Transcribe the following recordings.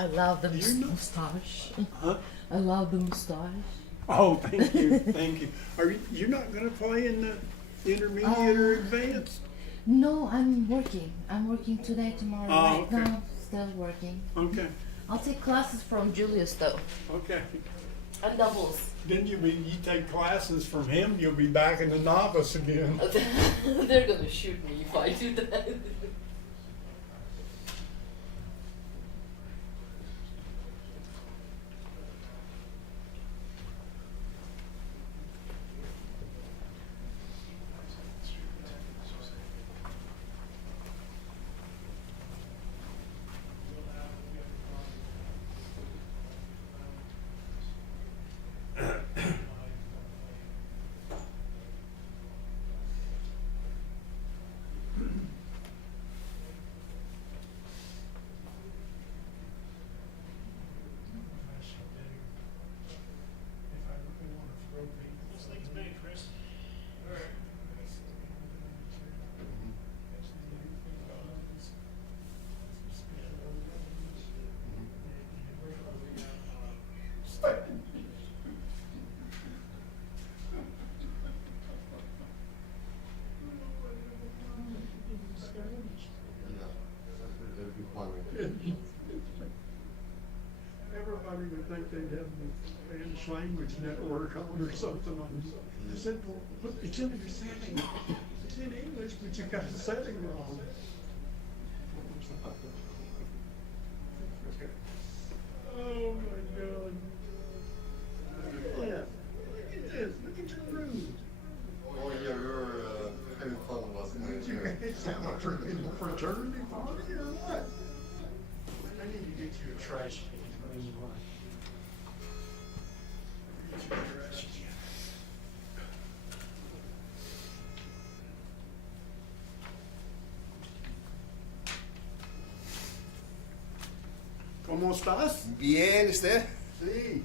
I love the You know- mustache. Huh? I love the mustache. Oh, thank you, thank you. Are you not gonna play in the intermediate or advanced? No, I'm working. I'm working today, tomorrow, Oh, right okay. now. Still working. Okay, I'll take classes from Julius though. okay. And doubles. Then you take classes from him, you'll be back in the novice again. They're gonna shoot me if I do that. Everybody would think they'd have the Spanish language network on or something on. I said, well, look, it's in your setting. It's in English, but you got the setting wrong. Oh my God. Yeah, look at this, look at your room. Oh yeah, we were having fun last night. Did you guys have a fraternity party or what? I need to get you a trash can. Get you a trash can. ¿Cómo estás? Bien, ¿usted? Sí.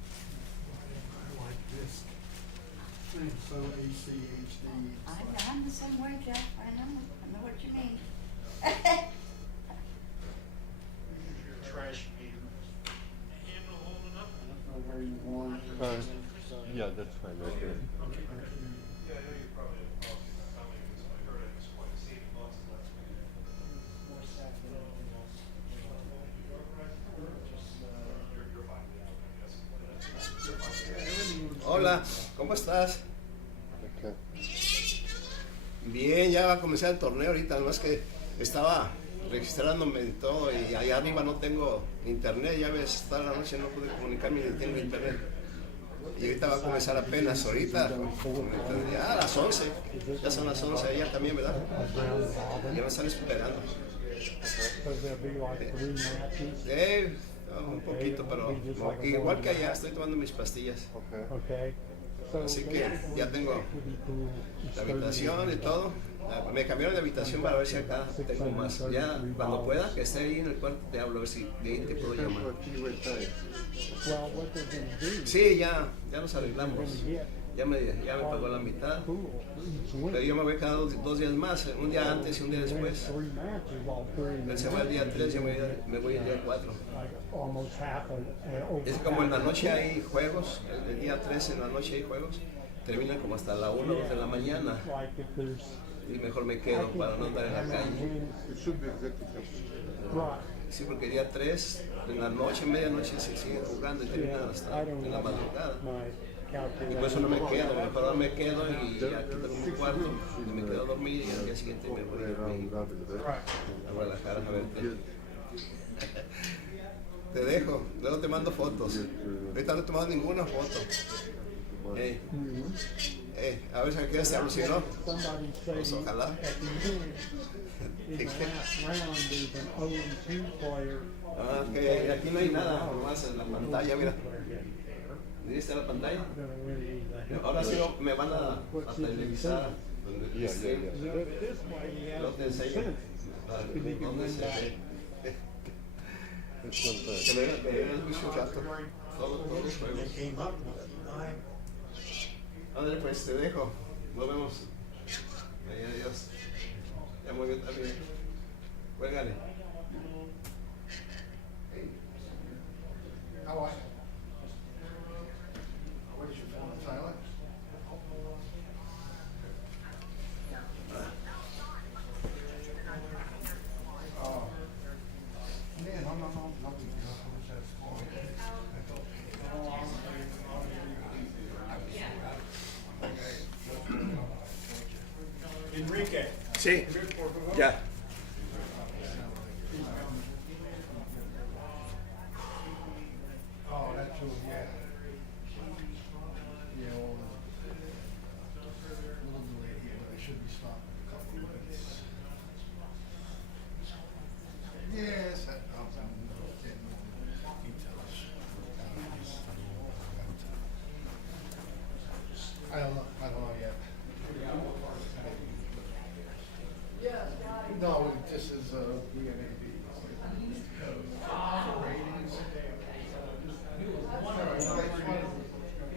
I like this. Thing, so ACHD. I'm the same way, Jeff. I know what you mean. Your trash can. Handle holding up. I don't know where you want it. Yeah, that's fine right there. Okay. Yeah, I know you probably have policies on how many weeks, I heard at this point, see if months is last week. More staff than anything else. You're fine with that, I guess. Yeah, everything was Hola, ¿cómo estás? Bien, ya va a comenzar el torneo ahorita, nomás que estaba registrándome en todo y allá arriba no tengo internet, ya ves, toda la noche no pude comunicarme ni tengo internet. Y ahorita va a comenzar apenas, ahorita, ya a las 11, ya son las 11, allá también, ¿verdad? Ya me están esperando. Un poquito, pero igual que allá, estoy tomando mis pastillas. Así que ya tengo la habitación y todo. Me cambiaron de habitación para ver si acá tengo más. Ya cuando pueda, que esté ahí en el cuarto, te hablo a ver si de ahí te puedo llamar. Sí, ya nos arreglamos. Ya me pagó la mitad. Pero yo me voy cada dos días más, un día antes y un día después. Él se va el día 3, yo me voy el día 4. Es como en la noche hay juegos, el día 3 en la noche hay juegos, terminan como hasta la 1 o 2 de la mañana. Y mejor me quedo para no andar en la calle. Sí, porque el día 3, en la noche, medianoche, se sigue jugando y terminan hasta en la madrugada. Y por eso no me quedo, mejor ahora me quedo y ya tengo mi cuarto y me quedo a dormir y al día siguiente me voy a Guadalajara a verte. Te dejo, luego te mando fotos. Ahorita no he tomado ninguna foto. A ver si me quedas te hablo, si no, pues ojalá. Que aquí no hay nada, nomás en la pantalla, mira. ¿Viste la pantalla? Ahora sí me van a televisar donde Yeah, stream, yeah. This way he has no te the enseña center. dónde se ve. It's not bad. Que me vea el juicio un rato, todos los They juegos. came up with I Ándale, pues te dejo, nos vemos. Ahí, adiós. Ya muy bien también. Cuélgale. How are you? What is your phone silent? Oh. Yeah, no, big deal. Who's that for? Enrique. Sí, ya. Oh, that's true, yeah. Yeah, well, a little delayed here, but I should be stopping in a couple of minutes. Yes, I'm getting details. I don't know yet. No, this is, BNAB. Ratings.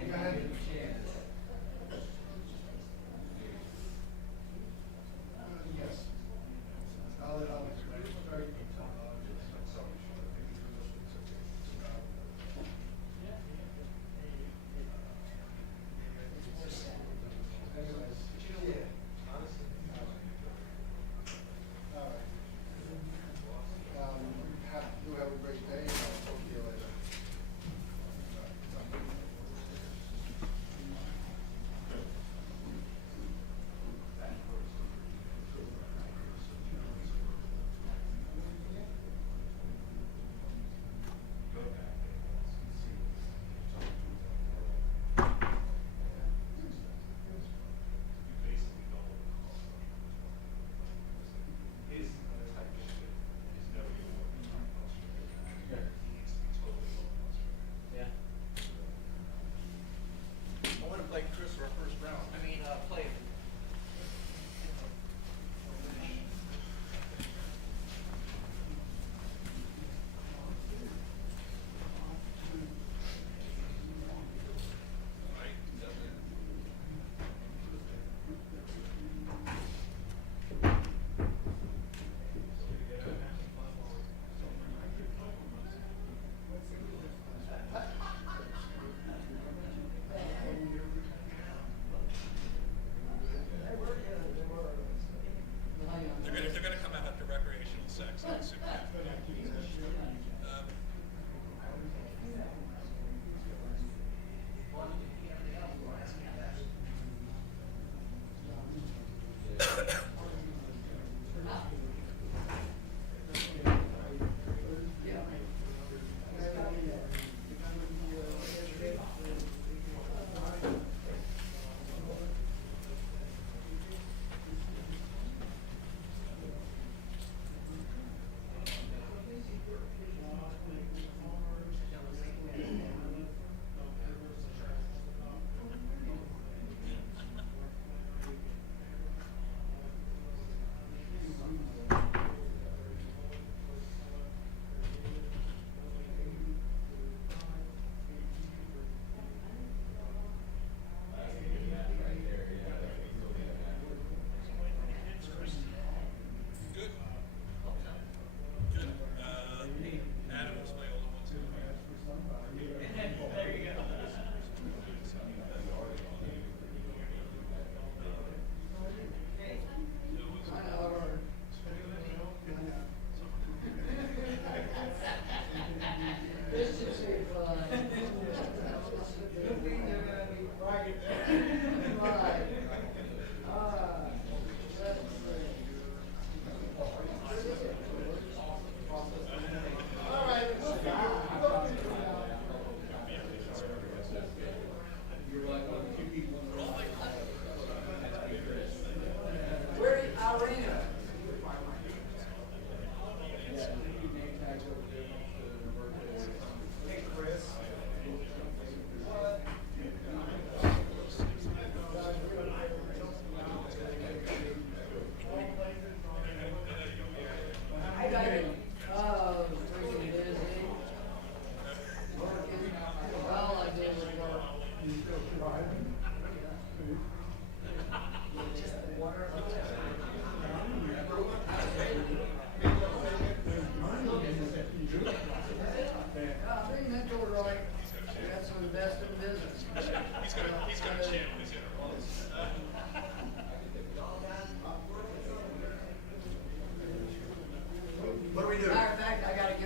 Go ahead. Yes.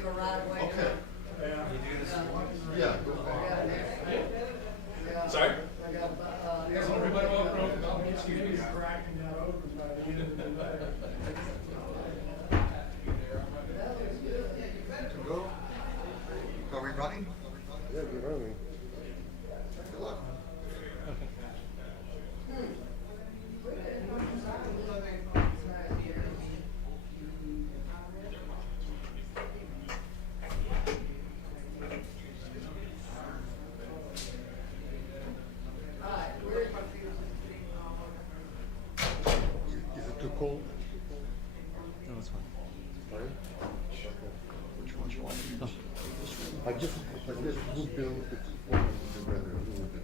a right away. Okay. Yeah, go back. Sorry? He's cracking that open by the end of the day. To go? Are we running? Yeah, you're running. Good luck. Is it too cold? No, it's fine. Which one you want to use? I just would be a little bit rather a little bit.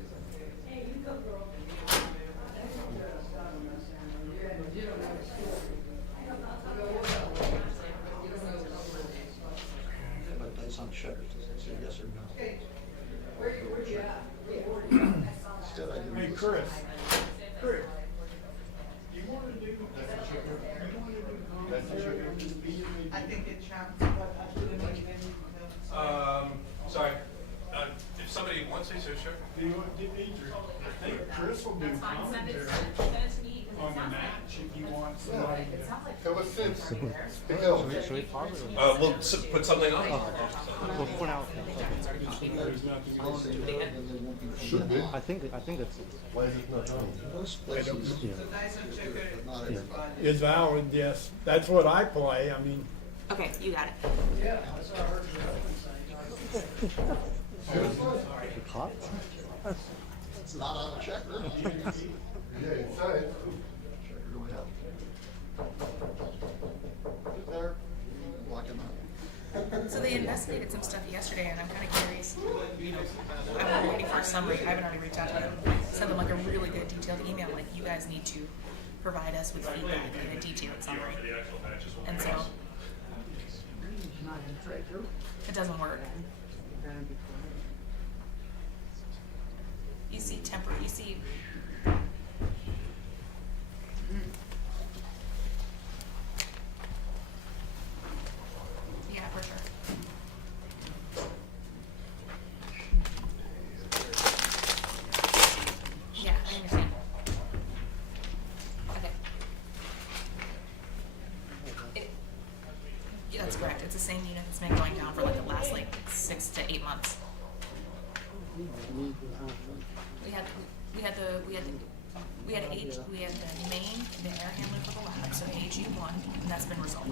But that's unchecked, does it say yes or no? Instead I Hey, didn't. Chris, you wanna do, you wanna do commentary on the meeting? I think it counts, but I should have made any notes. Sorry. If somebody wants to, so sure. Do you want, I think Chris will do commentary on the match if you want somebody to. Ever since, Should we pause it? We'll put something on. Well, for now. should be. I think it's. Why is it not on? Most places, Yeah. The nice and checker. but not everybody. Is valid, yes, that's what I play, I mean. Okay, you got it. The clock? It's not on the checker. Yeah, inside. Checker don't have. Sit there, lock him up. So they investigated some stuff yesterday, and I'm kind of curious. You know, I'm waiting for a summary. I haven't already reached out to them. Send them like a really good detailed email. Like, you guys need to provide us with feedback and a detailed summary. And so it doesn't work. You see you see. Yeah, for sure. Yeah, I understand. Okay. Yeah, that's correct. It's the same unit that's been going down for like the last 6 to 8 months. We had the main, the air handler for the lab, so HU1, and that's been resolved.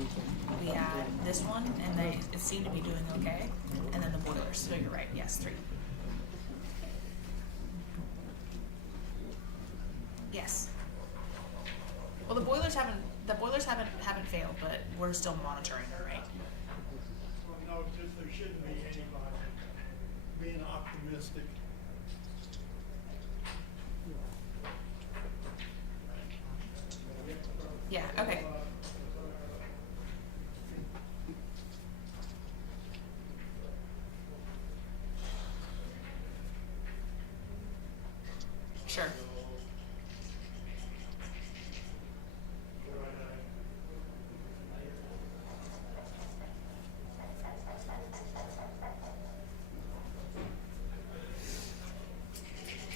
We had this one, and it seemed to be doing okay, and then the boilers. So you're right, yes, 3. Yes. Well, the boilers haven't failed, but we're still monitoring, right? No, just there shouldn't be anybody being optimistic. Yeah, okay. Sure.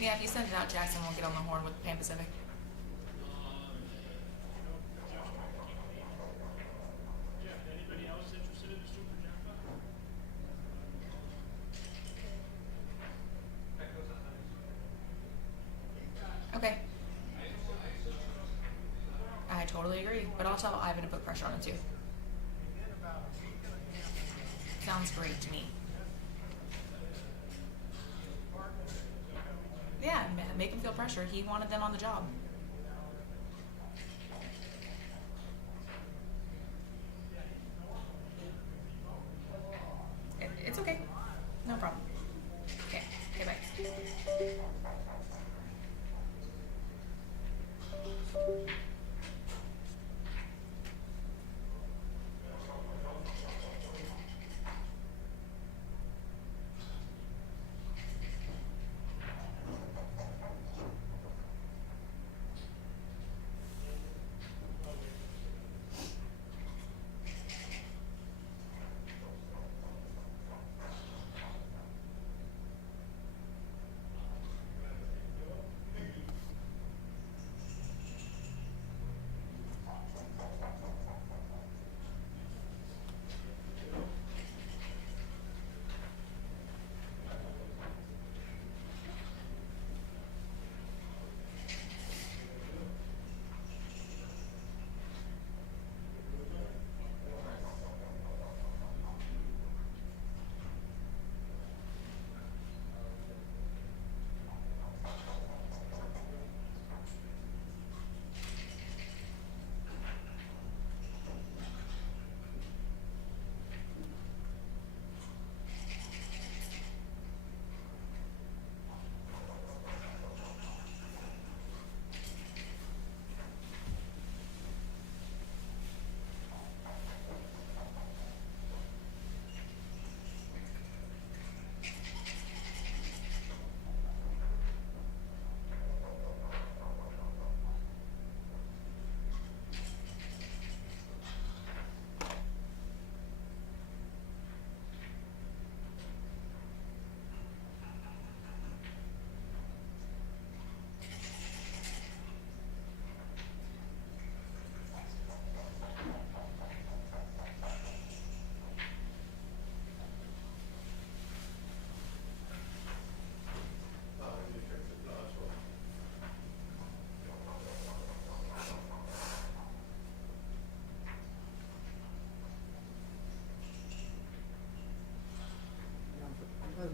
Yeah, if you send it out, Jackson will get on the horn with Pan Pacific. Okay. I totally agree, but I'll tell Ivan to put pressure on him too. Sounds great to me. Yeah, make him feel pressure. He wanted them on the job. It's okay. No problem. Okay, bye.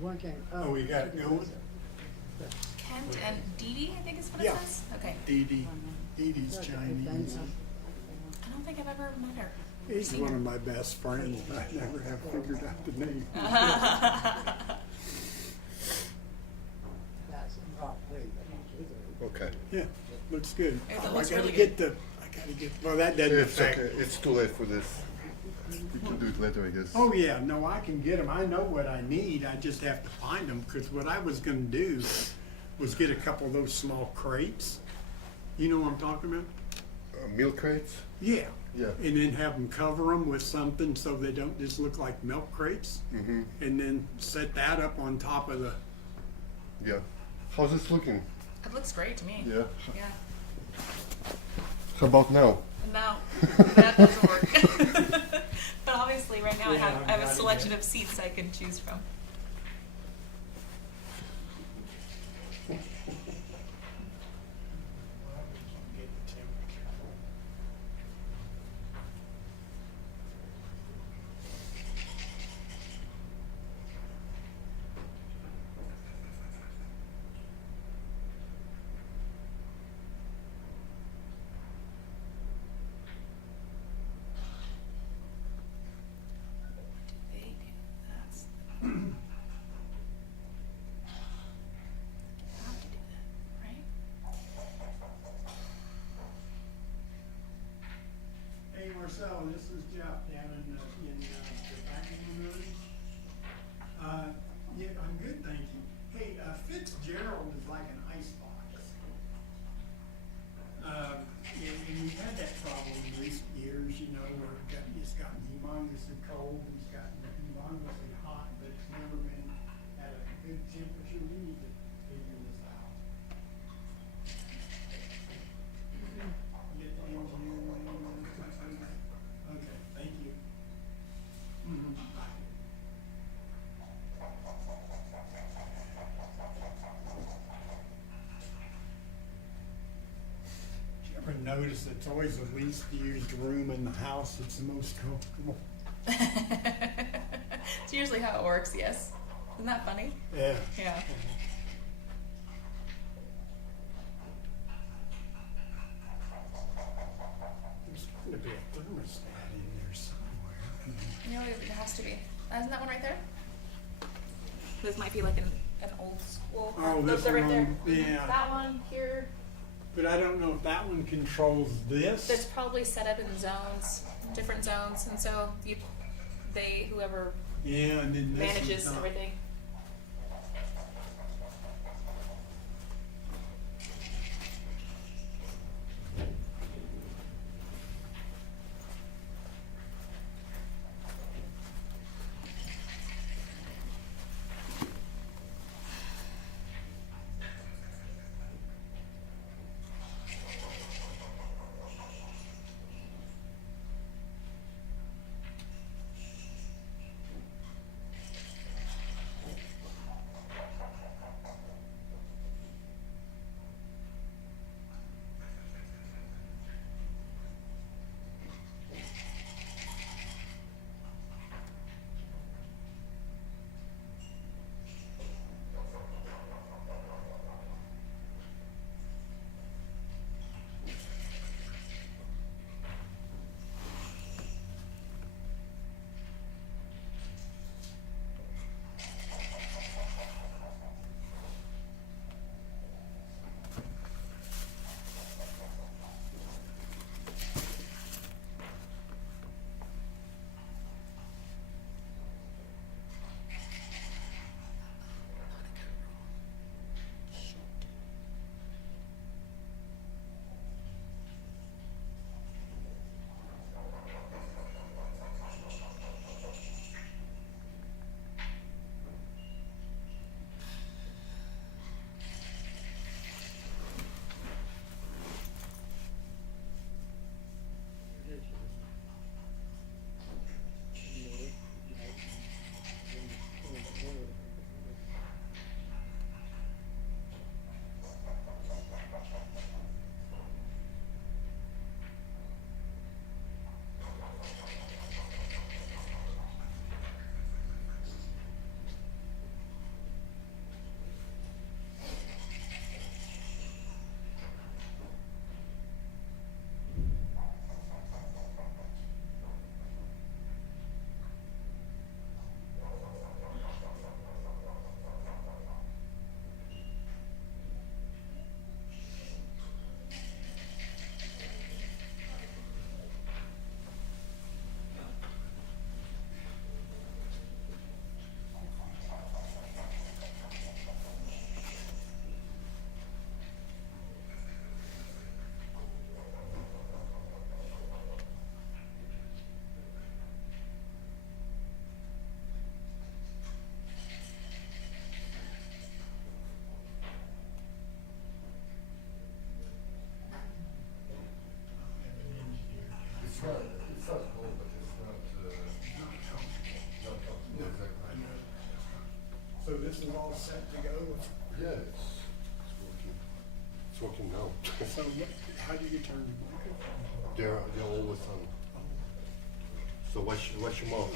Oh, we got it going? Kent and Dee Dee, I think is what it Yeah. says. Okay. Dee Dee's Chinese. I don't think I've ever met her. He's one of my best friends, but I never have figured out the name. Okay. Yeah, looks good. Yeah, that Oh, looks I gotta really get well, that doesn't It's affect. okay. It's too late for this. We can do it later, I guess. Oh, yeah, no, I can get them. I know what I need. I just have to find them, because what I was gonna do was get a couple of those small crates. You know what I'm talking about? Milk crates? Yeah. Yeah. And then have them cover them with something so they don't just look like milk crates. Mm-hmm. And then set that up on top of the, Yeah. How's this looking? It looks great to me. Yeah. Yeah. How about now? No, that doesn't work. But obviously, right now I have a selection of seats I can choose from. That's I have to do that, right? hey Marcel, this is Jeff down in the packing room. Yeah, I'm good, thank you. Hey, Fitzgerald is like an icebox. And we've had that problem in recent years, you know, where it's gotten humongously cold, and it's gotten humongously hot, but it's never been at a good temperature. We need to figure this out. Get the engineering. Okay, thank you. Mhm. You ever notice it's always the least used room in the house that's the most comfortable? It's usually how it works, yes. Isn't that funny? Yeah. Yeah. There's going to be a thermostat in there somewhere. You know, it has to be. Isn't that one right there? This might be like an old school. Oh, Those this are right there. one, yeah. That one here. But I don't know if that one controls this. That's probably set up in zones, different zones, and so whoever Yeah, and then this manages is not. everything. So how do you turn the microphone? They're always on. So watch your mouth.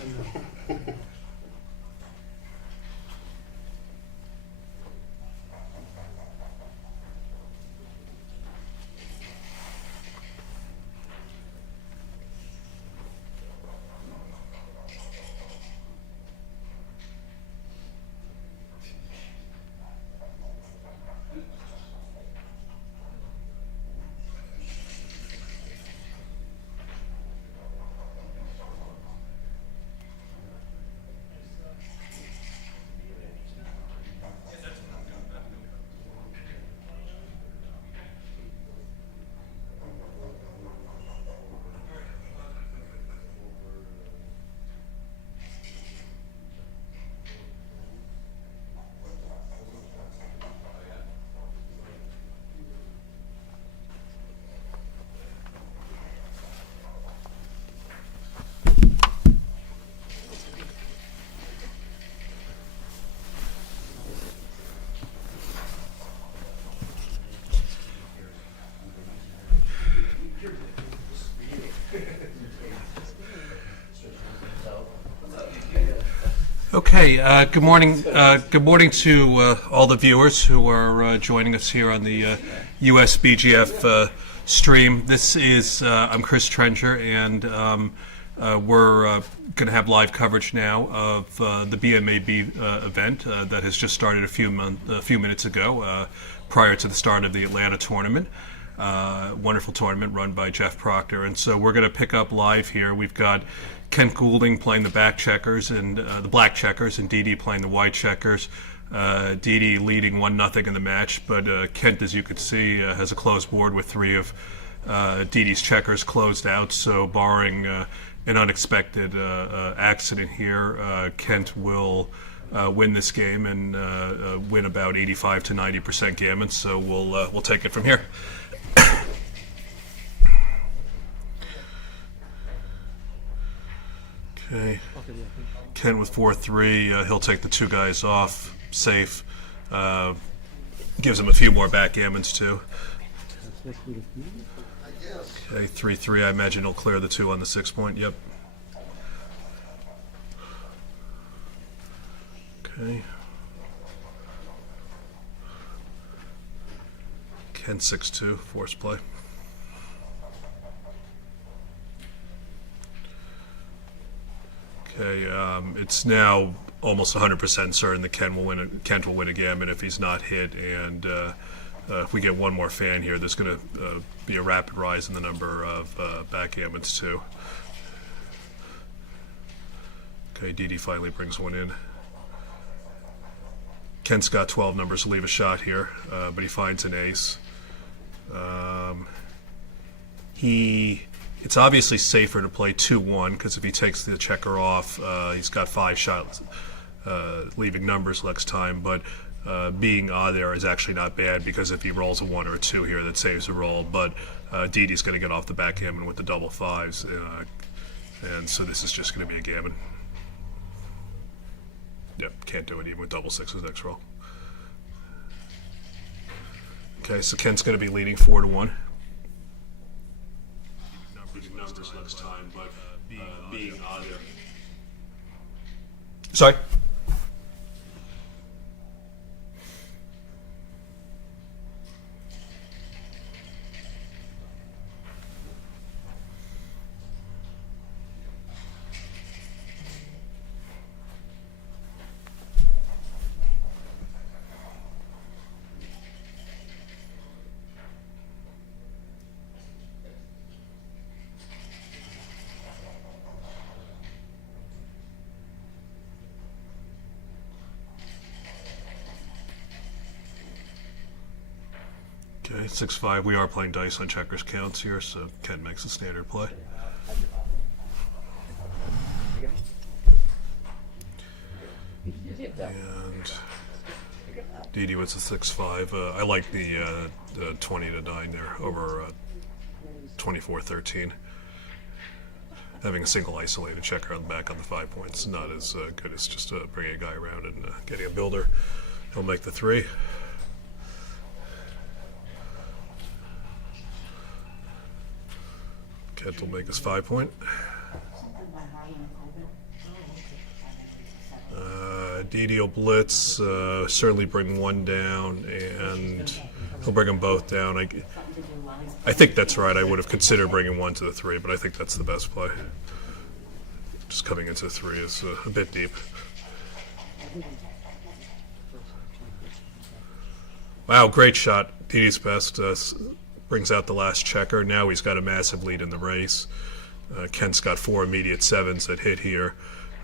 Okay, good morning. Good morning to all the viewers who are joining us here on the USBGF stream. This is I'm Chris Trenger, and we're going to have live coverage now of the BMAB event that has just started a few minutes ago, prior to the start of the Atlanta tournament. Wonderful tournament run by Jeff Proctor, and so we're going to pick up live here. We've got Kent Goulding playing the back checkers and the black checkers, and Didi playing the white checkers. Didi leading 1-0 in the match, but Kent, as you could see, has a closed board with 3 of Didi's checkers closed out. So, barring an unexpected accident here, Kent will win this game and win about 85 to 90% gammon. So we'll take it from here. Okay, Kent with 4-3, he'll take the 2 guys off, safe, gives him a few more backgammons too. Okay, 3-3, I imagine he'll clear the 2 on the 6-point, yep. Okay. Kent 6-2, force play. Okay, it's now almost 100% certain that Kent will win a gammon if he's not hit, and if we get one more fan here, there's going to be a rapid rise in the number of backgammons too. Okay, Didi finally brings one in. Kent's got 12 numbers to leave a shot here, but he finds an ace. It's obviously safer to play 2-1 because if he takes the checker off, he's got 5 shots leaving numbers next time. But being there is actually not bad because if he rolls a 1 or a 2 here, that saves a roll. But Didi's going to get off the backgammon with the double 5s, and so this is just going to be a gammon. Yep, can't do it even with double 6s next roll. Okay, so Kent's going to be leading 4-1. Numbers next time, but being there. Sorry. Okay, 6-5. We are playing dice on checkers counts here, so Kent makes a standard play. And Didi with a 6-5. I like the 20-9 there over 24-13. Having a single isolated checker on the back on the 5 points is not as good as just bringing a guy around and getting a builder. He'll make the 3. Kent will make his 5 point. Didi will blitz, certainly bring one down, and he'll bring them both down. I think that's right. I would have considered bringing 1 to the 3, but I think that's the best play. Just coming into 3 is a bit deep. Wow, great shot. Didi's best. Brings out the last checker. Now he's got a massive lead in the race. Kent's got 4 immediate 7s that hit here.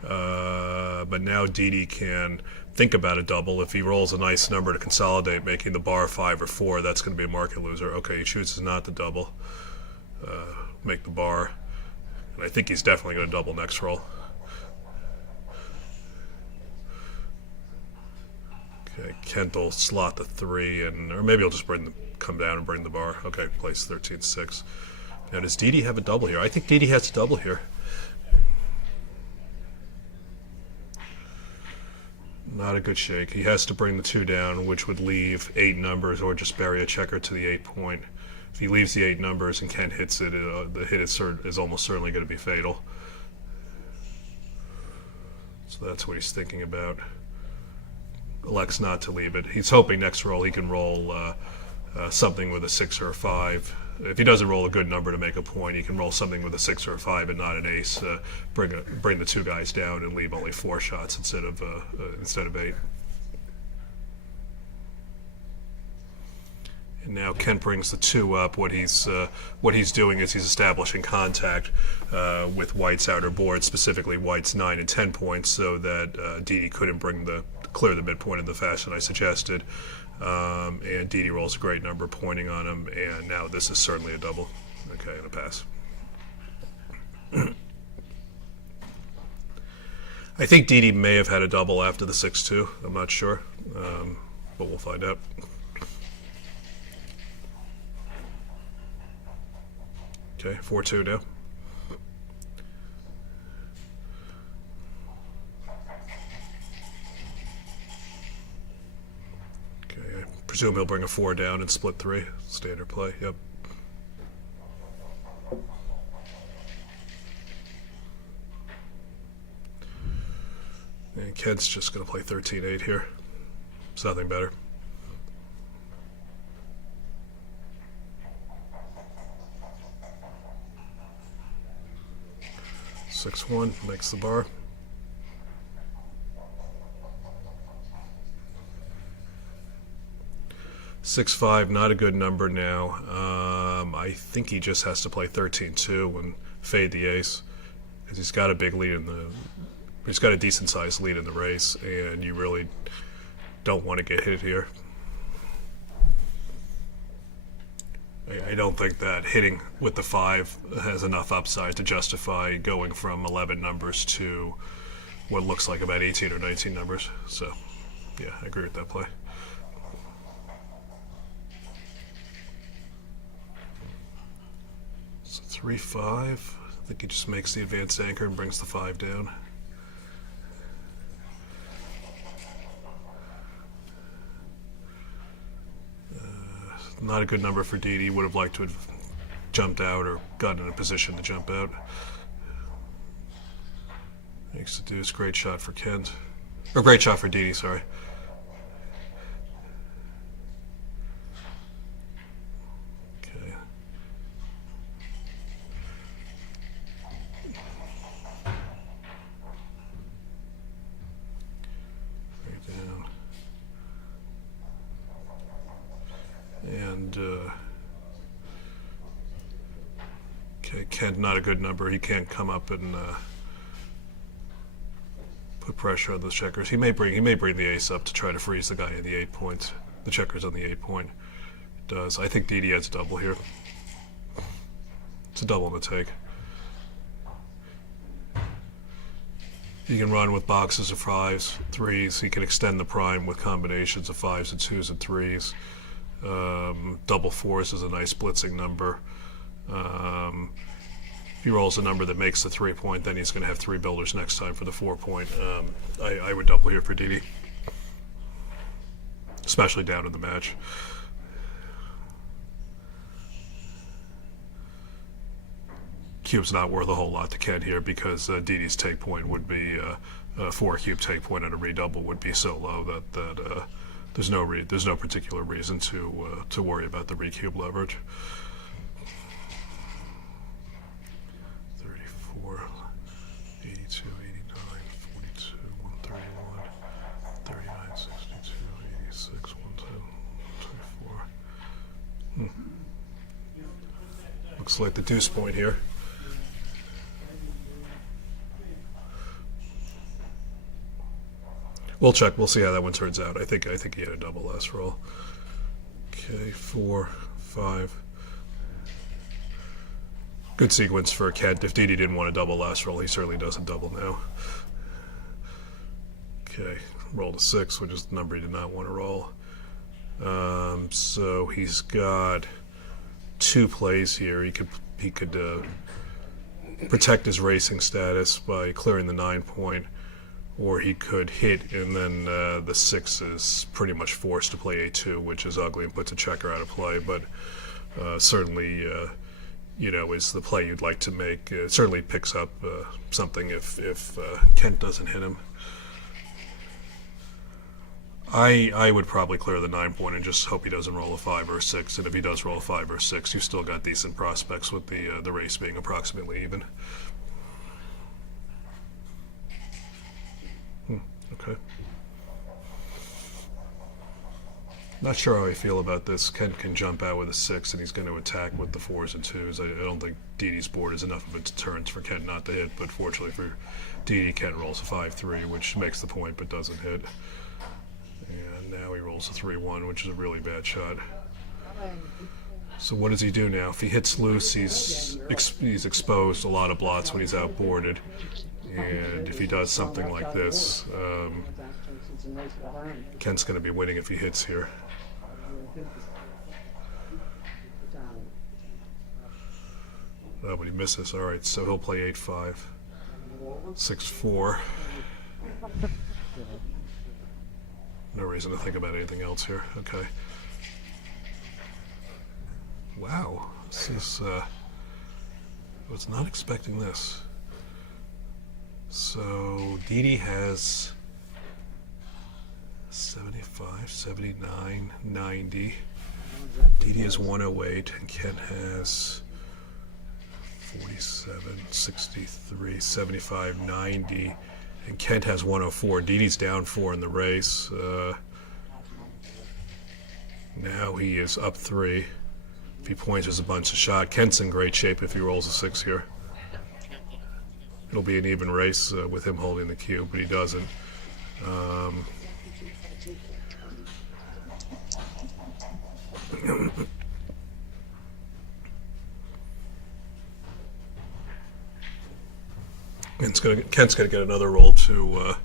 But now Didi can think about a double. If he rolls a nice number to consolidate, making the bar 5 or 4, that's going to be a market loser. Okay, he chooses not to double. Make the bar. And I think he's definitely going to double next roll. Okay, Kent will slot the 3, or maybe he'll just come down and bring the bar. Okay, place 13-6. Now, does Didi have a double here? I think Didi has a double here. Not a good shake. He has to bring the 2 down, which would leave 8 numbers, or just bury a checker to the 8 point. If he leaves the 8 numbers and Kent hits it, the hit is almost certainly going to be fatal. So that's what he's thinking about. Elects not to leave it. He's hoping next roll he can roll something with a 6 or a 5. If he doesn't roll a good number to make a point, he can roll something with a 6 or a 5 and not an ace. Bring the 2 guys down and leave only 4 shots instead of 8. And now Kent brings the 2 up. What he's doing is he's establishing contact with White's outer board, specifically White's 9 and 10 points, so that Didi couldn't clear the midpoint in the fashion I suggested. And Didi rolls a great number pointing on him, and now this is certainly a double. Okay, and a pass. I think Didi may have had a double after the 6-2. I'm not sure, but we'll find out. Okay, 4-2 now. Okay, I presume he'll bring a 4 down and split 3. Standard play, yep. And Kent's just going to play 13-8 here. It's nothing better. Six one makes the bar. Six five, not a good number now. I think he just has to play 13-2 and fade the ace, because he's got a big lead he's got a decent sized lead in the race, and you really don't want to get hit here. I don't think that hitting with the 5 has enough upside to justify going from 11 numbers to what looks like about 18 or 19 numbers. So, yeah, I agree with that play. So 3-5. I think he just makes the advanced anchor and brings the 5 down. Not a good number for Didi. Would have liked to have jumped out or gotten in a position to jump out. Makes the deuce. Great shot for Kent. Or great shot for Didi, sorry. Okay. Right down. And okay, Kent, not a good number. He can't come up and put pressure on those checkers. He may bring the ace up to try to freeze the guy in the 8 points. The checkers on the 8 point. It does. I think Didi has a double here. It's a double in the take. He can run with boxes of 5s, 3s. He can extend the prime with combinations of 5s and 2s and 3s. Double 4s is a nice blitzing number. If he rolls a number that makes the 3 point, then he's going to have 3 builders next time for the 4 point. I would double here for Didi, especially down in the match. cube's not worth a whole lot to Kent here because Didi's take point would be 4 cube take point, and a redouble would be so low that there's no particular reason to worry about the recube leverage. 34, 82, 89, 42, 131, 39, 62, 86, 110, 24. Looks like the deuce point here. We'll check. We'll see how that one turns out. I think he had a double last roll. Okay, 4, 5. Good sequence for Kent. If Didi didn't want a double last roll, he certainly doesn't double now. Okay, roll to 6, which is the number he did not want to roll. So he's got 2 plays here. He could protect his racing status by clearing the 9 point, or he could hit, and then the 6 is pretty much forced to play A2, which is ugly and puts a checker out of play. But certainly, is the play you'd like to make. It certainly picks up something if Kent doesn't hit him. I would probably clear the 9 point and just hope he doesn't roll a 5 or a 6. And if he does roll a 5 or a 6, you've still got decent prospects with the race being approximately even. Okay. Not sure how I feel about this. Kent can jump out with a 6, and he's going to attack with the 4s and 2s. I don't think Didi's board is enough of a deterrent for Kent not to hit, but fortunately for Didi, Kent rolls a 5-3, which makes the point but doesn't hit. And now he rolls a 3-1, which is a really bad shot. So what does he do now? If he hits loose, he's exposed a lot of blots when he's outboarded. And if he does something like this, Kent's going to be winning if he hits here. Oh, but he misses. All right, so he'll play 8-5, 6-4. No reason to think about anything else here. Okay. Wow, this is. I was not expecting this. So Didi has 75, 79, 90. Didi has 108, and Kent has 47, 63, 75, 90, and Kent has 104. Didi's down 4 in the race. Now he is up 3. If he points, there's a bunch of shot. Kent's in great shape if he rolls a 6 here. It'll be an even race with him holding the cube, but he doesn't. Kent's gonna get another roll to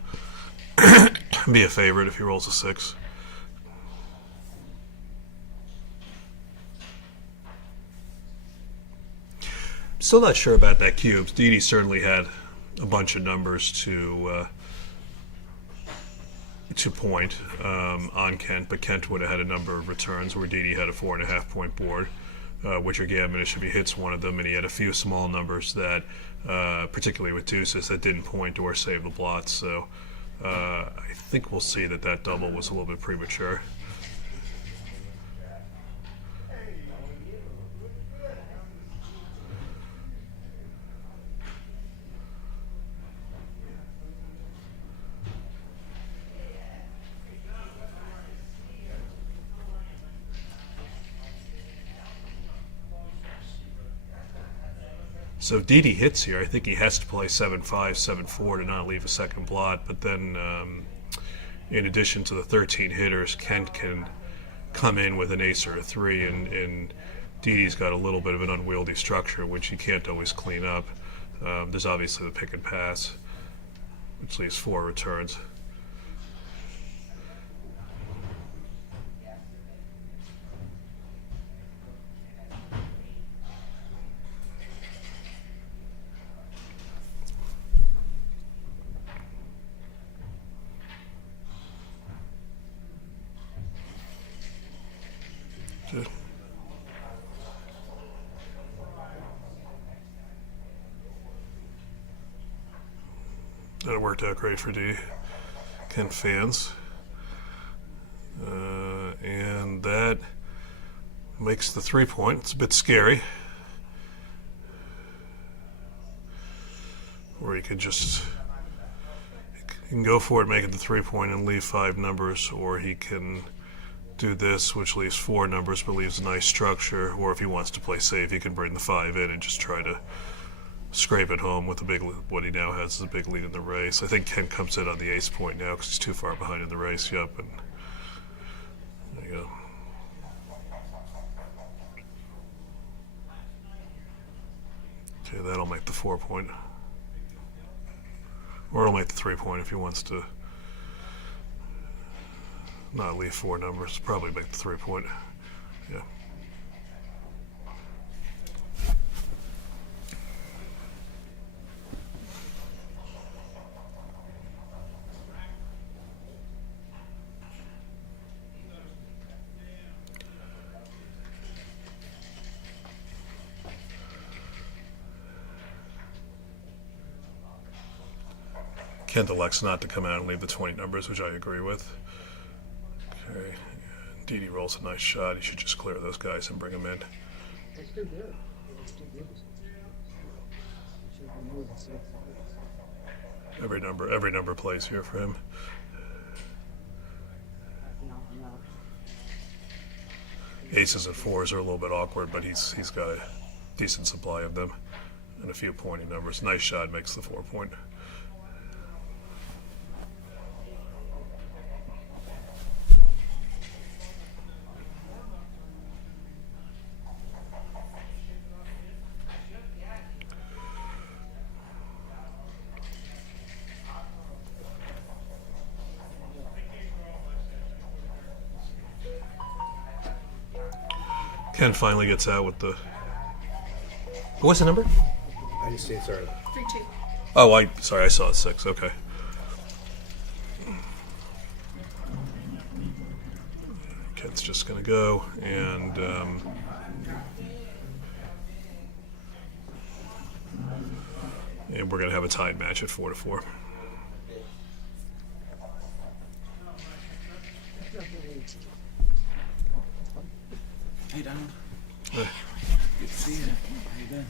be a favorite if he rolls a 6. Still not sure about that cube. Didi certainly had a bunch of numbers to point on Kent, but Kent would have had a number of returns where Didi had a 4.5 point board, which are Gambit should be hits one of them, and he had a few small numbers that, particularly with deuces, that didn't point or save the blots. So I think we'll see that double was a little bit premature. So if Didi hits here, I think he has to play 7-5, 7-4 to not leave a second blot. But then, in addition to the 13 hitters, Kent can come in with an ace or a 3, and Didi's got a little bit of an unwieldy structure, which he can't always clean up. There's obviously the pick and pass, which leaves 4 returns. That worked out great for D. Ken fans. And that makes the 3-point. It's a bit scary. Or you could just, he can go for it, make it the 3-point and leave 5 numbers, or he can do this, which leaves 4 numbers but leaves a nice structure, or if he wants to play safe, he can bring the 5 in and just try to scrape it home with the big, what he now has is a big lead in the race. I think Ken comes in on the ace point now because he's too far behind in the race. Yep, and there you go. Okay, that'll make the 4-point. Or it'll make the 3-point if he wants to not leave 4 numbers. Probably make the 3-point. Yeah. Kent elects not to come out and leave the 20 numbers, which I agree with. Okay, Didi rolls a nice shot. He should just clear those guys and bring them in. That's too good. It's too good. Should be more than 6. Every number plays here for him. No. Aces and 4s are a little bit awkward, but he's got a decent supply of them and a few pointy numbers. Nice shot makes the 4-point. Ken finally gets out with the. What's the number? I didn't see it, sorry. 3-2. Oh, I saw it 6. Okay. Ken's just gonna go and we're gonna have a tied match at 4-4. Hey, Donald. Hey. Good to see you. How you been?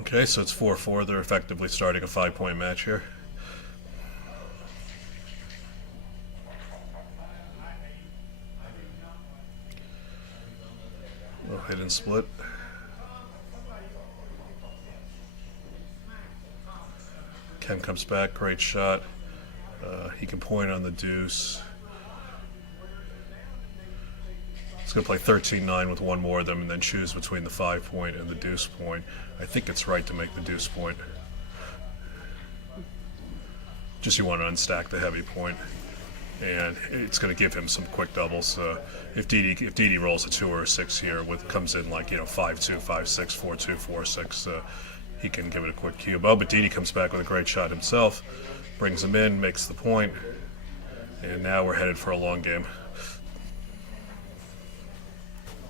Okay, so it's 4-4. They're effectively starting a 5-point match here. Oh, hit and split. Ken comes back, great shot. He can point on the deuce. He's going to play 13-9 with one more of them and then choose between the 5-point and the deuce point. I think it's right to make the deuce point. Just you want to unstack the heavy point. And it's going to give him some quick doubles. If Didi rolls a 2 or a 6 here, comes in like 5-2, 5-6, 4-2, 4-6, he can give it a quick cube. Oh, but Didi comes back with a great shot himself, brings him in, makes the point, and now we're headed for a long game.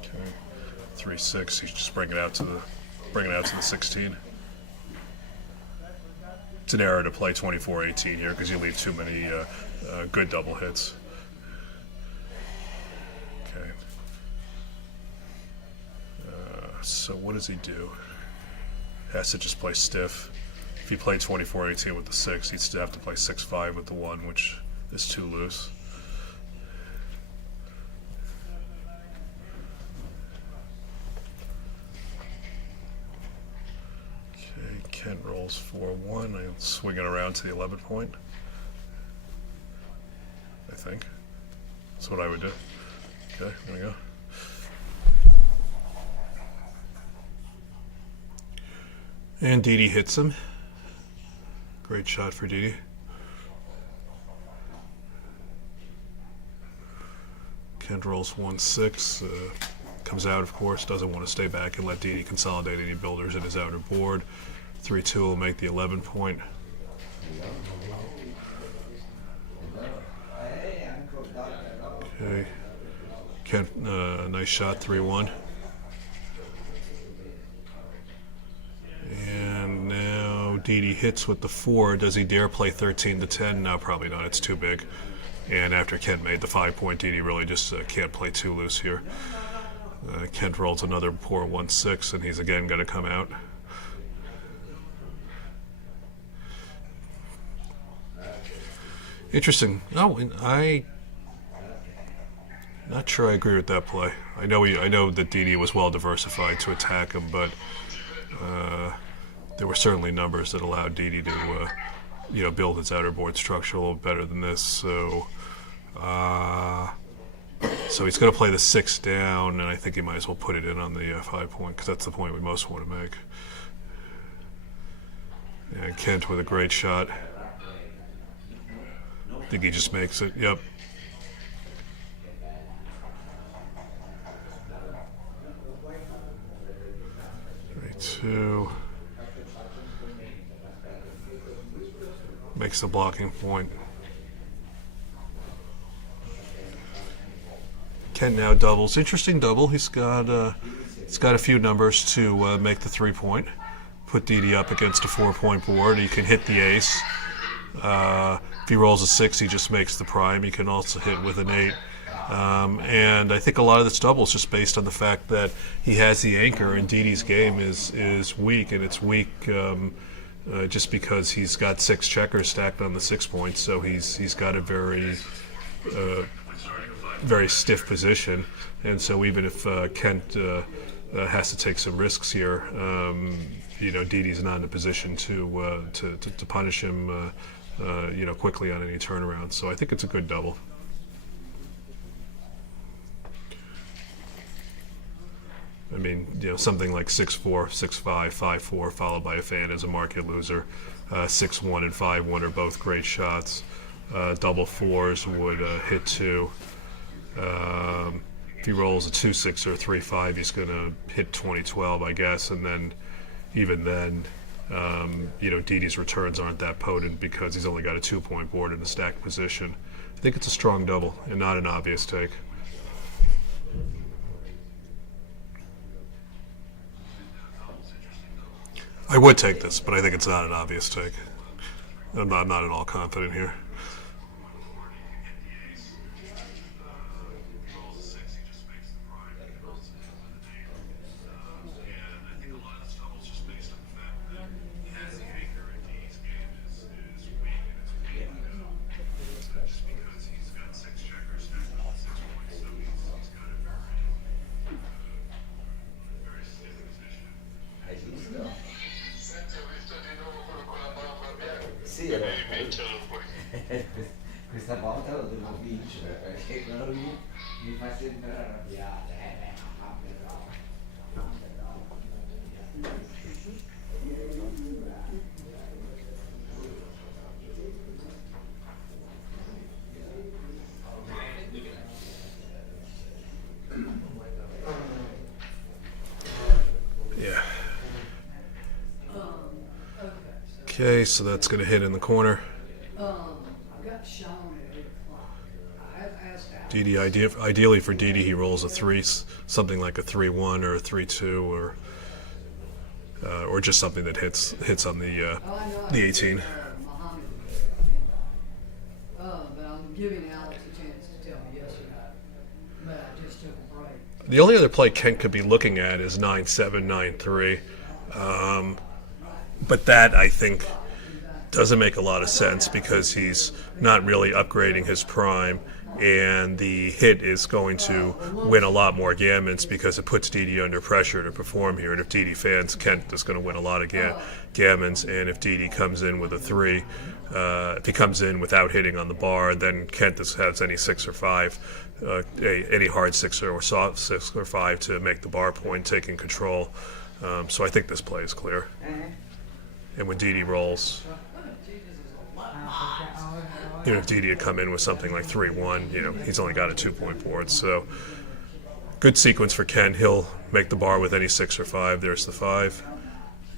Okay, 3-6. He's just bringing it out to the 16. It's an error to play 24-18 here because you leave too many good double hits. Okay. So what does he do? Has to just play stiff. If he played 24-18 with the 6, he'd still have to play 6-5 with the 1, which is too loose. Okay, Kent rolls 4-1. I'll swing it around to the 11 point. I think. That's what I would do. Okay, there we go. And Didi hits him. Great shot for Didi. Kent rolls 1-6. comes out, of course, doesn't want to stay back and let Didi consolidate any builders in his outer board. 3-2 will make the 11 point. Okay. Kent, nice shot, 3-1. And now Didi hits with the 4. Does he dare play 13-10? No, probably not. It's too big. And after Kent made the 5-point, Didi really just can't play too loose here. Kent rolls another poor 1-6, and he's again going to come out. Interesting. Oh, not sure I agree with that play. I know that Didi was well diversified to attack him, but there were certainly numbers that allowed Didi to, build his outer board structure a little better than this. So he's going to play the 6 down, and I think he might as well put it in on the 5-point, because that's the point we most want to make. And Kent with a great shot. I think he just makes it. Yep. Two. Makes the blocking point. Kent now doubles. Interesting double. He's got a few numbers to make the 3-point. Put Didi up against a 4-point board. He can hit the ace. If he rolls a 6, he just makes the prime. He can also hit with an 8. And I think a lot of this double is just based on the fact that he has the anchor, and Didi's game is weak, and it's weak just because he's got 6 checkers stacked on the 6 points, so he's got a very stiff position, and so even if Kent has to take some risks here, Didi's not in a position to punish him quickly on any turnaround. So I think it's a good double. I mean, something like 6-4, 6-5, 5-4, followed by a fan is a market loser. 6-1 and 5-1 are both great shots. Double 4s would hit 2. If he rolls a 2-6 or a 3-5, he's going to hit 20-12, I guess. And then, even then, Didi's returns aren't that potent because he's only got a 2-point board in a stacked position. I think it's a strong double and not an obvious take. I would take this, but I think it's not an obvious take. I'm not at all confident here. Sì, questa volta lo devo vincere perché quello lì mi fa sempre arrabbiare. Yeah. Okay, so that's going to hit in the corner. Didi, ideally for Didi, he rolls a 3, something like a 3-1 or a 3-2, or just something that hits on the 18. But I'm giving Alex a chance to tell me yes or no. But I just took a break. The only other play Kent could be looking at is 9-7, 9-3. But that, I think, doesn't make a lot of sense because he's not really upgrading his prime, and the hit is going to win a lot more gammons because it puts Didi under pressure to perform here. And if Didi fans, Kent is going to win a lot of gammons, and if Didi comes in with a 3, if he comes in without hitting on the bar, then Kent has any 6 or 5, any hard 6 or soft 6 or 5 to make the bar point, taking control. So I think this play is clear. And when Didi rolls, if Didi had come in with something like 3-1, he's only got a 2-point board. So good sequence for Ken. He'll make the bar with any 6 or 5. There's the 5.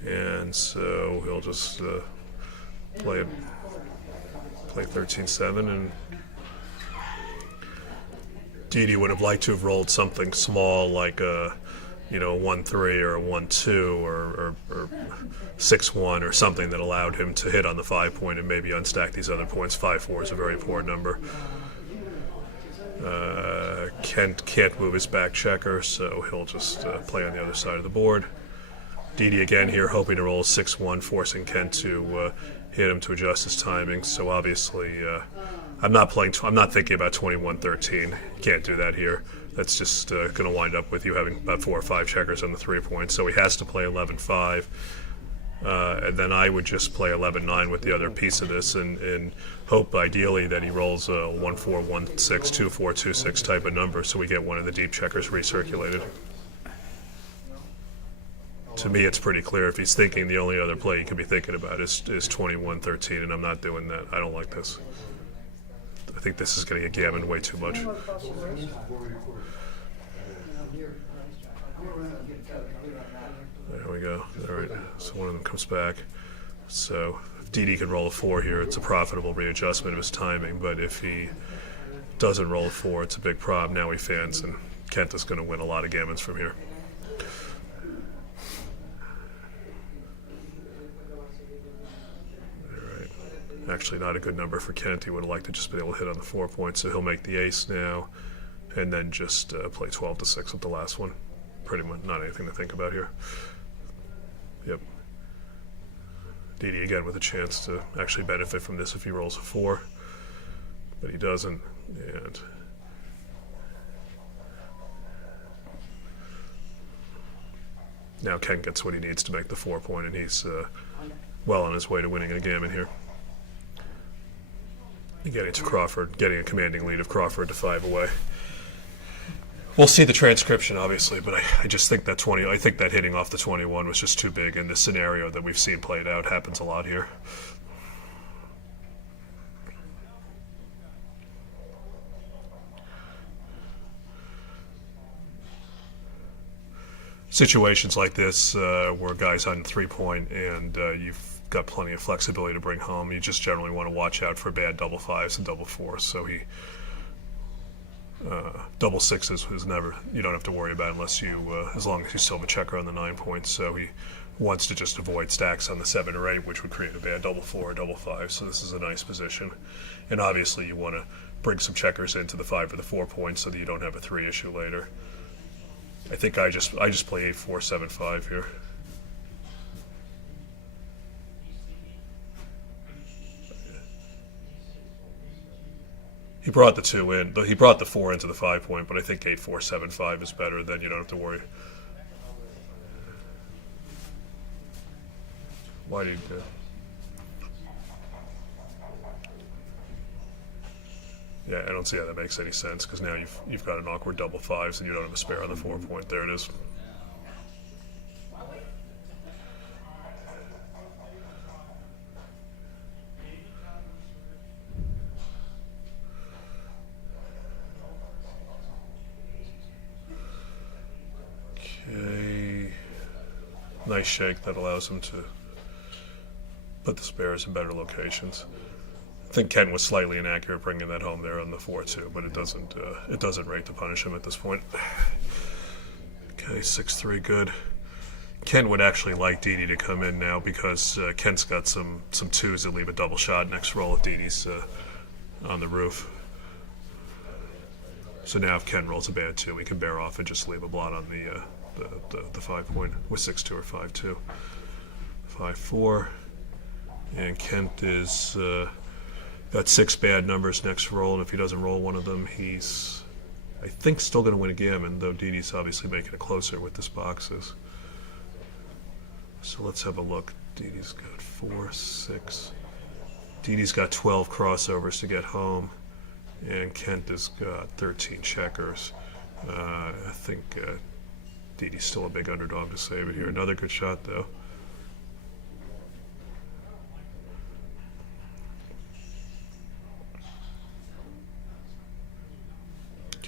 And so he'll just play 13-7, and Didi would have liked to have rolled something small like a 1-3 or a 1-2 or 6-1 or something that allowed him to hit on the 5-point and maybe unstack these other points. 5-4 is a very poor number. Kent can't move his back checker, so he'll just play on the other side of the board. Didi again here hoping to roll a 6-1, forcing Kent to hit him to adjust his timing. So obviously I'm not thinking about 21-13. You can't do that here. That's just going to wind up with you having about 4 or 5 checkers on the 3-point. So he has to play 11-5. And then I would just play 11-9 with the other piece of this and hope ideally that he rolls a 1-4, 1-6, 2-4, 2-6 type of number so we get one of the deep checkers recirculated. To me, it's pretty clear if he's thinking the only other play he could be thinking about is 21-13, and I'm not doing that. I don't like this. I think this is going to get gammoned way too much. There we go. All right, so one of them comes back. So if Didi can roll a 4 here, it's a profitable readjustment of his timing, but if he doesn't roll a 4, it's a big problem. Now he fans, and Kent is going to win a lot of gammons from here. Actually not a good number for Kent. He would have liked to just be able to hit on the 4-point, so he'll make the ace now and then just play 12-6 with the last one. Pretty much not anything to think about here. Yep. Didi again with a chance to actually benefit from this if he rolls a 4, but he doesn't. And now Kent gets what he needs to make the 4-point, and he's well on his way to winning a gammon here. Getting to Crawford, getting a commanding lead of Crawford to 5 away. We'll see the transcription, obviously, but I just think that I think that hitting off the 21 was just too big, and the scenario that we've seen played out happens a lot here. Situations like this where guys on 3-point and you've got plenty of flexibility to bring home. You just generally want to watch out for bad double 5s and double 4s. So he double 6s is never, you don't have to worry about unless you as long as you still have a checker on the 9 points. So he wants to just avoid stacks on the 7 or 8, which would create a bad double 4 or double 5. So this is a nice position, and obviously you want to bring some checkers into the 5 or the 4 points so that you don't have a 3 issue later. I think I just play 8-4, 7-5 here. He brought the 2 in. He brought the 4 into the 5-point, but I think 8-4, 7-5 is better. Then you don't have to worry. Why did you? Yeah, I don't see how that makes any sense because now you've got an awkward double 5s and you don't have a spare on the 4-point. There it is. Okay, nice shake that allows him to put the spares in better locations. I think Ken was slightly inaccurate bringing that home there on the 4-2, but it doesn't rate to punish him at this point. Okay, 6-3, good. Ken would actually like Didi to come in now because Kent's got some 2s that leave a double shot next roll if Didi's on the roof. So now if Ken rolls a bad 2, we can bear off and just leave a blot on the 5-point with 6-2 or 5-2. 5-4, and Kent is got 6 bad numbers next roll, and if he doesn't roll one of them, he's, I think, still going to win a gammon, though Didi's obviously making it closer with this boxes. So let's have a look. Didi's got 4, 6. Didi's got 12 crossovers to get home, and Kent has got 13 checkers. I think Didi's still a big underdog to save it here. Another good shot, though.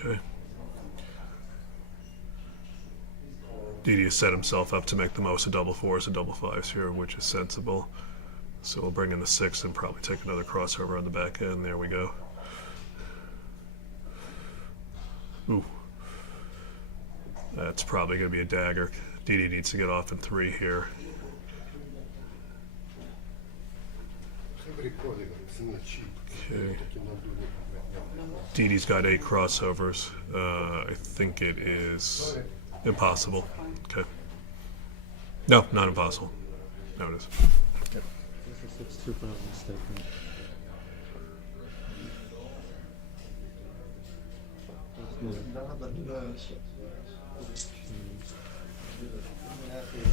Okay. Didi has set himself up to make the most of double fours and double fives here, which is sensible. So we'll bring in the 6 and probably take another crossover on the back end. There we go. Ooh. That's probably going to be a dagger. Didi needs to get off in 3 here. Okay. Didi's got 8 crossovers. I think it is impossible. Okay. No, not impossible. No, it is. Okay. It's 2 if I'm not mistaken.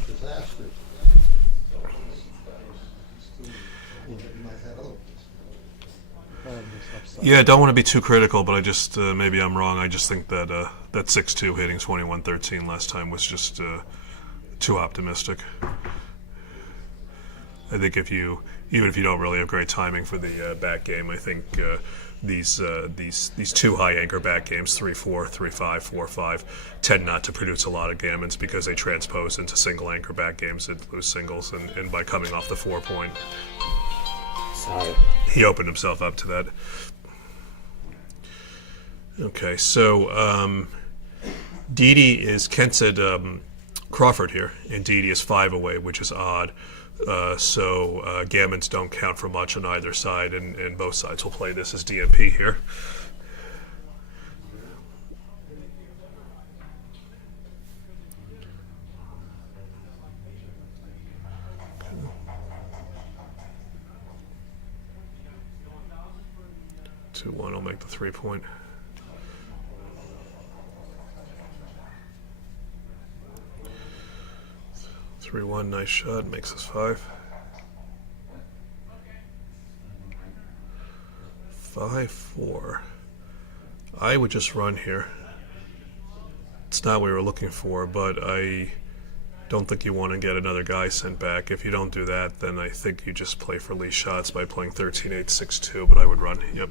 Disaster. Yeah, I don't want to be too critical, but I just, maybe I'm wrong. I just think that that 6-2 hitting 21-13 last time was just too optimistic. I think even if you don't really have great timing for the back game, I think these 2 high anchor back games, 3-4, 3-5, 4-5, tend not to produce a lot of gammons because they transpose into single anchor back games that lose singles, and by coming off the 4-point, he opened himself up to that. Okay, so Didi is Kent said Crawford here, and Didi is 5 away, which is odd. So gammons don't count for much on either side, and both sides will play this as DMP here. Okay. 2-1 will make the 3-point. Three one, nice shot, makes us 5. 5-4. I would just run here. It's not what we were looking for, but I don't think you want to get another guy sent back. If you don't do that, then I think you just play for least shots by playing 13-8, 6-2, but I would run, yep.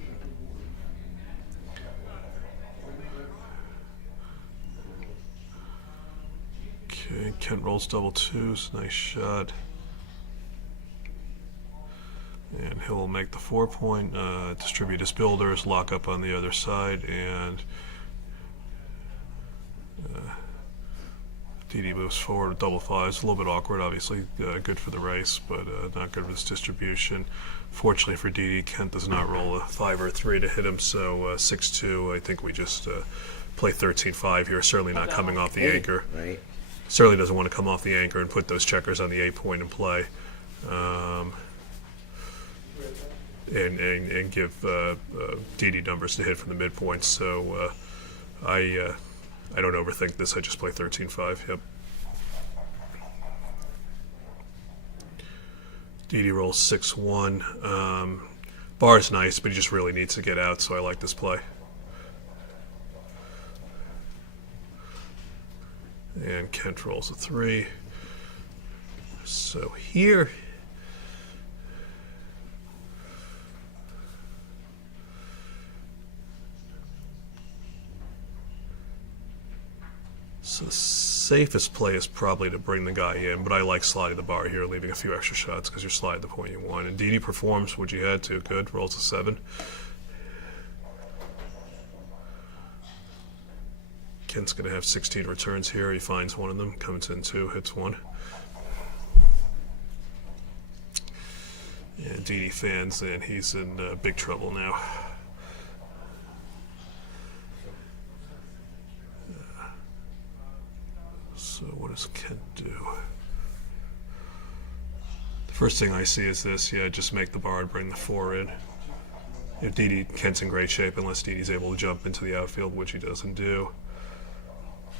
Okay, Kent rolls double 2s, nice shot. And he'll make the 4-point, distribute his builders, lock up on the other side, and Didi moves forward with double 5s. A little bit awkward, obviously, good for the race, but not good for his distribution. Fortunately for Didi, Kent does not roll a 5 or a 3 to hit him, so 6-2, I think we just play 13-5 here, certainly not coming off the anchor. Right. Certainly doesn't want to come off the anchor and put those checkers on the 8-point in play, and give Didi numbers to hit from the midpoint. So I don't overthink this. I just play 13-5. Yep. Didi rolls 6-1. Bar's nice, but he just really needs to get out. So I like this play. And Kent rolls a 3. So here, so the safest play is probably to bring the guy in, but I like sliding the bar here, leaving a few extra shots because you're sliding the point you want. And Didi performs what you had to. Good, rolls a 7. Kent's going to have 16 returns here. He finds one of them, comes in 2, hits 1. And Didi fans, and he's in big trouble now. So what does Kent do? The first thing I see is this. Yeah, just make the bar and bring the 4 in. If Kent's in great shape, unless Didi's able to jump into the outfield, which he doesn't do.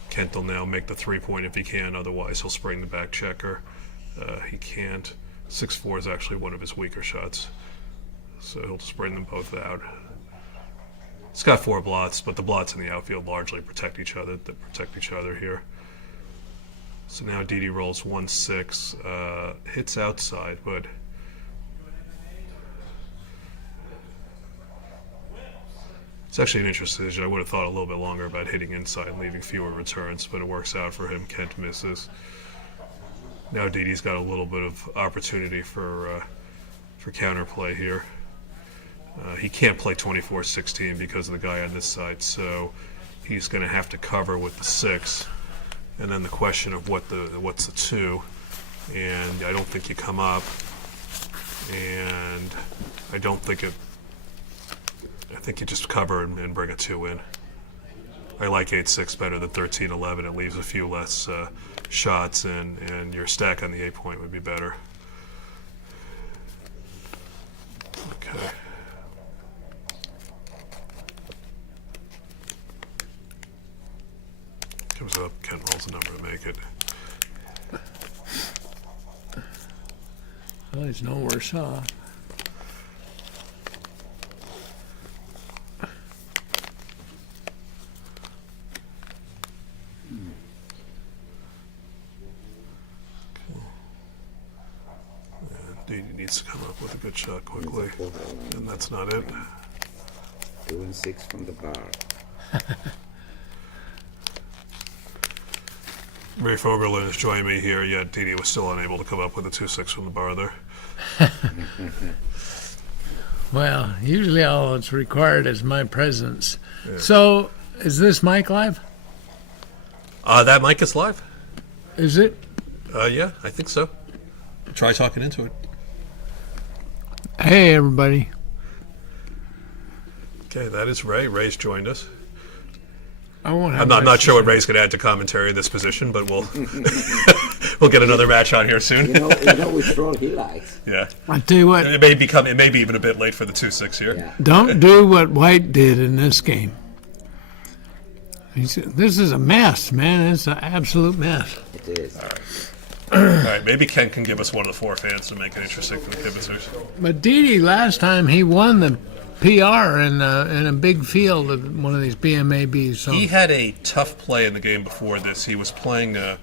Kent will now make the 3-point if he can, otherwise he'll spring the back checker. He can't. 6-4 is actually one of his weaker shots, so he'll just bring them both out. It's got 4 blots, but the blots in the outfield largely protect each other. They protect each other here. So now Didi rolls 1-6, hits outside, but It's actually an interesting decision. I would have thought a little bit longer about hitting inside and leaving fewer returns, but it works out for him. Kent misses. Now Didi's got a little bit of opportunity for counterplay here. He can't play 24-16 because of the guy on this side, so he's going to have to cover with the 6, and then the question of what's the 2, and I don't think you come up, and I think you just cover and bring a 2 in. I like 8-6 better than 13-11. It leaves a few less shots, and your stack on the 8-point would be better. Okay. Comes up, Kent rolls a number to make it. Well, he's no worse off. Didi needs to come up with a good shot quickly, and that's not it. 2 and 6 from the bar. Ray Fogerlin is joining me here, yet Didi was still unable to come up with a 2-6 from the bar there. Well, usually all that's required is my presence. Yeah. So, is this mic live? That mic is live? Is it? Yeah, I think so. Try talking into it. Hey, everybody. Okay, that is Ray. Ray's joined us. I won't have I'm not sure what Ray's going to add to commentary in this position, but we'll we'll get another match on here soon. You know which role he likes. Yeah. I'll tell you what. It may be even a bit late for the 2-6 here. Yeah. Don't do what White did in this game. This is a mess, man. It's an absolute mess. It is. All right, maybe Ken can give us one of the 4 fans to make it interesting for the Kibitzers. But Didi, last time he won the PR in a big field of one of these BMABs. So. He had a tough play in the game before this. He was playing a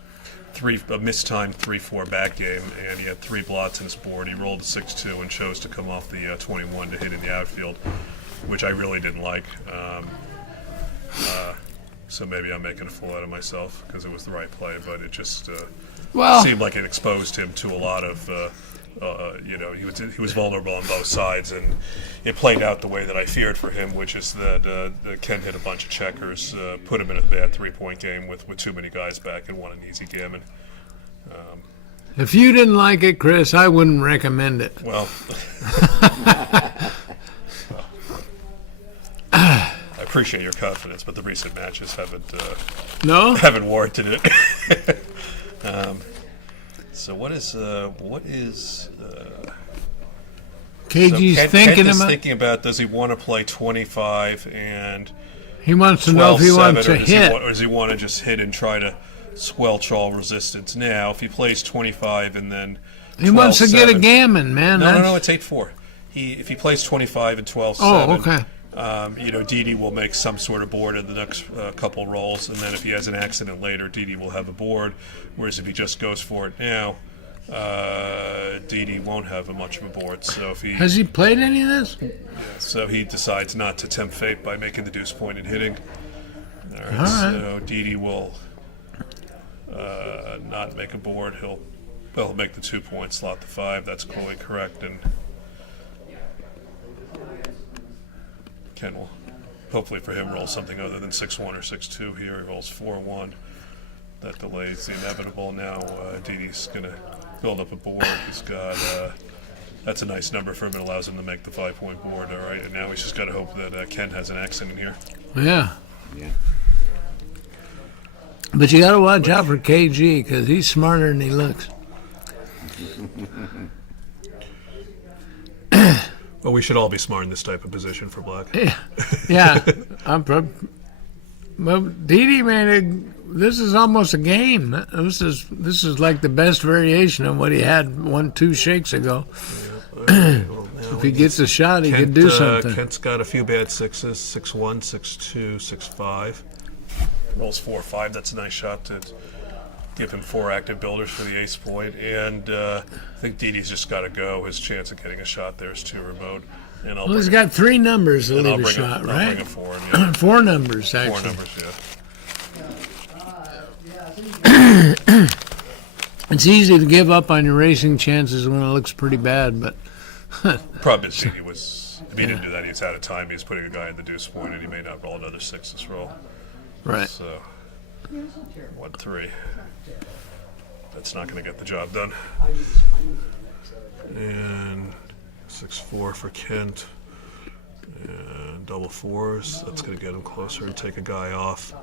mistimed 3-4 back game, and he had 3 blots in his board. He rolled a 6-2 and chose to come off the 21 to hit in the outfield, which I really didn't like. So maybe I'm making a fool out of myself because it was the right play, but it just seemed like it exposed him to a lot of, he was vulnerable on both sides, and it played out the way that I feared for him, which is that Ken hit a bunch of checkers, put him in a bad 3-point game with too many guys back, and won an easy gammon. If you didn't like it, Chris, I wouldn't recommend it. Well, I appreciate your confidence, but the recent matches haven't warranted it. So what is KG's so thinking about does he want to play 25 and he wants to know if he wants to hit, or does he want to just hit and try to squelch all resistance? Now, if he plays 25 and then he wants to get a gammon, man. No, it's 8-4. If he plays 25 and 12-7. Oh, okay. Didi will make some sort of board in the next couple rolls, and then if he has an accident later, Didi will have a board. Whereas if he just goes for it now, Didi won't have much of a board. So if he has he played any of this? Yeah, so he decides not to tempt fate by making the deuce point and hitting. All right. So Didi will not make a board. He'll make the 2 point, slot the 5. That's clearly correct, and Ken will, hopefully for him, roll something other than 6-1 or 6-2 here. He rolls 4-1. That delays the inevitable. Now Didi's going to build up a board. He's got, that's a nice number for him. It allows him to make the 5-point board. All right, and now he's just got to hope that Ken has an accident here. Yeah. But you got to watch out for KG because he's smarter than he looks. Well, we should all be smart in this type of position for black. Yeah. Well, Didi, man, this is almost a game. This is like the best variation of what he had 1-2 shakes ago. Yeah, if he gets a shot, he could do something. Kent's got a few bad 6s, 6-1, 6-2, 6-5. Rolls 4-5. That's a nice shot to give him 4 active builders for the ace point. And I think Didi's just got to go. His chance of getting a shot there is too remote. and I'll Well, he's bring, got 3 numbers to and I'll lead a bring, shot, I'll right? bring a 4 in, yeah. 4 numbers, 4 actually. numbers, yeah. It's easy to give up on your racing chances when it looks pretty bad, but Problem is, if he didn't do that, he was out of time. He was putting a guy in the deuce point, and he may not roll another 6 this roll. right. So, 1-3. That's not going to get the job done. And 6-4 for Kent. And double 4s. That's going to get him closer and take a guy off.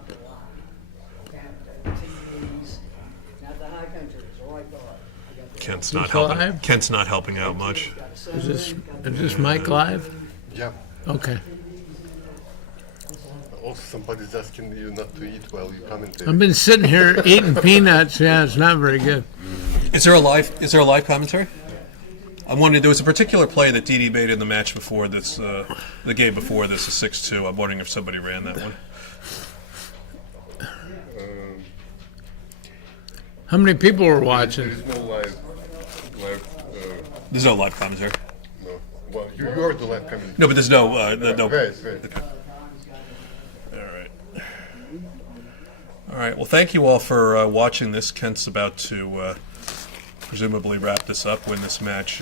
Kent's not helping. Live? Kent's not helping out much. Is this Mike live? Yeah. Okay. Also, somebody's asking you not to eat while you commentate. I've been sitting here eating peanuts. Yeah, it's not very good. Is there a live commentary? I'm wondering, there was a particular play that Didi made in the match before this, the game before this, a 6-2. I'm wondering if somebody ran that one. How many people were watching? There's no live. There's no live commentary. No. Well, you are the live commentary. No, but there's no. No. Right. Okay. All right. Well, thank you all for watching this. Kent's about to presumably wrap this up, win this match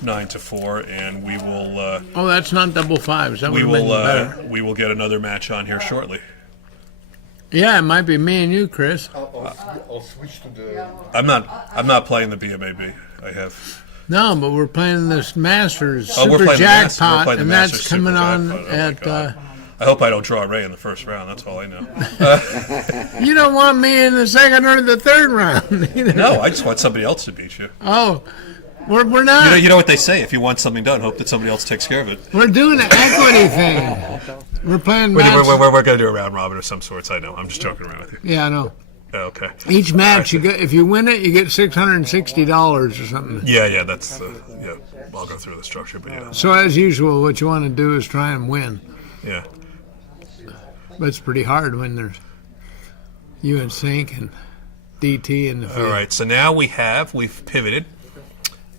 9-4, and we will. Oh, that's not double 5s. That would have been better. We will get another match on here shortly. Yeah, it might be me and you, Chris. I'll switch to the. I'm not playing the BMAB. I have. No, but we're playing this Masters Oh, we're Super playing the Masters. We're Jackpot, playing the and Masters that's Super coming on Jackpot. Oh, my at. God. I hope I don't draw a Ray in the first round. That's all I know. You don't want me in the second or the third round. Either. No, I just want somebody else to beat you. Oh, we're not. You know what they say: if you want something done, hope that somebody else takes care of it. We're doing an equity thing. We're playing We're match. going to do a round robin of some sorts. I know. I'm just joking around with you. Yeah, I know. Yeah, okay. Each match, you get if you win it, you get $660 or something. Yeah. That's yeah. I'll go through the structure, but yeah. So as usual, what you want to do is try and win. Yeah. But it's pretty hard when there's you and Sink and DT in the field. All right. So now we've pivoted,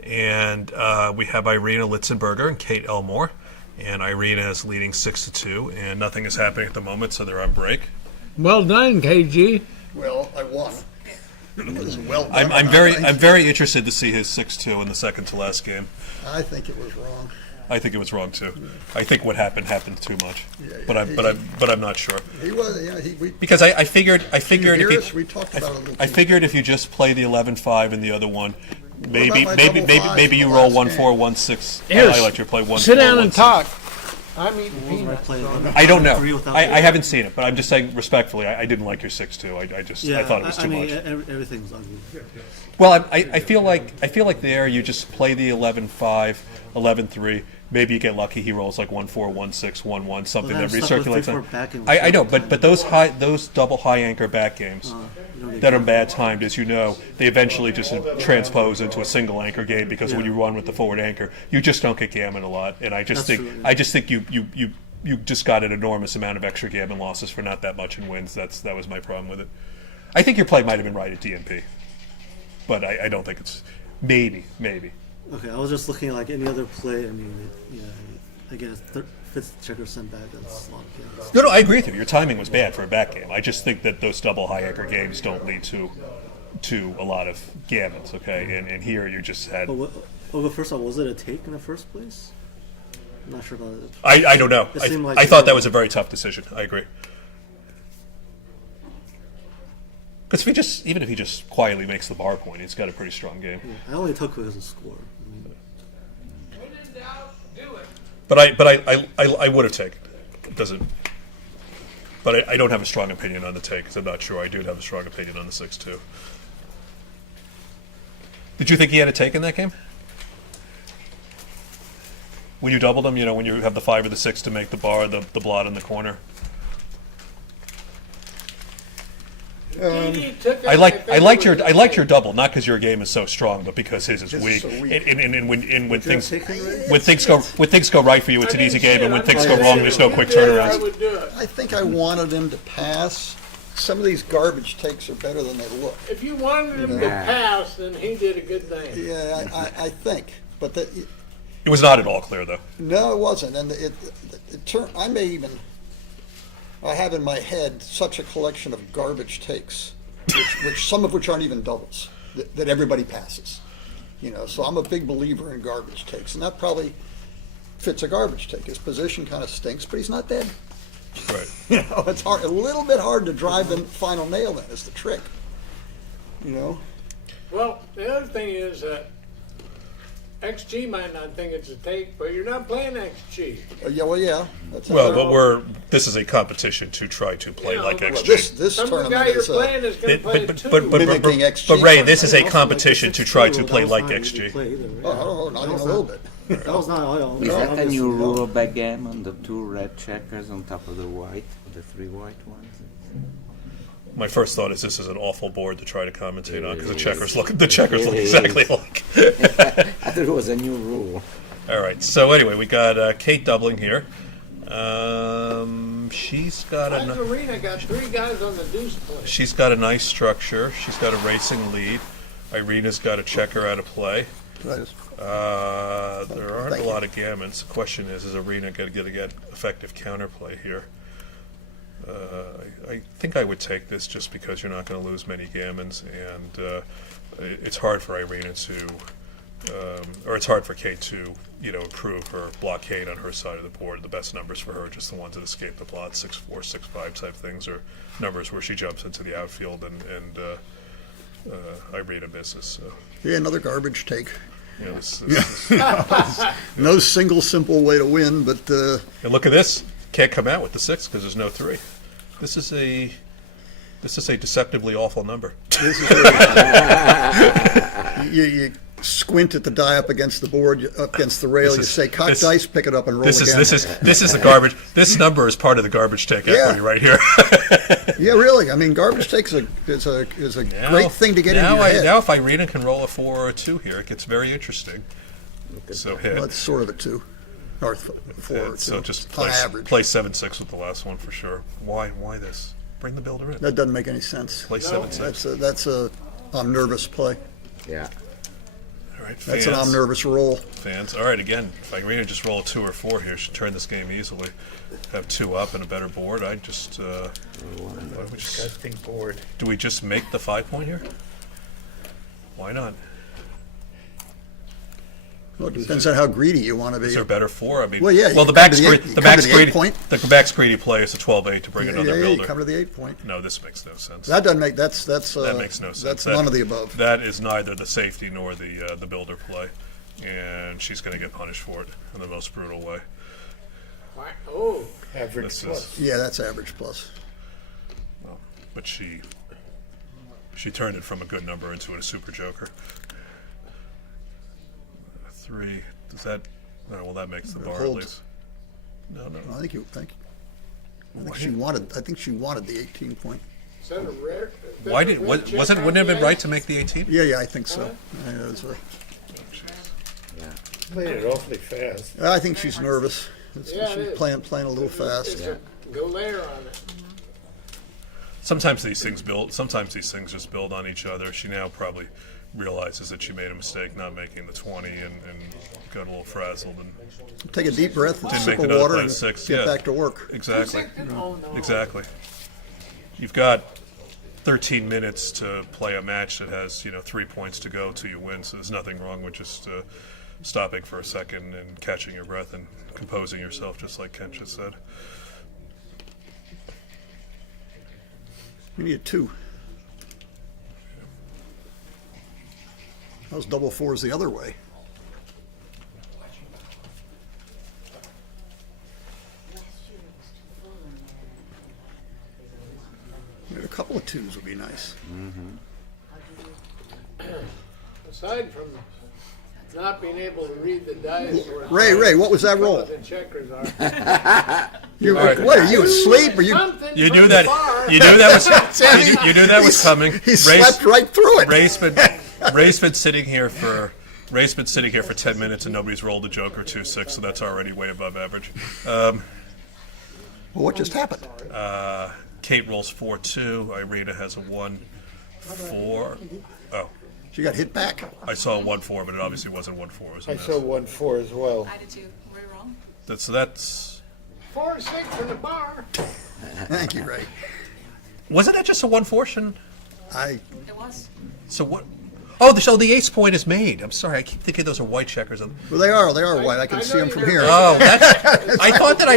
and we have Irina Litzenberger and Kate Elmore, and Irina is leading 6-2, and nothing is happening at the moment, so they're on break. Well done, KG. Well, I won. It was well done. I'm very interested to see his 6-2 in the second to last game. I think it was wrong. I think it was wrong too. I think what happened too much. But I'm not sure. He was, Because I figured we talked about it a little I figured if you just play the 11-5 in the other one, maybe about my double fives maybe you in the roll last 1-4, 1-6. Here, I let you play 1-4. Sit down and 1-6. talk. I'm eating peanuts. I don't know. I haven't seen it, but I'm just saying respectfully, I didn't like your 6-2. I thought it was too much. Everything's ugly. Well, I feel like there you just play the 11-5, 11-3. Maybe you get lucky. He rolls like 1-4, 1-6, 1-1, something that recirculates. I know, but those double high anchor back games that are bad timed, as you know, they eventually just transpose into a single anchor game because when you run with the forward anchor, you just don't get gammon a lot. And I just think you just got an enormous amount of extra gammon losses for not that much in wins. That was my problem with it. I think your play might have been right at DNP, but I don't think it's maybe. Okay, I was just looking at like any other play. I mean, yeah, I guess fifth checker sent back. That's a lot of games. No, I agree with you. Your timing was bad for a back game. I just think that those double high anchor games don't lead to a lot of gammons. Okay, and here you just had. But first off, was it a take in the first place? I'm not sure about it. I don't know. I thought that was a very tough decision. I agree. Because even if he just quietly makes the bar point, he's got a pretty strong game. Yeah, I only took it as a score. But I would have taken it. It doesn't. But I don't have a strong opinion on the take because I'm not sure. I do have a strong opinion on the 6-2. Did you think he had a take in that game? When you doubled him, when you have the 5 or the 6 to make the bar, the blot in the corner. I liked your double, not because your game is so strong, but because his is weak. And when things go right for you, it's an easy game, and when things go wrong, there's no quick turnarounds. I think I wanted him to pass. Some of these garbage takes are better than they look. If you wanted him to pass, then he did a good thing. Yeah, I think. But It was not at all clear, though. No, it wasn't, and it turned. I have in my head such a collection of garbage takes, which some of which aren't even doubles, that everybody passes. So I'm a big believer in garbage takes, and that probably fits a garbage take. His position kind of stinks, but he's not dead. Right. It's hard, a little bit hard to drive the final nail in. Is the trick. Well, the other thing is that XG might not think it's a take, but you're not playing XG. Yeah. That's Well, another- but this is a competition to try to play like well, XG. this Some of the tournament guy you're is playing is going to play But, two. Mimicking XG but Ray, this is a Also, competition like, to if try it's to true, play that was like not easy to XG. play either, right? Oh, not That even was a little not- bit. That was not. Is that a obviously new not. rule of backgammon? The 2 red checkers on top of the 3 white ones? My first thought is this is an awful board to try to commentate on because the checkers look exactly like. I thought it was a new rule. All right. So anyway, we got Kate doubling here. She's got Times a Arena got 3 guys on the deuce play. she's got a nice structure. She's got a racing lead. Irina's got a checker out of play. There aren't a lot of gammons. The question is Irina going to get effective counterplay here? I think I would take this just because you're not going to lose many gammons, and it's hard for Irina to, or it's hard for Kate to, improve her blockade on her side of the board. The best numbers for her are just the ones that escape the blot, 6-4, 6-5 type things, or numbers where she jumps into the outfield and Irina misses. So, Yeah, another garbage take. this No single simple way to win, but and look at this. Can't come out with the 6 because there's no 3. This is a deceptively awful number. you squint at the die up against the board, up against the rail. You say, "Cock dice, pick it up and roll This again." is the garbage. This number is part of the garbage take equity right here. Yeah, really. I mean, garbage take is a great thing to get into your head. Now, if Irina can roll a 4 or a 2 here, it gets very interesting. So hit. Well, it's sort of a 2. Or 4 or 2. So just on play average. 7-6 with the last one for sure. Why this? Bring the builder in. That doesn't make any sense. Play 7-6. That's a I'm nervous play. Yeah. All right, That's an I'm nervous roll. Fans. All right, again, if Irina just roll a 2 or 4 here, she'd turn this game easily. Have 2 up and a better board. I just, Disgusting board. do we just make the 5-point here? Why not? Well, it depends on how greedy you want to be. Is there a better 4? I mean, Well, yeah, you well, the come back's to the greedy. eight- The you come to back's the greedy. 8-point. The back's greedy play is a 12-8 to bring another You builder. come to the 8-point. No, this makes no sense. That doesn't make that makes no sense. That's none of the above. That is neither the safety nor the builder play, and she's going to get punished for it in the most brutal way. Oh, Average This plus. is, Yeah, that's average plus. but she turned it from a good number into a super joker. 3. Does that? No, well, that makes the bar at Hold. least. No. I think she wanted. I think she wanted the 18-point. is that a rare? Wouldn't it have been right to make the 18? Yeah, I think so. Played it awfully fast. I think she's nervous. Yeah, it She's is. playing a little fast. Go layer on it. Sometimes these things just build on each other. She now probably realizes that she made a mistake not making the 20 and got a little frazzled and Take a deep breath and didn't sip make of the water play and 6. get Yeah. back to work. Exactly. Oh, no. Exactly. You've got 13 minutes to play a match that has 3 points to go till you win. So there's nothing wrong with just stopping for a second and catching your breath and composing yourself, just like Ken just said. You need a 2. Those double 4s the other way. A couple of 2s would be nice. Aside from not being able to read the dice. or Ray, what was that roll? The checkers are. What are you asleep? Are you? Something You from knew the that. bar. You knew that was. You knew that was coming. He slept right through it. Ray's been sitting here for 10 minutes and nobody's rolled a joker 2-6, so that's already way above average. Well, what just happened? Kate rolls 4-2. Irina has a 1. 4. Oh, She got hit back. I saw 1-4, but it obviously wasn't 1-4. It was a I miss. saw 1-4 as well. I did too. Were we wrong? That's 4-6 in the bar. Thank you, Ray. wasn't that just a 1-4? Shouldn't- I It was. So what? Oh, the ace point is made. I'm sorry, I keep thinking those are white checkers. well, they are white. I can see them from here. Oh, that's. I thought that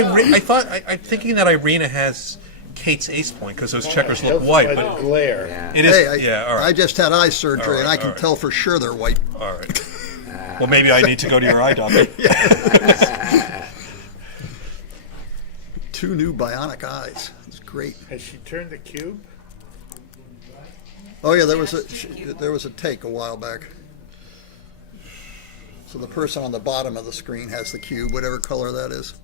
I'm thinking that Irina has Kate's ace point because those checkers look white. But glare. Yeah. it is. Hey, yeah. All I right. just had eye surgery, All and right, I can all right. tell for sure they're white. All right. Well, maybe I need to go to your eye doctor. 2 new bionic eyes. It's great. Has she turned the cube? Oh yeah, there was a take a while back. So the person on the bottom of the screen has the cube, whatever color that is.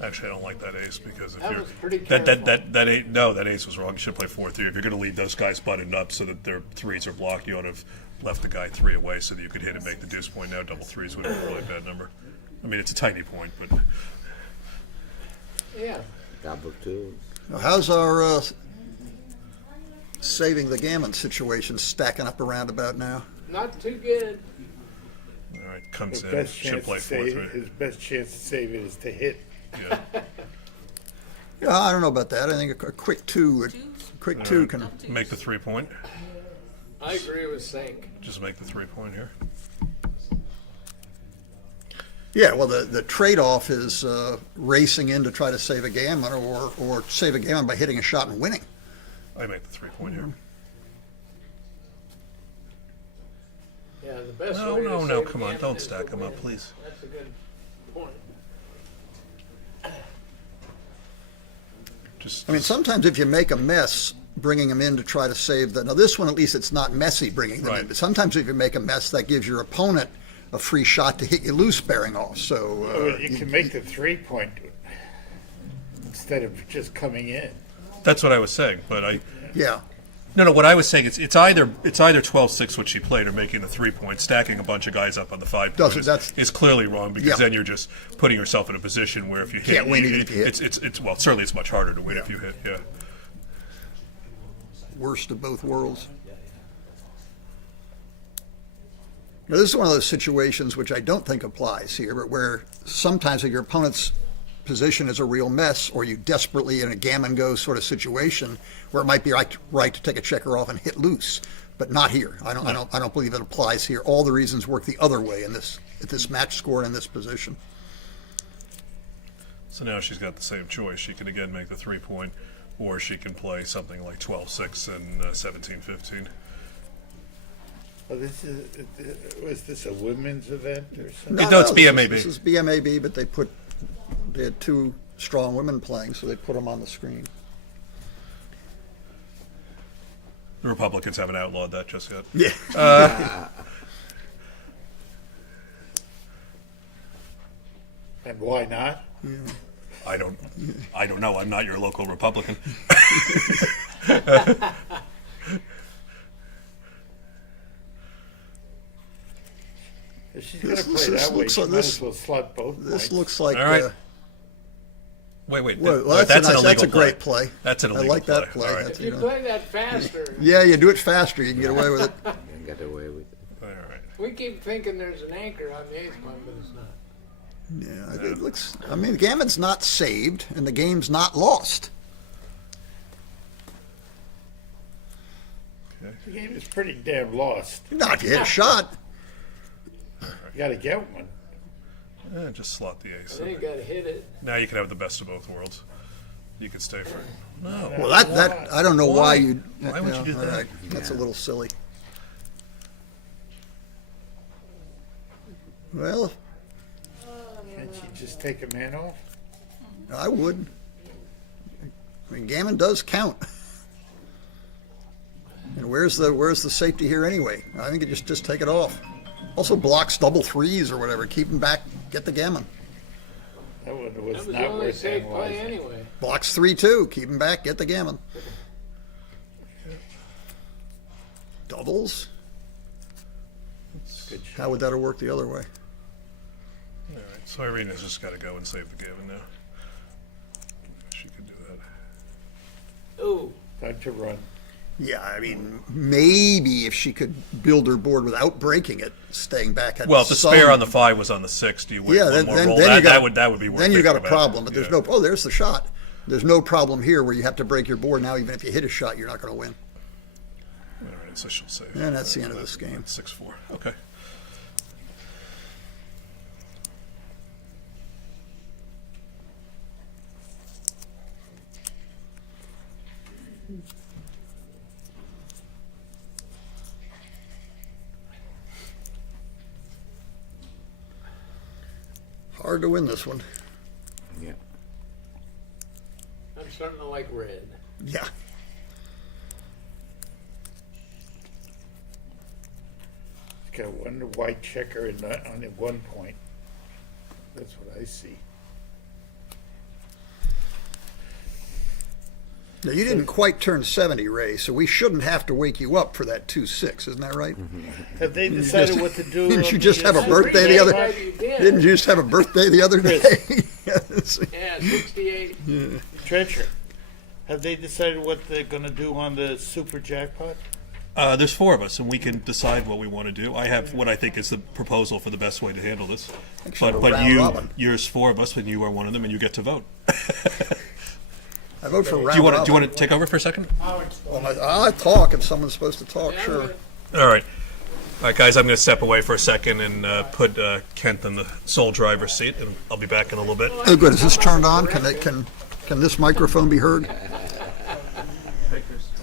Actually, I don't like that ace because if That you're was pretty that ace was wrong. You should play 4-3. If you're going to leave those guys buttoned up so that their threes are blocked, you ought to have left the guy 3 away so that you could hit and make the deuce point. Now double threes would be a really bad number. I mean, it's a tiny point, but Yeah. Double 2. Now, how's our saving the gammon situation stacking up around about now? Not too good. all right, comes His in. best Should chance play to save 4-3. his best chance to save it is to hit. Yeah. Yeah, I don't know about that. I think a quick two can. Make the 3 point. I agree with Sink. Just make the 3 point here. Yeah, well, the trade-off is racing in to try to save a gammon, or save a gammon by hitting a shot and winning. I make the 3 point here. Yeah, the best No, way to no, save no. a Come on, gammon don't is stack to them up, win. please. That's a good point. Just. I mean, sometimes if you make a mess, bringing them in to try to save the. Now, this one, at least, it's not messy bringing them in. Right. But sometimes if you make a mess, that gives your opponent a free shot to hit you loose bearing off. So Well, you can make the 3-point instead of just coming in. That's what I was saying, but I. yeah. No. What I was saying it's either 12-6 what she played or making the 3 point. Stacking a bunch of guys up on the 5 point Doesn't- that's- is clearly wrong because Yeah. then you're just putting yourself in a position where if you hit, Can't win even if you hit. It's well, certainly it's much harder to win if you hit. Yeah. Worst of both worlds. Now, this is one of those situations which I don't think applies here, but where sometimes if your opponent's position is a real mess, or you desperately in a gammon go sort of situation where it might be right to take a checker off and hit loose, but not here. I don't believe it applies here. All the reasons work the other way in this at this match score and in this position. So now she's got the same choice. She can again make the 3 point, or she can play something like 12-6 and 17-15. Well, was this a women's event or something? No, it's this is- BMAB. This is BMAB, but they had 2 strong women playing, so they put them on the screen. The Republicans haven't outlawed that just yet. Yeah. And why not? I don't know. I'm not your local Republican. If she's going to This- play this that way, looks she like might this- as well slot both This points. looks like. All right. Wait. Well, That's that's an a illegal great play. That's an I illegal like that play. All right. That's, If you play that faster, yeah, you do it faster, you can get away with it. You can get away with it. All right. we keep thinking there's an anchor on the ace point, but it's not. Yeah, it looks. I mean, the gammon's not saved, and the game's not lost. The game is pretty damn lost. Not if you hit a shot. You got to get one. Just slot the ace. Then you got to hit it. Now you can have the best of both worlds. You can stay for. No. Well, that I don't know why you. Why would you do all that? right, that's a little silly. Well, Can't you just take a man off? I would. I mean, gammon does count. And where's the safety here anyway? I think you just take it off. Also blocks double threes or whatever. Keep them back. Get the gammon. That one was not worth analyzing. anyway. Blocks 3-2. Keep them back. Get the gammon. Doubles. Good shot. How would that have worked the other way? All right. So Irina's just got to go and save the gammon now. She could do that. Time to run. Yeah, I mean, maybe if she could build her board without breaking it, staying back at Well, if the some- spare on the 5 was on the 6, do you wait Yeah, one then, more then, roll? then you got that would be worth then you got a thinking about. problem. But there's Yeah. no. Oh, there's the shot. There's no problem here where you have to break your board. Now, even if you hit a shot, you're not going to win. All right, so she'll save. And that's the end of this game. 6-4. Okay. Hard to win this one. Yeah. I'm starting to like red. Yeah. It's got one white checker on at one point. That's what I see. Now, you didn't quite turn 70, Ray, so we shouldn't have to wake you up for that 2-6, isn't that right? Have they decided what to do? Didn't on you just have a the- birthday the other? Didn't you just have a birthday the other day? Yes. Yeah, 68. Trencher, have they decided what they're gonna do on the super jackpot? There's 4 of us, and we can decide what we want to do. I have what I think is the proposal for the best way to handle this. Actually, a But round you, robin. yours 4 of us, and you are one of them, and you get to vote. I vote for round Do you want robin. to take over for a second? Well, I talk if someone's supposed to talk, sure. All right. All right, guys, I'm going to step away for a second and put Kent in the sole driver's seat, and I'll be back in a little bit. Oh, good. Is this turned on? Can this microphone be heard?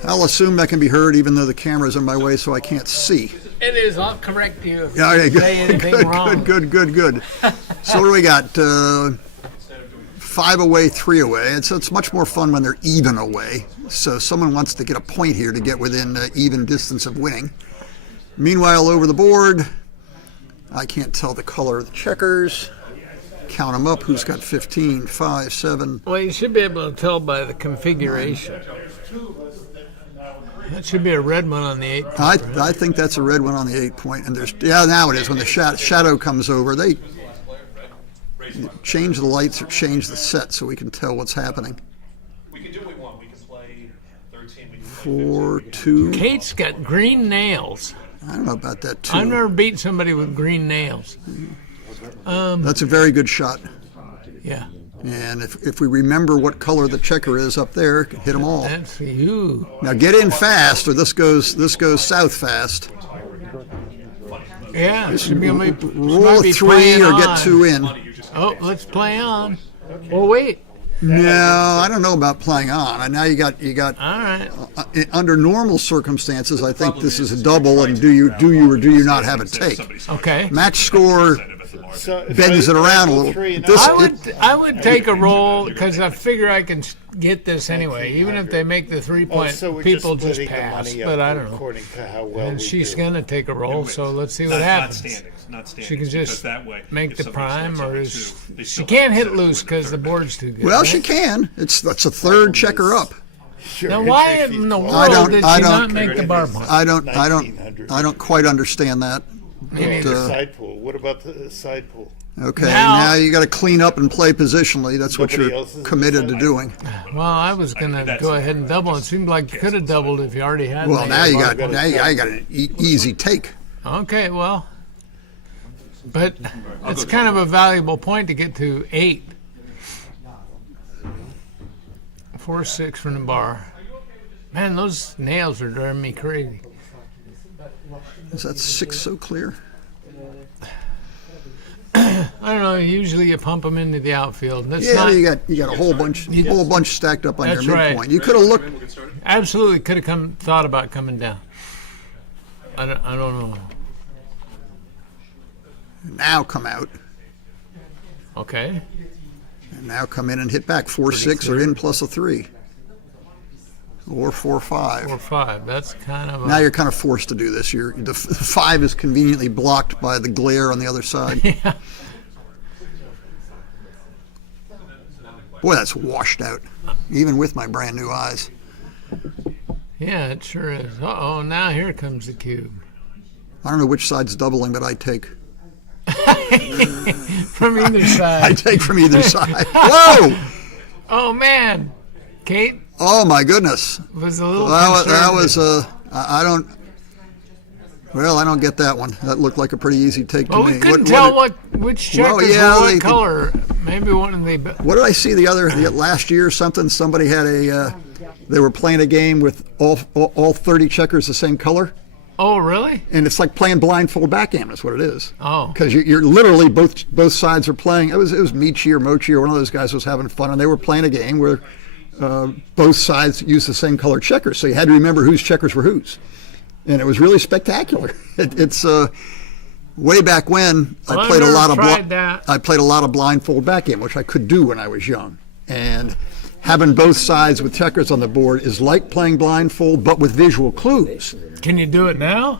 I'll assume that can be heard, even though the camera's in my way, so I can't see. It is. I'll correct you if Yeah, okay, you say anything wrong. good. So what do we got? 5 away, 3 away. It's much more fun when they're even away. So someone wants to get a point here to get within even distance of winning. Meanwhile, over the board, I can't tell the color of the checkers. Count them up. Who's got 15, 5, 7? Well, you should be able to tell by the configuration. That should be a red one on the 8 point. I think that's a red one on the 8 point. And now it is when the shadow comes over. They change the lights or change the set so we can tell what's happening. We can do what we want. We can play 13. We can 4, 2. Kate's got green nails. I don't know about that, too. I've never beat somebody with green nails. That's a very good shot. Yeah. And if we remember what color the checker is up there, hit them all. That's you. Now get in fast, or this goes south fast. Yeah, it should be Roll a 3 or get 2 in. Oh, let's play on. Well, wait. No, I don't know about playing on. Now you got. All right. Under normal circumstances, I think this is a double, and do you or do you not have a take? Okay. Match score So if bends I it around a roll little. 3 and This- I would take a roll because I figure I can get this anyway. Even if they make the 3 point, so we're people just just splitting the pass. money But up I don't know. according to how well And we she's do. gonna take a roll, so let's see what Not happens. standings. Not standings. She can because just that way, make if the somebody prime, steps or over is 2, they she still can't have hit to win loose the because the third. board's too good. Well, right? she can. That's a third checker up. Sure, Now, it's why if in the you- world I don't- did I she don't- not make the bar point? I don't 1900. quite understand that. Me But, neither. Side pool. What about the side pool? Okay, Now- now you got to clean up and play positionally. That's what Nobody you're else is committed to deciding? doing. Well, I was gonna go ahead and double. It seemed like you could have doubled if you already had. Well, made now a you bar got point. an easy take. Okay, well, but it's kind of a valuable point to get to 8. 4-6 from the bar. Man, those nails are driving me crazy. Is that 6 so clear? I don't know. Usually you pump them into the outfield. That's Yeah, not you got a whole bunch stacked up on your That's right. midpoint. You could have looked. absolutely could have thought about coming down. I don't know. Now come out. Okay. And now come in and hit back 4-6 or in plus a 3. Or 4-5. 4-5. That's kind of. Now you're kind of forced to do this. The 5 is conveniently blocked by the glare on the other side. Yeah. Boy, that's washed out, even with my brand new eyes. Yeah, it sure is. Uh-oh, now here comes the cube. I don't know which side's doubling, but I take. From either side. I take from either side. Whoa! Oh, man. Kate, Oh my goodness. Was a little That conservative. was I don't. Well, I don't get that one. That looked like a pretty easy take to Well, me. we couldn't tell which checkers yeah, were what they- color. Maybe one of the. What did I see the last year or something? Somebody had they were playing a game with all 30 checkers the same color, Oh, really? and it's like playing blindfold backgammon. Is what it is. Oh. Because you're literally both sides are playing. It was Michi or Mochi or one of those guys was having fun, and they were playing a game where both sides used the same color checkers. So you had to remember whose checkers were whose, and it was really spectacular. It's way back when Well, I played a I've lot never of tried that. I played a lot of blindfold backgammon, which I could do when I was young, and having both sides with checkers on the board is like playing blindfold, but with visual clues. Can you do it now?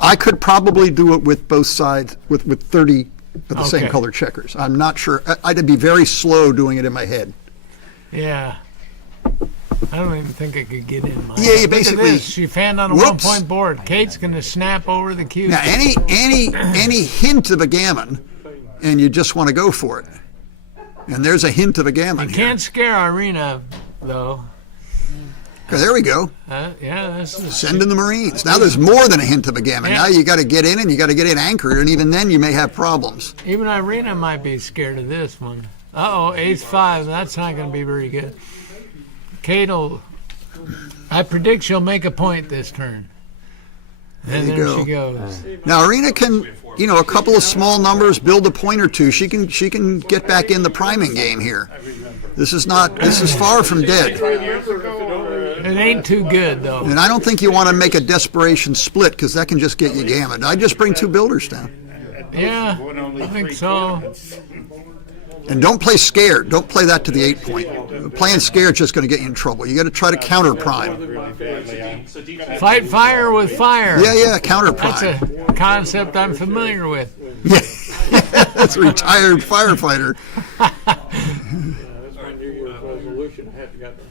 I could probably do it with both sides, with 30 of the same Okay. color checkers. I'm not sure. I'd be very slow doing it in my head. Yeah. I don't even think I could get in. Yeah, you Look basically- at this. She fanned on a Whoops. 1-point board. Kate's going to snap over the cue. Now, any hint of a gammon, and you just want to go for it. And there's a hint of a gammon You here. can't scare Irina, though. Okay, there we go. Yeah, this is. Send in the Marines. Now there's more than a hint of a gammon. Yeah. Now you got to get in, and you got to get in anchored, and even then you may have problems. Even Irina might be scared of this one. Uh-oh, ace-5. That's not going to be very good. Kate I predict she'll make a point this turn. And There you there go. she goes. Now Arena can, a couple of small numbers, build a point or two. She can get back in the priming game here. This is far from dead. It ain't too good, though. And I don't think you want to make a desperation split because that can just get you gammoned. I just bring two builders down. Yeah, I think so. And don't play scared. Don't play that to the 8-point. Playing scared is just going to get you in trouble. You got to try to counter prime. Fight fire with fire. Yeah, counter That's prime. a concept I'm familiar with. Yeah, that's a retired firefighter.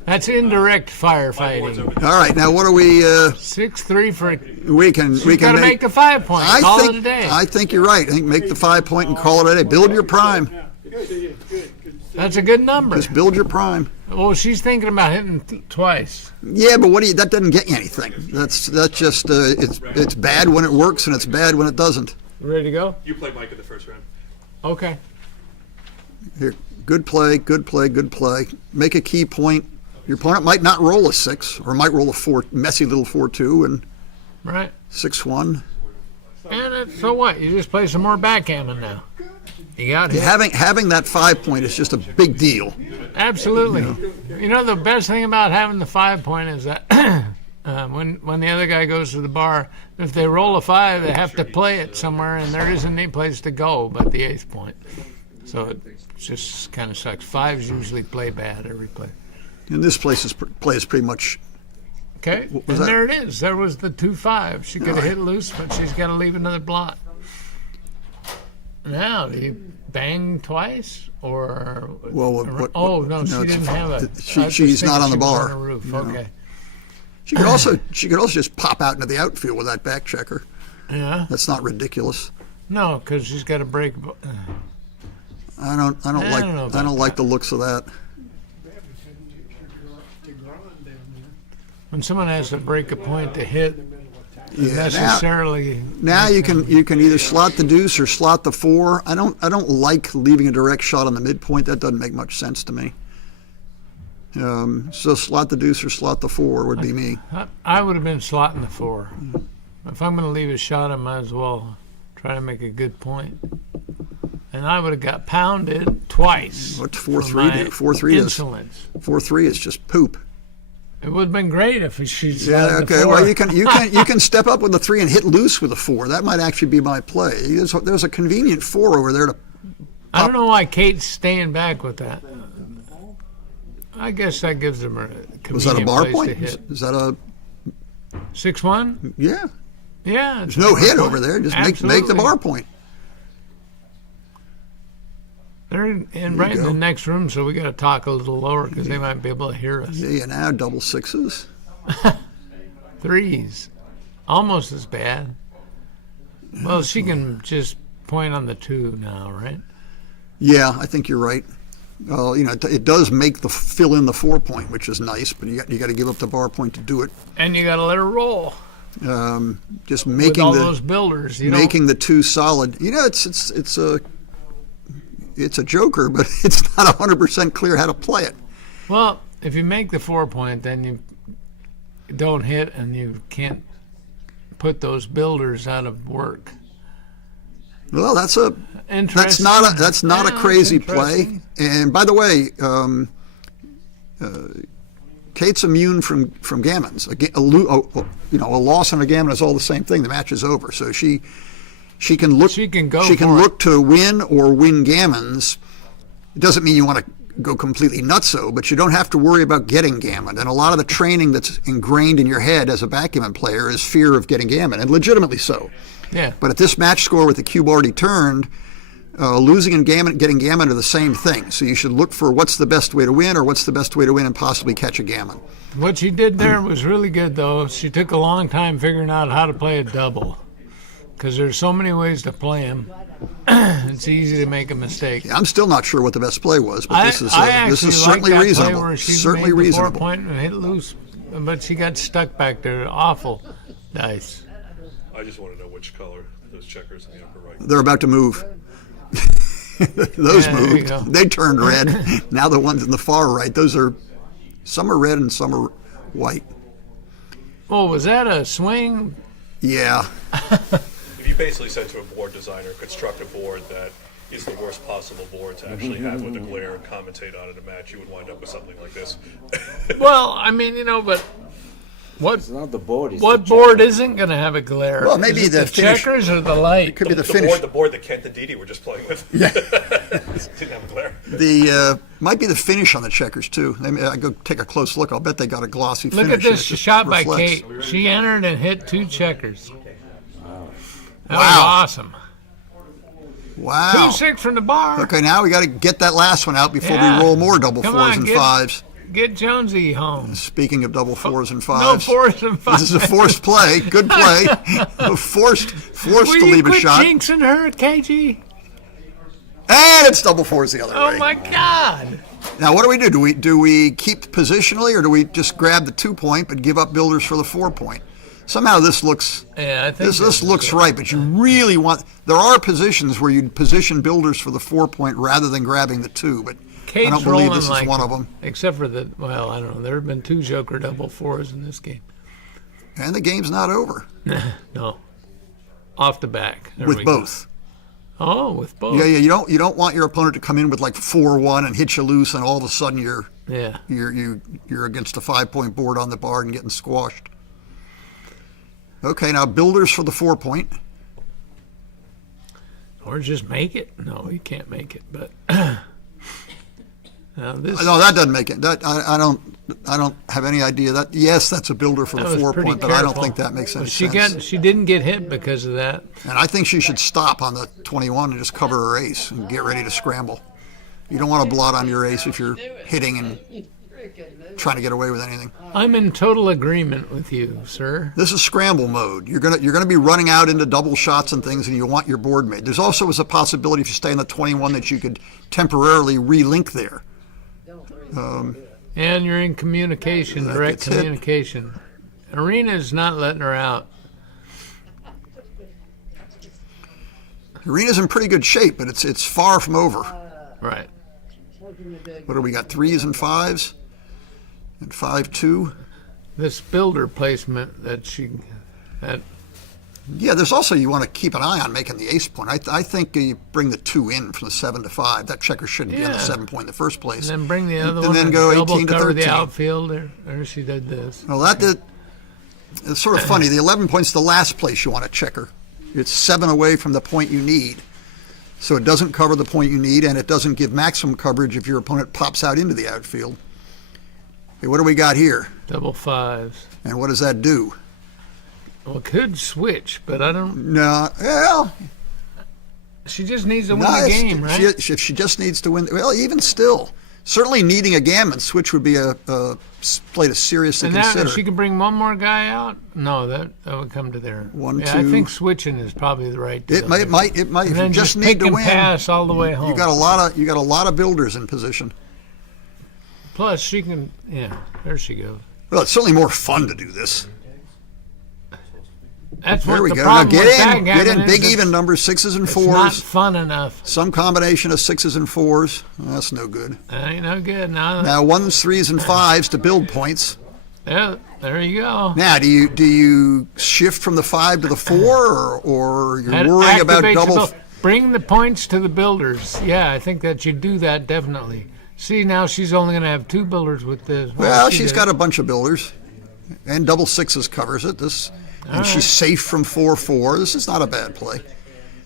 That's indirect firefighting. All right, now what are we? 6-3 for. We can Gotta make the 5 point. Call it a day. I think you're right. I think make the 5 point and call it a day. Build your prime. That's a good number. Just build your prime. Well, she's thinking about hitting twice. Yeah, but that doesn't get you anything. That's just it's bad when it works and it's bad when it doesn't. Ready to go? You play Mike in the first round. Okay. Here, good play. Make a key point. Your opponent might not roll a 6 or might roll a messy little 4-2 and Right. 6-1. And so what? You just play some more backgammon now. You got it. Having that 5 point is just a big deal. Absolutely. You know, the best thing about having the 5 point is that when the other guy goes to the bar, if they roll a 5, they have to play it somewhere, and there isn't any place to go but the 8th point. So it just kind of sucks. 5s usually play bad every play. And this plays pretty much. Okay, Was and that- there it is. There was the 2-5. She could have hit loose, but she's got to leave another blot. Now, do you bang twice or? Well, oh no, she it's- didn't have a. She's not on the bar. On the roof. you know. Okay. She could also just pop out into the outfield with that back checker. Yeah. That's not ridiculous. No, because she's got to break. I don't don't know like the looks of that. When someone has to break a point to hit, Yeah, necessarily. Now you can either slot the deuce or slot the 4. I don't like leaving a direct shot on the midpoint. That doesn't make much sense to me. So slot the deuce or slot the 4 would be me. I would have been slotting the 4. If I'm going to leave a shot, I might as well try to make a good point. And I would have got pounded twice. What's for 4-3 do? my 4-3 is insolence. 4-3 is just poop. It would have been great if she'd Yeah, slotted the okay. 4. Well, you can step up with the 3 and hit loose with a 4. That might actually be my play. There's a convenient 4 over there to. I don't know why Kate's staying back with that. I guess that gives them a convenient Was that a bar place point? to hit. Is that a 6-1? yeah? Yeah. There's no hit over there. Just make the Absolutely. bar point. They're right in the next room, so we got to talk a little lower because they might be able to hear us. Yeah, now double 6s. 3s, almost as bad. Well, she can just point on the 2 now, right? Yeah, I think you're right. it does make fill in the 4 point, which is nice, but you got to give up the bar point to do it. And you got to let her roll. Just With making all the those builders, making the 2 solid. It's a joker, but it's not 100% clear how to play it. Well, if you make the 4 point, then you don't hit, and you can't put those builders out of work. Well, that's not a crazy play. And by the way, Kate's immune from gammons. A loss on a gammon is all the same thing. The match is over. So she can look. She can look to win or win gammons. It doesn't mean you want to go completely nutso, but you don't have to worry about getting gammon. And a lot of the training that's ingrained in your head as a backgammon player is fear of getting gammon, and legitimately so. Yeah. But at this match score with the cube already turned, losing and getting gammon are the same thing. So you should look for what's the best way to win or what's the best way to win and possibly catch a gammon. What she did there was really good, though. She took a long time figuring out how to play a double, because there's so many ways to play them. It's easy to make a mistake. Yeah, I'm still not sure what the best play was, but this is certainly like that reasonable. Play where she certainly made the reasonable. 4 point and hit loose, but she got stuck back there. Awful dice. I just want to know which color those checkers in the upper right. They're about to move. Those Yeah, there you moved. go. They turned red. Now the ones in the far right, some are red and some are white. Oh, was that a swing? Yeah. If you basically said to a board designer, construct a board that is the worst possible board to actually have with a glare and commentate on it in a match, you would wind up with something like this. Well, I mean, but It's not the board. what board isn't going to have a glare? Well, maybe Is it the the finish- checkers or the light. It could be the finish. The board that Kent and Didi were just playing with. Yeah. Didn't have a glare. The might be the finish on the checkers too. I go take a close look. I'll bet they got a glossy Look finish. at and this it just shot by reflects. Kate. She entered and hit 2 checkers. That was Wow. awesome. Wow. 2-6 from the bar. Okay, now we got to get that last one out before Yeah. we roll more double Come 4s on, and get- 5s. Get Jonesy home. Speaking of double 4s and 5s. No 4s and 5s. This is a forced play. Good play. forced Will to you leave a quit shot. jinxing her, KG? And it's double 4s the other Oh way. my God. Now, what do? Do we keep positionally, or do we just grab the 2 point but give up builders for the 4 point? Somehow this looks Yeah, I think this looks right, but you really want. There are positions where you'd position builders for the 4 point rather than grabbing the 2, but Kate's I don't believe rolling this like, is one of them. Except for the, well, I don't know. There have been 2 Joker double 4s in this game. And the game's not over No. Off the back. There with we go. both. Oh, with both. Yeah. You don't want your opponent to come in with like 4-1 and hit you loose, and all of a sudden you're against a 5 point board on the bar and getting squashed. Okay, now builders for the 4 point. Or just make it. No, you can't make it. But now this. No, that doesn't make it. I don't have any idea that. Yes, that's a builder for That the was 4 pretty point, but I don't careful. think that makes any But she sense. she didn't get hit because of that. And I think she should stop on the 21 and just cover her ace and get ready to scramble. You don't want to blot on your ace if you're hitting and trying to get away with anything. I'm in total agreement with you, sir. This is scramble mode. You're gonna be running out into double shots and things, and you want your board made. There's also a possibility if you stay in the 21 that you could temporarily relink there. And you're in communication, That direct gets hit. communication. Arena's not letting her out. Arena's in pretty good shape, but it's far from over. Right. What do we got? 3s and 5s, and 5-2. This builder placement that Yeah, there's also, you want to keep an eye on making the ace point. I think you bring the 2 in from the 7 to 5. That checker shouldn't be on the Yeah. 7 point in the first place. and then bring the other and one then and go double 18 to cover 13. the outfield. There she did this. Well, it's sort of funny. The 11 point's the last place you want to checker. It's 7 away from the point you need. So it doesn't cover the point you need, and it doesn't give maximum coverage if your opponent pops out into the outfield. Okay, what do we got here? Double 5s. And what does that do? Well, it could switch, but I don't. No, well, She just needs to win no, the game, right? if she just needs to win, well, even still, certainly needing a gammon switch would be a play to seriously And that, consider. if she can bring one more guy out, no, that would come to there. One, yeah, I two. think switching is probably the right deal. It might. And If you then just need pick to and win, pass all the way home. you got a lot of builders in position. Plus, she can. Yeah, there she goes. Well, it's certainly more fun to do this. That's There what we the go. Now problem get with in, backgammon get in big is. even numbers, 6s and It's not 4s. fun enough. Some combination of 6s and 4s. That's no good. That ain't no good. Now, Now 1s, 3s, and 5s to build points. yeah, there you go. Now, do you shift from the 5 to the 4, or you're That worrying about activates the double? build- Bring the points to the builders. Yeah, I think that you do that definitely. See, now she's only going to have 2 builders with this. Well, she's got a bunch of builders, and double 6s covers it. And she's safe from 4-4. This is not a bad play.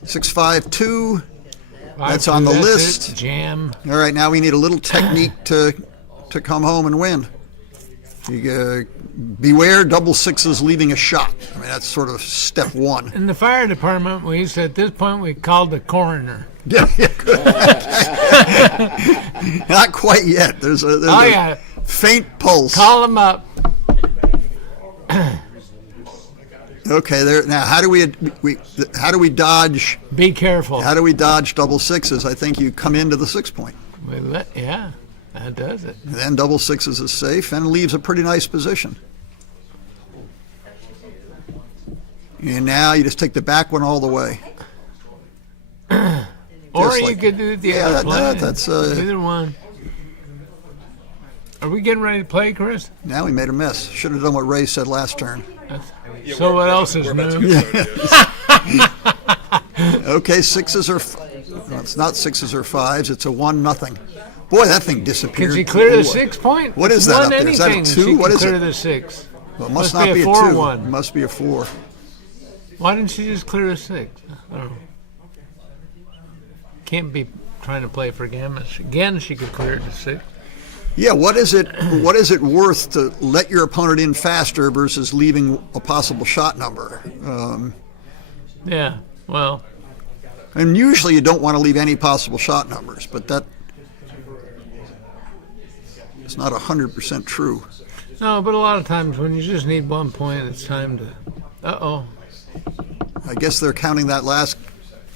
6-5-2. That's on the list. Jam. All right, now we need a little technique to come home and win. Beware double 6s leaving a shot. I mean, that's sort of step 1. In the fire department, we used to, at this point, we called the coroner. Yeah, good. Not quite yet. There's a faint pulse. Call them up. Okay, there. Now, how do we dodge? Be careful. How do we dodge double 6s? I think you come into the 6 point. Yeah, that does it. And then double 6s is safe and leaves a pretty nice position. And now you just take the back one all the way. Or Just you like- could do the Yeah, other play. that's Either one. Are we getting ready to play, Chris? now we made a mess. Should have done what Ray said last turn. So what else is new? Okay, 6s are. No, it's not 6s or 5s. It's a 1-0. Boy, that thing disappeared. Can she clear the Boy. 6 point? What is that Won up there? Is that a anything, 2? she What can is clear it? the 6. Well, it must not be a 2. 4-1. It must be a 4. Why didn't she just clear the 6? I don't know. Can't be trying to play for gammon. Again, she could clear it to 6. Yeah, what is it worth to let your opponent in faster versus leaving a possible shot number? Yeah, well, And usually you don't want to leave any possible shot numbers, but that is not 100% true. no, but a lot of times when you just need 1 point, it's time to. Uh-oh. I guess they're counting that last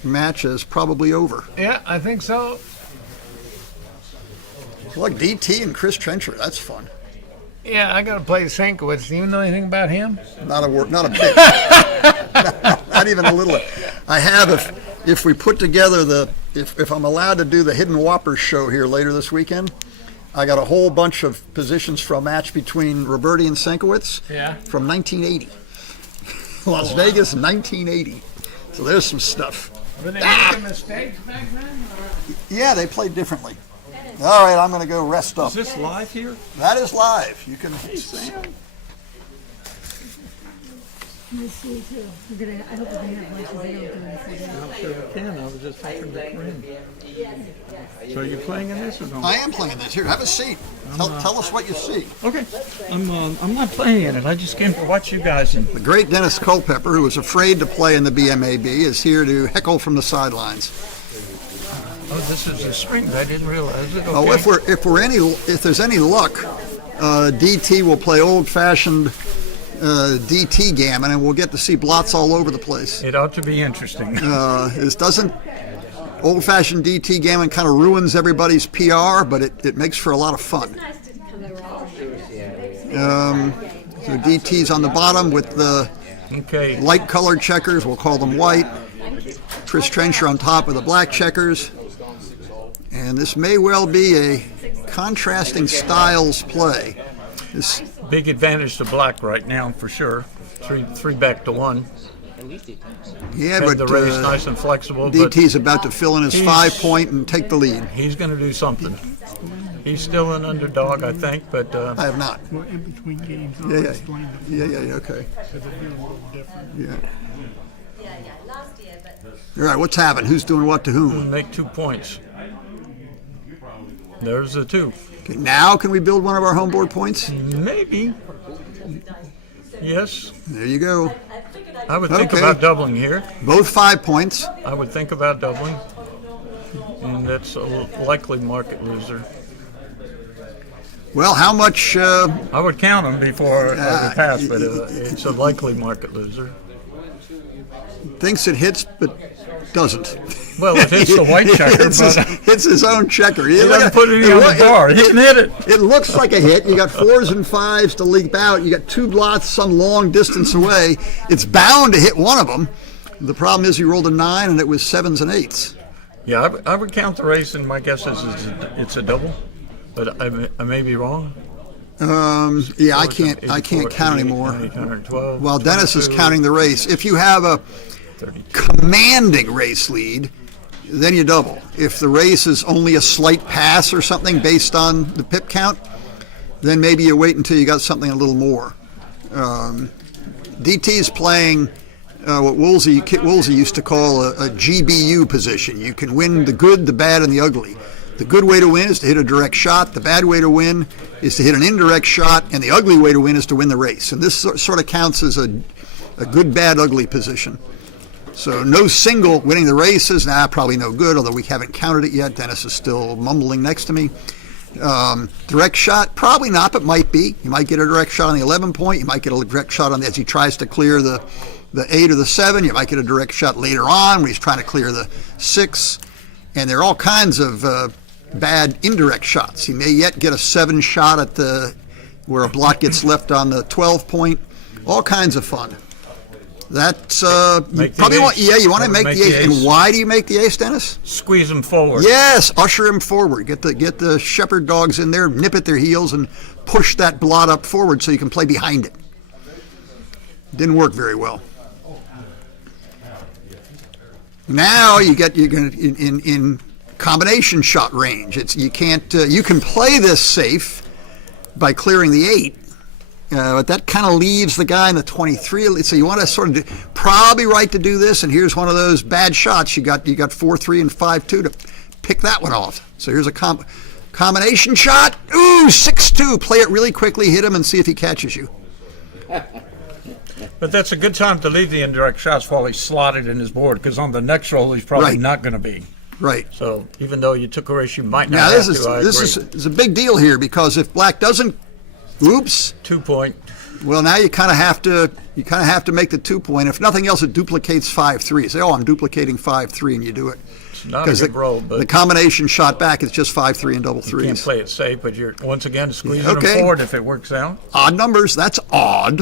match as probably over. Yeah, I think so. Look, DT and Chris Trencher, that's fun. Yeah, I got to play Sankowitz. Do you know anything about him? Not a bit. Not even a little. I have, if we put together if I'm allowed to do the Hidden Whoppers show here later this weekend, I got a whole bunch of positions for a match between Roberti and Sankowitz from 1980. Las Vegas, 1980. So there's some stuff. Were they making mistakes back then? Yeah, they played differently. All right, I'm going to go rest up. Is this live here? That is live. You can. Miss you too. I hope we're gonna have lunch. They don't do anything. I'm sure we can. I was just talking to Corinne. So are you playing in this or no? I am playing this. Here, have a seat. Tell us what you see. Okay. I'm not playing in it. I just came to watch you guys. The great Dennis Culpepper, who was afraid to play in the BMAB, is here to heckle from the sidelines. Oh, this is a string. I didn't realize it. Okay. Oh, if there's any luck, DT will play old-fashioned DT gammon, and we'll get to see blots all over the place. It ought to be interesting. This doesn't. Old-fashioned DT gammon kind of ruins everybody's PR, but it makes for a lot of fun. So DT's on the bottom with the light-colored checkers. We'll call them white. Chris Trencher on top of the black checkers. And this may well be a contrasting styles play. This Big advantage to black right now for sure. Three back to 1. Yeah, Had but the race nice and flexible. DT's about to fill in his 5 point and take the lead. He's going to do something. He's still an underdog, I think, but I have not. We're in between games. Yeah, okay. Because it feels a little different. Yeah. All right, what's happening? Who's doing what to whom? Make 2 points. There's the 2. Okay, now can we build one of our homeboard points? Maybe. Yes. There you go. I would think about doubling here. Both 5 points. I would think about doubling. And that's a likely market loser. Well, how much? I would count him before I would pass, but it's a likely market loser. Thinks it hits, but doesn't. Well, it hits the white checker, hits his own checker. He doesn't put any on the bar. He can hit it. It looks like a hit. You got 4s and 5s to leap out. You got 2 blots some long distance away. It's bound to hit one of them. The problem is you rolled a 9 and it was 7s and 8s. Yeah, I would count the race, and my guess is it's a double, but I may be wrong. Yeah, I can't count anymore. 812. While Dennis is counting the race, if you have a commanding race lead, then you double. If the race is only a slight pass or something based on the pip count, then maybe you wait until you got something a little more. DT is playing what Woolsey used to call a GBU position. You can win the good, the bad, and the ugly. The good way to win is to hit a direct shot. The bad way to win is to hit an indirect shot. And the ugly way to win is to win the race. And this sort of counts as a good, bad, ugly position. So no single winning the races, probably no good, although we haven't counted it yet. Dennis is still mumbling next to me. Direct shot, probably not, but might be. You might get a direct shot on the 11 point. You might get a direct shot as he tries to clear the 8 or the 7. You might get a direct shot later on when he's trying to clear the 6. And there are all kinds of bad indirect shots. He may yet get a 7 shot at where a blot gets left on the 12 point. All kinds of fun. That's you probably want. Yeah, you want to make the ace. And why do you make the ace, Dennis? Squeeze him forward. Yes, usher him forward. Get the shepherd dogs in there, nip at their heels, and push that blot up forward so you can play behind it. Didn't work very well. Now you're going in combination shot range. You can play this safe by clearing the 8. But that kind of leaves the guy in the 23. So you want to sort of probably right to do this. And here's one of those bad shots. You got 4-3 and 5-2 to pick that one off. So here's a combination shot. Ooh, 6-2. Play it really quickly, hit him, and see if he catches you. But that's a good time to leave the indirect shots while he's slotted in his board, because on the next roll he's probably not going to be. Right. So even though you took a race, you might not. Now this is a big deal here, because if black doesn't. Oops. 2 point. Well, now you kind of have to make the 2 point. If nothing else, it duplicates 5-3. Say, I'm duplicating 5-3, and you do it. It's not a good roll, but the combination shot back is just 5-3 and double threes. You can't play it safe, but you're once again squeezing them forward if it works out. Odd numbers. That's odd.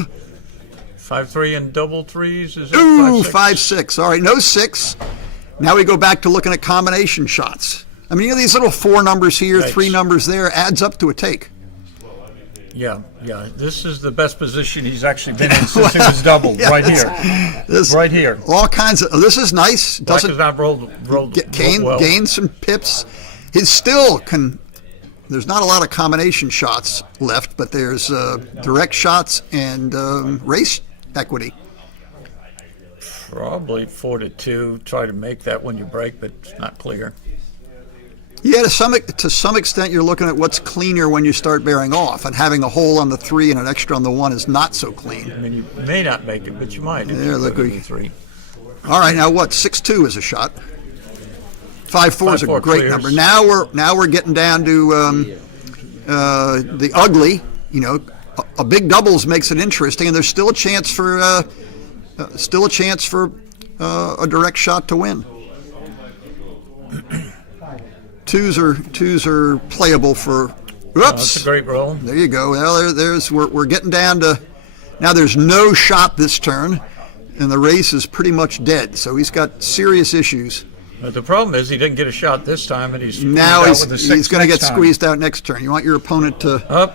5-3 and double threes is it? Ooh, 5-6. All right, no 6. Now we go back to looking at combination shots. I mean, these little 4 numbers here, 3 numbers there, adds up to a take. Yeah. This is the best position he's actually been in since it was doubled. Right here. Right here. All kinds of. This is nice. Black has not rolled well. Gained some pips. He still can. There's not a lot of combination shots left, but there's direct shots and race equity. Probably 4-2. Try to make that when you break, but it's not clear. Yeah, to some extent, you're looking at what's cleaner when you start bearing off, and having a hole on the 3 and an extra on the 1 is not so clean. I mean, you may not make it, but you might. There, look. 3. All right, now what? 6-2 is a shot. 5-4 is a great clears. number. Now we're getting down to the ugly. A big doubles makes it interesting, and there's still a chance for a direct shot to win. Twos are playable for. Whoops! That's a great roll. There you go. Well, we're getting down to. Now there's no shot this turn, and the race is pretty much dead. So he's got serious issues. But the problem is he didn't get a shot this time, and he's going to get squeezed out next turn. You want your opponent to. All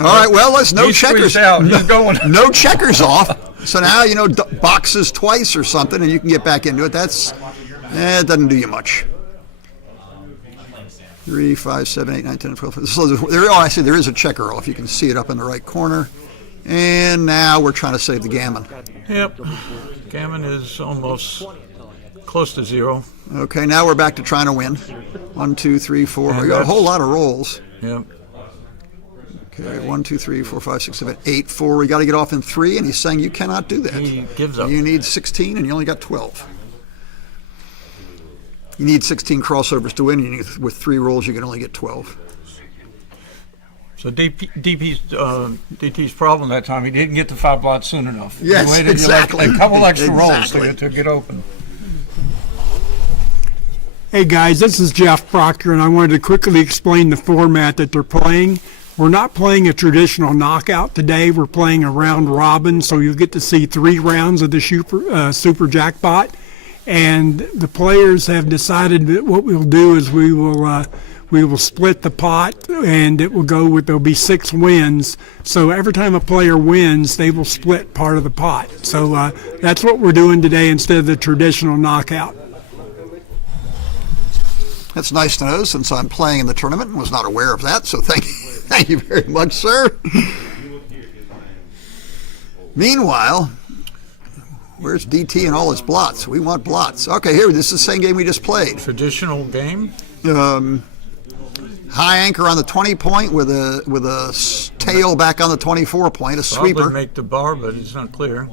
right. Well, let's no checkers. Out. He's going. No checkers off. So now boxes twice or something, and you can get back into it. It doesn't do you much. 3, 5, 7, 8, 9, 10, 12. So I see there is a checker roll if you can see it up in the right corner. And now we're trying to save the gammon. Yep. Gammon is almost close to 0. Okay, now we're back to trying to win. 1, 2, 3, 4. We got a whole lot of rolls. Yep. Okay, 1, 2, 3, 4, 5, 6, 7, 8, 4. We got to get off in 3, and he's saying you cannot do that. He gives up. You need 16, and you only got 12. You need 16 crossovers to win. With 3 rolls, you can only get 12. So DT's problem that time, he didn't get the foul blot soon enough. Yes, he waited exactly. a couple extra rolls Exactly. to get open. Hey guys, this is Jeff Proctor, and I wanted to quickly explain the format that they're playing. We're not playing a traditional knockout today. We're playing a round robin, so you'll get to see 3 rounds of the super jackpot. And the players have decided that what we'll do is we will split the pot, and there'll be 6 wins. So every time a player wins, they will split part of the pot. So that's what we're doing today instead of the traditional knockout. That's nice to know, since I'm playing in the tournament and was not aware of that. So thank you very much, sir. Meanwhile, where's DT and all his blots? We want blots. Okay, here, this is the same game we just played. Traditional game? High anchor on the 20-point with a tail back on the 24-point, a sweeper. Probably make the bar, but it's not clear.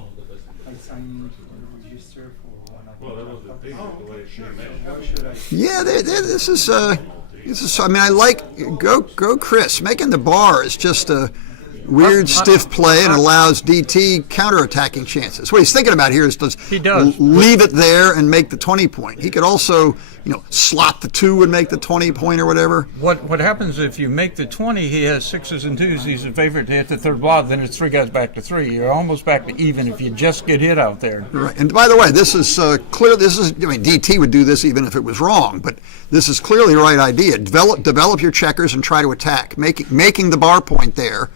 Yeah, this is. I mean, I like go Chris. Making the bar is just a weird, stiff play and allows DT counterattacking chances. What he's thinking about here is leave it there and make the 20-point. He could also, slot the 2 and make the 20-point or whatever. What happens if you make the 20? He has 6s and 2s. He's a favorite to hit the 3rd block. Then it's 3 guys back to 3. You're almost back to even if you just get hit out there. Right. And by the way, this is clear. DT would do this even if it was wrong, but this is clearly the right idea. Develop your checkers and try to attack, making the bar point there.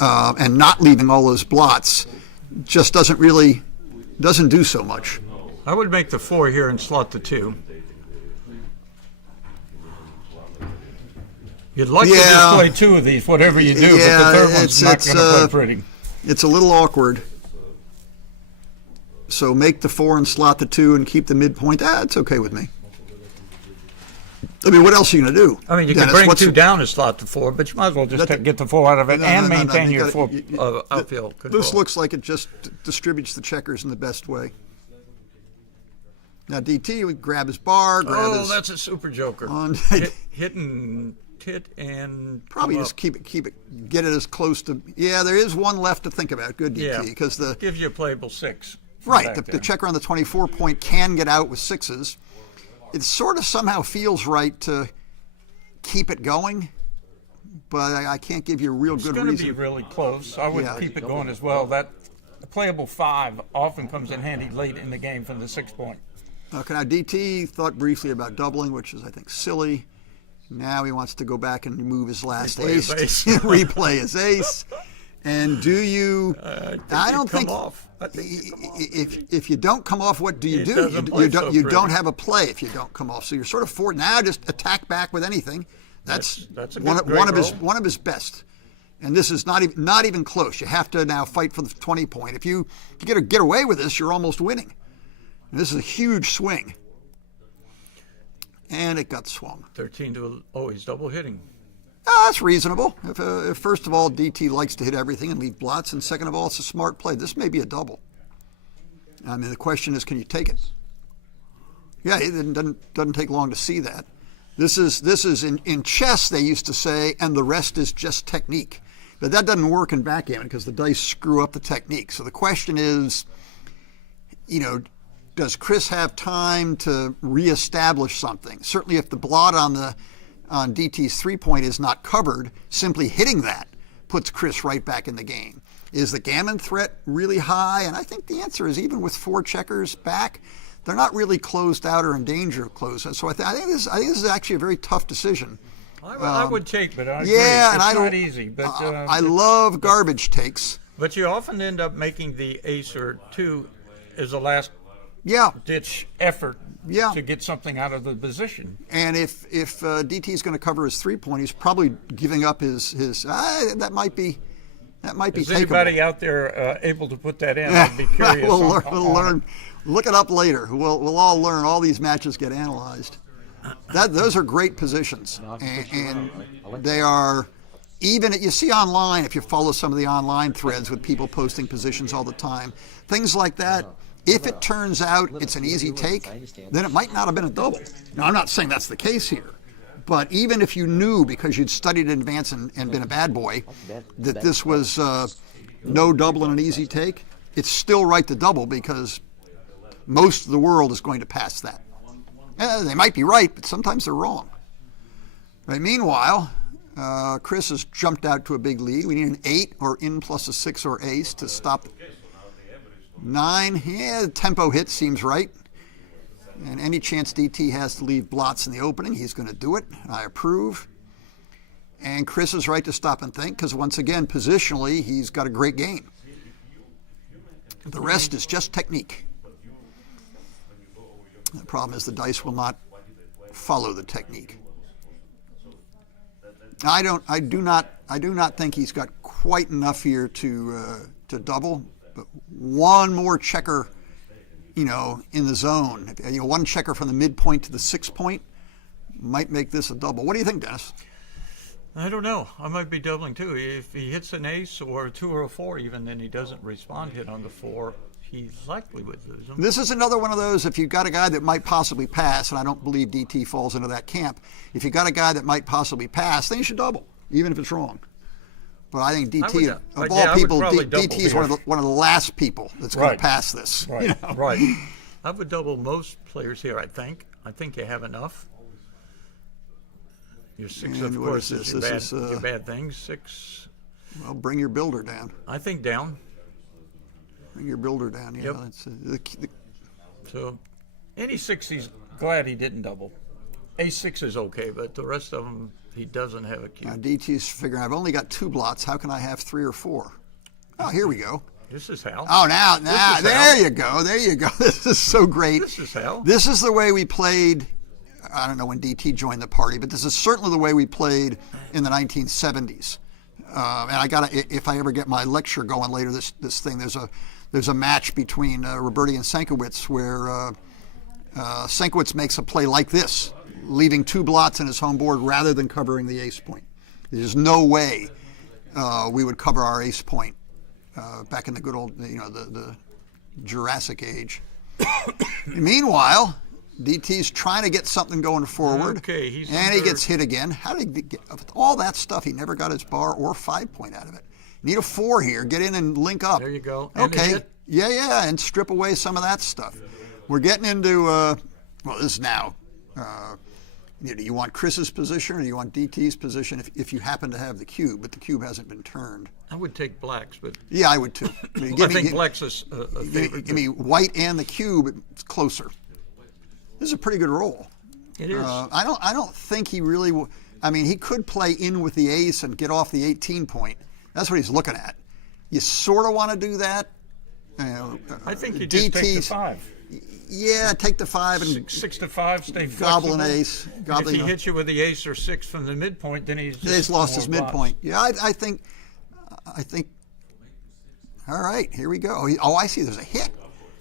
And not leaving all those blots just doesn't do so much. I would make the 4 here and slot the 2. You'd like to just play 2 of these, whatever you do, but the 3rd one's not going to play pretty. It's a little awkward. So make the 4 and slot the 2 and keep the midpoint. It's okay with me. I mean, what else are you going to do? I mean, you can bring 2 down and slot the 4, but you might as well just get the 4 out of it and maintain your 4 outfield control. This looks like it just distributes the checkers in the best way. Now, DT would grab his bar, that's a super joker. Hit and probably just keep it, get it as close to. Yeah, there is one left to think about. Good DT, because gives you a playable 6. Right, the checker on the 24-point can get out with 6s. It sort of somehow feels right to keep it going, but I can't give you a real good reason. It's going to be really close. I would keep it going as well. That playable 5 often comes in handy late in the game from the 6-point. Okay, now DT thought briefly about doubling, which is, I think, silly. Now he wants to go back and move his last ace. Replay his ace. And do you? I don't think. If you don't come off, what do you do? You don't have a play if you don't come off. So you're sort of forced now. Just attack back with anything. That's one of his best. And this is not even close. You have to now fight for the 20-point. If you get away with this, you're almost winning. And this is a huge swing. And it got swung. 13 to he's double hitting. That's reasonable. If first of all, DT likes to hit everything and leave blots, and second of all, it's a smart play. This may be a double. I mean, the question is, can you take it? Yeah, it doesn't take long to see that. This is in chess, they used to say, and the rest is just technique. But that doesn't work in backgammon because the dice screw up the technique. So the question is, does Chris have time to reestablish something? Certainly if the blot on DT's 3-point is not covered, simply hitting that puts Chris right back in the game. Is the gammon threat really high? And I think the answer is, even with 4 checkers back, they're not really closed out or in danger of closing. So I think this is actually a very tough decision. I would take, but I agree. And it's not easy. But I love garbage takes. But you often end up making the ace or 2 as a last ditch effort to get something out of the position. And if DT is going to cover his 3-point, he's probably giving up his that might be Is anybody out there able to put that in? I'd be curious. We'll learn. Look it up later. We'll all learn. All these matches get analyzed. Those are great positions, and they are. Even you see online, if you follow some of the online threads with people posting positions all the time, things like that. If it turns out it's an easy take, then it might not have been a double. Now, I'm not saying that's the case here, But even if you knew, because you'd studied in advance and been a bad boy, that this was no double and an easy take, it's still right to double because most of the world is going to pass that. They might be right, but sometimes they're wrong. Right. Meanwhile, Chris has jumped out to a big lead. We need an 8 or in plus a 6 or ace to stop 9. Yeah, the tempo hit seems right. And any chance DT has to leave blots in the opening, he's going to do it. I approve. And Chris is right to stop and think because, once again, positionally, he's got a great game. The rest is just technique. The problem is the dice will not follow the technique. I do not think he's got quite enough here to double. But one more checker, in the zone. One checker from the midpoint to the 6 point might make this a double. What do you think, Dennis? I don't know. I might be doubling too. If he hits an ace or a 2 or a 4 even, then he doesn't respond hit on the 4. He's likely would lose him. This is another one of those, if you've got a guy that might possibly pass, and I don't believe DT falls into that camp, if you've got a guy that might possibly pass, then you should double, even if it's wrong. But I think DT, of all people, DT is one of the last people that's going to pass this. Right, right. I would double most players here, I think. I think you have enough. Your 6, of course, is your bad things. 6. Well, bring your builder down. I think down. Bring your builder down. Yeah. Yep. So, any 6, he's glad he didn't double. A6 is okay, but the rest of them, he doesn't have a cube. Now, DT's figuring, I've only got 2 blots. How can I have 3 or 4? Oh, here we go. This is how. Oh, now, there you go. There you go. This is so great. This is how. This is the way we played. I don't know when DT joined the party, but this is certainly the way we played in the 1970s. And if I ever get my lecture going later, this thing, there's a match between Roberti and Senkowitz where Senkowitz makes a play like this, leaving 2 blots in his home board rather than covering the ace point. There's no way we would cover our ace point back in the good old, the Jurassic age. Meanwhile, DT's trying to get something going forward. Okay, he gets hit again. How did he get all that stuff? He never got his bar or 5 point out of it. Need a 4 here. Get in and link up. There you go. Okay. Yeah, and strip away some of that stuff. We're getting into this is now. Do you want Chris's position or do you want DT's position if you happen to have the cube, but the cube hasn't been turned? I would take blacks, but yeah, I would too. I think blacks is a favorite. Give me white and the cube. It's closer. This is a pretty good roll. It is. I don't think he really will. I mean, he could play in with the ace and get off the 18 point. That's what he's looking at. You sort of want to do that. I think you just take the 5. Yeah, take the 5 and 6 to 5, stay flexible. Gobble an ace. If he hits you with the ace or 6 from the midpoint, then he's lost his midpoint. Yeah, I think. All right, here we go. Oh, I see. There's a hit.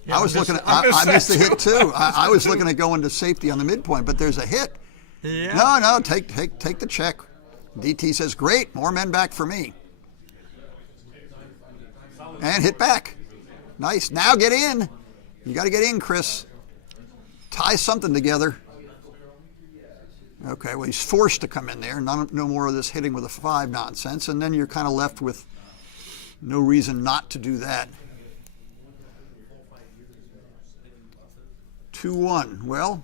Yeah, I was looking at. I missed the hit too. I was looking at going to safety on the midpoint, but there's a hit. Yeah. No, take the check. DT says, "Great, more men back for me." And hit back. Nice. Now get in. You got to get in, Chris. Tie something together. Okay, well, he's forced to come in there. No more of this hitting with a 5 nonsense. And then you're kind of left with no reason not to do that. 2-1. Well,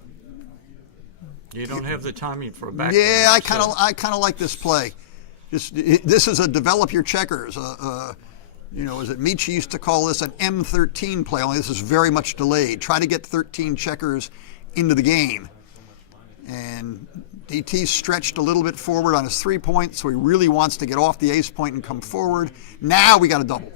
You don't have the timing for a back. Yeah, I kind of like this play. This is a develop your checkers. As it Michi used to call this an M13 play, only this is very much delayed. Try to get 13 checkers into the game. And DT's stretched a little bit forward on his 3-point, so he really wants to get off the ace point and come forward. Now we got a double.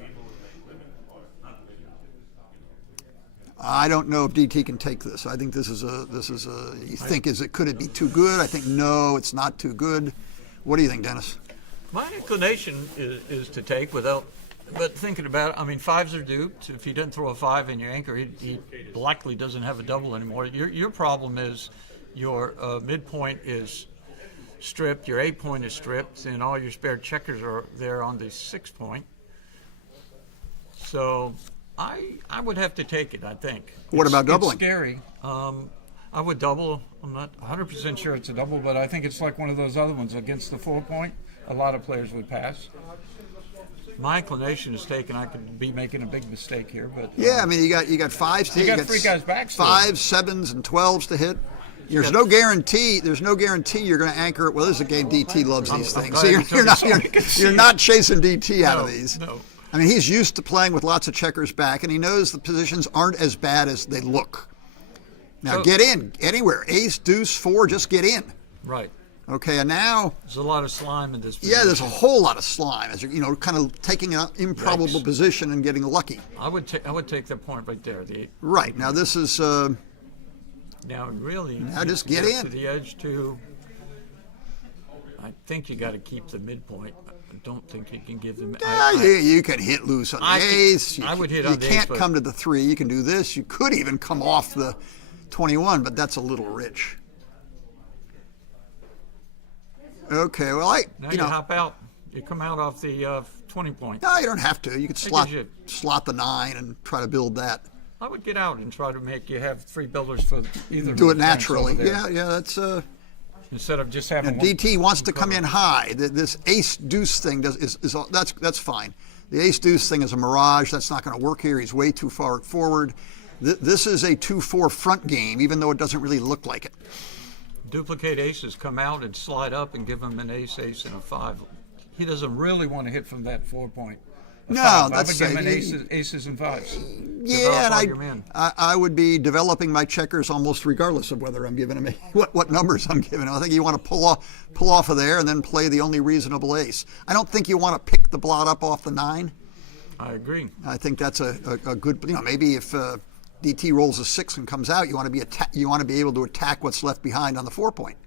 I don't know if DT can take this. I think this is you think could it be too good? I think no, it's not too good. What do you think, Dennis? My inclination is to take without, but thinking about it, I mean, 5s are duped. If he doesn't throw a 5 in your anchor, he likely doesn't have a double anymore. Your problem is your midpoint is stripped, your 8-point is stripped, and all your spare checkers are there on the 6-point. So I would have to take it, I think. What about doubling? It's scary. I would double. I'm not 100% sure it's a double, but I think it's like one of those other ones against the 4 point. A lot of players would pass. My inclination is taken. I could be making a big mistake here, but Yeah, I mean, you got fives to You hit. got three guys back still. 5s, 7s, and 12s to hit. There's no guarantee. There's no guarantee you're going to anchor it. Well, this is a game DT loves these I'm things. glad So you told me so I can see you're it. not chasing DT out of No, these. no. I mean, he's used to playing with lots of checkers back, and he knows the positions aren't as bad as they look. Now So- get in anywhere. Ace, deuce, 4. Just get in. right. Okay, and now. There's a lot of slime in this. Yeah, there's a position. whole lot of slime as you're, kind of taking an improbable Yikes. position and getting lucky. I would take that point right there. The Right now, this is now really. Now you just have to get in. to the edge too. I think you got to keep the midpoint. I don't think you can give them. you can hit loose on the I think- ace. I would hit you on the ace, can't but- come to the 3. You can do this. You could even come off the 21, but that's a little rich. Okay, well Now you hop out. You come out off the 20 point. no, you don't have to. You could That gives slot the 9 and try to build that. I would get out and try to make you have 3 builders for either. Do of it the flanks over naturally. there. Yeah, that's Instead of just having And one. DT wants to come in high. This ace deuce thing that's fine. The ace deuce thing is a mirage. That's not going to work here. He's way too far forward. This is a 2-4 front game, even though it doesn't really look like it. Duplicate aces, come out and slide up and give him an ace, ace, and a 5. He doesn't really want to hit from that 4 point. A No, 5. that's I would give him an safe. aces and 5s. Yeah, and all your men. I would be developing my checkers almost regardless of whether I'm giving him what numbers I'm giving him. I think you want to pull off of there and then play the only reasonable ace. I don't think you want to pick the blot up off the 9. I agree. I think that's a good. Maybe if DT rolls a 6 and comes out, you want to be able to attack what's left behind on the 4 point.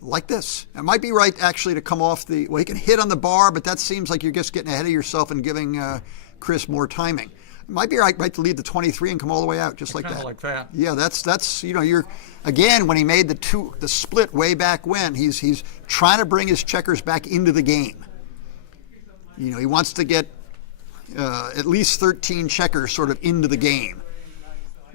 Like this. It might be right actually to come off the. Well, he can hit on the bar, but that seems like you're just getting ahead of yourself and giving Chris more timing. It might be right to leave the 23 and come all the way out just like Kinda that. like that. Yeah, that's you're again when he made the split way back when he's trying to bring his checkers back into the game. He wants to get at least 13 checkers sort of into the game,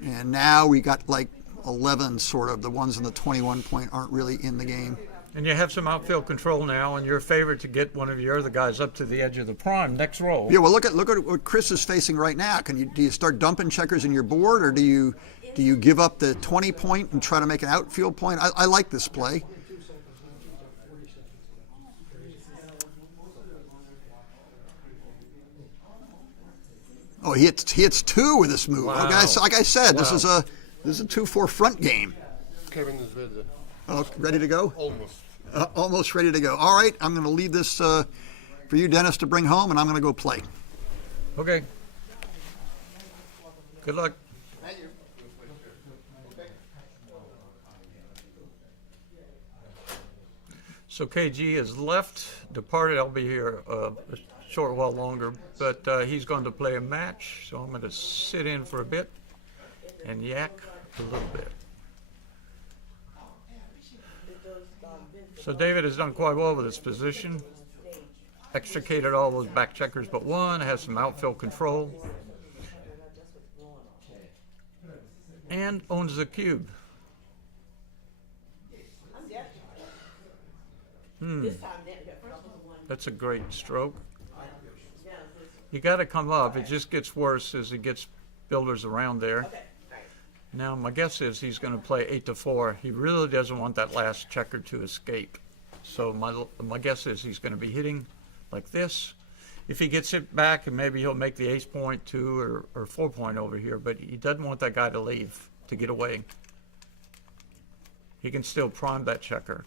and now we got like 11 sort of. The ones in the 21 point aren't really in the game. And you have some outfield control now, and you're favored to get one of your other guys up to the edge of the prime next roll. Yeah, well, look at what Chris is facing right now. Do you start dumping checkers in your board, or do you give up the 20 point and try to make an outfield point? I like this play. Oh, he hits 2 with this move. Wow. Okay, so like I said, this Wow. is a 2-4 front game. Kevin is ready. Oh, ready to go? Almost. Almost ready to go. All right, I'm going to leave this for you, Dennis, to bring home, and I'm going to go play. Okay. Good luck. Thank you. So KG has left, departed. I'll be here a short while longer, but he's going to play a match, so I'm going to sit in for a bit and yak a little bit. So David has done quite well with his position. Extricated all those back checkers but one, has some outfield control, and owns the cube. That's a great stroke. You got to come up. It just gets worse as he gets builders around there. Now my guess is he's going to play 8-4. He really doesn't want that last checker to escape. So my guess is he's going to be hitting like this. If he gets it back, and maybe he'll make the ace point 2 or 4 point over here, but he doesn't want that guy to leave, to get away. He can still prime that checker.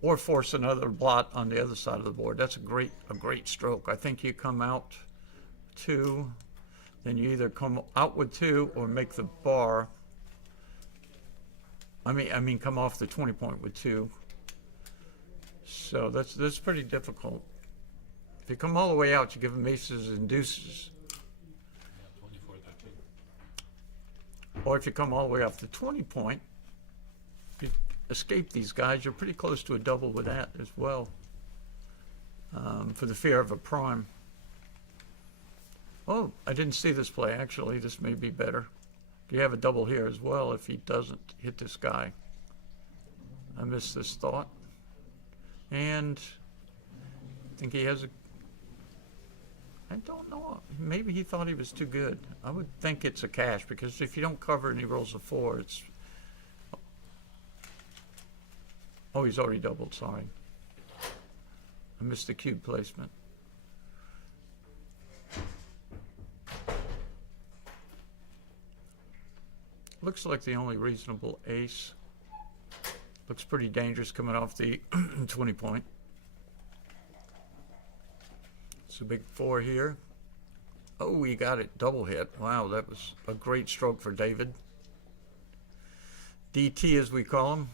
Or force another blot on the other side of the board. That's a great stroke. I think you come out 2, then you either come out with 2 or make the bar. I mean come off the 20 point with 2. So that's pretty difficult. If you come all the way out, you give them aces and deuces. Or if you come all the way off the 20 point, if you escape these guys, you're pretty close to a double with that as well, for the fear of a prime. Oh, I didn't see this play, actually. This may be better. You have a double here as well if he doesn't hit this guy. I missed this thought. And I think he has a... I don't know. Maybe he thought he was too good. I would think it's a cash, because if you don't cover and he rolls a 4, it's... Oh, he's already doubled, sorry. I missed the cube placement. Looks like the only reasonable ace. Looks pretty dangerous coming off the 20 point. It's a big 4 here. Oh, he got it double hit. Wow, that was a great stroke for David. DT as we call him.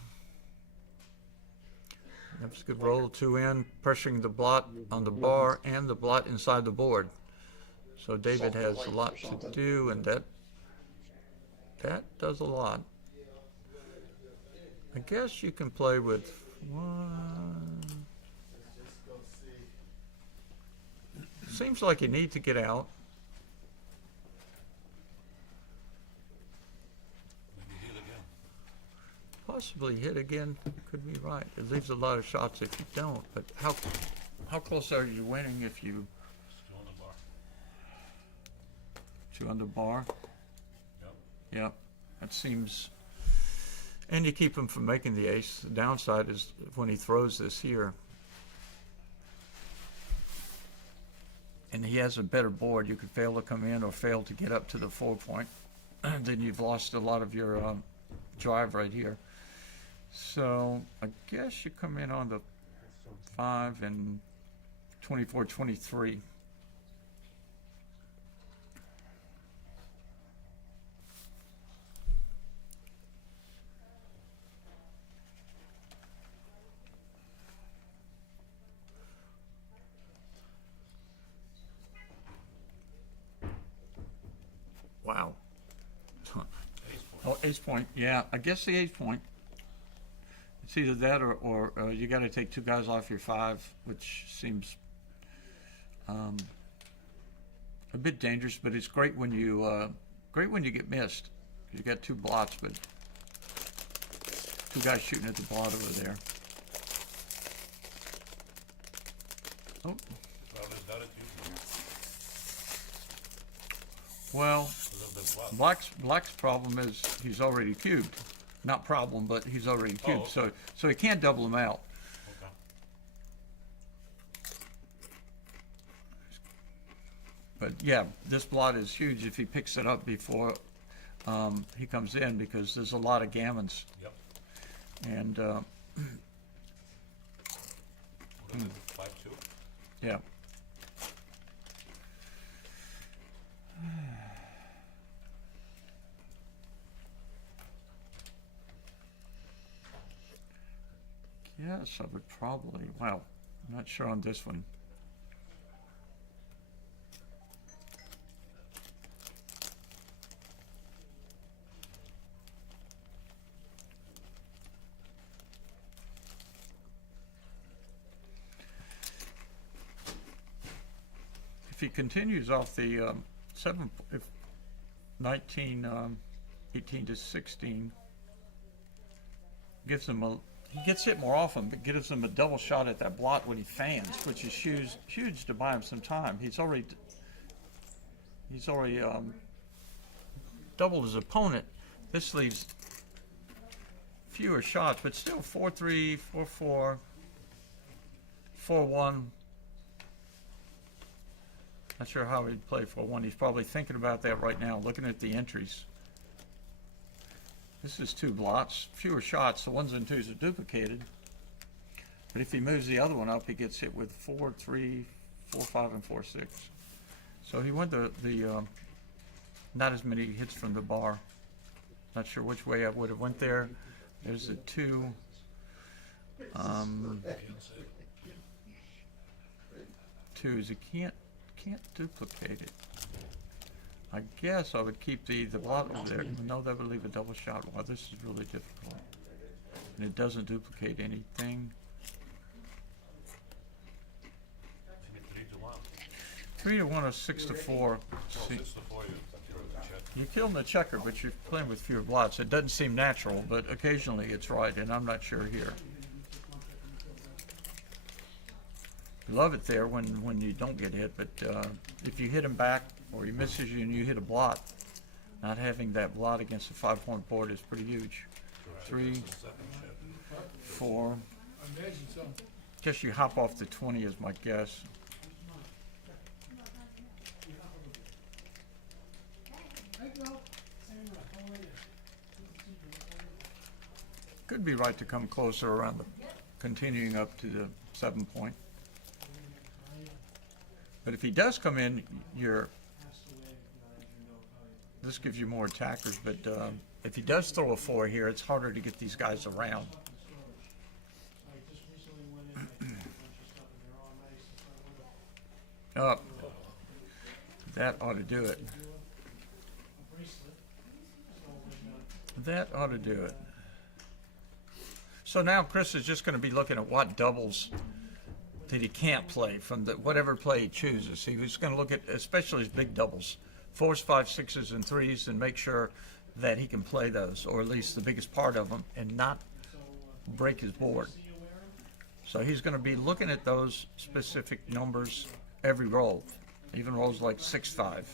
That's a good roll, 2 in, pressuring the blot on the bar and the blot inside the board. So David has a lot to do, and that does a lot. I guess you can play with 1. Seems like you need to get out. Possibly hit again, could be right. It leaves a lot of shots if you don't, but how close are you winning if you... Still on the bar. 2 on the bar? Yep. Yep, that seems... And you keep him from making the ace. The downside is when he throws this here. And he has a better board. You could fail to come in or fail to get up to the 4 point. Then you've lost a lot of your drive right here. So I guess you come in on the 5 and 24-23. Wow. Oh, ace point. Yeah, I guess the ace point. It's either that or you got to take 2 guys off your 5, which seems a bit dangerous. But it's great when you get missed. You got 2 blots, but 2 guys shooting at the blot over there. Oh. Well, Black's problem is he's already cubed. Not problem, but he's already cubed. Oh, okay. So he can't double him out. Okay. But yeah, this blot is huge if he picks it up before he comes in, because there's a lot of gammons. Yep. And 5-2. yeah. Yes, I would probably. Wow, I'm not sure on this one. If he continues off the 18 to 16, gives him a... He gets hit more often, but gives him a double shot at that blot when he fans, which is huge to buy him some time. He's already doubled his opponent. This leaves fewer shots, but still 4-3, 4-4, 4-1. Not sure how he'd play 4-1. He's probably thinking about that right now, looking at the entries. This is 2 blots, fewer shots. The 1s and 2s are duplicated. But if he moves the other one up, he gets hit with 4-3, 4-5, and 4-6. So he went the not as many hits from the bar. Not sure which way I would have went there. There's a 2. Twos. He can't duplicate it. I guess I would keep the blot over there. No, that would leave a double shot. Wow, this is really difficult. And it doesn't duplicate anything. 3-1. 3-1 or 6-4. No, 6-4. You check. You're killing the checker, but you're playing with fewer blots. It doesn't seem natural, but occasionally it's right, and I'm not sure here. You love it there when you don't get hit, but if you hit him back or he misses you and you hit a blot, not having that blot against a 5-point board is pretty huge. 3, 4. Guess you hop off the 20 is my guess. Could be right to come closer around the, continuing up to the 7-point. But if he does come in, this gives you more attackers, but if he does throw a 4 here, it's harder to get these guys around. Up. That ought to do it. That ought to do it. So now Chris is just going to be looking at what doubles that he can't play from whatever play he chooses. He was going to look at especially his big doubles, 4s, 5s, 6s, and 3s, and make sure that he can play those, or at least the biggest part of them, and not break his board. So he's going to be looking at those specific numbers every roll, even rolls like 6-5.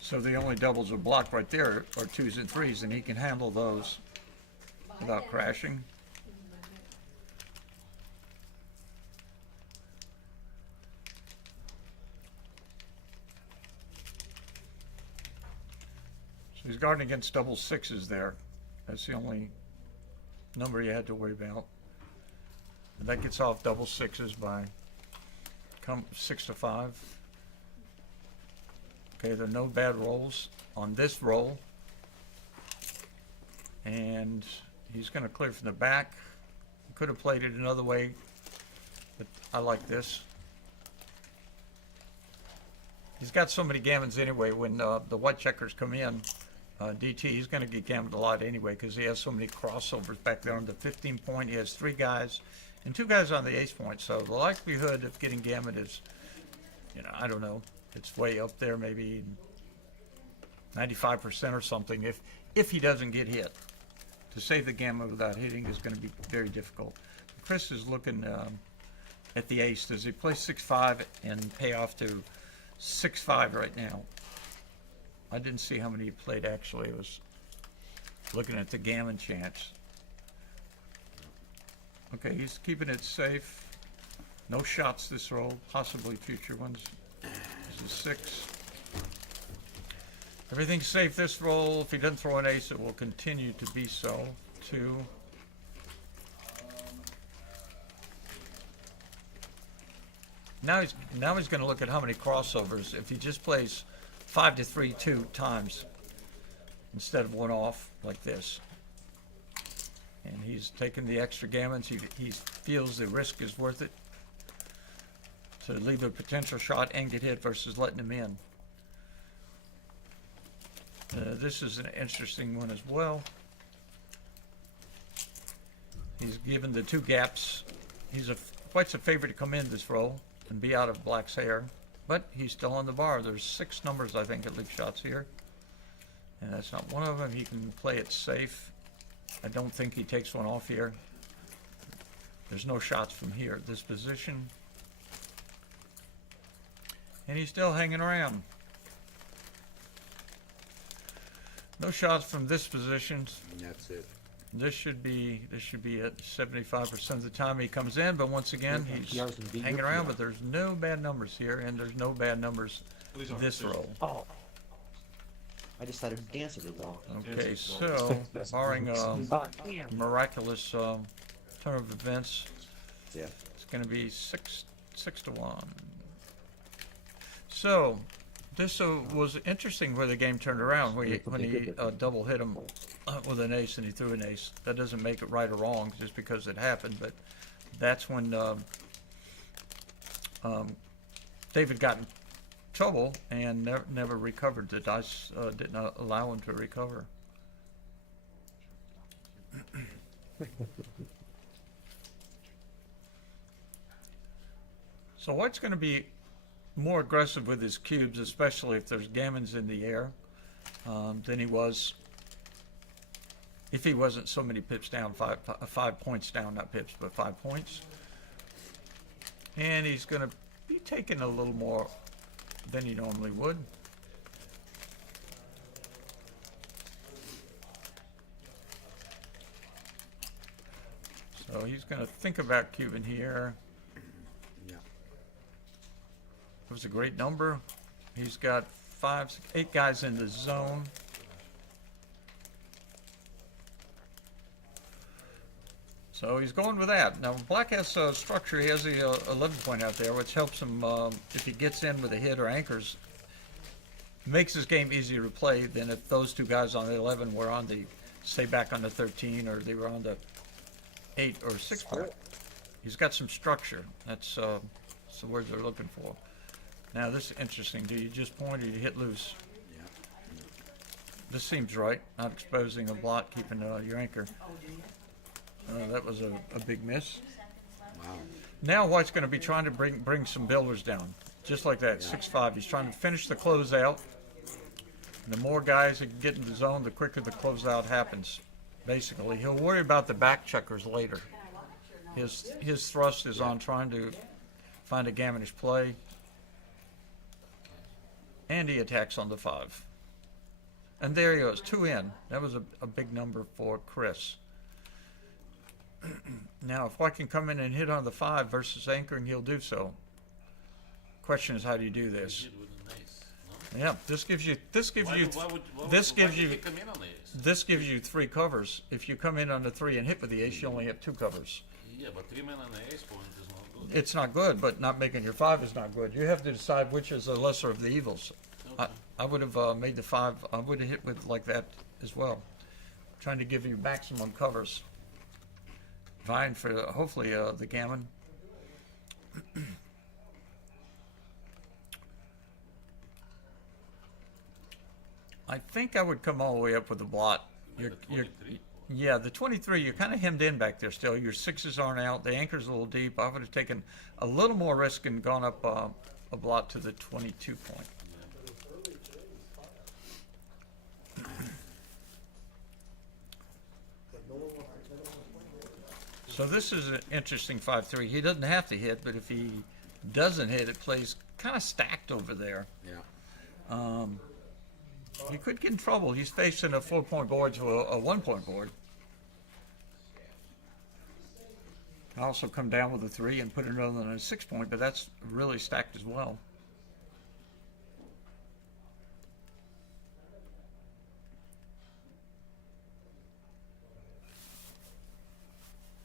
So the only doubles are blocked right there are 2s and 3s, and he can handle those without crashing. So he's guarding against double 6s there. That's the only number you had to worry about. And that gets off double 6s by 6 to 5. Okay, there are no bad rolls on this roll. And he's going to clear from the back. Could have played it another way, but I like this. He's got so many gammons anyway. When the white checkers come in, DT, he's going to get gammoned a lot anyway because he has so many crossovers back there on the 15-point. He has 3 guys and 2 guys on the ace point. So the likelihood of getting gammoned is, I don't know. It's way up there, maybe 95% or something. If he doesn't get hit, to save the gammon without hitting is going to be very difficult. Chris is looking at the ace. Does he play 6-5 and pay off to 6-5 right now? I didn't see how many he played actually. I was looking at the gammon chance. Okay, he's keeping it safe. No shots this roll, possibly future ones. This is 6. Everything's safe this roll. If he doesn't throw an ace, it will continue to be so. 2. Now he's going to look at how many crossovers. If he just plays 5 to 3 2 times instead of 1 off like this, and he's taking the extra gammons, he feels the risk is worth it to leave a potential shot and get hit versus letting him in. This is an interesting one as well. He's given the 2 gaps. He's quite a favorite to come in this roll and be out of black's hair, but he's still on the bar. There's 6 numbers, I think, at least shots here, and that's not one of them. He can play it safe. I don't think he takes one off here. There's no shots from here at this position. And he's still hanging around. No shots from this position. That's it. This should be at 75% of the time he comes in, but once again he's hanging around. But there's no bad numbers here, and there's no bad numbers this roll. Oh, I just thought it was dancing with all. Okay, so barring a miraculous turn of events, it's going to be 6 to 1. So this was interesting where the game turned around when he double hit him with an ace and he threw an ace. That doesn't make it right or wrong just because it happened, but that's when David got in trouble and never recovered. The dice did not allow him to recover. So White's going to be more aggressive with his cubes, especially if there's gammons in the air, than he was if he wasn't so many pips down, 5 points down, not pips, but 5 points. And he's going to be taking a little more than he normally would. So he's going to think about cubing here. Yeah. It was a great number. He's got 8 guys in the zone. So he's going with that. Now Black has a structure. He has the 11 point out there, which helps him if he gets in with a hit or anchors. Makes his game easier to play than if those 2 guys on the 11 were on the, say, back on the 13, or they were on the 8 or 6 point. He's got some structure. That's the words they're looking for. Now this is interesting. Do you just point or you hit loose? Yeah. This seems right. Not exposing a blot, keeping your anchor. That was a big miss. Wow. Now White's going to be trying to bring some builders down, just like that. 6-5. He's trying to finish the closeout. The more guys that get in the zone, the quicker the closeout happens. Basically, he'll worry about the back checkers later. His thrust is on trying to find a gammonish play, and he attacks on the 5. And there he goes, 2 in. That was a big number for Chris. Now, if White can come in and hit on the 5 versus anchoring, he'll do so. Question is, how do you do this? Yeah, this gives you 3 covers. If you come in on the 3 and hit with the ace, you only have 2 covers. Yeah, but 3 men on the ace point is not good. It's not good, but not making your 5 is not good. You have to decide which is the lesser of the evils. Okay. I would have made the 5. I would have hit with like that as well, trying to give you maximum covers. Vying for hopefully the gammon. I think I would come all the way up with the blot. Yeah, the 23, you're kind of hemmed in back there still. Your 6s aren't out. The anchor's a little deep. I would have taken a little more risk and gone up a blot to the 22 point. So this is an interesting 5-3. He doesn't have to hit, but if he doesn't hit, it plays kind of stacked over there. Yeah. He could get in trouble. He's facing a 4-point board to a 1-point board. I also come down with a 3 and put another on a 6-point, but that's really stacked as well.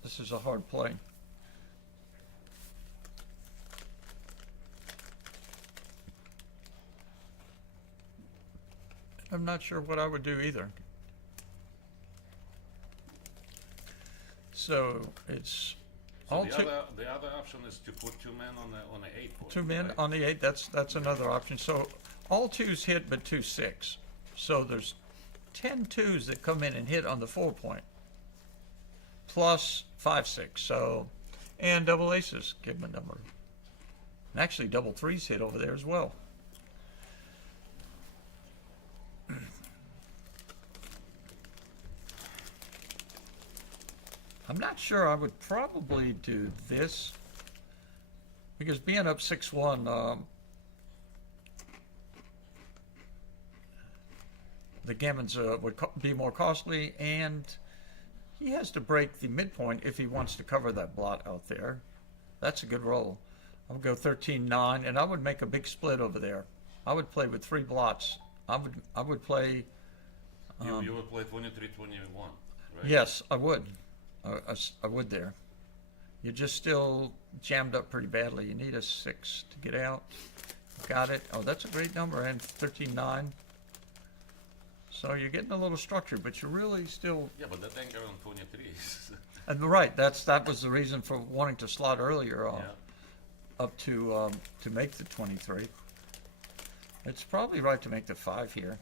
This is a hard play. I'm not sure what I would do either. So it's So all the 2. other option is to put 2 men on the 8 point. 2 men right? on the 8. That's another option. So all 2s hit, but 2 6. So there's 10 2s that come in and hit on the 4-point. Plus 5 6. So, and double aces. Give them a number. And actually, double 3s hit over there as well. I'm not sure. I would probably do this because being up 6-1, the gammons would be more costly, and he has to break the midpoint if he wants to cover that blot out there. That's a good roll. I would go 13-9, and I would make a big split over there. I would play with 3 blots. I would play. You would play 23-21, right? Yes, I would. I would there. You're just still jammed up pretty badly. You need a 6 to get out. Got it. Oh, that's a great number. And 13-9. So you're getting a little structure, but you're really still. Yeah, but that anchor on 23s. And right, that was the reason for wanting to slot earlier. up to make the 23. It's probably right to make the 5 here.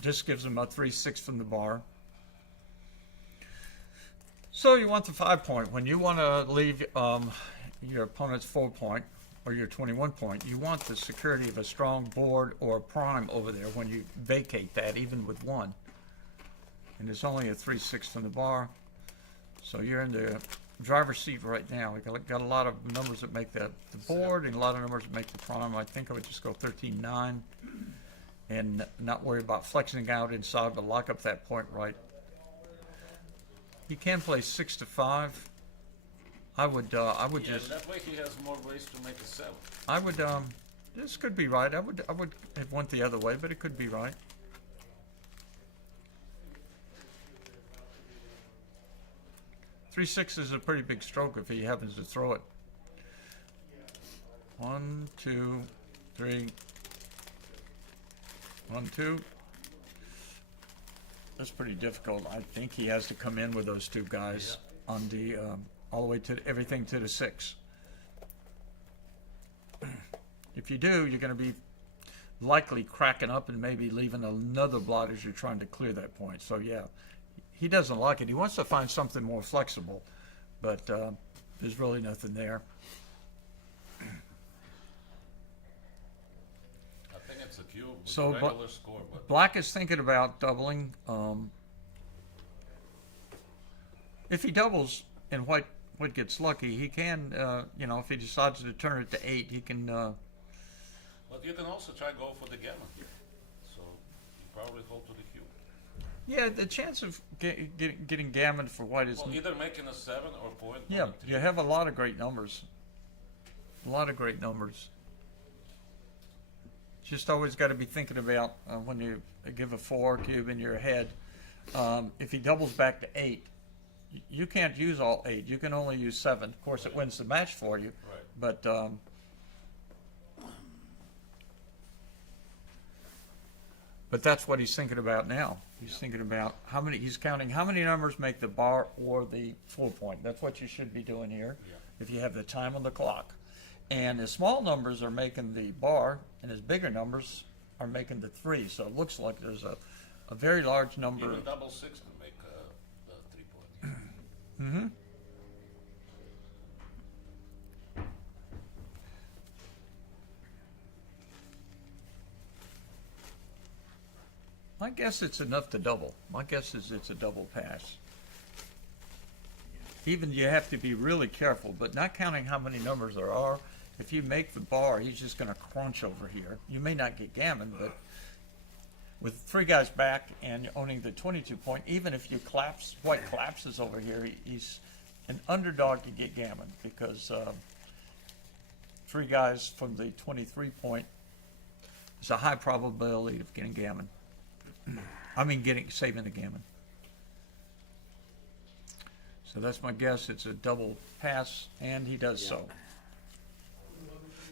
Just gives him a 3-6 from the bar. So you want the 5 point. When you want to leave your opponent's 4 point or your 21 point, you want the security of a strong board or a prime over there when you vacate that, even with 1. And it's only a 3-6 from the bar. So you're in the driver's seat right now. We got a lot of numbers that make the board and a lot of numbers that make the prime. I think I would just go 13-9 and not worry about flexing out inside, but lock up that point right. You can play 6-5. I would just. That way he has more ways to make a 7. I would. This could be right. I would have went the other way, but it could be right. Three 6 is a pretty big stroke if he happens to throw it. 1, 2, 3. 1, 2. That's pretty difficult. I think he has to come in with those 2 guys on the all the way to everything to the 6. If you do, you're going to be likely cracking up and maybe leaving another blot as you're trying to clear that point. So yeah, he doesn't like it. He wants to find something more flexible, but there's really nothing there. I think it's a cube with So regular score, but Black is thinking about doubling. If he doubles and White gets lucky, he can, if he decides to turn it to 8, he can. But you can also try go for the gammon here. So you probably hold to the cube. Yeah, the chance of getting gammon for White is. Well, either making a 7 or point. Yeah, you have a lot of great numbers. A lot of great numbers. Just always got to be thinking about when you give a 4 cube in your head. If he doubles back to 8, you can't use all 8. You can only use 7. Of course, it wins the match for you. Right. But that's what he's thinking about now. He's thinking about he's counting how many numbers make the bar or the 4 point. That's what you should be doing here if you have the time on the clock. And his small numbers are making the bar, and his bigger numbers are making the 3. So it looks like there's a very large number. Even double 6 can make the 3 point. Mm-hmm. My guess it's enough to double. My guess is it's a double pass. Even you have to be really careful, but not counting how many numbers there are. If you make the bar, he's just going to crunch over here. You may not get gammon, but with 3 guys back and owning the 22 point, even if you collapse, White collapses over here, he's an underdog to get gammon because 3 guys from the 23 point is a high probability of getting gammon. I mean, saving the gammon. So that's my guess. It's a double pass, and he does so.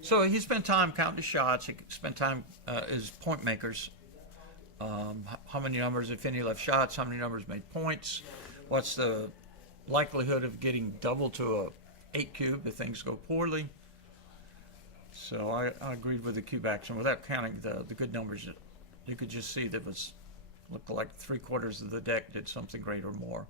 So he spent time counting the shots. He spent time as point makers. How many numbers, if any, left shots? How many numbers made points? What's the likelihood of getting double to a 8 cube if things go poorly? So I agreed with the cube action without counting the good numbers. You could just see that it looked like 3/4 of the deck did something great or more.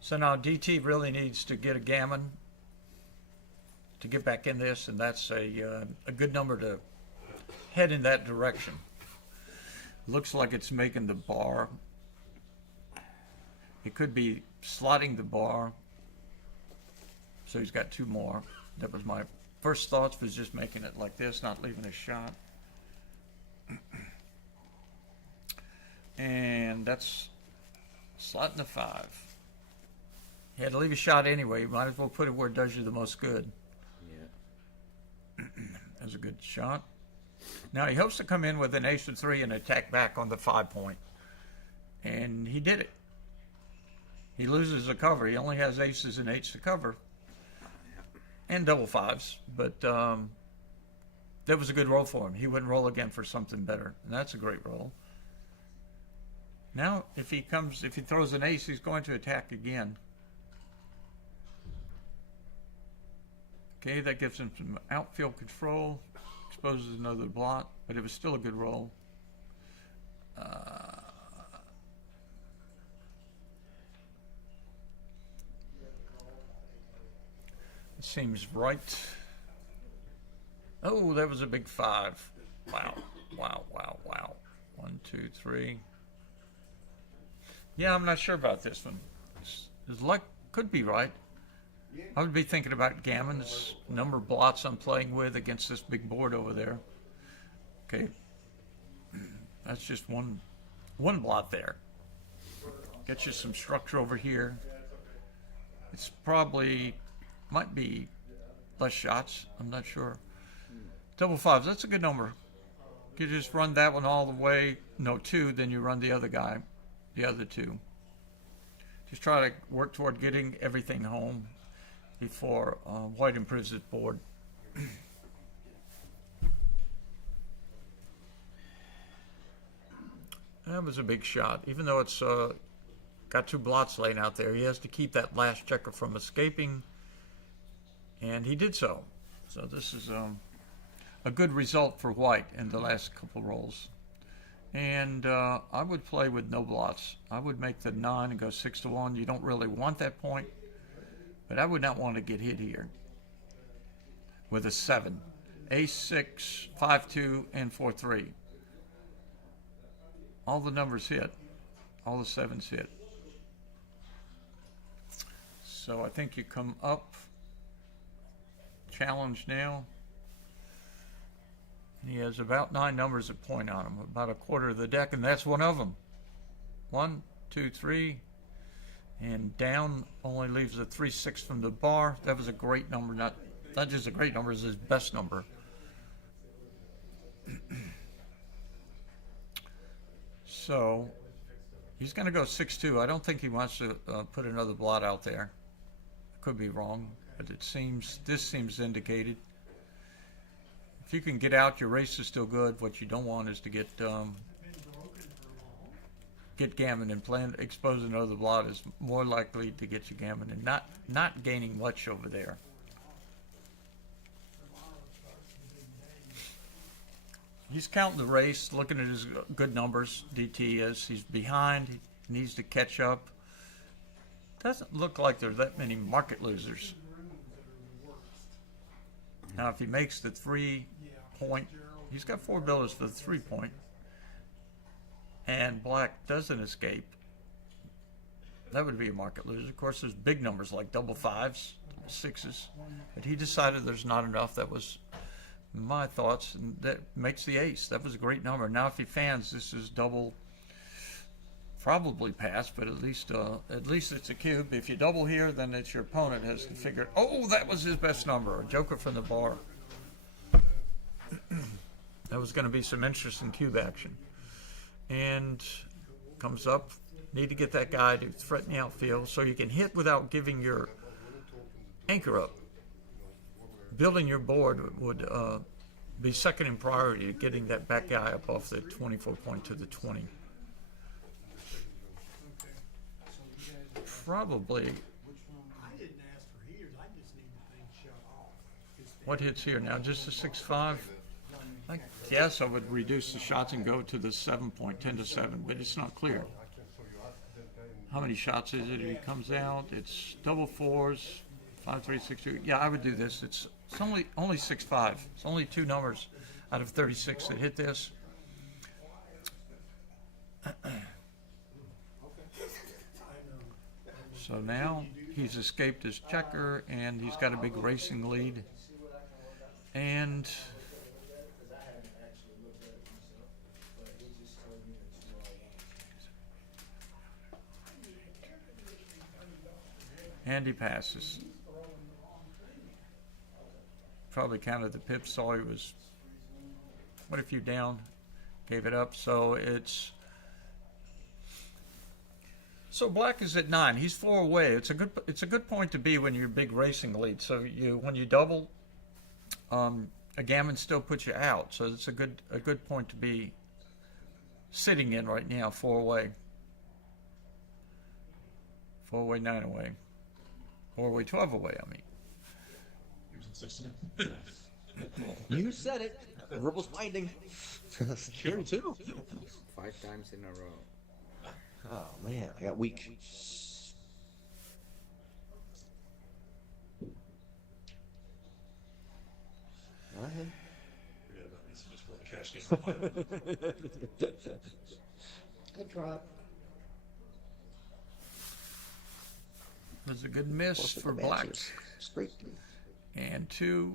So now DT really needs to get a gammon to get back in this, and that's a good number to head in that direction. Looks like it's making the bar. It could be slotting the bar. So he's got 2 more. That was my first thoughts, was just making it like this, not leaving a shot. And that's slotting the 5. You had to leave a shot anyway. You might as well put it where it does you the most good. Yeah. That's a good shot. Now he hopes to come in with an ace of 3 and attack back on the 5 point. And he did it. He loses a cover. He only has aces and 8s to cover. And double 5s. But that was a good roll for him. He wouldn't roll again for something better. And that's a great roll. Now, if he throws an ace, he's going to attack again. Okay, that gives him some outfield control, exposes another blot, but it was still a good roll. It seems right. Oh, that was a big 5. Wow, wow, wow, wow. 1, 2, 3. Yeah, I'm not sure about this one. His luck could be right. I would be thinking about gammon. This number of blots I'm playing with against this big board over there. Okay, that's just one blot there. Get you some structure over here. It's probably might be less shots. I'm not sure. Double 5s. That's a good number. You just run that one all the way. No 2, then you run the other guy, the other 2. Just try to work toward getting everything home before white improves his board. That was a big shot. Even though it's got 2 blots laying out there, he has to keep that last checker from escaping, and he did so. So this is a good result for white in the last couple rolls. And I would play with no blots. I would make the 9 and go 6-1. You don't really want that point, but I would not want to get hit here with a 7. Ace 6, 5-2, and 4-3. All the numbers hit. All the 7s hit. So I think you come up. Challenge now. He has about 9 numbers that point on him, about a quarter of the deck, and that's one of them. 1, 2, 3, and down only leaves a 3-6 from the bar. That was a great number, not just a great number, it's his best number. So he's going to go 6-2. I don't think he wants to put another blot out there. I could be wrong, but this seems indicated. If you can get out, your race is still good. What you don't want is to get gammon, and exposing another blot is more likely to get you gammon and not gaining much over there. He's counting the race, looking at his good numbers. DT is he's behind. He needs to catch up. Doesn't look like there's that many market losers. Now, if he makes the 3-point, he's got 4 builders for the 3-point, and black doesn't escape, that would be a market loser. Of course, there's big numbers like double 5s, 6s, but he decided there's not enough. That was my thoughts, and that makes the ace. That was a great number. Now, if he fans, this is double, probably pass, but at least it's a cube. If you double here, then it's your opponent has to figure, oh, that was his best number, a joker from the bar. That was going to be some interesting cube action. And comes up, need to get that guy to threaten the outfield so you can hit without giving your anchor up. Building your board would be second in priority to getting that back guy up off the 24-point to the 20. Probably. What hits here now? Just a 6-5. I guess I would reduce the shots and go to the 7-point, 10-7, but it's not clear. How many shots is it? He comes out. It's double 4s, 5, 3, 6, 2. Yeah, I would do this. It's only 6-5. It's only 2 numbers out of 36 that hit this. So now he's escaped his checker, and he's got a big racing lead. And he passes. Probably counted the pips, saw he was what a few down, gave it up. So black is at 9. He's 4 away. It's a good point to be when you're big racing lead. So when you double, a gammon still puts you out. So it's a good point to be sitting in right now, 4 away. 4-way, 9-away. 4-way, 12-away, I mean. You said it. Verbal's binding. Here too. 5 times in a row. Oh man, I got weak. Go ahead. Good drop. There's a good miss for blacks. Straight. And 2,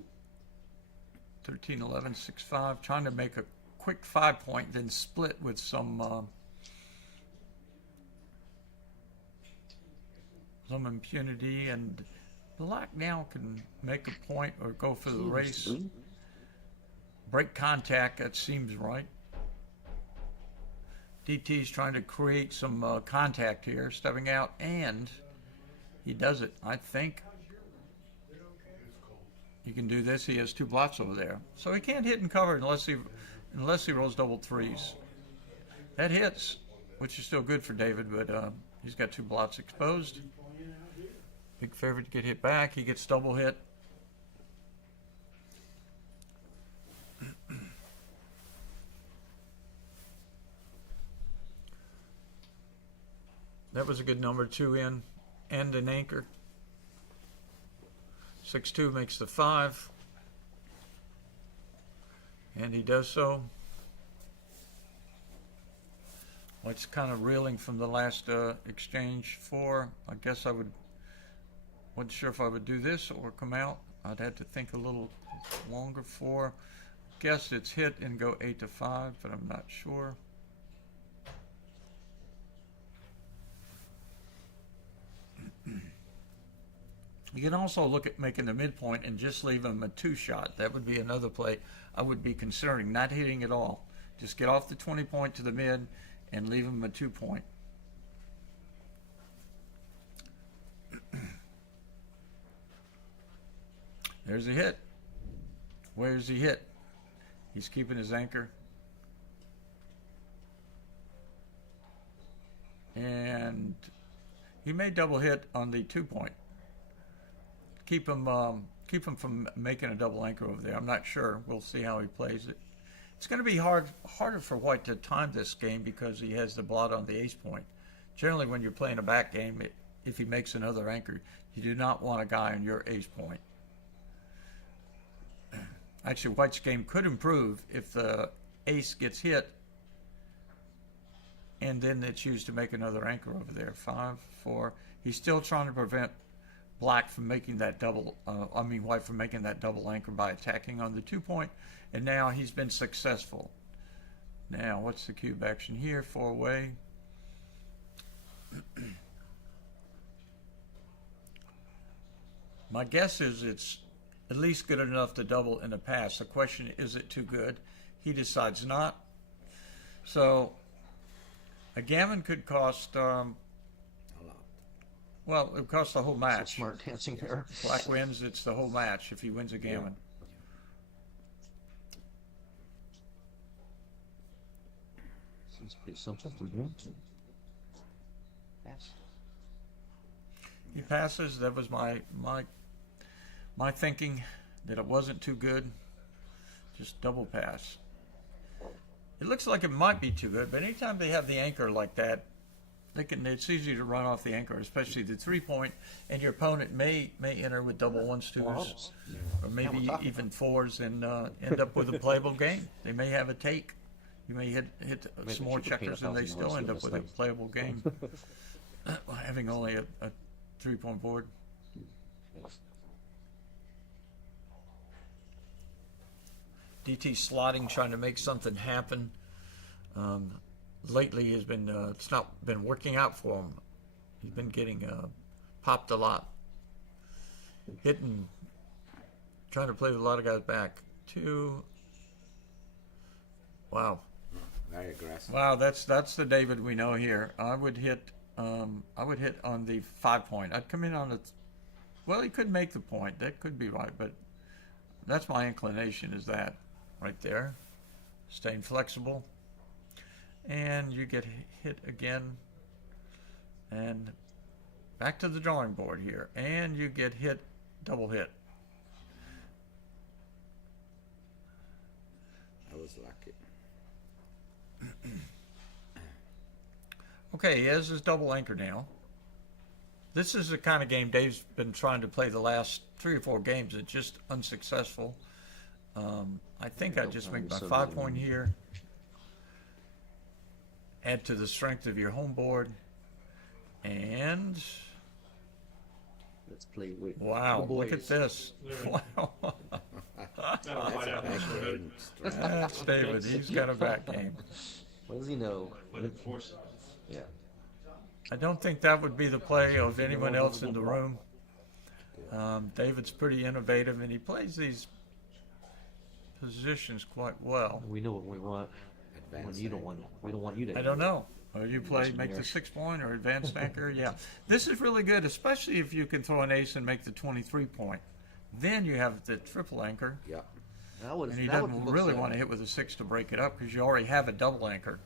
13, 11, 6, 5. Trying to make a quick 5-point, then split with some impunity. And black now can make a point or go for the race. Break contact, that seems right. DT's trying to create some contact here, stepping out, and he does it. I think he can do this. He has 2 blots over there, so he can't hit and cover unless he rolls double 3s. That hits, which is still good for David, but he's got 2 blots exposed. Big favorite to get hit back. He gets double hit. That was a good number, 2 in and an anchor. 6-2 makes the 5. And he does so. White's kind of reeling from the last exchange. 4. I guess I wasn't sure if I would do this or come out. I'd have to think a little longer. 4. Guess it's hit and go 8-5, but I'm not sure. You can also look at making the midpoint and just leave him a 2 shot. That would be another play I would be considering, not hitting at all. Just get off the 20 point to the mid and leave him a 2 point. There's a hit. Where's he hit? He's keeping his anchor. And he may double hit on the 2 point. Keep him from making a double anchor over there. I'm not sure. We'll see how he plays it. It's going to be harder for White to time this game because he has the blot on the ace point. Generally, when you're playing a back game, if he makes another anchor, you do not want a guy on your ace point. Actually, White's game could improve if the ace gets hit and then they choose to make another anchor over there. 5, 4. He's still trying to prevent Black from making that double, White from making that double anchor by attacking on the 2 point, and now he's been successful. Now, what's the cube action here? 4-way. My guess is it's at least good enough to double in the pass. The question is it too good? He decides not. So a gammon could cost well, it costs the whole match. Smart dancing there. Black wins, it's the whole match if he wins a gammon. Seems pretty simple to do. Pass. He passes. That was my thinking, that it wasn't too good. Just double pass. It looks like it might be too good, but anytime they have the anchor like that, it's easy to run off the anchor, especially the 3 point, and your opponent may enter with double 1s, 2s, or maybe even 4s, and end up with a playable game. They may have a take. You may hit some more checkers, and they still end up with a playable game, having only a 3 point board. DT slotting, trying to make something happen. Lately has been it's not been working out for him. He's been getting popped a lot, hitting, trying to play with a lot of guys back. 2. Wow. Very aggressive. Wow, that's the David we know here. I would hit on the 5 point. I'd come in on the well, he could make the point. That could be right, but that's my inclination, is that right there. Staying flexible. And you get hit again, and back to the drawing board here, and you get hit, double hit. I was lucky. Okay, he has his double anchor now. This is the kind of game Dave's been trying to play the last 3 or 4 games. It's just unsuccessful. I think I just make my 5 point here. Add to the strength of your home board. And Let's play with wow, the look at boys. this. Wow. That's David. He's got a back game. What does he know? Yeah. I don't think that would be the play of anyone else in the room. David's pretty innovative, and he plays these positions quite well. We know what we want. When you don't want, we don't want you to. I don't know. You play make the 6 point or advanced anchor. Yeah, this is really good, especially if you can throw an ace and make the 23 point. Then you have the triple anchor. Yeah. And he doesn't really want to hit with a 6 to break it up because you already have a double anchor.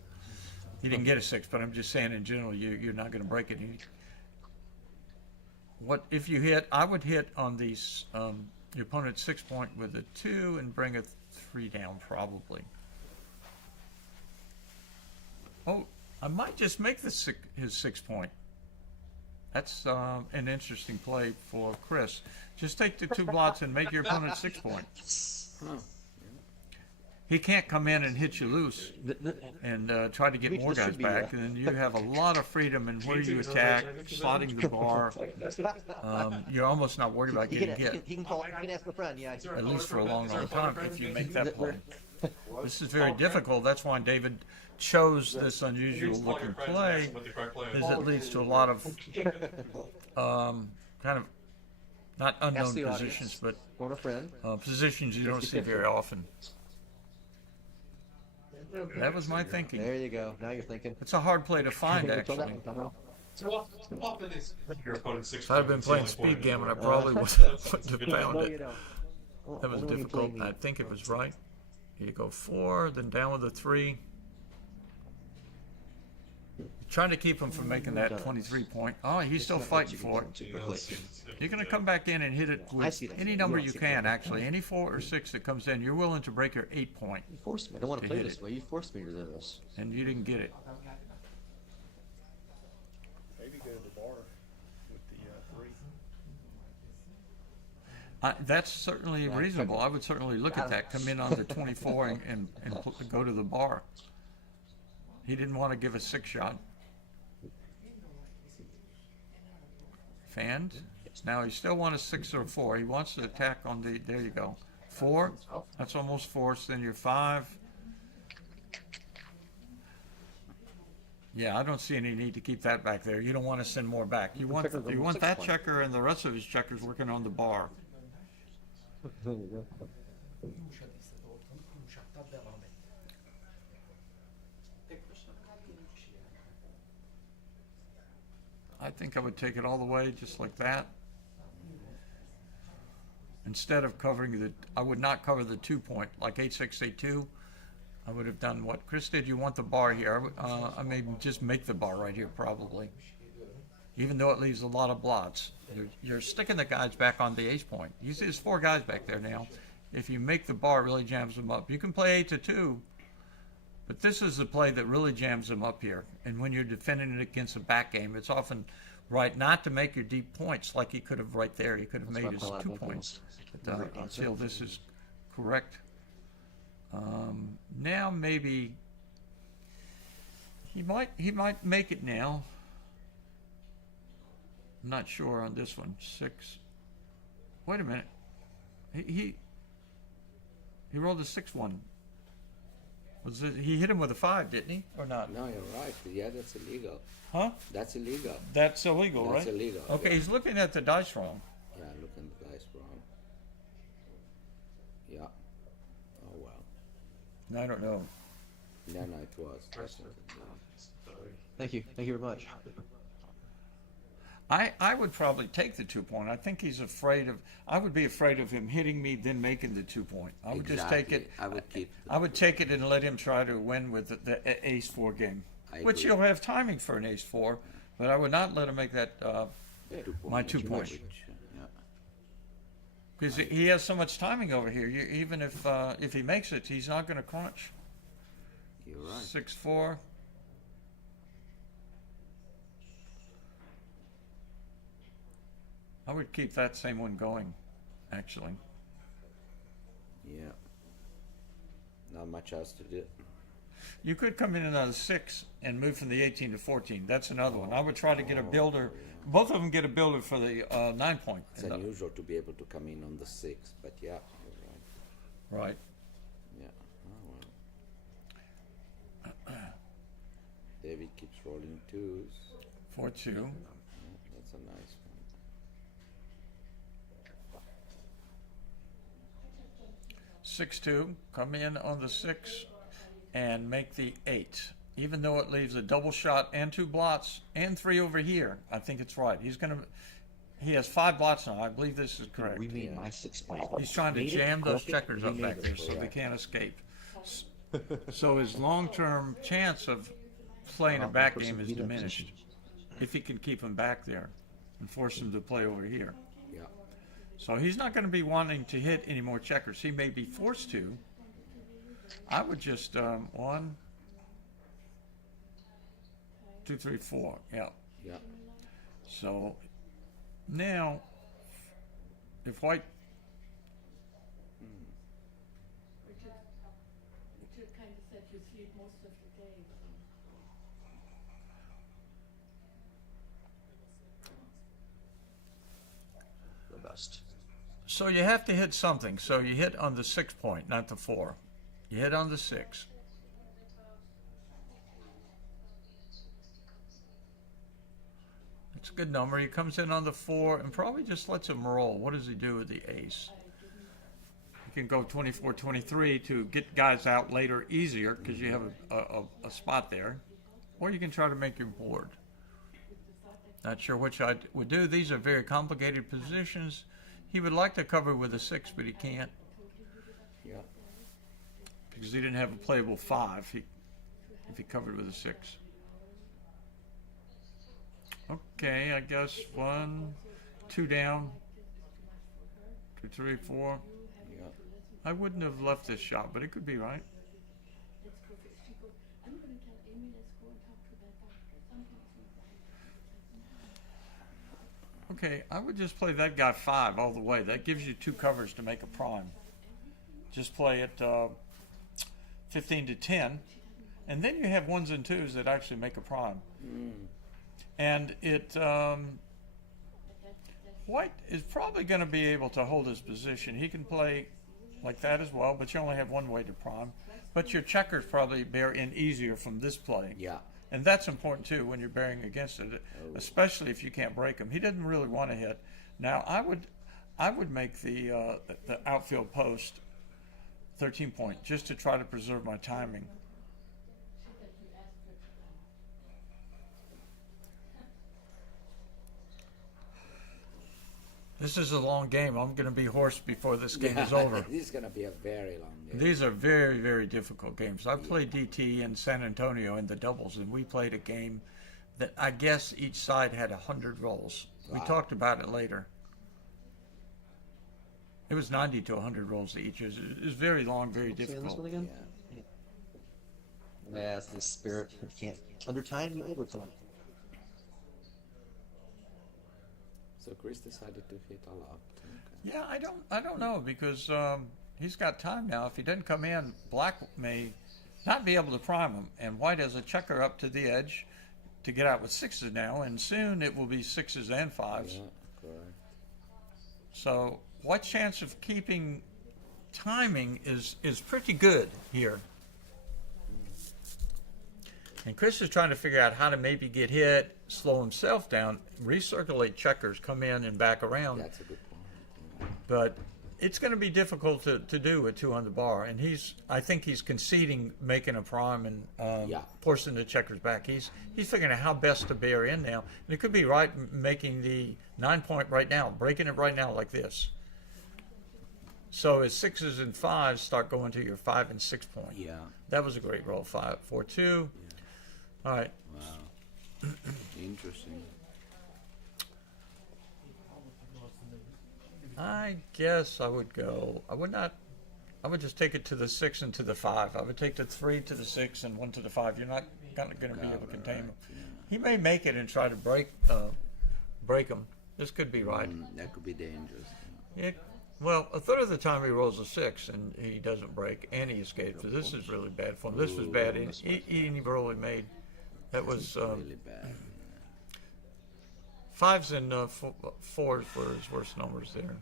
He didn't get a 6, but I'm just saying in general, you're not going to break it. What if you hit? I would hit on these your opponent's 6 point with a 2 and bring a 3 down probably. Oh, I might just make his 6 point. That's an interesting play for Chris. Just take the 2 blots and make your opponent 6 point. He can't come in and hit you loose and try to get more guys back. And then you have a lot of freedom in where you attack, slotting the bar. You're almost not worried about getting hit. He can call. He can ask a friend. Yeah. At least for a long, long time if you make that play. This is very difficult. That's why David chose this unusual looking play, is it leads to a lot of kind of not unknown positions, but positions you don't see very often. That was my thinking. There you go. Now you're thinking. It's a hard play to find, actually. If I'd been playing Speed Gammon, I probably wouldn't have found it. That was difficult. I think it was right. You go 4, then down with a 3. Trying to keep him from making that 23 point. Oh, he's still fighting for it. You're going to come back in and hit it with any number you can, actually. Any 4 or 6 that comes in, you're willing to break your 8 point. You forced me. I don't want to play this way. You forced me to do this. And you didn't get it. Maybe go to the bar with the 3. That's certainly reasonable. I would certainly look at that. Come in on the 24 and go to the bar. He didn't want to give a 6 shot. Fanned. Now he still wants a 6 or a 4. He wants to attack on the. There you go. 4. That's almost forced. Then you're 5. Yeah, I don't see any need to keep that back there. You don't want to send more back. You want that checker and the rest of his checkers working on the bar. I think I would take it all the way, just like that. Instead of covering I would not cover the 2 point, like 8-6, 8-2. I would have done what Chris did. You want the bar here. I may just make the bar right here, probably. Even though it leaves a lot of blots. You're sticking the guys back on the ace point. You see there's 4 guys back there now. If you make the bar, it really jams them up. You can play 8-2, but this is the play that really jams them up here. And when you're defending it against a back game, it's often right not to make your deep points like he could have right there. He could have made his 2 points. But until this is correct. Now maybe he might make it now. I'm not sure on this one. 6. Wait a minute. He rolled a 6-1. He hit him with a 5, didn't he? Or not? No, you're right. Yeah, that's illegal. Huh? That's illegal. That's illegal, right? That's illegal. Okay, yeah. He's looking at the dice wrong. Yeah, looking at the dice wrong. Yeah. Oh well. I don't know. No, it was. Thank you. Thank you very much. I would probably take the 2 point. I think he's afraid of. I would be afraid of him hitting me, then making the 2 point. I would just take it. I would keep. I would take it and let him try to win with the ace 4 game, which agree. he'll have timing for an ace 4. But I would not let him make that My 2 point. Yeah. Because he has so much timing over here. Even if he makes it, he's not going to crunch. You're right. 6-4. I would keep that same one going, actually. Yeah. Not much else to do. You could come in another 6 and move from the 18 to 14. That's another one. I would try to get a builder. Both of them get a builder for the 9 point. It's unusual to be able to come in on the 6, but yeah, you're right. Right. Yeah. Oh, well. David keeps rolling 2s. 4-2. Yeah, that's a nice one. 6-2. Come in on the 6 and make the 8. Even though it leaves a double shot and 2 blots and 3 over here, I think it's right. He has 5 blots now. I believe this is correct. We made my 6 point. He's trying to Made it jam those perfect. checkers up We back made there it. so they can't escape. So his long-term chance of playing a back game is diminished if he can keep him back there and force him to play over here. Yeah. So he's not going to be wanting to hit any more checkers. He may be forced to. I would just 1, 2, 3, 4. Yeah. Yeah. So now, if white Richard kind of said you sleep most of the day. The best. So you have to hit something. So you hit on the 6 point, not the 4. You hit on the 6. It's a good number. He comes in on the 4 and probably just lets him roll. What does he do with the ace? He can go 24-23 to get guys out later easier because you have a spot there. Or you can try to make your board. Not sure which I would do. These are very complicated positions. He would like to cover with a 6, but he can't. Yeah. Because he didn't have a playable 5 if he covered with a 6. Okay, I guess 1, 2 down, 2, 3, 4. Yeah. I wouldn't have left this shot, but it could be right. Okay, I would just play that guy 5 all the way. That gives you 2 covers to make a prime. Just play it 15 to 10, and then you have 1s and 2s that actually make a prime. And white is probably going to be able to hold his position. He can play like that as well, but you only have 1 way to prime. But your checkers probably bear in easier from this play. Yeah. And that's important too when you're bearing against it, especially if you can't break them. He didn't really want to hit. Now I would make the outfield post 13 point just to try to preserve my timing. This is a long game. I'm going to be hoarse before this game is over. This is going to be a very long game. These are very, very difficult games. I played DT in San Antonio in the doubles, and we played a game that I guess each side had 100 rolls. We Wow. talked about it later. It was 90 to 100 rolls each. It was very long, very See this difficult. one again? Yeah, it's the spirit. You can't undertime and overtime. So Chris decided to hit a lot. Okay. Yeah, I don't know because he's got time now. If he doesn't come in, black may not be able to prime him, and white has a checker up to the edge to get out with 6s now, and soon it will be 6s and 5s. Yeah, correct. So white's chance of keeping timing is pretty good here. And Chris is trying to figure out how to maybe get hit, slow himself down, recirculate checkers, come in and back around. That's a good point. Yeah. But it's going to be difficult to do with 2 on the bar. And I think he's conceding making a prime and forcing the checkers back. He's figuring out how best to bear in now. And it could be right making the 9 point right now, breaking it right now like this. So his 6s and 5s start going to your 5 and 6 point. Yeah. That was a great roll. 5, 4, 2. All right. Wow. Interesting. I guess I would go. I would not. I would just take it to the 6 and to the 5. I would take the 3 to the 6 and 1 to the 5. You're not going to be able to contain him. He may make it and try to break him. This could be right. That could be dangerous. Well, a third of the time he rolls a 6 and he doesn't break and he escapes. So this is really bad for him. This was bad. He barely made. That was Really bad. 5s and 4s were his worst numbers there.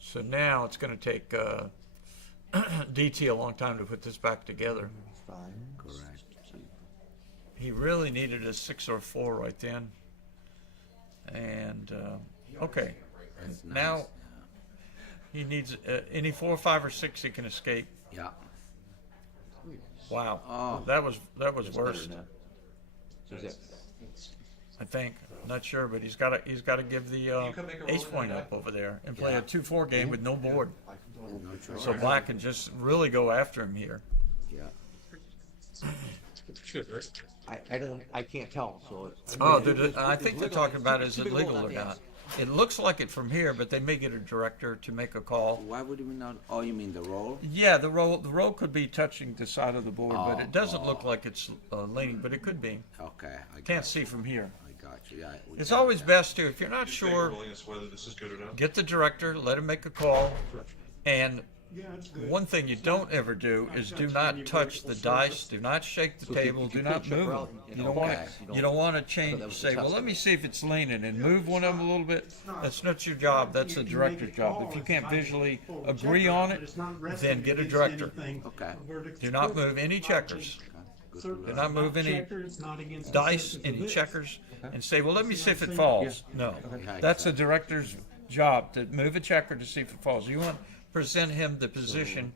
So now it's going to take DT a long time to put this back together. Correct. He really needed a 6 or 4 right then. And okay, That's now nice. he needs any 4, 5, or 6 he can escape. Yeah. Wow, Oh. that was worse. So is that- I think. Not sure, but he's got to give the ace point up over there and play a 2-4 game with no board. No choice. So black can just really go after him here. Yeah. I can't tell. So Oh, I think they're talking about is it legal or not. It looks like it from here, but they may get a director to make a call. Why would we not? Oh, you mean the roll? Yeah, the roll could be touching the side of the board, but Oh, it doesn't look like it's leaning, but it could be. Okay. I Can't got see you. from here. I got you. Yeah, we It's got always that. best to, if you're not sure, Whether this is good or not. get the director, let him make a call, and Yeah, it's good. one thing you don't ever do is do not touch the dice, do not shake the table, do not move them. You don't want to change, say, well, let me see if it's leaning, and move one of them a little bit. That's not your job, that's the director's job. If you can't visually agree on it, then get a director. Okay. Do not move any checkers. Do not move any dice, any checkers, and say, well, let me see if it falls. No, that's the director's job, to move a checker to see if it falls. You want to present him the position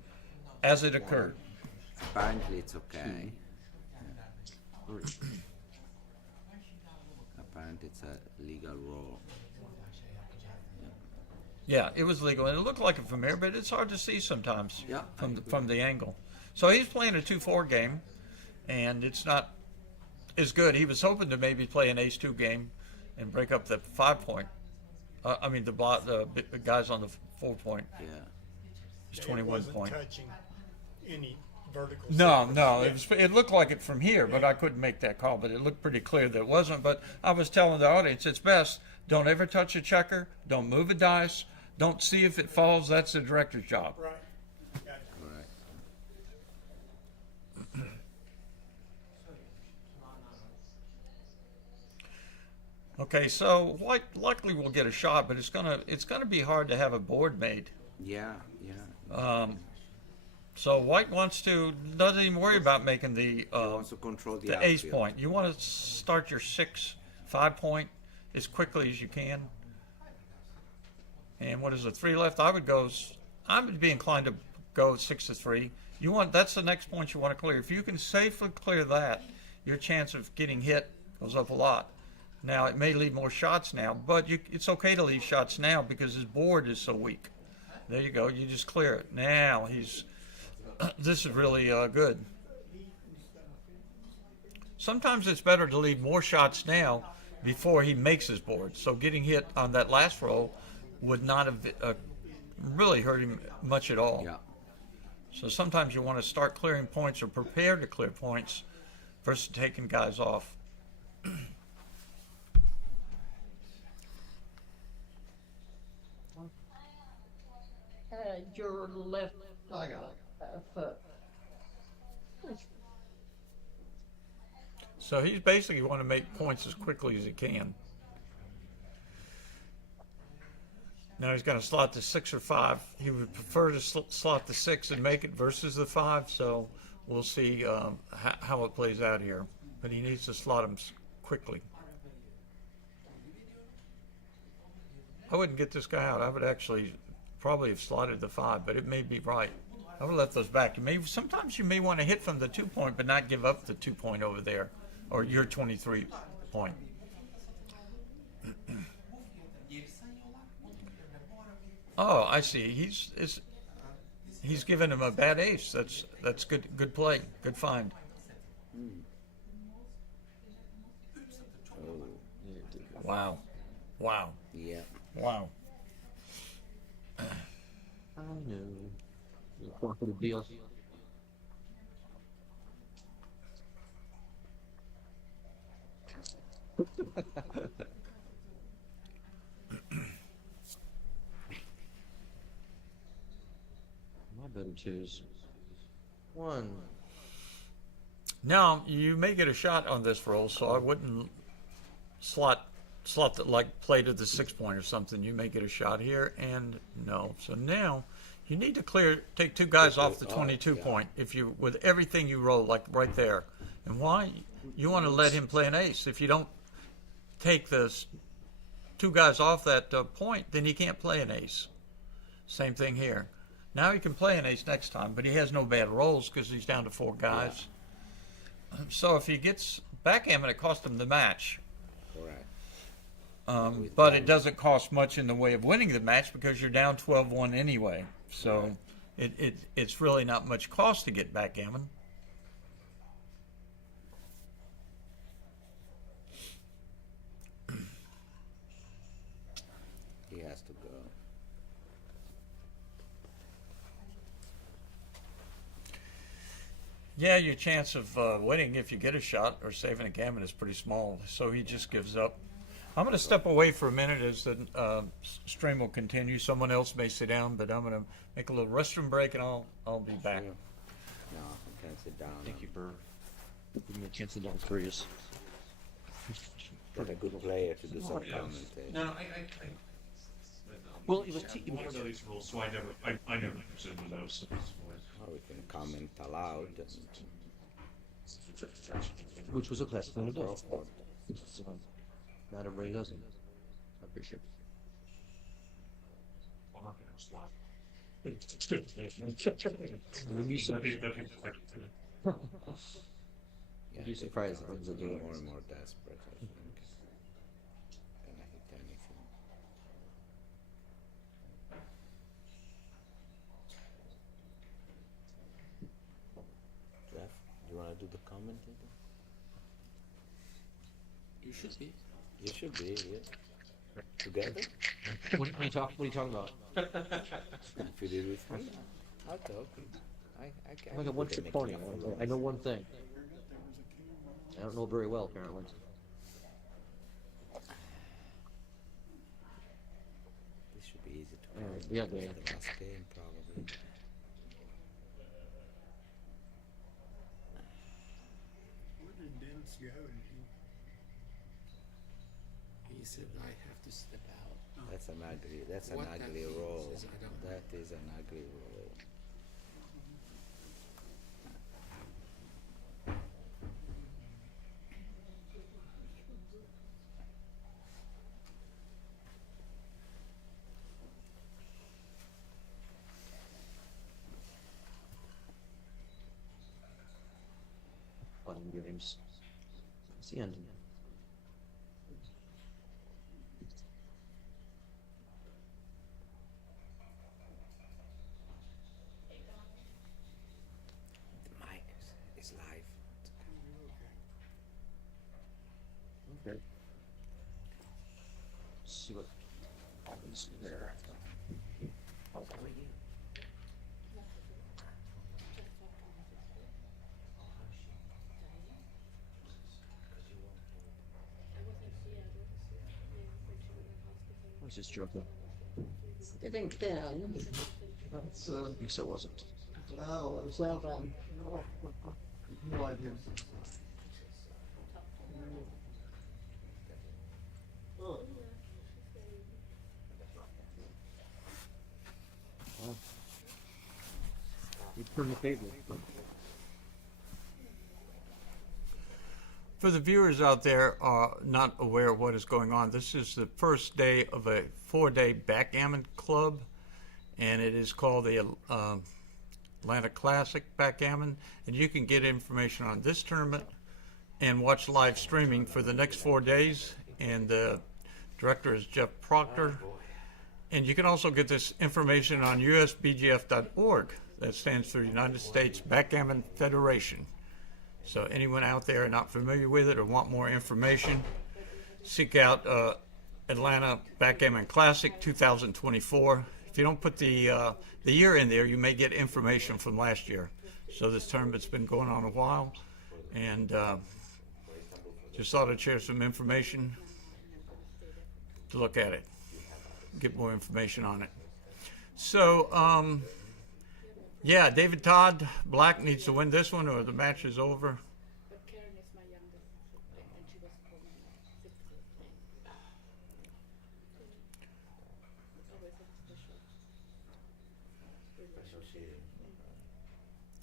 as it occurred. Apparently it's okay. Apparently it's a legal roll. Yeah, it was legal, and it looked like it from here, but it's hard to see sometimes Yeah, from the angle. So he's playing a 2-4 game, and it's not as good. He was hoping to maybe play an ace-2 game and break up the 5-point. The guys on the 4-point. Yeah. It's 21 point. Touching any vertical. No, it looked like it from here, but I couldn't make that call. But it looked pretty clear that it wasn't. But I was telling the audience, it's best, don't ever touch a checker, don't move a dice, don't see if it falls. That's the director's job. Right. Correct. Okay, so White likely will get a shot, but it's gonna be hard to have a board made. Yeah. Yeah. So White doesn't even worry about making the wants to control the ace outfield. point. You want to start your 6-5 point as quickly as you can. And what is it, 3 left? I would be inclined to go 6-3. That's the next point you want to clear. If you can safely clear that, your chance of getting hit goes up a lot. Now it may leave more shots now, but it's okay to leave shots now because his board is so weak. There you go. You just clear it. Now this is really good. Sometimes it's better to leave more shots now before he makes his board. So getting hit on that last roll would not have really hurt him much at all. Yeah. So sometimes you want to start clearing points or prepare to clear points versus taking guys off. Your left foot. So he's basically want to make points as quickly as he can. Now he's going to slot the 6 or 5. He would prefer to slot the 6 and make it versus the 5. So we'll see how it plays out here. But he needs to slot them quickly. I wouldn't get this guy out. I would actually probably have slotted the 5, but it may be right. I would let those back. Sometimes you may want to hit from the 2-point, but not give up the 2-point over there, or your 23-point. Oh, I see. He's given him a bad ace. That's good play. Good find. Wow. Yeah. Wow. I know. For the deal. My better choose one. Now, you may get a shot on this roll, so I wouldn't slot that like play to the 6 point or something. You may get a shot here, and no. So now you need to take 2 guys off the 22 point if you with everything you roll, like right there. And why? You want to let him play an ace. If you don't take the 2 guys off that point, then he can't play an ace. Same thing here. Now he can play an ace next time, but he has no bad rolls because he's down to 4 guys. So if he gets backgammon, it costs him the match. Correct. But it doesn't cost much in the way of winning the match because you're down 12-1 anyway. So it's really not much cost to get backgammon. He has to go. Yeah, your chance of winning if you get a shot or saving a gammon is pretty small. So he just gives up. I'm going to step away for a minute as the stream will continue. Someone else may sit down, but I'm going to make a little restroom break and I'll be back. No, I can't sit down. Thank you for giving me a chance to do threes. Got a good player to do some commentating. No, Well, it was one of these rules, so I never understood those. Or we can comment aloud. Which was a classic thing to do. Not everybody does it. I appreciate You'd be surprised at things that do it. More and more desperate, I think. Can I hit anything? Jeff, do you want to do the commentating? You should be. You should be, yeah. Together? What are you talking about? If you did with me, I'll talk. I'm like a one-trick pony. I know one thing. I don't know very well, apparently. This should be easy to Alright, win. yeah, The yeah. last game, probably. Where did Dennis go? He said, I have to step out. That's an What that ugly means roll. is I don't know. That is an ugly roll. Fun games. It's the ending. The mic is live. Okay. Let's see what happens there. I was just joking. Getting thin. I guess it wasn't. Oh, well done. No idea. You turned the table. For the viewers out there not aware of what is going on, this is the first day of a 4-day backgammon club, and it is called the Atlanta Classic Backgammon. And you can get information on this tournament and watch live streaming for the next 4 days. And the director is Jeff Proctor. And you can also get this information on usbgf.org. That stands for United States Backgammon Federation. So anyone out there not familiar with it or want more information, seek out Atlanta Backgammon Classic 2024. If you don't put the year in there, you may get information from last year. So this tournament's been going on a while, and just thought I'd share some information to look at it, get more information on it. So, yeah, David Todd Black needs to win this one, or the match is over.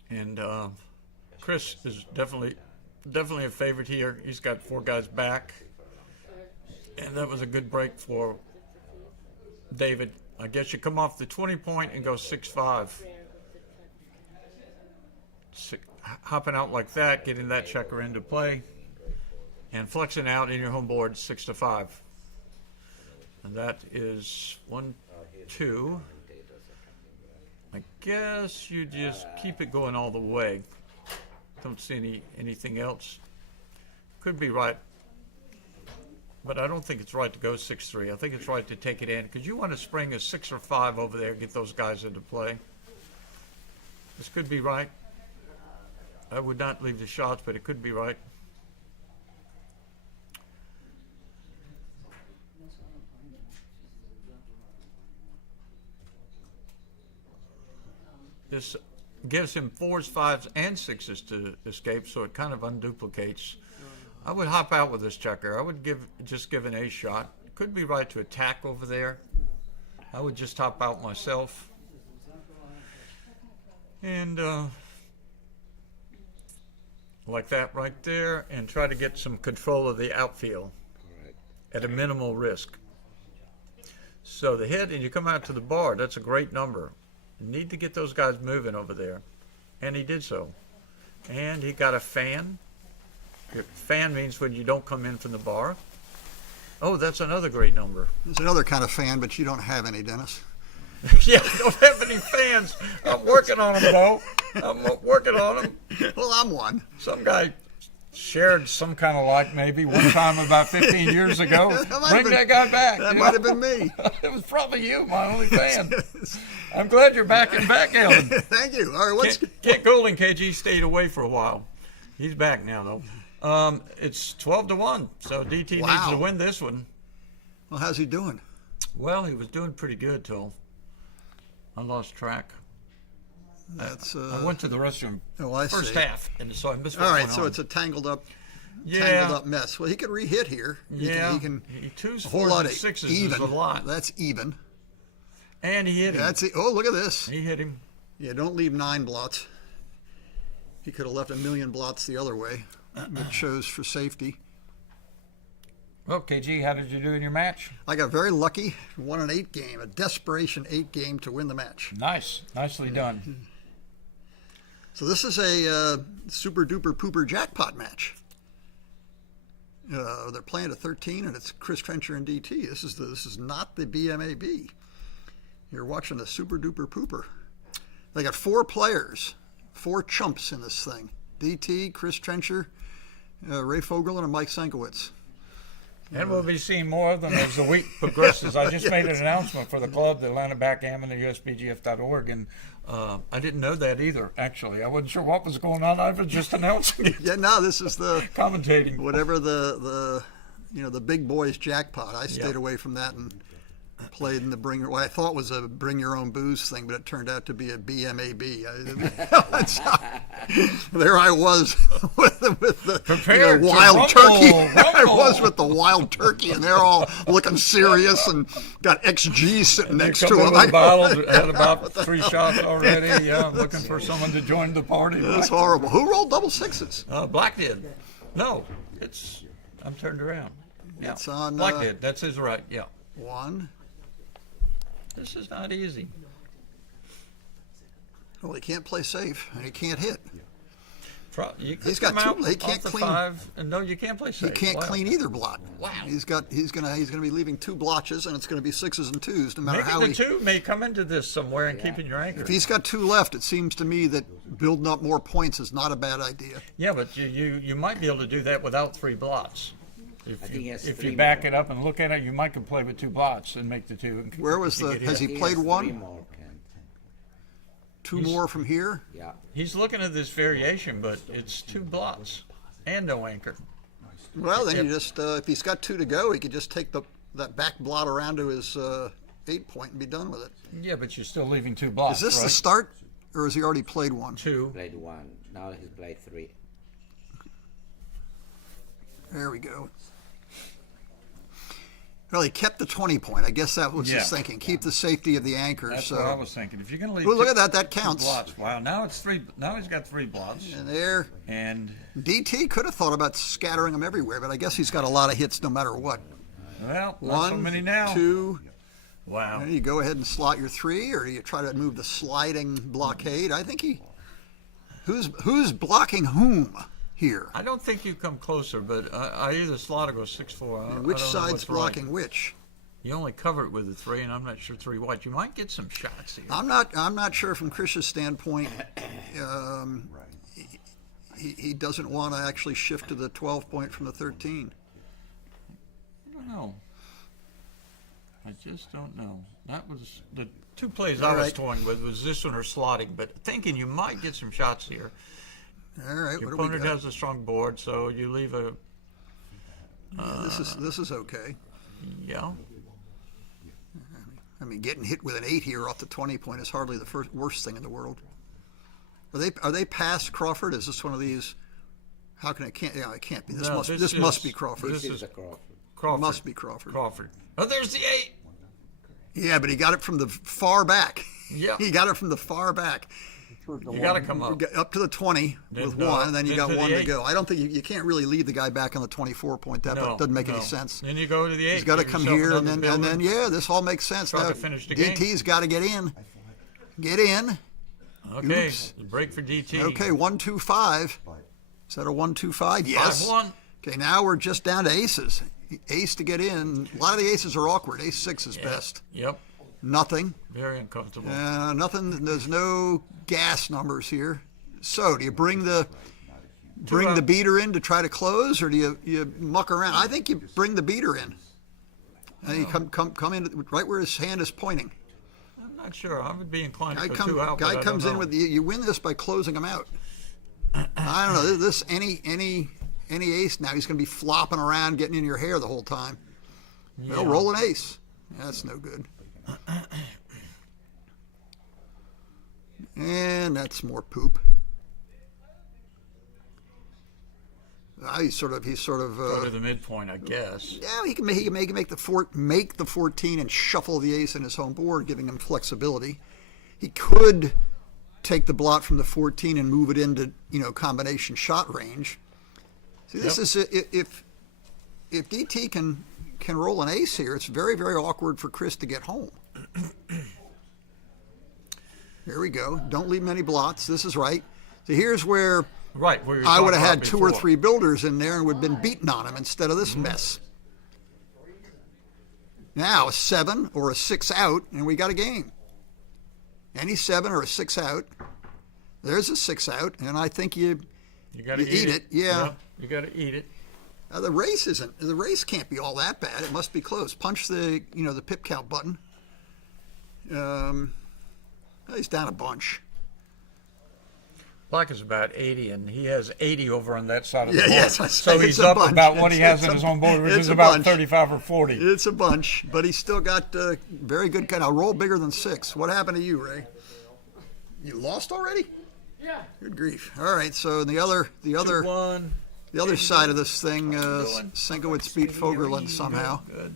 And Chris is definitely a favorite here. He's got 4 guys back, and that was a good break for David. I guess you come off the 20-point and go 6-5. Hopping out like that, getting that checker into play, and flexing out in your home board 6-5. And that is 1, 2. I guess you just keep it going all the way. Don't see anything else. Could be right, but I don't think it's right to go 6-3. I think it's right to take it in, because you want to spring a 6 or 5 over there, get those guys into play. This could be right. I would not leave the shots, but it could be right. This gives him 4s, 5s, and 6s to escape, so it kind of unduplicates. I would hop out with this checker. I would just give an ace shot. It could be right to attack over there. I would just hop out myself. And like that right there, and try to get some control of the outfield at a minimal risk. So the hit, and you come out to the bar, that's a great number. You need to get those guys moving over there. And he did so. And he got a fan. Fan means when you don't come in from the bar. Oh, that's another great number. There's another kind of fan, but you don't have any, Dennis. Yeah, I don't have any fans. I'm working on them, though. I'm working on them. Well, I'm one. Some guy shared some kind of like maybe one time about 15 years ago. Bring that guy back. That might have been me. It was probably you, my only fan. I'm glad you're back in backgammon. Thank you. All right, Kent Golding, KG, stayed away for a while. He's back now, though. It's 12-1, so DT needs to win this one. Well, how's he doing? Well, he was doing pretty good till I lost track. That's I went to the restroom first see. Half, and so I missed. All right, so it's a tangled up mess. Well, he could re-hit here. He can twos, a whole 4s, lot and of 6s even. is a lot. That's even. And he hit him. That's it. Oh, look at this. He hit him. Yeah, don't leave 9 blots. He could have left 1,000,000 blots the other way, but chose for safety. Well, KG, how did you do in your match? I got very lucky. Won an 8 game, a desperation 8 game to win the match. Nice. Nicely done. So this is a super duper pooper jackpot match. They're playing at 13, and it's Chris Trencher and DT. This is not the BMAB. You're watching the super duper pooper. They got 4 players, 4 chumps in this thing. DT, Chris Trencher, Ray Fogel, and Mike Senkowitz. And we'll be seeing more of them as the week progresses. I just made an announcement for the club, the Atlanta Backgammon, the USBGF.org, and I didn't know that either, actually. I wasn't sure what was going on. I was just announcing it. Yeah, no, this is the commentating. Whatever the big boys jackpot. I stayed away from that and played in the what I thought was a bring your own booze thing, but it turned out to be a BMAB. There I was with the wild turkey. I was with the wild turkey, and they're all looking serious and got XG sitting next to them. The bottles had about 3 shots already. Yeah, looking for someone to join the party. That's horrible. Who rolled double 6s? Black did. No, I'm turned around. Yeah. It's on. Black did. That's his right. Yeah. 1. This is not easy. Well, he can't play safe, and he can't hit. He's got 2. He can't clean. 5, and no, you can't play safe. He can't clean either blot. Wow. He's gonna be leaving 2 blotches, and it's gonna be 6s and 2s, no matter Maybe how the 2 may come into this somewhere and keeping your anchor. If he's got 2 left, it seems to me that building up more points is not a bad idea. Yeah, but you might be able to do that without 3 blots. If I think he has if three you back more. it up and look at it, you might can play with 2 blots and make the 2. and Where was to the? get Has hit. he played has one? 3 more, Kent. 2 more from here. Yeah. He's looking at this variation, but it's 2 blots and no anchor. Well, then Yep. you just if he's got 2 to go, he could just take that back blot around to his 8 point and be done with it. Yeah, but you're still leaving 2 blots. Is this right? the start, or has he already played one? 2. Played 1. Now he's played 3. There we go. Well, he kept the 20 point. I guess that was Yeah. his thinking. Keep the safety of the anchor. That's so. what I was thinking. If you're going to leave, Well, look 2 at that. That counts. blots. Wow, now it's 3. Now he's got 3 blots. And there. And DT could have thought about scattering them everywhere, but I guess he's got a lot of hits no matter what. well, not so 1, many now. 2. Wow. You go ahead and slot your 3, or do you try to move the sliding blockade? I think he. Who's blocking whom here? I don't think you come closer, but I either slot or go 6-4. And which I don't know side's what's blocking right. which? You only cover it with a 3, and I'm not sure 3 white. You might get some shots here. I'm not sure from Chris's standpoint. He doesn't want to actually shift to the 12 point from the 13. I don't know. I just don't know. That was the 2 plays I was right. toying with was this one or slotting, but thinking you might get some shots here. All right, Your what do we opponent got? has a strong board, so you leave a. This is okay. Yeah. I mean, getting hit with an 8 here off the 20 point is hardly the worst thing in the world. Are they past Crawford? Is this one of these? How can it can't? Yeah, it can't be. This No, must must be Crawford. This is Crawford. Crawford. Must be Crawford. Crawford. Oh, there's the 8. Yeah, but he got it from the far back. Yeah. He got it from the far back. You got to come up. Up to the 20 Then with no, 1, and then you then got to the 1 to 8. go. I don't think you can't really leave the guy back on the 24 point. That doesn't make any no. sense. Then you go to the 8. He's got to give come yourself here, and another then builder. yeah, this all makes sense. Try Now, to finish the game. DT's got to get in. Get in. Okay. Oops. Break for DT. Okay, 1-2-5. Is that a 1-2-5? Yes. 5-1. Okay, now we're just down to aces. Ace to get in. A lot of the aces are awkward. Ace 6 is best. Yep. Nothing. Very uncomfortable. Nothing. There's no gas numbers here. So, do you bring the beater in to try to close, or do you muck around? I think you bring the beater in. And you come in right where his hand is pointing. I'm not sure. I would be inclined to Guy, go 2 out. but I comes don't in know. with you win this by closing him out. I don't know. This any ace now, he's going to be flopping around, getting in your hair the whole time. Well, Yeah. roll an ace. That's no good. And that's more poop. He's sort of Go to the midpoint, I guess. yeah, he can make the 14 and shuffle the ace in his home board, giving him flexibility. He could take the blot from the 14 and move it into combination shot range. See, this is if DT can roll an ace here, it's very, very awkward for Chris to get home. Here we go. Don't leave many blots. This is right. So here's where Right. Where you were I would talking have had about 2 or before. 3 builders in there and would have been beaten on him instead of this mess. Now a 7 or a 6 out, and we got a game. Any 7 or a 6 out. There's a 6 out, and I think you gotta eat it. Yeah. You got to eat it. The race can't be all that bad. It must be close. Punch the the pip count button. He's down a bunch. Black is about 80, and he has 80 over on that side of the Yeah, board. yes, I So say he's it's a up bunch. about what he has It's in a- his own board, which it's is a about bunch. 35 or 40. It's a bunch, but he's still got very good kind of roll bigger than 6. What happened to you, Ray? You lost already? Yeah. Good grief. All right, so the other 2-1. the other side of this thing, doing? Sinkowitz beat Fogerlund somehow. Good.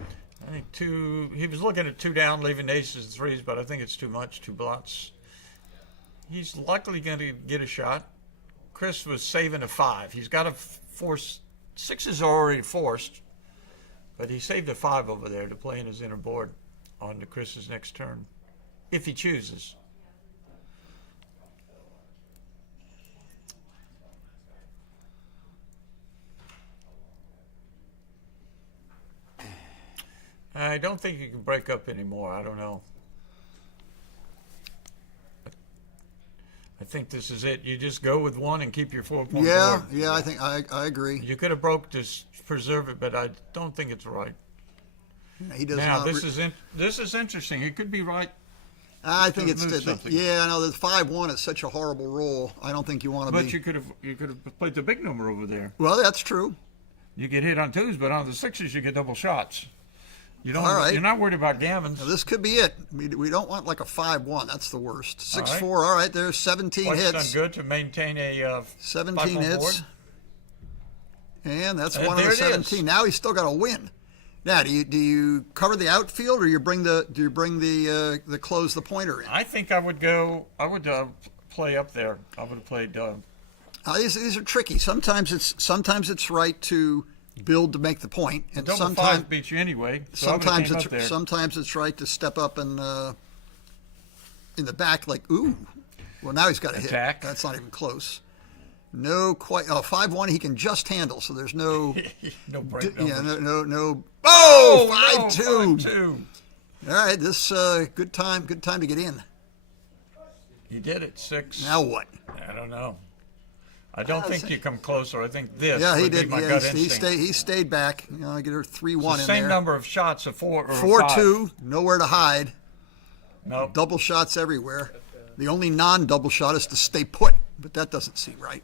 I think 2. He was looking at 2 down, leaving aces and 3s, but I think it's too much. 2 blots. He's likely going to get a shot. Chris was saving a 5. He's got to force. 6s are already forced, but he saved a 5 over there to play in his inner board on to Chris's next turn, if he chooses. I don't think you can break up anymore. I don't know. I think this is it. You just go with one and keep your 4-point Yeah, board. yeah, I think I agree. You could have broke to preserve it, but I don't think it's right. He does Now not. this is interesting. It could be right. I think to it's move something. yeah. I know the 5-1 is such a horrible roll. I don't think you want to But be. you could have played the big number over there. Well, that's true. You get hit on 2s, but on the 6s you get double shots. You don't. All right. You're not worried about gammons. Now, this could be it. We don't want like a 5-1. That's the worst. 6-4. All right. All right, there's 17 White's hits. done good to maintain a 17 5-point hits. board. And that's And one of there the it is. 17. Now he's still got to win. Now, do you cover the outfield, or you bring the close the pointer in? I think I would go. I would play up there. I would have played. These are tricky. Sometimes it's right to build to make the point, and double sometimes 5 beats you anyway. So I would've came up there. sometimes it's right to step up and in the back, like ooh. Well, now he's got a Attack. hit. That's not even close. No, quite. 5-1 he can just handle. So there's no. No break Yeah, numbers. no. Oh, no, 5-2. 5-2. All right, this good time to get in. You did it. 6. Now what? I don't know. I don't think you come closer. I think this. Yeah, he would be did. My Yeah, gut he instinct. stayed back. You know, I get her 3-1 It's the in same there. number of shots, a 4 or a 4-2, nowhere to hide. Nope. Double shots everywhere. The only non-double shot is to stay put, but that doesn't seem right.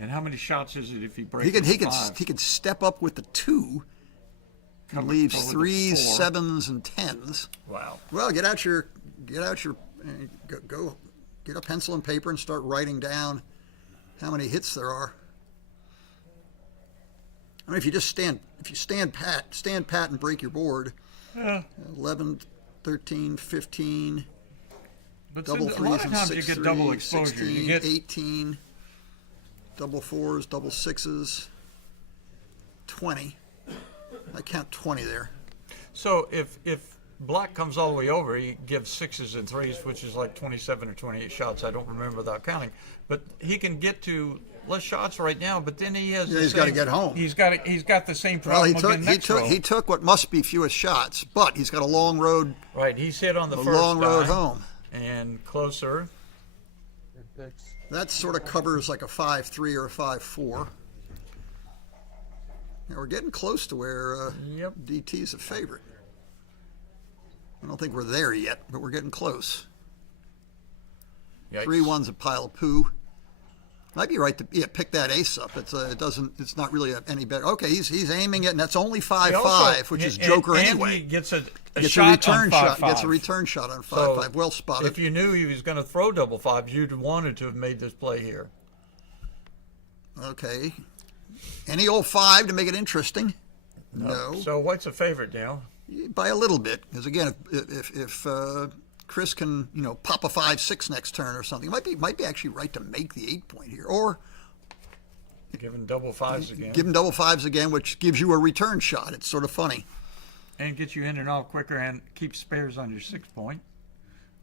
And how many shots is it if he breaks? He five? could step up with the 2. He Cover- leaves over the 3s, 4. 7s, and 10s. Wow. Well, get out your go get a pencil and paper and start writing down how many hits there are. I mean, if you stand pat and break your board. Yeah. 11, 13, 15. But Double a lot threes of and times you 6 get threes, double exposure. 16, You get 18, double 4s, double 6s, 20. I count 20 there. So if black comes all the way over, he gives 6s and 3s, which is like 27 or 28 shots. I don't remember without counting. But he can get to less shots right now. But then he has. Yeah, he's got to get home. He's got the same Well, problem again next row. he took what must be fewest shots, but he's got a long road. Right, he's hit on the a first long road die home. and closer. That sort of covers like a 5-3 or a 5-4. Now we're getting close to where DT is a favorite. I don't think we're there yet, but we're getting close. Yikes. 3-1's a pile of poo. Might be right to pick that ace up. It's not really any better. Okay, he's aiming it, and that's only 5-5, which is Joker and anyway. He gets a Gets shot a return on shot. 5-5. Gets a return shot on 5-5. So Well spotted. If you knew he was going to throw double 5s, you'd wanted to have made this play here. Okay. Any old 5 to make it interesting? No. So what's a favorite now? By a little bit, because again, if Chris can pop a 5-6 next turn or something, it might be actually right to make the 8-point here, or Give him double 5s again. give him double 5s again, which gives you a return shot. It's sort of funny. And gets you in and out quicker and keeps spares on your 6-point.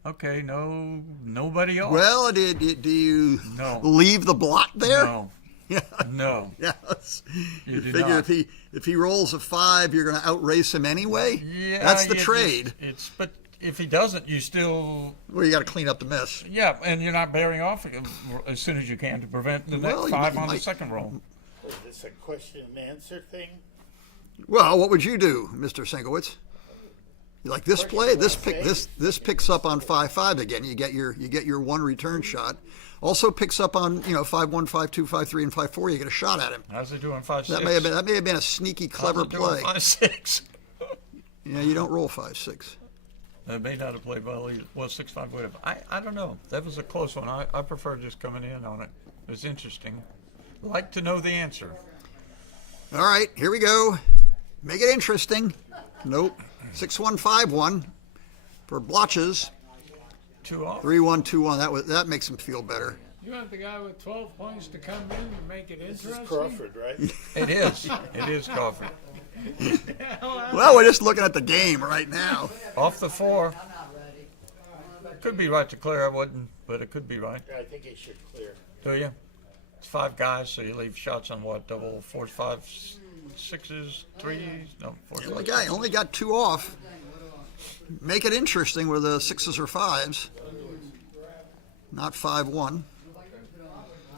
Okay, nobody else. Well, do you No. leave the blot there? No. Yeah. No. Yes. You You do figure not. if he rolls a 5, you're going to outrace him anyway. Yeah, That's the you trade. But if he doesn't, you still. Well, you got to clean up the mess. Yeah, and you're not bearing off as soon as you can to prevent the Well, next you 5 might- on the might- second roll. Is this a question and answer thing? Well, what would you do, Mr. Sinkowitz? You like this play? This picks up on 5-5 again. You get your one return shot. Also picks up on 5-1, 5-2, 5-3, and 5-4. You get a shot at him. How's it doing 5-6? That may have been a sneaky, clever play. 5-6. Yeah, you don't roll 5-6. They may not have played well either. Well, 6-5 would have. I don't know. That was a close one. I prefer just coming in on it. It was interesting. Like to know the answer. All right, here we go. Make it interesting. Nope. 6-1, 5-1 for blotches. 2 off. 3-1, 2-1. That makes him feel better. You want the guy with 12 points to come in and make it interesting? This is Crawford, right? It is. It is Crawford. Well, we're just looking at the game right now. Off the 4. Could be right to clear. I wouldn't, but it could be right. I think it should clear. Do you? It's 5 guys, so you leave shots on what? Double 4s, 5s, 6s, 3s? No, 4s. Only got 2 off. make it interesting with the 6s or 5s. Not 5-1.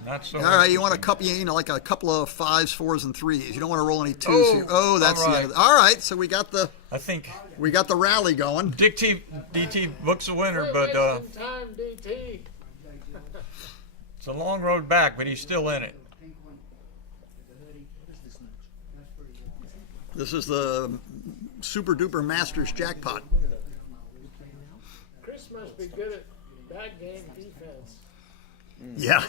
Not so. All right, you want a couple, like a couple of 5s, 4s, and 3s. You don't want to roll any 2s Oh, here. Oh, that's all the end of it. All right, so we got the rally going. DT books a winner, but Time, DT. it's a long road back, but he's still in it. This is the Super Duper Masters jackpot. Chris must be good at backgame defense. Yeah,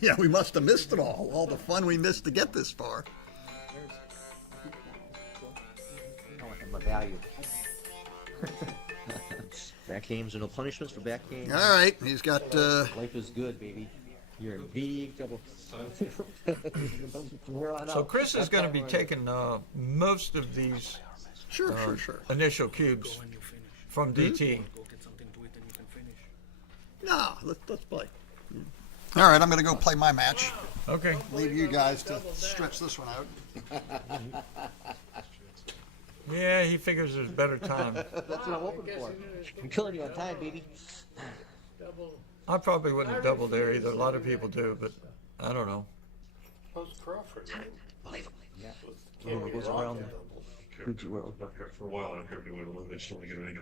yeah, we must have missed it all the fun we missed to get this far. I want my value. Back games are no punishments for back games. All right, he's got. Life is good, baby. You're in big trouble. So Chris is going to be taking most of these sure. initial cubes from DT. No, let's play. All right, I'm going to go play my match. Okay. Leave you guys to stretch this one out. Yeah, he figures there's better time. That's what I'm hoping for. I'm killing you on time, baby. I probably wouldn't have doubled there either. A lot of people do, but I don't know. Post Crawford. Unbelievably. Yeah. Can't be Goes wrong around there. Fuji World. For a while, I kept doing a little bit, still getting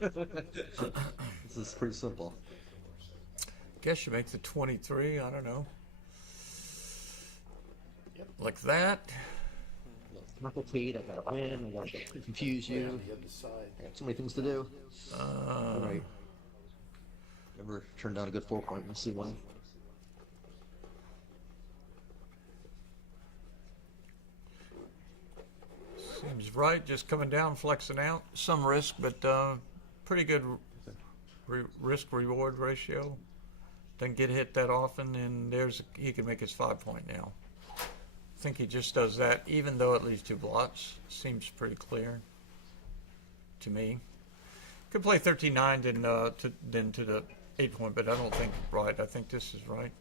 it. This is pretty simple. Guess you make the 23. I don't know. Like that. Knuckle-feed, I gotta win, I gotta confuse you. The other side. I got so many things to do. Alright. Never turned down a good 4-point. Let's see one. Seems right, just coming down, flexing out. Some risk, but pretty good risk-reward ratio. Doesn't get hit that often, and he can make his 5-point now. I think he just does that, even though it leaves 2 blots. Seems pretty clear to me. Could play 13-9 then to the 8-point, but I don't think right. I think this is right.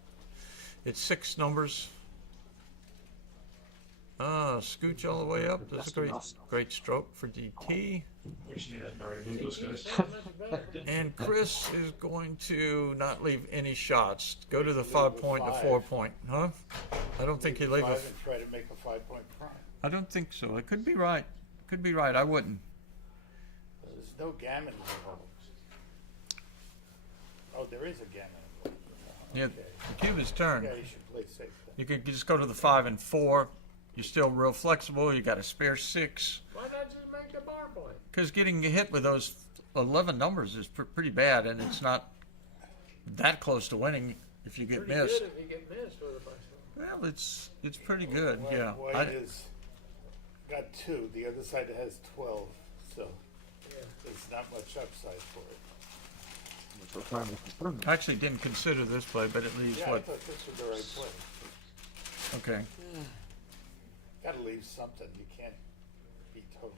It's 6 numbers. Scooch all the way up. That's a great stroke for DT. And Chris is going to not leave any shots. Go to the 5-point, the 4-point, huh? I don't think he leave a. Try to make a 5-point prime. I don't think so. It could be right. Could be right. I wouldn't. There's no gammon involved. Oh, there is a gammon involved. Yeah, the cube is turned. Yeah, you should play safe then. You could just go to the 5 and 4. You're still real flexible. You got a spare 6. Why not just make the bar point? Because getting hit with those 11 numbers is pretty bad, and it's not that close to winning if you get Pretty missed. good if you get missed with a bunch of Well, it's pretty good. Yeah. White is got 2. The other side has 12, so there's not much upside for it. I actually didn't consider this play, but it leaves Yeah, I what? thought this was the right play. Okay. Got to leave something. You can't be totally.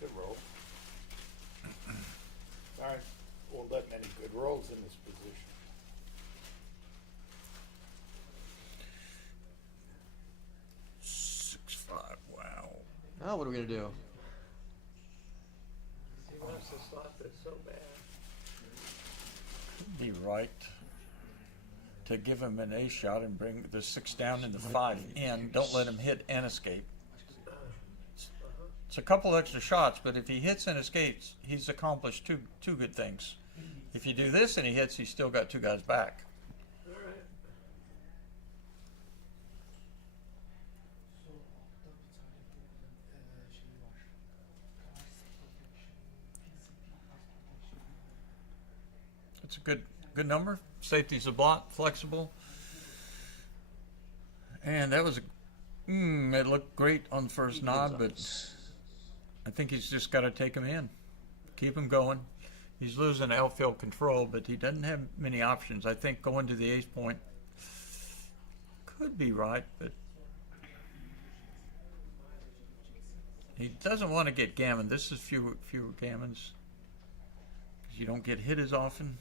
Good roll. All right, won't let many good rolls in this position. Wow. Now what are we gonna do? He wants to slot this so bad. Be right to give him an A shot and bring the 6 down and the 5 in. Don't let him hit and escape. It's a couple extra shots, but if he hits and escapes, he's accomplished two good things. If you do this and he hits, he's still got 2 guys back. It's a good number. Safety's a blot, flexible. And that was it looked great on the first nod, but I think he's just got to take him in. Keep him going. He's losing outfield control, but he doesn't have many options. I think going to the 8th point could be right, but he doesn't want to get gammon. This is fewer gammons because you don't get hit as often.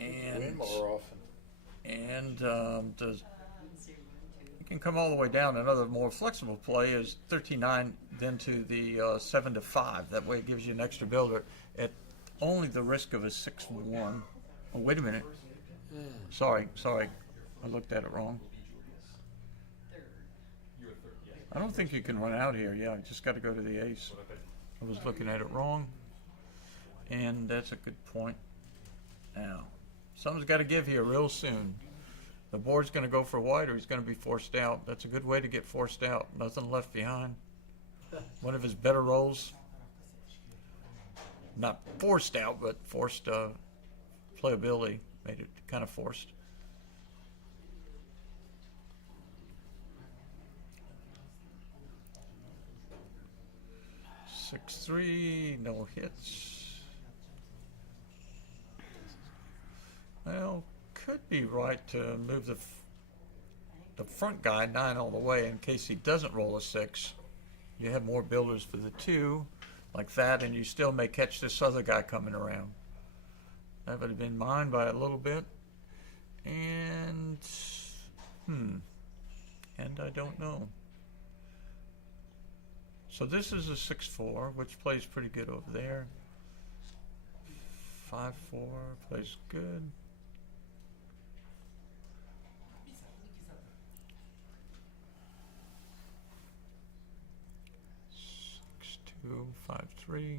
You win more often. And And you can come all the way down. Another more flexible play is 13-9, then to the 7-5. That way it gives you an extra builder at only the risk of a 6-1. Oh, wait a minute. Sorry. I looked at it wrong. I don't think you can run out here. Yeah, you just got to go to the ace. I was looking at it wrong. And that's a good point. Now, something's got to give here real soon. The board's going to go for white or he's going to be forced out. That's a good way to get forced out. Nothing left behind. One of his better rolls. Not forced out, but forced playability. Made it kind of forced. Six, 3, no hits. Well, could be right to move the front guy 9 all the way in case he doesn't roll a 6. You have more builders for the 2 like that, and you still may catch this other guy coming around. That would have been mine by a little bit. And and I don't know. So this is a 6-4, which plays pretty good over there. 5-4 plays good. 6-2, 5-3.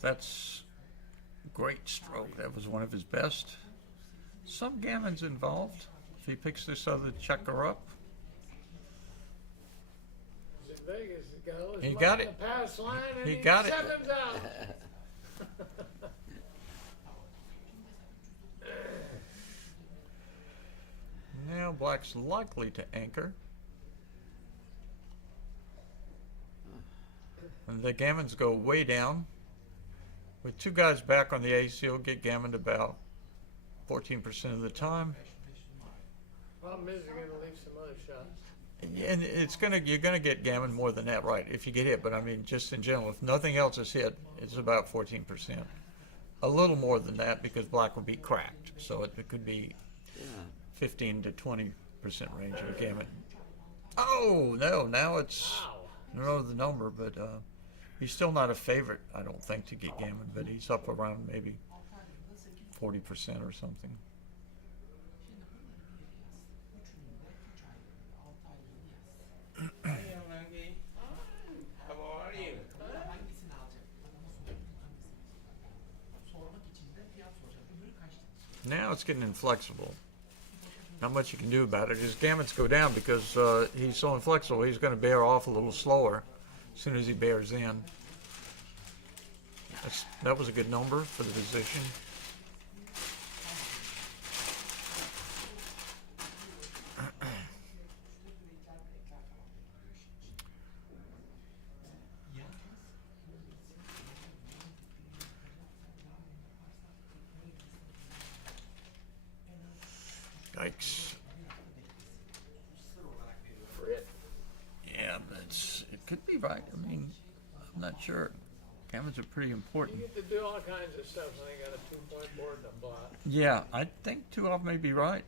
That's great stroke. That was one of his best. Some gammon's involved. If he picks this other checker up. Vegas has got all his He money got in it. the pass line and He got it. sevens out. Now black's likely to anchor. And the gammons go way down. With 2 guys back on the ace, he'll get gammoned about 14% of the time. Problem is, you're going to leave some other shots. And you're gonna get gammon more than that, right? If you get hit, but I mean, just in general, if nothing else is hit, it's about 14%. A little more than that because black will be cracked, so it could be 15 to 20% range of gammon. Oh no! Now it's I don't know the number, but he's still not a favorite, I don't think, to get gammon, but he's up around maybe 40% or something. Now it's getting inflexible. Not much you can do about it. His gammons go down because he's so inflexible. He's going to bear off a little slower as soon as he bears in. That was a good number for the position. Yikes. Yeah, but it could be right. I mean, I'm not sure. Gammons are pretty important. You get to do all kinds of stuff when they got a 2-point board to block. Yeah, I think 2 off may be right.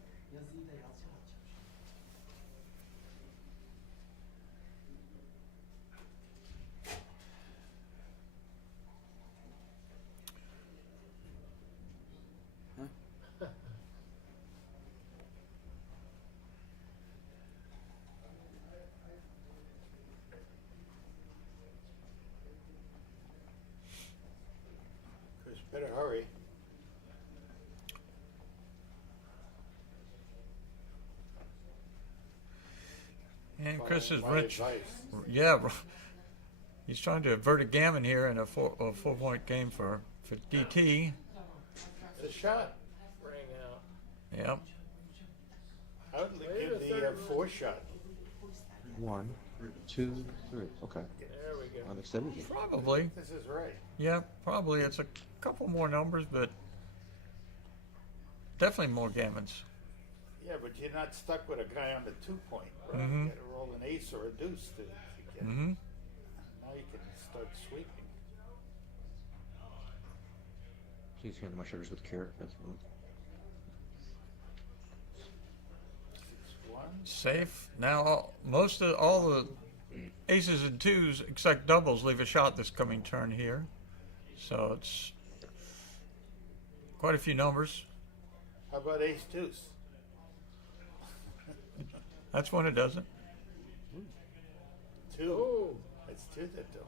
Better hurry. And Chris is My rich. advice. Yeah, he's trying to avert a gammon here in a 4-point game for DT. The shot rang out. Yep. I would give the 4 shot. 1, 2, 3. Okay. There we go. Unextended. Probably. This is right. Yeah, probably. It's a couple more numbers, but definitely more gammons. Yeah, but you're not stuck with a guy on the 2-point. Right? Mhm. You got to roll an ace or a deuce to get. Mhm. Now you can start sweeping. Please handle my sugars with carrot. That's one. 6-1. Safe. Now, all the aces and twos, except doubles, leave a shot this coming turn here. So it's quite a few numbers. How about ace deuce? That's when it doesn't. 2. Oh. That's 2 that don't.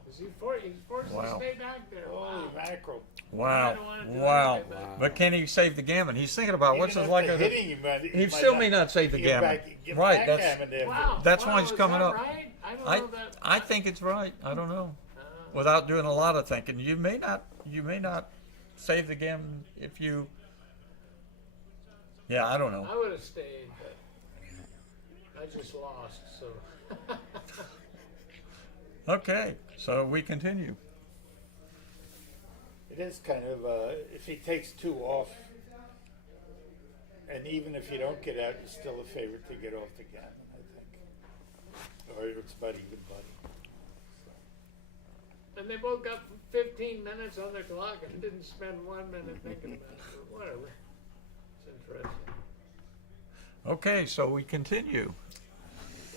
He's forced to Wow. stay back there. Holy mackerel. Wow. don't wanna do Wow. anything, but- But can he save the gammon? He's thinking about what's Even his if likelihood. they're hitting, he might Still not- may not save the give gammon. back- give Right. backgammon there. Wow. That's wow, why he's is coming that up. Right? I don't know that. I think it's right. I don't know. Without doing a lot of thinking, you may not save the gammon if you. Yeah, I don't know. I would have stayed, but I just lost. So. Okay, so we continue. It is kind of, if he takes 2 off, and even if you don't get out, you're still a favorite to get off the gammon, I think. Or it's about even buddy. And they both got 15 minutes on their clock and didn't spend 1 minute thinking about it. Or whatever. It's interesting. Okay, so we continue.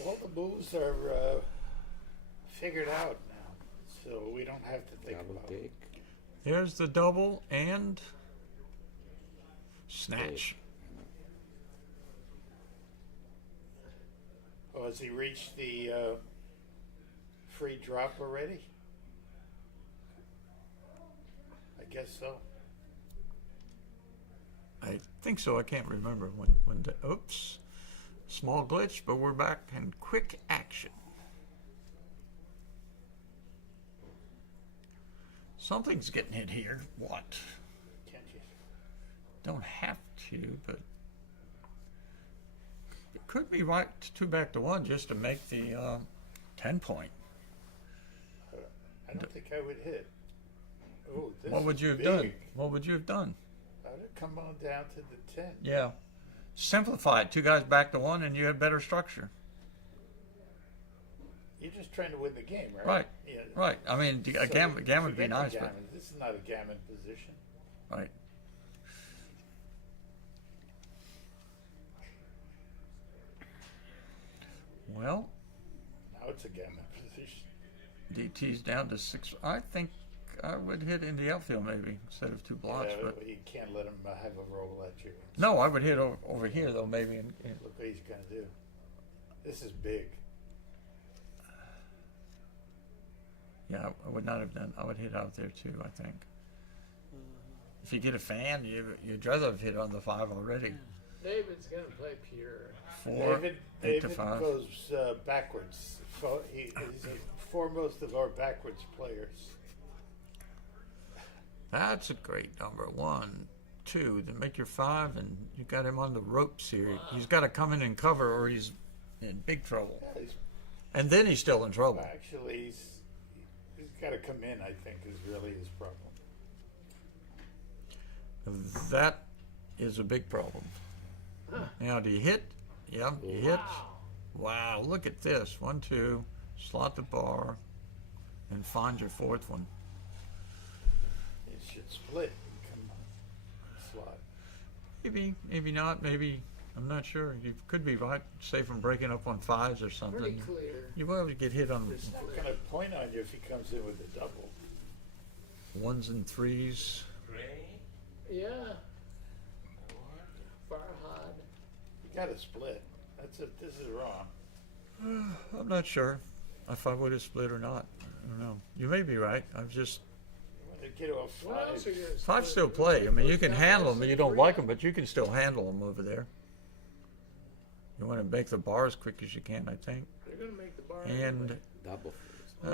All the moves are figured out now, so we don't have to think about it. There's the double and snatch. Oh, has he reached the free drop already? I guess so. I think so. I can't remember when. Oops, small glitch, but we're back in quick action. Something's getting hit here. What? Can't you? Don't have to, but it could be right to 2 back to 1 just to make the 10-point. I don't think I would hit. Oh, this What would is you have big. done? What would you have done? I would have come on down to the 10. Yeah. Simplify it. 2 guys back to 1 and you have better structure. You're just trying to win the game, right? Right. Yeah. Right. I mean, a gammon would be forget the nice, but gammon. This is not a gammon position. right. Well, Now it's a gammon position. DT's down to 6. I think I would hit in the outfield maybe instead of 2 blocks, Yeah, but you can't let him have a roll at you. no, I would hit over here though maybe. Look what he's going to do. This is big. Yeah, I would not have done. I would hit out there too. I think. If you get a fan, you'd rather have hit on the 5 already. David's going to play pure. 4, 8 to David 5. goes backwards. He's the foremost of our backwards players. That's a great number. 1, 2. Then make your 5, and you got him on the ropes here. He's got to come in and cover, or he's in big trouble. Yeah, And then he's still in trouble. actually, he's got to come in, I think, is really his problem. That is a big problem. Now, do you hit? Yeah, you hit. Wow, look at this. 1, 2, slot the bar, and find your 4th one. It should split and come slot. Maybe not. Maybe, I'm not sure. You could be right. Save from breaking up on 5s or something. Pretty clear. You will get hit on It's not going to point on you if he comes in with a double. 1s and 3s. Yeah. Farhad. You got to split. This is wrong. I'm not sure if I would have split or not. I don't know. You may be right. I'm just. You want to get off What else 5. are you going to 5 still play. I mean, you can handle them, but you don't like them, but you can still handle them over there. You want to make the bar as quick as you can, I think. They're going to make the bar. And Double.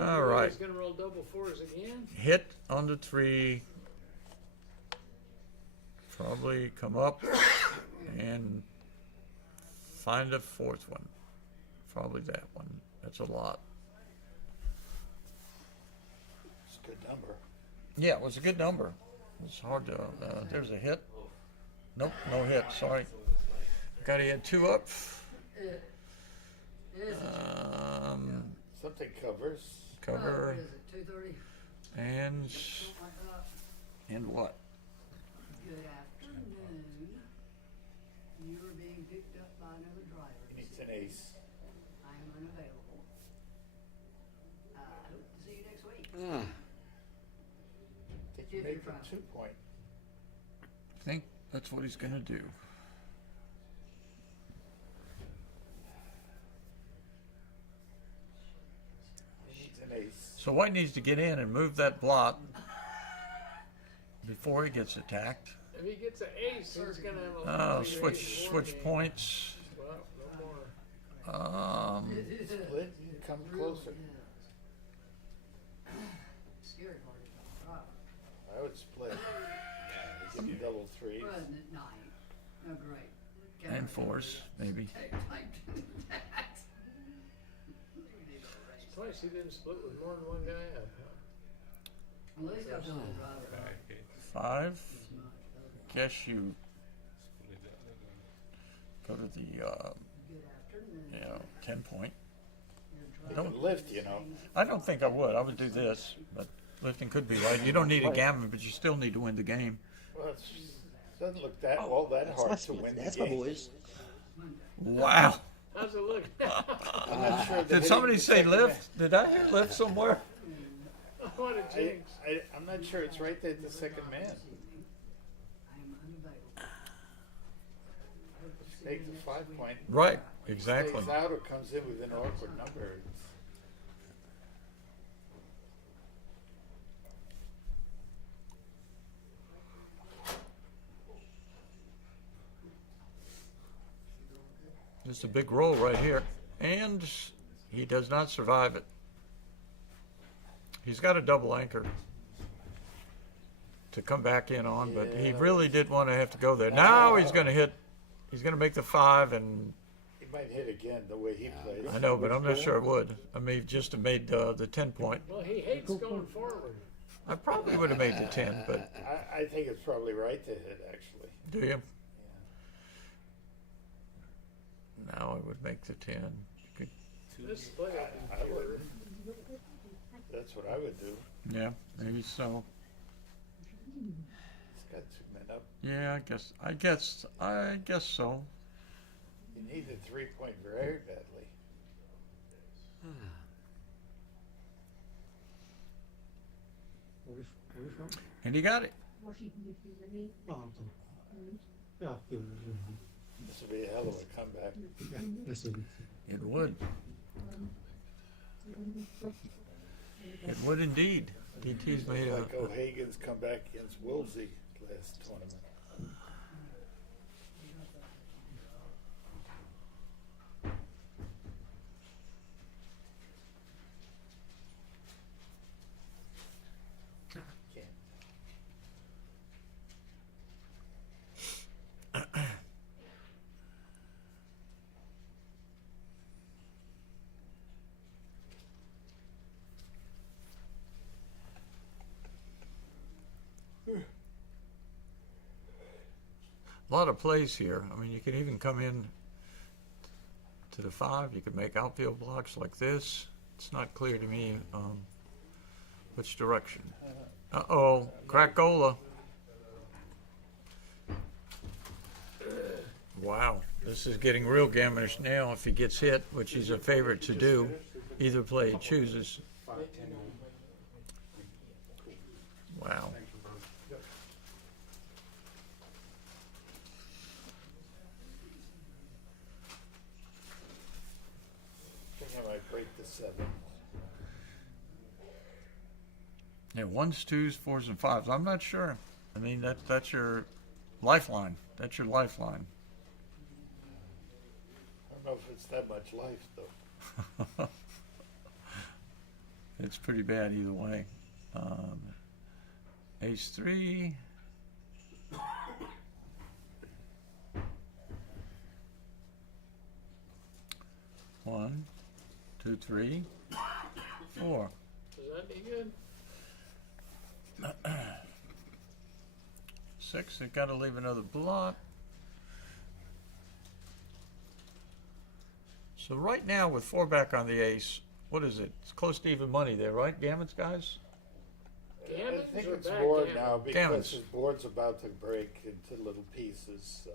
all right, He's going to roll double 4s again. hit on the 3. Probably come up and find a 4th one. Probably that one. That's a lot. It's a good number. Yeah, it was a good number. It's hard to. There's a hit. Nope, no hit. Sorry. Got he had 2 up. Something covers. Cover. What is it, 2:30? And Something like that. and what? Good afternoon. You are being picked up by another driver. It's an ace. I am unavailable. Hope to see you next week. Did you If make you're a traveling. 2-point? I think that's what he's gonna do. He needs an ace. So White needs to get in and move that blot before he gets attacked. If he gets an ace, he's gonna have a Oh, complete switch 8-4 game. points. Well, no more. Split, come closer. Scary part is not I would split. Give you double threes. Wasn't it 9? No, great. And 4s, maybe. Twice he didn't split with more than one guy up. Well, he's got another driver. 5. Guess you go to the 10-point. You can lift, you know. I don't think I would. I would do this, but lifting could be right. You don't need a gammon, but you still need to win the game. Well, it doesn't look that all that hard to win the That's my game. boys. Wow. How's it look? I'm not sure. Did somebody say lift? Did I hear lift somewhere? What a jinx. I'm not sure it's right there at the second man. Take the 5-point. Right, exactly. Stays out or comes in with an awkward number. Just a big roll right here. And he does not survive it. He's got a double anchor to come back in on, but he really did want to have to go there. Now he's going to hit, he's going to make the 5, and He might hit again the way he plays. I know, but I'm not sure it would. I mean, just have made the 10-point. Well, he hates going forward. I probably would have made the 10, but I think it's probably right to hit, actually. do you? Now I would make the 10. You could, This split. I would. That's what I would do. yeah, maybe so. He's got 2 men up. Yeah, I guess so. You need the 3-point very badly. Where are you from? And he got it. This will be a hell of a comeback. It would. It would indeed. DT's made a. Like O'Hagan's comeback against Woolsey last tournament. A lot of plays here. I mean, you can even come in to the 5. You can make outfield blocks like this. It's not clear to me which direction. Uh-oh, Crack-Gola. Wow, this is getting real gammonish now. If he gets hit, which he's a favorite to do, either play he chooses. Wow. I think I might break the 7. Yeah, 1s, 2s, 4s, and 5s. I'm not sure. I mean, that's your lifeline. That's your lifeline. I don't know if it's that much life, though. It's pretty bad either way. Ace 3. One, 2, 3, 4. Does that be good? 6. They've got to leave another blot. So right now with 4 back on the ace, what is it? It's close to even money there, right, Gammons, guys? I Gammons think or it's backgammon? more now because Gammons. his board's about to break into little pieces, so.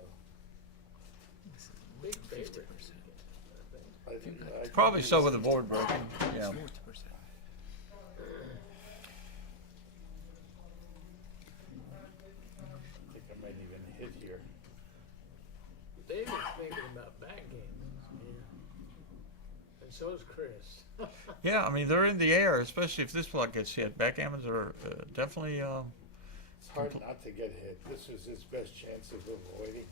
Big favorite. I think Probably so with the board breaking. Yeah. I think I might even hit here. David's thinking about backgammon. Yeah. And so is Chris. Yeah, I mean, they're in the air, especially if this block gets hit. Backgammons are definitely... It's hard not to get hit. This was his best chance of avoiding it.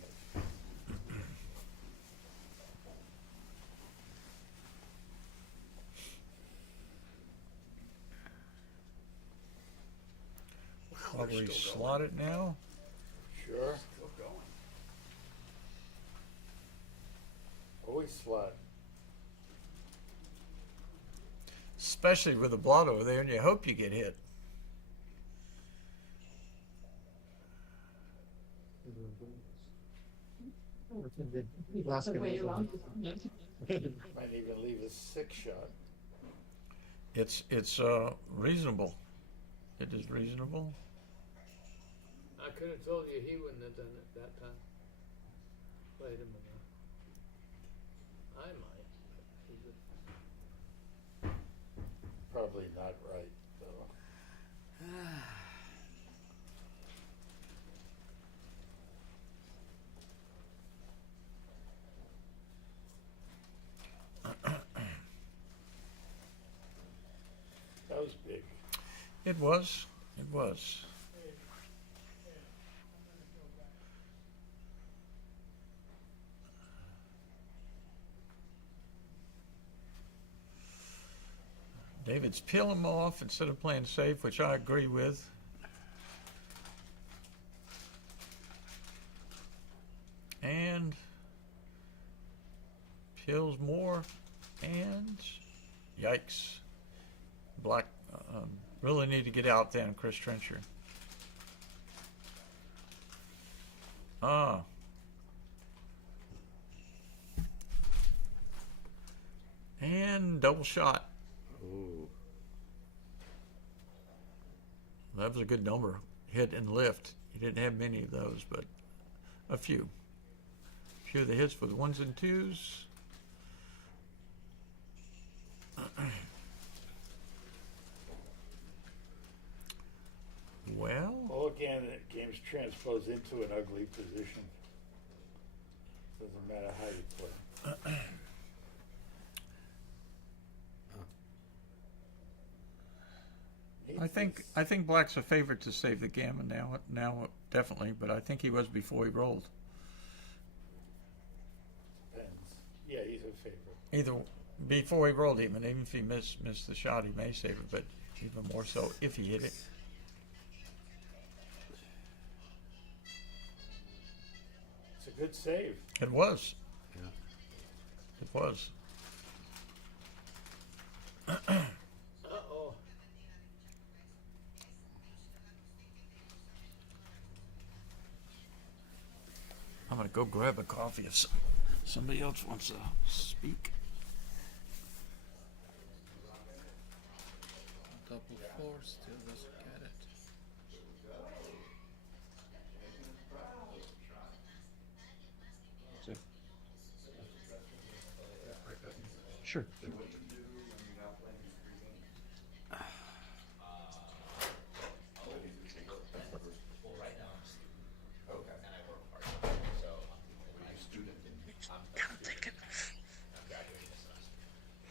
Probably slot it now. Sure. Always slot. Especially with the blot over there, and you hope you get hit. Might even leave a 6 shot. It's reasonable. It is reasonable. I could have told you he wouldn't have done it that time. Played him enough. I might. Probably not right, though. That was big. It was. It was. David's peeling them off instead of playing safe, which I agree with. And peels more, and yikes. Black really need to get out then, Chris Trencher. Ah. And double shot. Ooh. That was a good number. Hit and lift. He didn't have many of those, but a few. A few of the hits with 1s and 2s. Well, again, games transpose into an ugly position. Doesn't matter how you play. I think Black's a favorite to save the gammon now definitely, but I think he was before he rolled. Depends. Yeah, he's a favorite. Either before he rolled even if he missed the shot, he may save it, but even more so if he hit it. It's a good save. It was. Yeah. It was. Uh-oh. I'm gonna go grab a coffee if somebody else wants to speak. Double 4 still doesn't get it. Sure.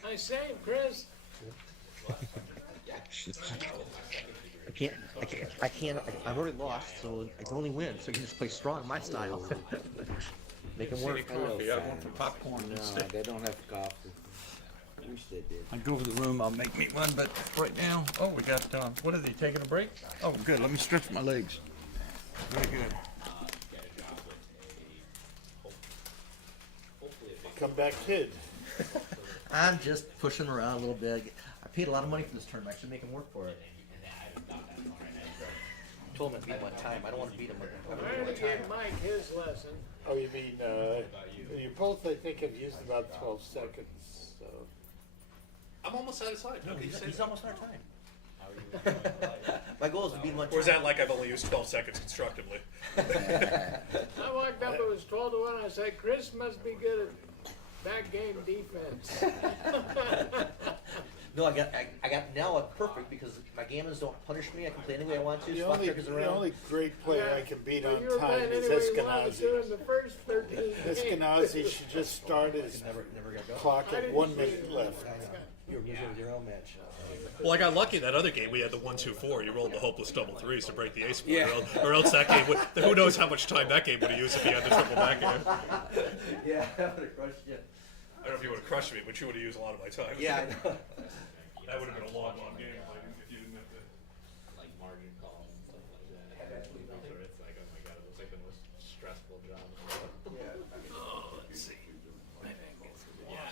Nice save, Chris. I've already lost, so I can only win. So you can just play strong, my style. Make it work. Coffee. I want some popcorn No, instead. they don't have coffee. I wish they did. I go over the room. I'll make me one, but right now, oh, we got. What are they taking a break? Oh, good. Let me stretch my legs. Very good. Come back, kid. I'm just pushing around a little bit. I paid a lot of money for this tournament. I should make him work for it. told him to beat him on time. I don't want to beat him with I'm trying to give Mike his lesson. Oh, you mean, you both, I think, have used about 12 seconds, so. I'm almost satisfied. No, He's almost out of time. My goal is to beat him on time. Or is that like I've only used 12 seconds constructively? I walked up, it was 12-1. I said, Chris must be good at back game defense. No, I got now perfect because my gamins don't punish me. I can play any way I want to. The Spot only, checkers the around. only great player I can beat Well, on you were time playing is any way you wanted to Eskenazi. in the first 13 games. Eskenazi should just start his Never got going. clock at 1 minute left. You're a 0-0 match. Well, I got lucky that other game. We had the 1-2-4. You rolled the hopeless double threes to break the ace board, or else that game would. Who knows how much time that game would have used if he had the triple back in. Yeah, that would have crushed you. I don't know if you would have crushed me, but you would have used a lot of my time. Yeah, I know. That would have been a long, long game if you didn't have to. Like margin calls and stuff like that. So it's like, oh my god, it looks like the most stressful job. Oh, let's see. Yeah.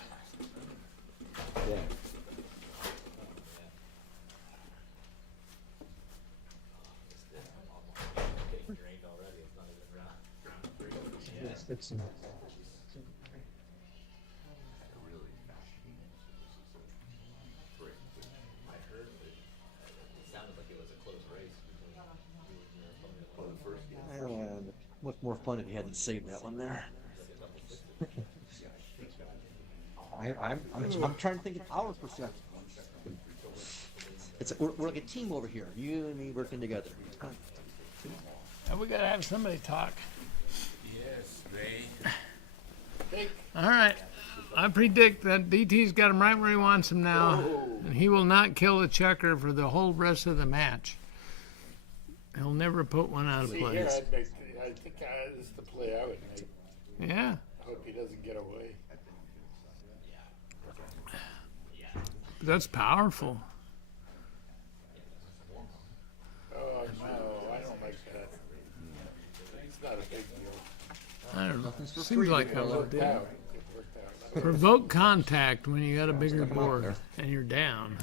Getting drained already. It's not even round three. Yes, it's. I heard that it sounded like it was a close race between you and your opponent. For the first game. Much more fun if you hadn't saved that one there. I'm trying to think of our perspective. We're like a team over here. You and me working together. And we gotta have somebody talk. Yes, they. All right. I predict that DT's got him right where he wants him now, and he will not kill the checker for the whole rest of the match. He'll never put one out of See, here, place. I think this is the play I would make. Yeah. I hope he doesn't get away. That's powerful. Oh, no, I don't like that. It's not a big deal. I don't know. Nothing's for Seems free like here, I brother. would do. It worked out. Provoke contact when you got a bigger board and you're down.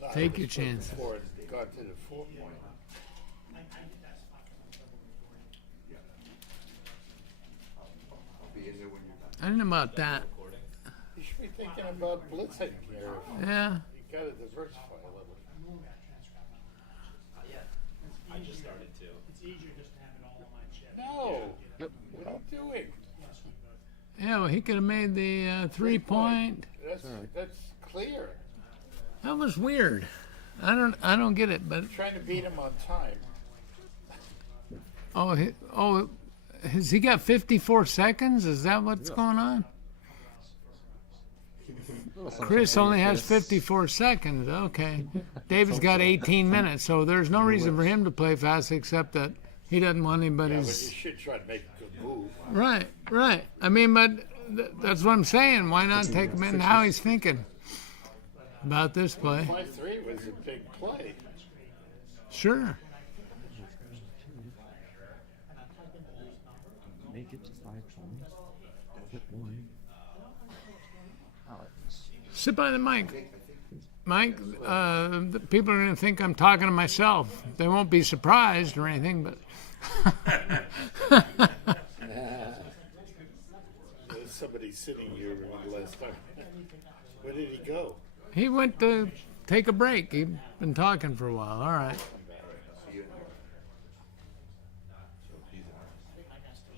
No, I Take was your put chances. before it got to the 4 point. I don't know about that. You should be thinking about blitzing here. Yeah. You gotta diversify a little. I just started to. No! What are you doing? Yeah, well, he could have made the 3-point. That's clear. That was weird. I don't get it, but Trying to beat him on time. has he got 54 seconds? Is that what's going on? Chris only has 54 seconds. Okay. David's got 18 minutes, so there's no reason for him to play fast except that he doesn't want Yeah, but you anybody's. should try to make a good move. Right. I mean, but that's what I'm saying. Why not take him in? Now he's thinking about this play. 5-3 was a big play. Sure. Make it to 5 points. Hit one. Sit by the mic. Mike, the people are going to think I'm talking to myself. They won't be surprised or anything, but. There's somebody sitting here last time. Where did he go? He went to take a break. He'd been talking for a while. All right.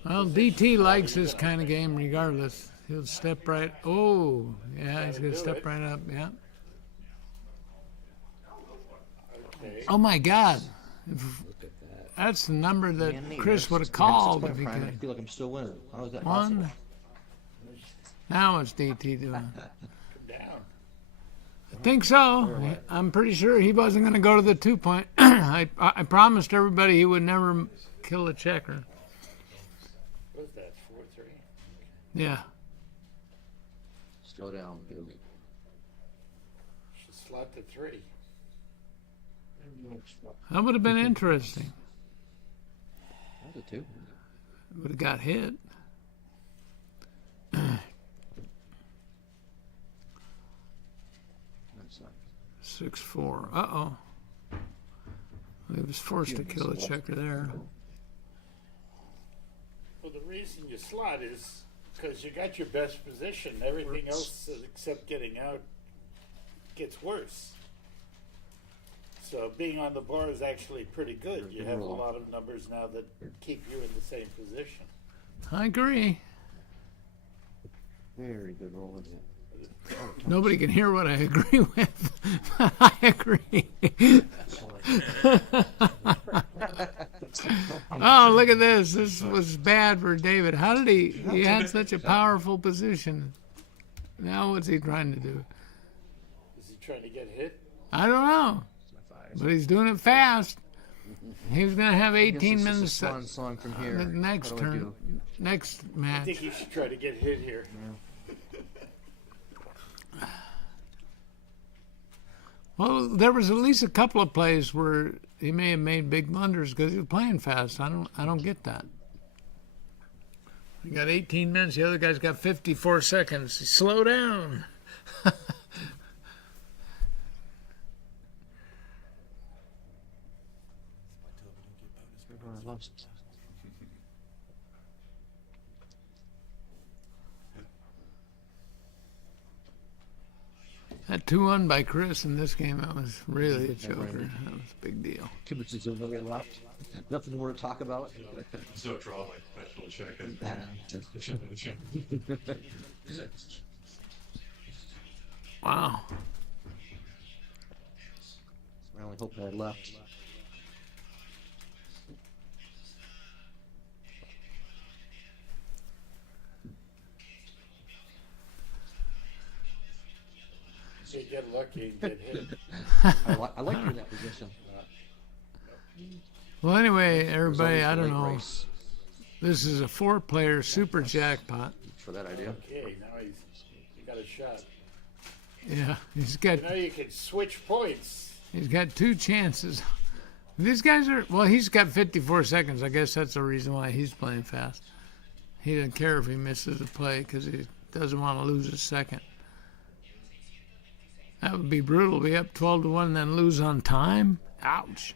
Well, DT likes this kind of game regardless. He'll step right. Oh, yeah, he's going to step right up. Yeah. Okay. Oh, my God. That's the number that Chris would have called if he I could. feel like I'm still winning. How is that possible? One. Now it's DT doing. Down. I think so. I'm pretty sure he wasn't going to go to the 2-point. I promised everybody he would never kill a checker. What was that, 4-3? Yeah. Slow down. Should slot to 3. That would have been interesting. That was a 2. Would have got hit. That's not. 6-4. Uh-oh. He was forced to kill a checker there. Well, the reason you slot is because you got your best position. Everything else except getting out gets worse. So being on the bar is actually pretty good. You have a lot of numbers now that keep you in the same position. I agree. Very good roll. Nobody can hear what I agree with. I agree. Oh, look at this. This was bad for David. How did he had such a powerful position. Now what's he trying to do? Is he trying to get hit? I don't know. But he's doing it fast. He was going to have 18 minutes swan song from here. the next turn, next I match. think he should try to get hit here. Well, there was at least a couple of plays where he may have made big blunders because he was playing fast. I don't get that. He got 18 minutes. The other guy's got 54 seconds. Slow down. That 2-1 by Chris in this game, that was really a choker. That was a big deal. 2 minutes of left. Nothing more to talk about. So draw like professional checker. Wow. I only hope I had left. You get lucky and get hit. I like you in that position. Well, anyway, everybody, always I the don't right know. race. This is a 4-player super jackpot. For that idea. Okay, now he got a shot. Yeah, he's got Now you can switch points. 2 chances. These guys are, well, he's got 54 seconds. I guess that's the reason why he's playing fast. He doesn't care if he misses a play because he doesn't want to lose a second. That would be brutal. Be up 12-1 and then lose on time? Ouch.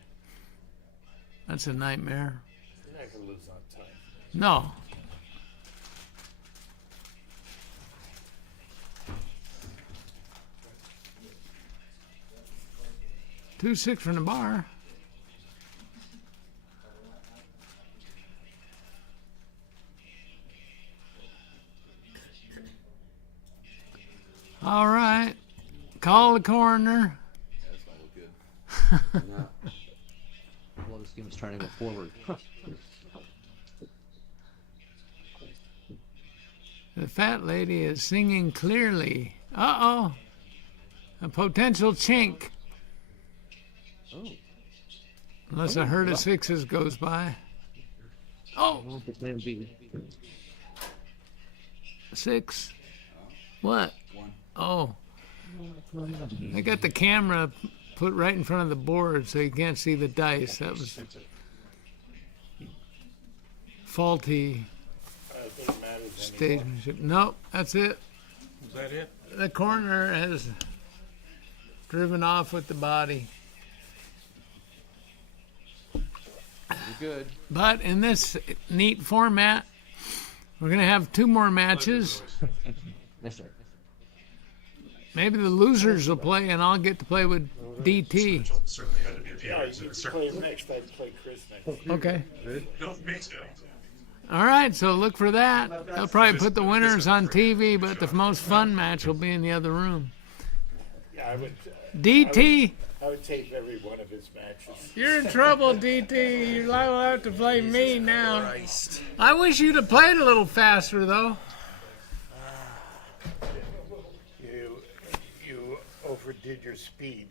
That's a nightmare. You're not going to lose on time. No. Two 6 from the bar. All right. Call the coroner. That's not look good. No. Well, this game is trying to go forward. The fat lady is singing clearly. Uh-oh. A potential chink. Oh. Unless a herd of 6s goes by. Oh! 6. What? Oh. They got the camera put right in front of the board so you can't see the dice. That was faulty stagemanship. Nope, that's it. Is that it? The coroner has driven off with the body. Good. But in this neat format, we're going to have 2 more matches. Yes, sir. Maybe the losers will play, and I'll get to play with DT. Certainly had to be a Yeah, you can play next. I'd play Chris next. Okay. No, me too. All right, so look for that. They'll probably put the winners on TV, but the most fun match will be in the other room. Yeah, I would. DT, I would tape every one of his matches. you're in trouble, DT. You're liable to have to play me now. I wish you'd have played a little faster, though. You overdid your speed.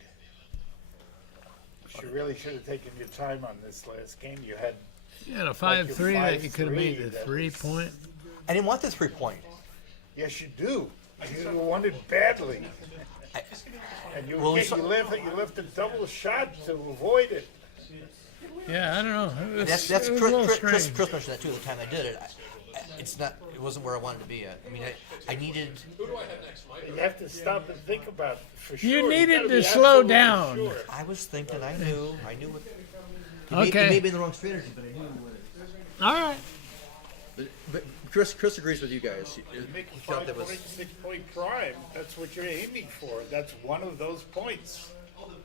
You really should have taken your time on this last game. You had. You had a 5-3 that you could have made the 3-point. I didn't want the 3-point. Yes, you do. You wanted badly. And you, Well, you left a double shot to avoid it. Yeah, I don't know. It was, That's it was a little Chris strange. mentioned that too. The time I did it, it's not. It wasn't where I wanted to be at. I mean, I needed. You have to stop and think about it for sure. You needed gotta to be slow absolutely down. sure. I was thinking. I knew what. Okay. It may be the wrong strategy, but I knew what it is. All right. But Chris agrees with you guys. You make a He felt that 5 was. point, 6 point prime. That's what you're aiming for. That's one of those points.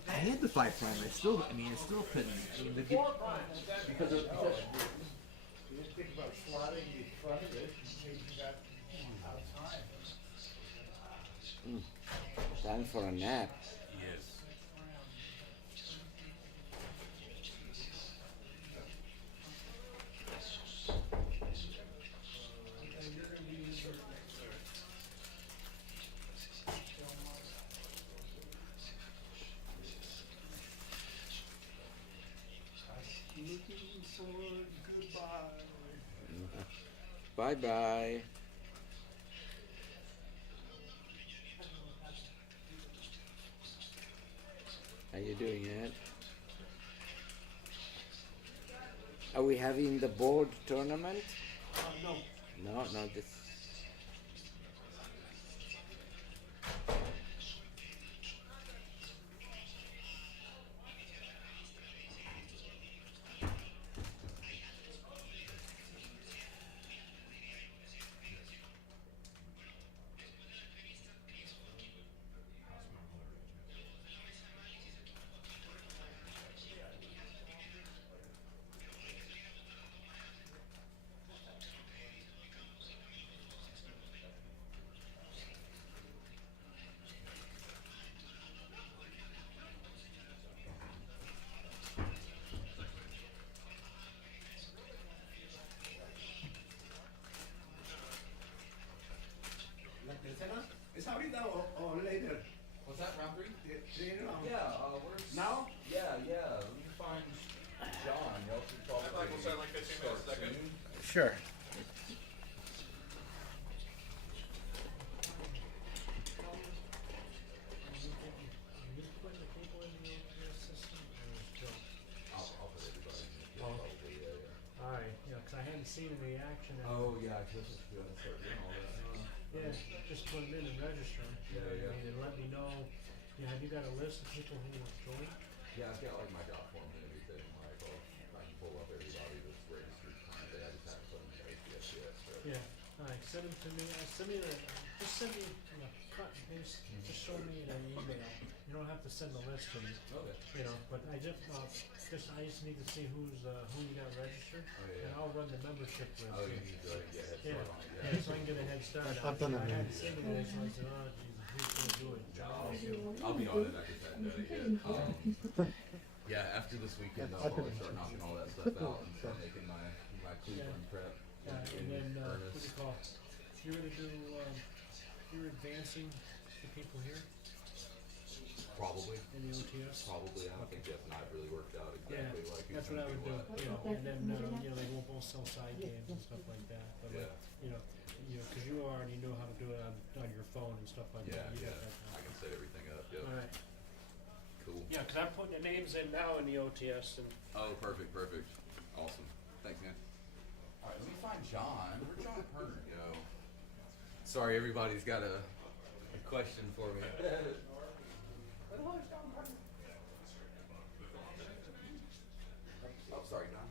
I had the 5 prime. I still couldn't. I mean, because You didn't think about slotting in front of it and taking that out of time. Time for a nap. Yes. Looking for goodbye. Bye bye. How you doing, Ed? Are we having the board tournament? No. No, this. ¿La tercera? ¿Es ahorita o later? What's that, round 3? Sí, no. Yeah, where's... Now? Yeah. Let me find John. Y'all should probably start soon. Sure. I'll put everybody in. Yeah, probably, yeah. All right, yeah, 'cause I hadn't seen any action. Oh, yeah, I guess it's good to start doing all that. Yeah, just put them in and register 'em. You know what I mean, and let me know. Have you got a list of people who will join? Yeah, I've got like my job forms and everything. Like, I can pull up everybody that's registered currently. I just haven't put them in ATS yet. So. Yeah. All right, send them to me. Send me the. Just send me. Cut and paste. Just show me an email. You don't have to send the list to me. Okay. You know, but I just I just need to see who you got registered, and I'll run the membership list. Oh, you need to go ahead and get a head start on it. Yeah, so I can get a head start. I've done it. I hadn't seen it, so I said, oh, Jesus, who's gonna do it? I'll be on it. I just haven't done it yet. Yeah, after this weekend, I'll probably start knocking all that stuff out and start making my Cleveland prep. And then what do you call? You're gonna do. You're advancing the people here. Probably. In the OTS. Probably. I don't think Jeff and I have really worked out exactly like who's that's what I gonna would do do. what. You know, and then they won't both sell side games and stuff like that. But Yeah. because you already know how to do it on your phone and stuff like Yeah, that. You yeah. got that kind I can set everything up. Yep. All right. Cool. Yeah, because I'm putting the names in now in the OTS and. Oh, perfect. Awesome. Thanks, man. All right, let me find John. Where'd John Turner go? Sorry, everybody's got a question for me. Oh, sorry, John.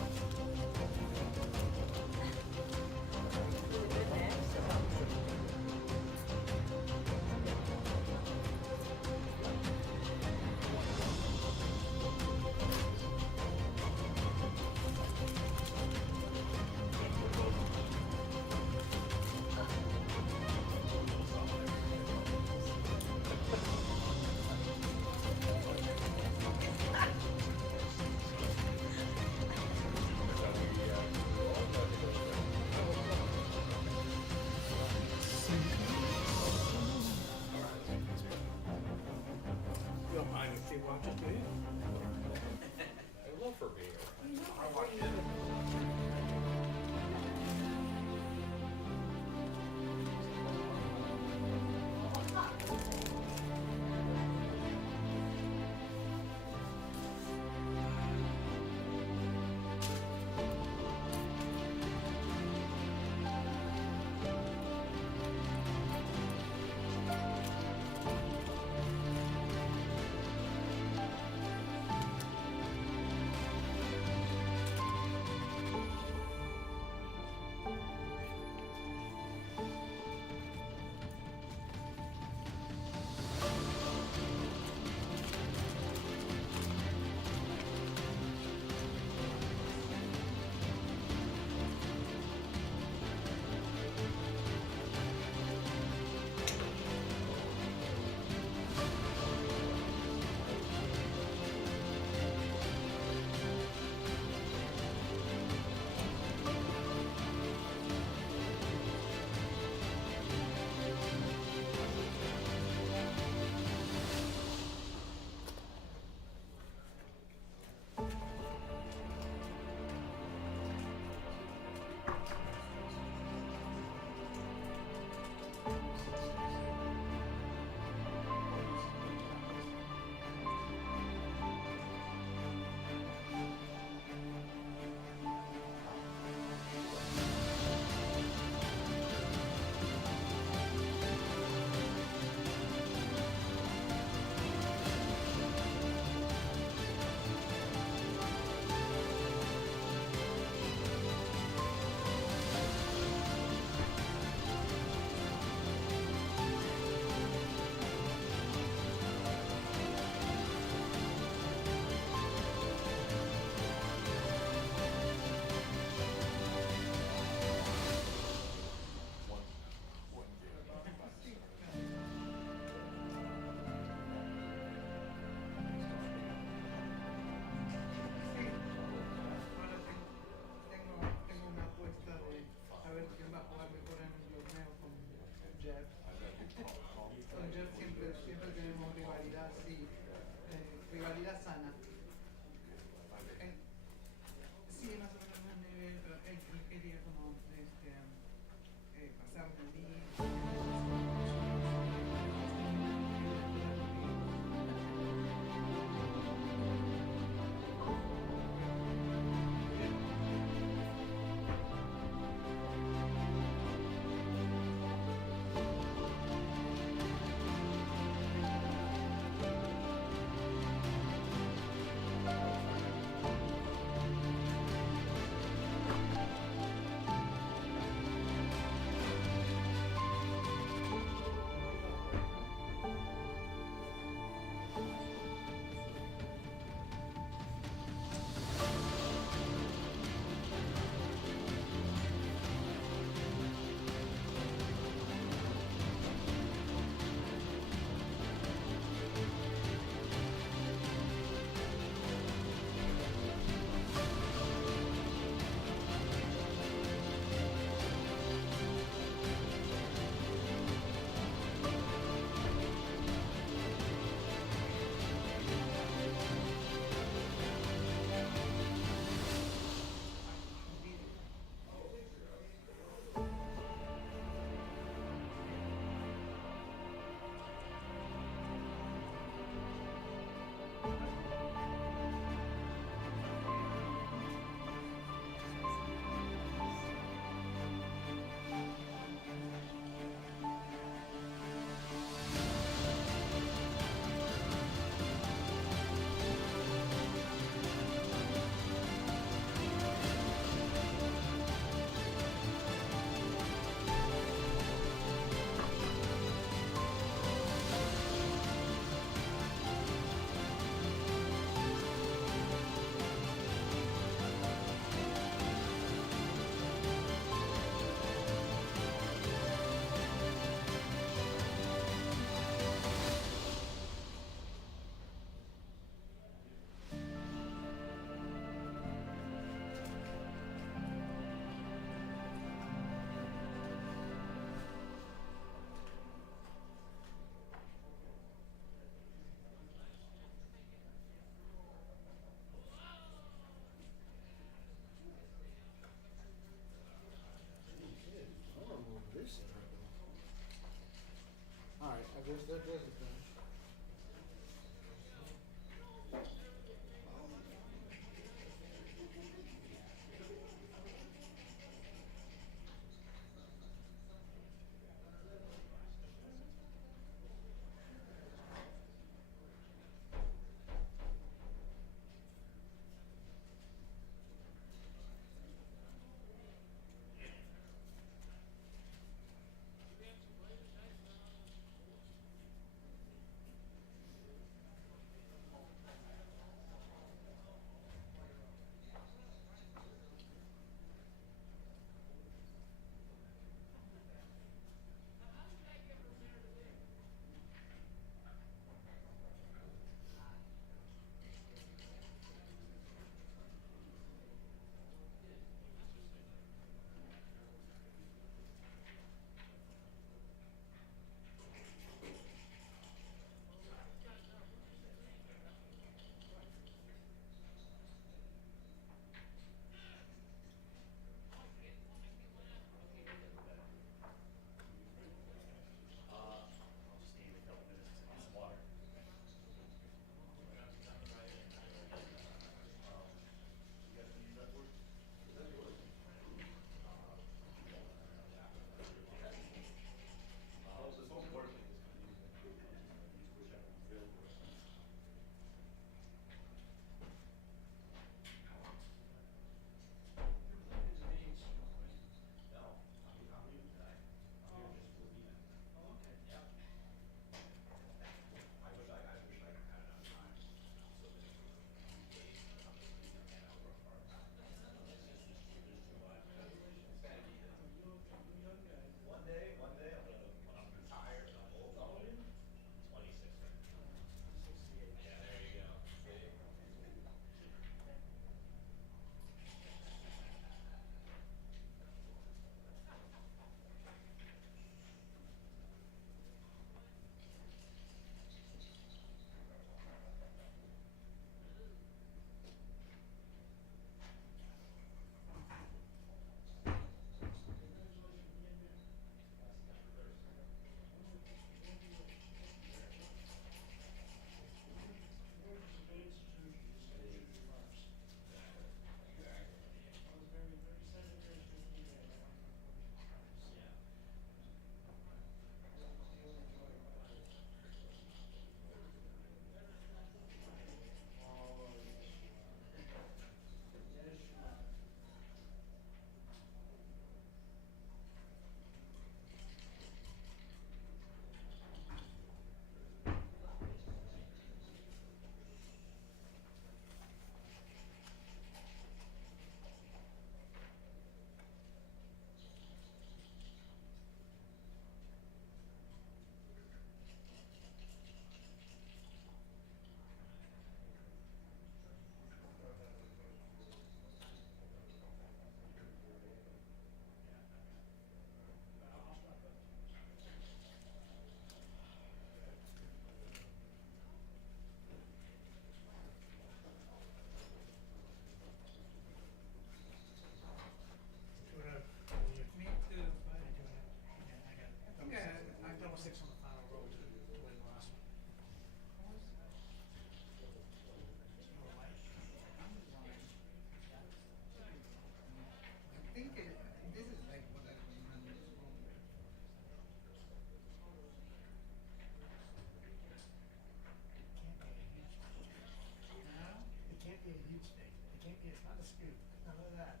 None of that.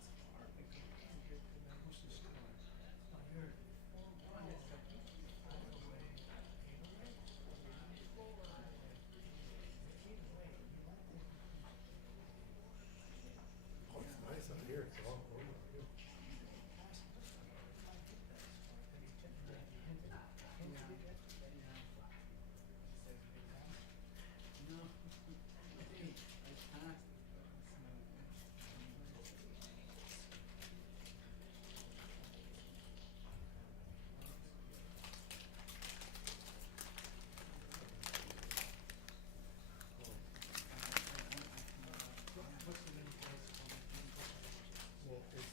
It's hard because you can't get to the house store. Now you're 4-1 is the other way. Oh, it's nice out here. It's all over. Well, it's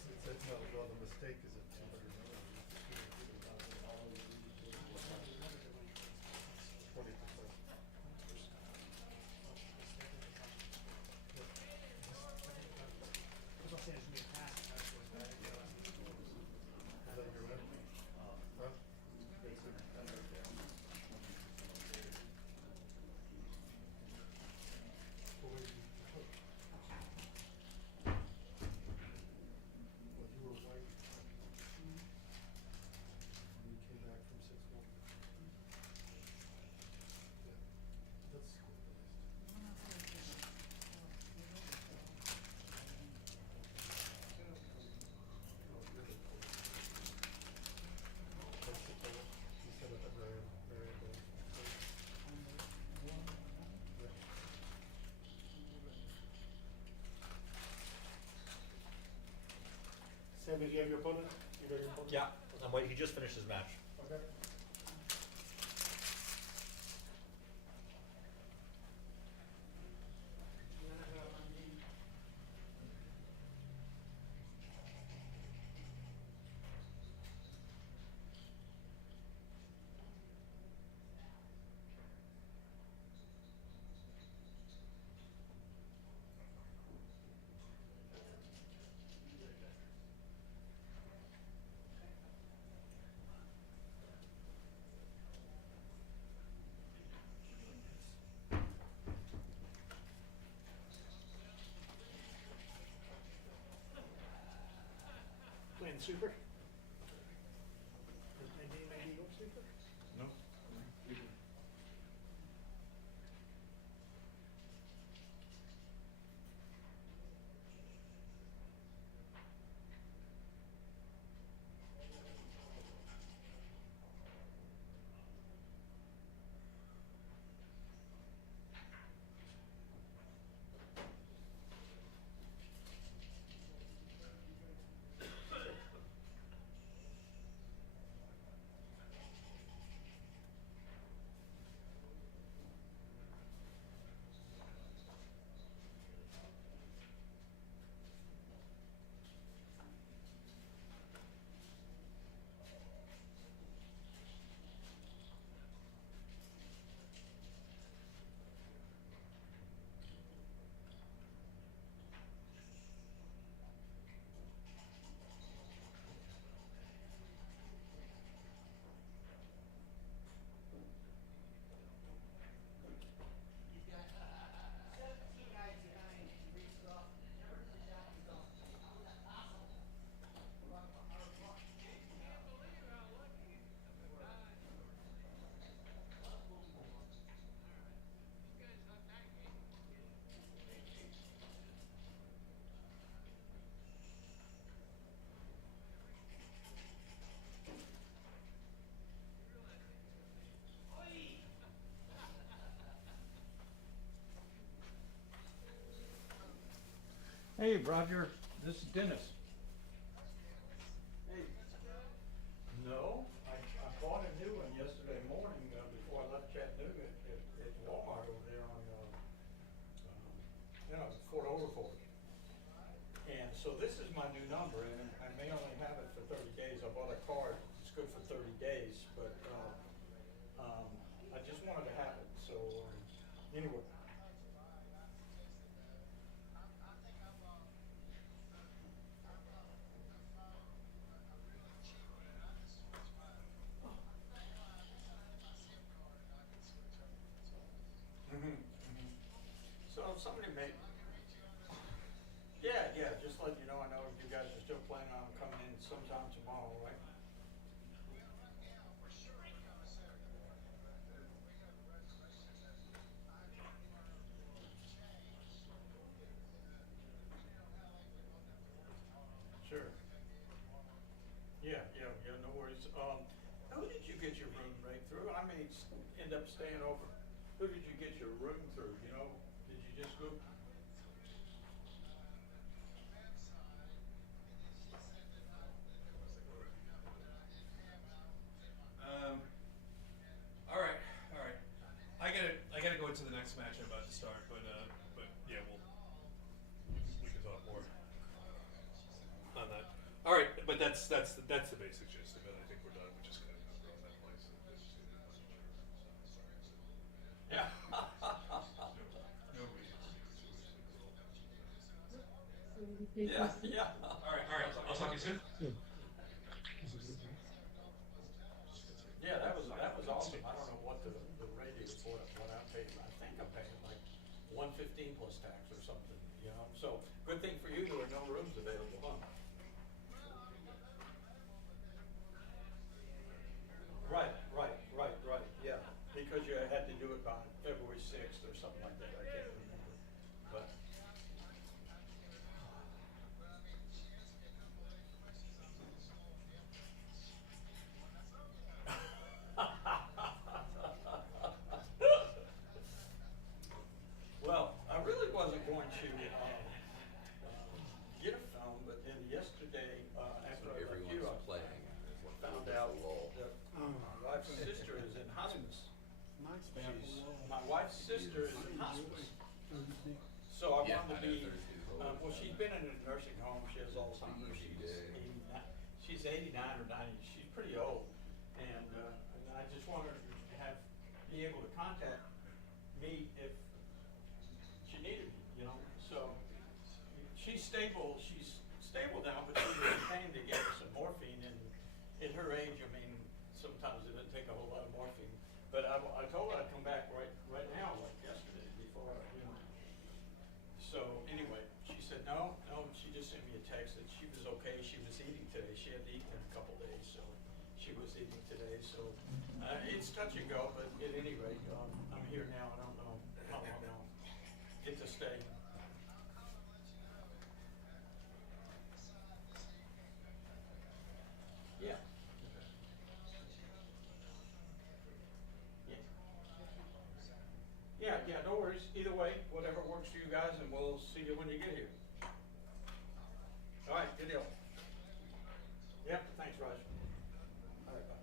no, well, the mistake is at 200. 20%. Because I'll say it's me a pass. Is that your win? Huh? Well, where did you cook? Well, you were white. And you came back from 6-1. Yeah, that's cool. You said it at very good. Sammy, do you have your opponent? You know your opponent? Yeah, I'm waiting. He just finished his match. Okay. Playing super? Does Nadine maybe go super? No. Hey, Roger, this is Dennis. Hey. No, I bought a new one yesterday morning before I left Chattanooga at Walmart over there on, Fort Overford. And so this is my new number, and I may only have it for 30 days. I bought a card, it's good for 30 days, but I just wanted to have it, so anyway. So somebody may, yeah, sometime tomorrow, right? Sure. Yeah, no worries. Who did you get your room right through? I may end up staying over. Who did you get your room through, you know? Did you just go? All right. I gotta go into the next match I'm about to start, but yeah, we can talk more on that. All right, but that's the basic gist of it. I think we're done. We just gotta go run that place. Yeah. Yeah. All right. I'll talk to you soon. Yeah, that was awesome. I don't know what the rate is for it, what I paid. I think I'm paying like $115 plus tax or something, you know? So good thing for you, there are no rooms available, huh? Right, yeah. Because you had to do it by February 6th or something like that, I can't remember. But well, I really wasn't going to get a phone, but then yesterday, after I left you, I found out that my wife's sister is in hospice. My wife's sister is in hospice. So I wanted to be, well, she's been in a nursing home. She has Alzheimer's. She's 89 or 90. She's pretty old. And I just wanted her to be able to contact me if she needed me, you know. So she's stable. She's stable now, but she was paying to get some morphine. And at her age, I mean, sometimes it doesn't take a whole lot of morphine. But I told her I'd come back right now, like yesterday, before, you know. So anyway, she said no. She just sent me a text that she was okay. She was eating today. She hadn't eaten in a couple days, so she was eating today. So it's touch and go, but at any rate, I'm here now. I don't know how long I'll get to stay. Yeah. Yeah, no worries. Either way, whatever works for you guys, and we'll see you when you get here. All right, good deal. Yep, thanks, Raj. All right, bye.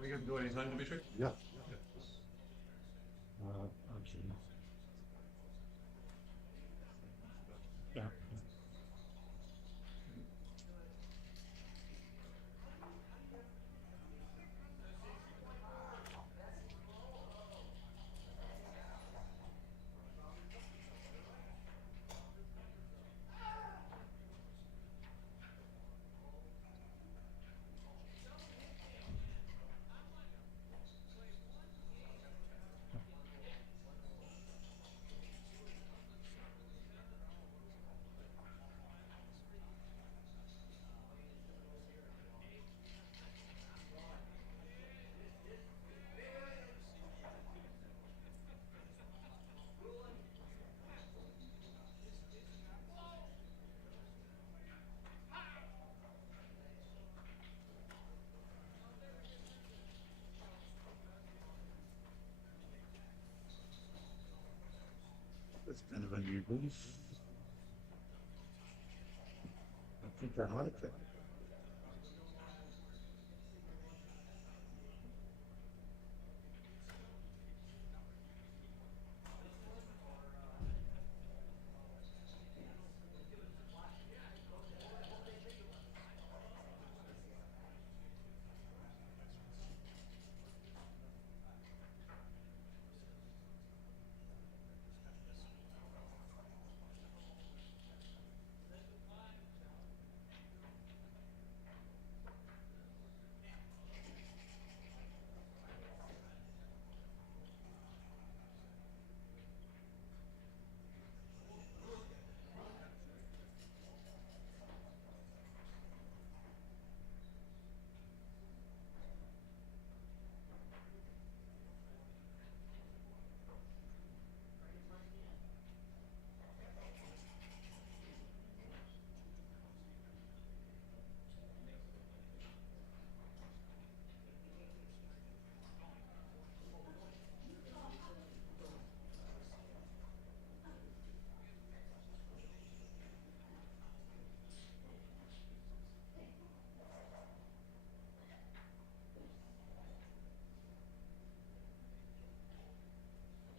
We gonna go anytime, Dimitri? Yeah. Okay. Yeah. That's kind of unusual. I think I like that.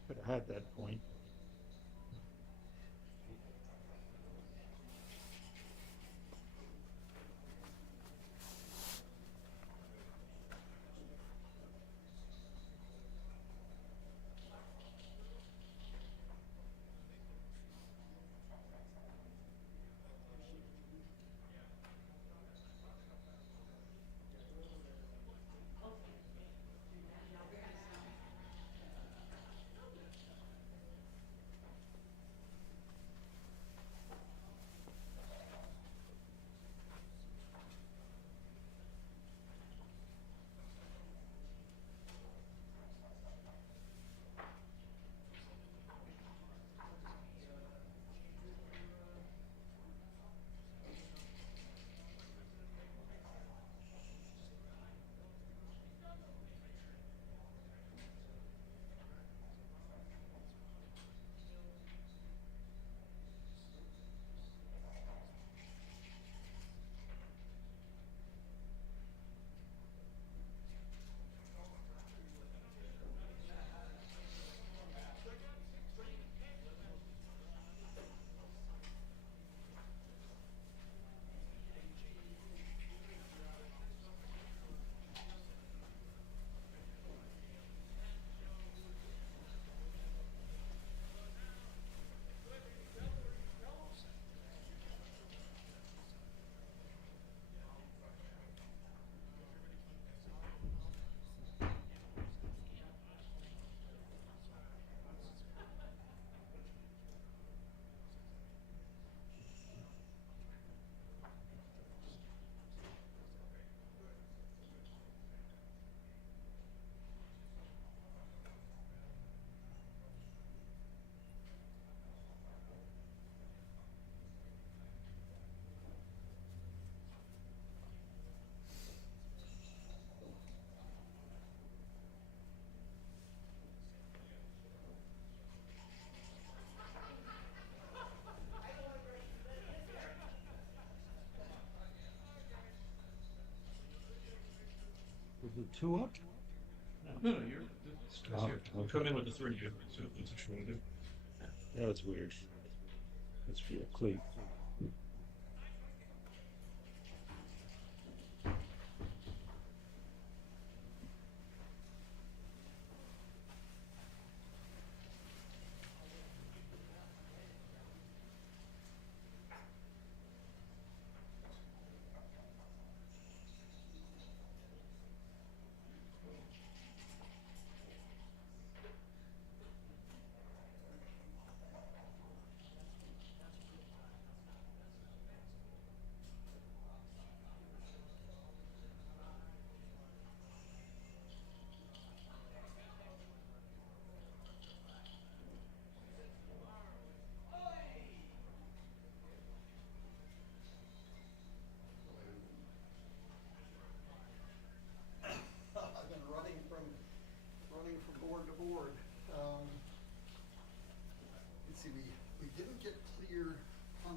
Could have had that point. Was it two up? No, you're. You come in with the three. So that's what you want to do. That's weird. Let's feel clean.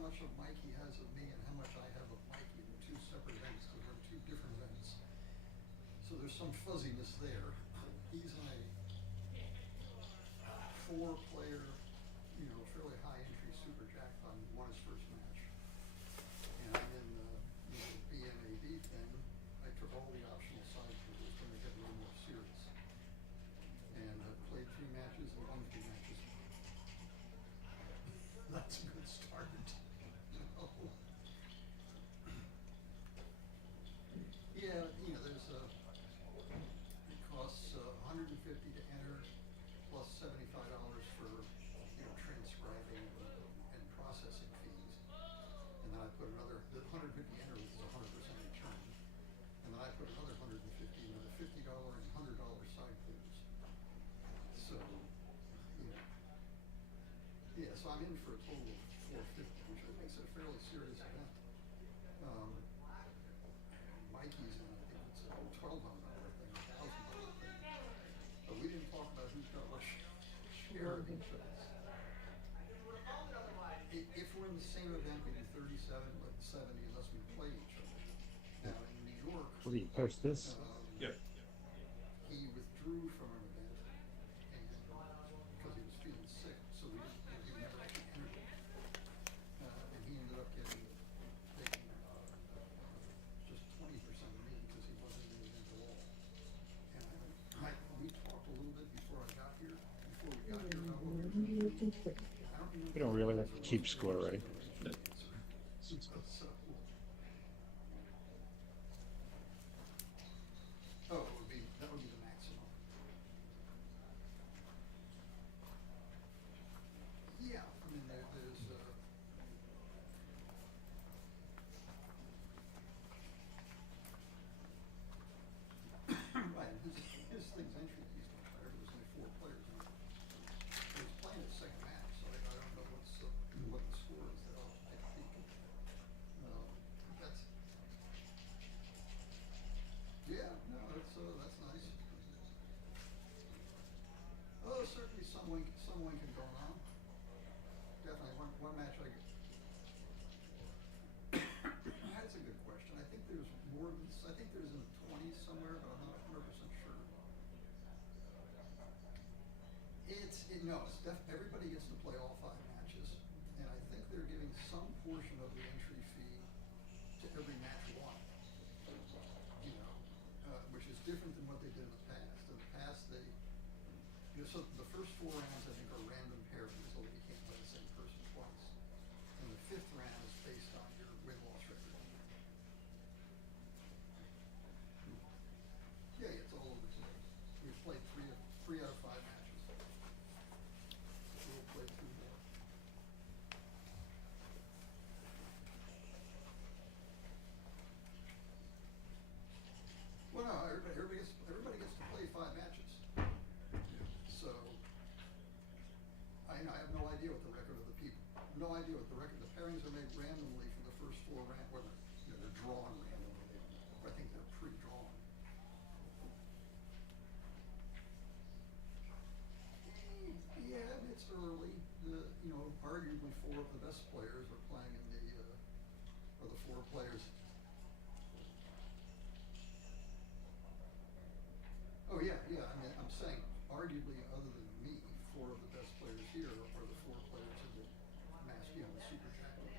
much of Mikey has of me and how much I have of Mikey in two separate events, because we're two different events. So there's some fuzziness there. He's in a four-player, you know, fairly high-entry super jackpot, and won his first match. And I'm in the BMAB thing. I took all the optional side tools to make it a little more serious. And I played 3 matches and won 3 matches. That's a good start. Yeah, you know, there's it costs $150 to enter, plus $75 for, you know, transcribing and processing fees. And then I put another, the $150 enter is 100% return. And then I put another $150 into the $50 and $100 side clears. So, you know, yeah, so I'm in for a total of $450, which makes it a fairly serious event. Mikey's in, I think it's a $1,200 thing, $1,000 thing. But we didn't talk about who's got what share of each of us. If we're in the same event, we do 37, but 70 unless we play each other. Now in New York, What do you post this? Yeah. he withdrew from an event and because he was feeling sick, so he never actually entered it. And he ended up taking just 20% of me because he wasn't in the event at all. And we talked a little bit before I got here, before we got here about what we were doing. We don't really have to keep score, right? So, oh, that would be the maximum. Yeah, I mean, there's right, his thing's entry fees much higher. There's only 4 players. He was playing his second match, so I don't know what the score is that I'll take a peek. That's yeah, no, that's nice. Oh, certainly someone can go on. Definitely one match I get. That's a good question. I think there's more than I think there's in the 20s somewhere, but I'm not 100% sure. Everybody gets to play all 5 matches, and I think they're giving some portion of the entry fee to every match won. You know, which is different than what they did in the past. In the past, so the first 4 rounds I think are random pairings, so you can't play the same person twice. And the 5th round is based on your win-loss record. Yeah, it's all over the place. We've played 3 out of 5 matches. We'll play 2 more. Well, no, everybody gets to play 5 matches. So, I have no idea what the record of the people. No idea what the record. The pairings are made randomly for the first 4 rounds. Well, they're drawn randomly. I think they're pre-drawn. Yeah, it's early. Arguably 4 of the best players are playing in or the 4 players. Oh yeah. I mean, I'm saying, arguably, other than me, 4 of the best players here are the 4 players in the the super jackpot.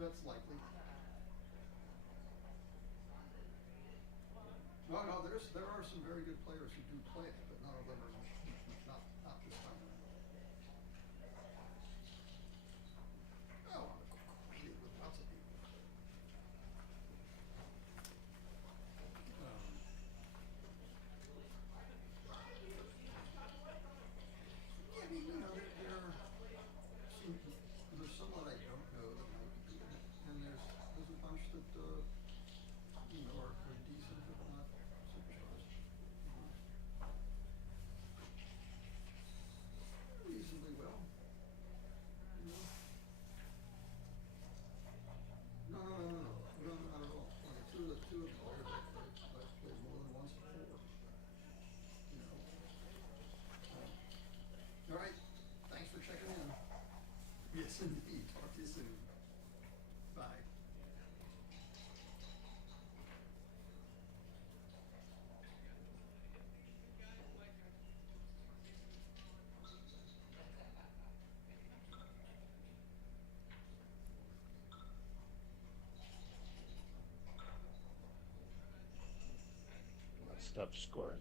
That's likely. No, there are some very good players who do play it, but none of them are not this time around. Oh, I'm acquainted with lots of people. Yeah, I mean, there's some that I don't know that might be good, and there's a bunch that are decent but not superstars. me. Talk to you soon. Bye. Stop scoring.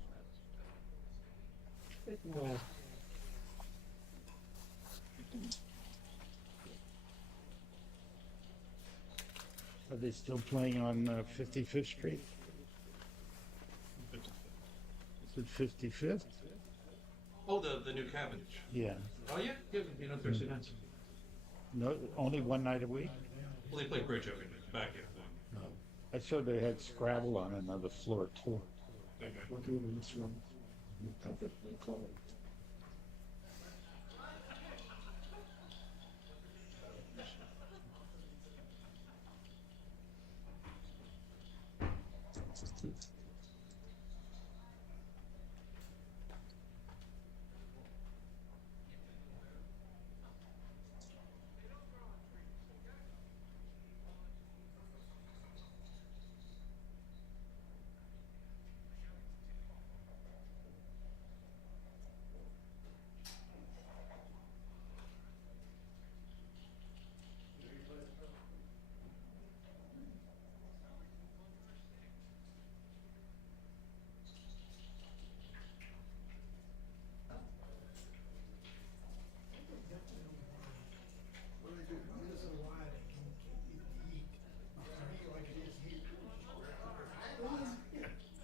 Are they still playing on 55th Street? Is it 55th? Oh, the new cabbage. Yeah. Oh, yeah, you know, Thursday nights. No, only one night a week? Well, they play bridge every night, back here. No. I saw they had Scrabble on another floor too. We're doing in this room.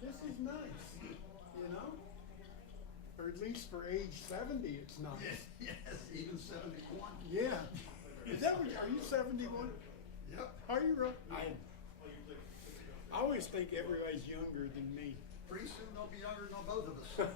This is nice, you know? Or at least for age 70, it's nice. Yes, even 71. Yeah. Is that what, are you 71? Yep. Are you really? I always think everybody's younger than me. Pretty soon they'll be younger than both of us.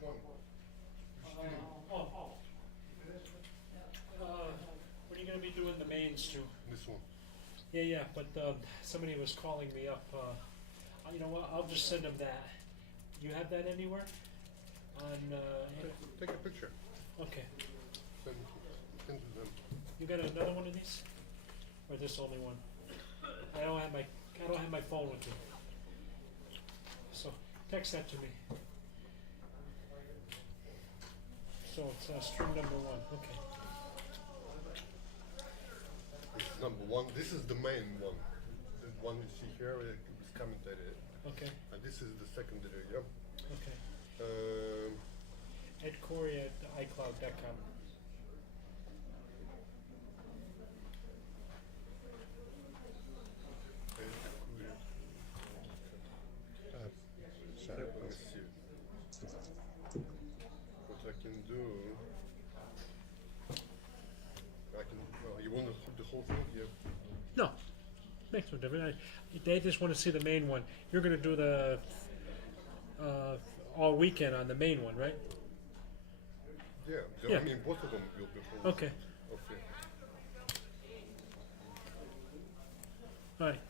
one? When are you gonna be doing the mains too? This one. Yeah, but somebody was calling me up. You know what? I'll just send them that. You have that anywhere? On. Take a picture. Okay. Send to them. You got another one of these, or this only one? I don't have my phone with me. So text that to me. So it's string number 1. Okay. This is number 1. This is the main one. The one you see here is commentated. Okay. And this is the secondary. Yep. Okay. Ed Corey at iCloud.com. Let me see. What I can do. You want the whole thing here? No, makes no difference. They just want to see the main one. You're going to do the all weekend on the main one, right? Yeah. I mean, both of them will be full. Okay. Okay. All right.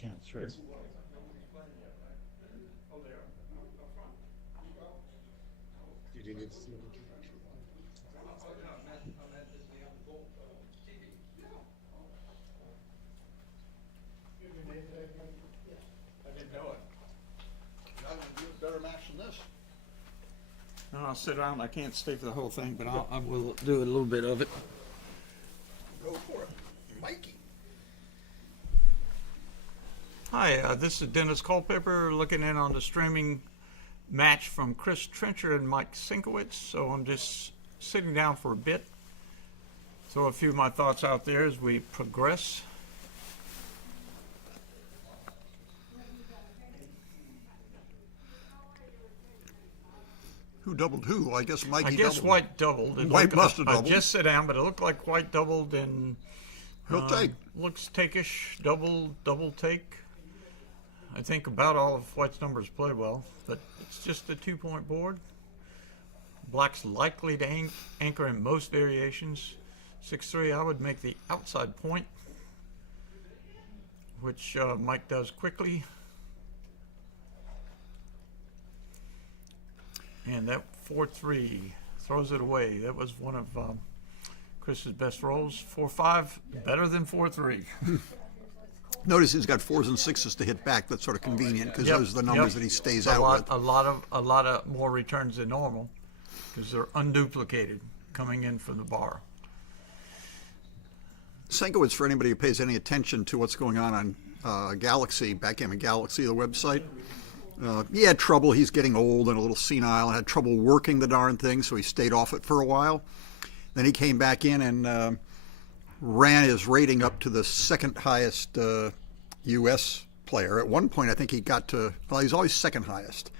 Chance, right? Did you need to see it? I didn't know it. That would be a better match than this. No, I'll sit down. I can't stay for the whole thing, but I will do a little bit of it. Go for it. Mikey. Hi, this is Dennis Culpepper looking in on the streaming match from Chris Trencher and Mike Sinkowitz. So I'm just sitting down for a bit. Throw a few of my thoughts out there as we progress. Who doubled who? I guess Mikey I guess doubled. White doubled. It White looked- must have I doubled. just sit down, but it looked like White doubled and He'll take. Looks take-ish, double take. I think about all of White's numbers play well, but it's just a 2-point board. Black's likely to anchor in most variations. 6-3, I would make the outside point, which Mike does quickly. And that 4-3 throws it away. That was one of Chris's best rolls. 4-5, better than 4-3. Notice he's got 4s and 6s to hit back. That's sort of convenient because those are the numbers that he stays out with. A lot of more returns than normal because they're unduplicated coming in from the bar. Sinkowitz, for anybody who pays any attention to what's going on Galaxy, Backgammon Galaxy, the website, he had trouble. He's getting old and a little senile and had trouble working the darn thing, so he stayed off it for a while. Then he came back in and ran his rating up to the second highest U.S. player. At one point, I think he got to, well, he's always second highest.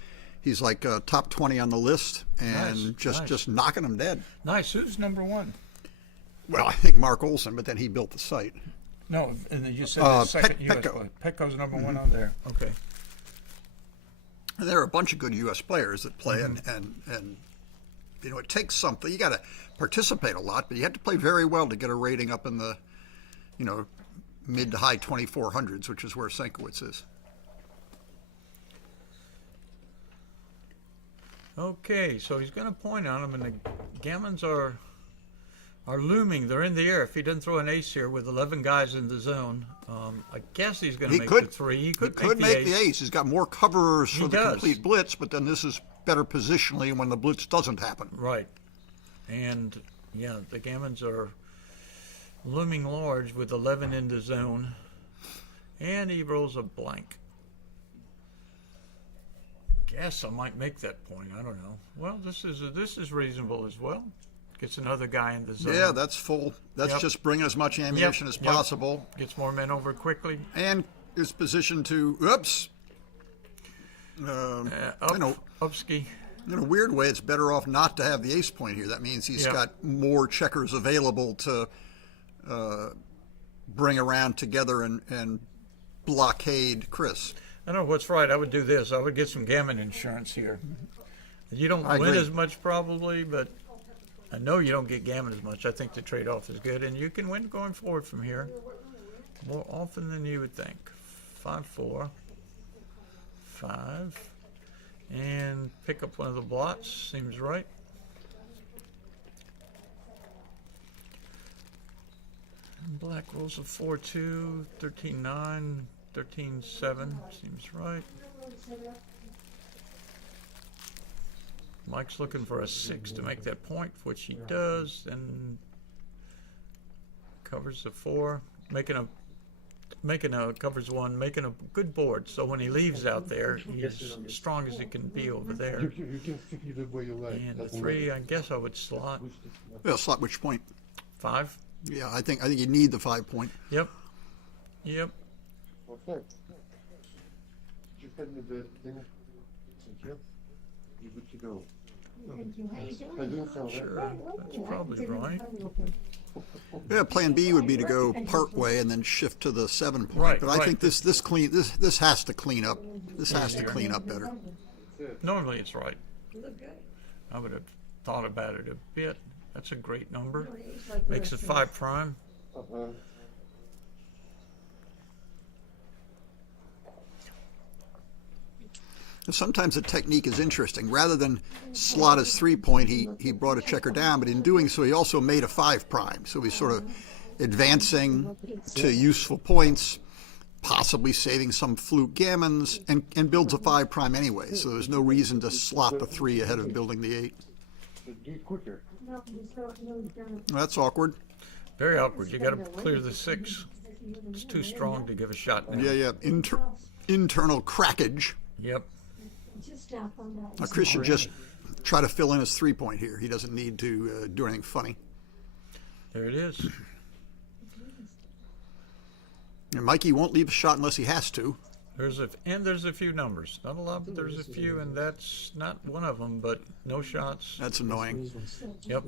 He's like top 20 on the list and just knocking them dead. Nice. Who's number one? Well, I think Mark Olson, but then he built the site. No, and you said the second U.S. Petco. player. Petco's number one on there. Okay. And there are a bunch of good U.S. players that play, and you know, it takes something. You got to participate a lot, but you have to play very well to get a rating up in the, you know, mid to high 2400s, which is where Sinkowitz is. Okay, so he's going to point on them, and the gammons are looming. They're in the air. If he doesn't throw an ace here with 11 guys in the zone, I guess he's going to make the 3. He could make the ace. He's got more covers for the does. complete blitz, but then this is better positionally when the blitz doesn't happen. Right. And, yeah, the gammons are looming large with 11 in the zone. And he rolls a blank. Guess I might make that point. I don't know. Well, this is reasonable as well. Gets another guy in the zone. Yeah, that's full. That's just bringing as much ammunition as possible. Gets more men over quickly. And is positioned to, oops. Upski. In a weird way, it's better off not to have the ace point here. That means he's got more checkers available to bring around together and blockade Chris. I know what's right. I would do this. I would get some gammon insurance here. You don't I win agree. as much probably, but I know you don't get gammon as much. I think the trade-off is good, and you can win going forward from here more often than you would think. 5-4, 5, and pick up one of the blots. Seems right. And Black rolls a 4-2, 13-9, 13-7. Seems right. Mike's looking for a 6 to make that point, which he does, and covers the 4, covers 1, making a good board. So when he leaves out there, he's as strong as he can be over there. You can stick it the way you like. And the 3, I guess I would slot. Well, slot which point? 5. Yeah, I think you need the 5 point. Yep. Okay. Did you send me the thing? Thank you. You good to go. Thank you. How you doing? I do sound Sure, that's probably right. Yeah, plan B would be to go part way and then shift to the 7 point. Right, but I right. think this has to clean up. This has to clean up better. Normally it's right. I would have thought about it a bit. That's a great number. Makes it 5 prime. Sometimes the technique is interesting. Rather than slot his 3-point, he brought a checker down, but in doing so, he also made a 5 prime. So he's sort of advancing to useful points, possibly saving some fluke gammons, and builds a 5 prime anyway. So there's no reason to slot the 3 ahead of building the 8. That's awkward. Very awkward. You got to clear the 6. It's too strong to give a shot now. Yeah. Internal crackage. Yep. Now, Chris should just try to fill in his 3-point here. He doesn't need to do anything funny. There it is. And Mikey won't leave a shot unless he has to. There's a few numbers. Not a lot, but there's a few, and that's not one of them. But no shots. That's annoying. Yep.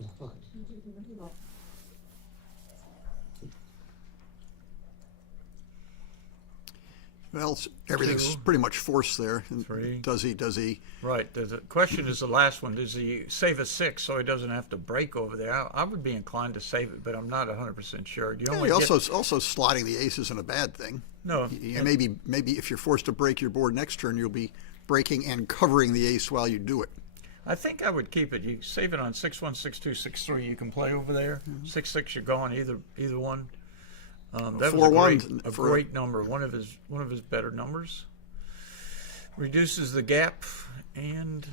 Well, everything's pretty much forced there. 3. Does he? Right. The question is the last one. Does he save a 6 so he doesn't have to break over there? I would be inclined to save it, but I'm not 100% sure. Also slotting the ace isn't a bad thing. No. Maybe if you're forced to break your board next turn, you'll be breaking and covering the ace while you do it. I think I would keep it. You save it on 6-1, 6-2, 6-3. You can play over there. 6-6, you're gone either one. That was a great number. One of his better numbers. Reduces the gap and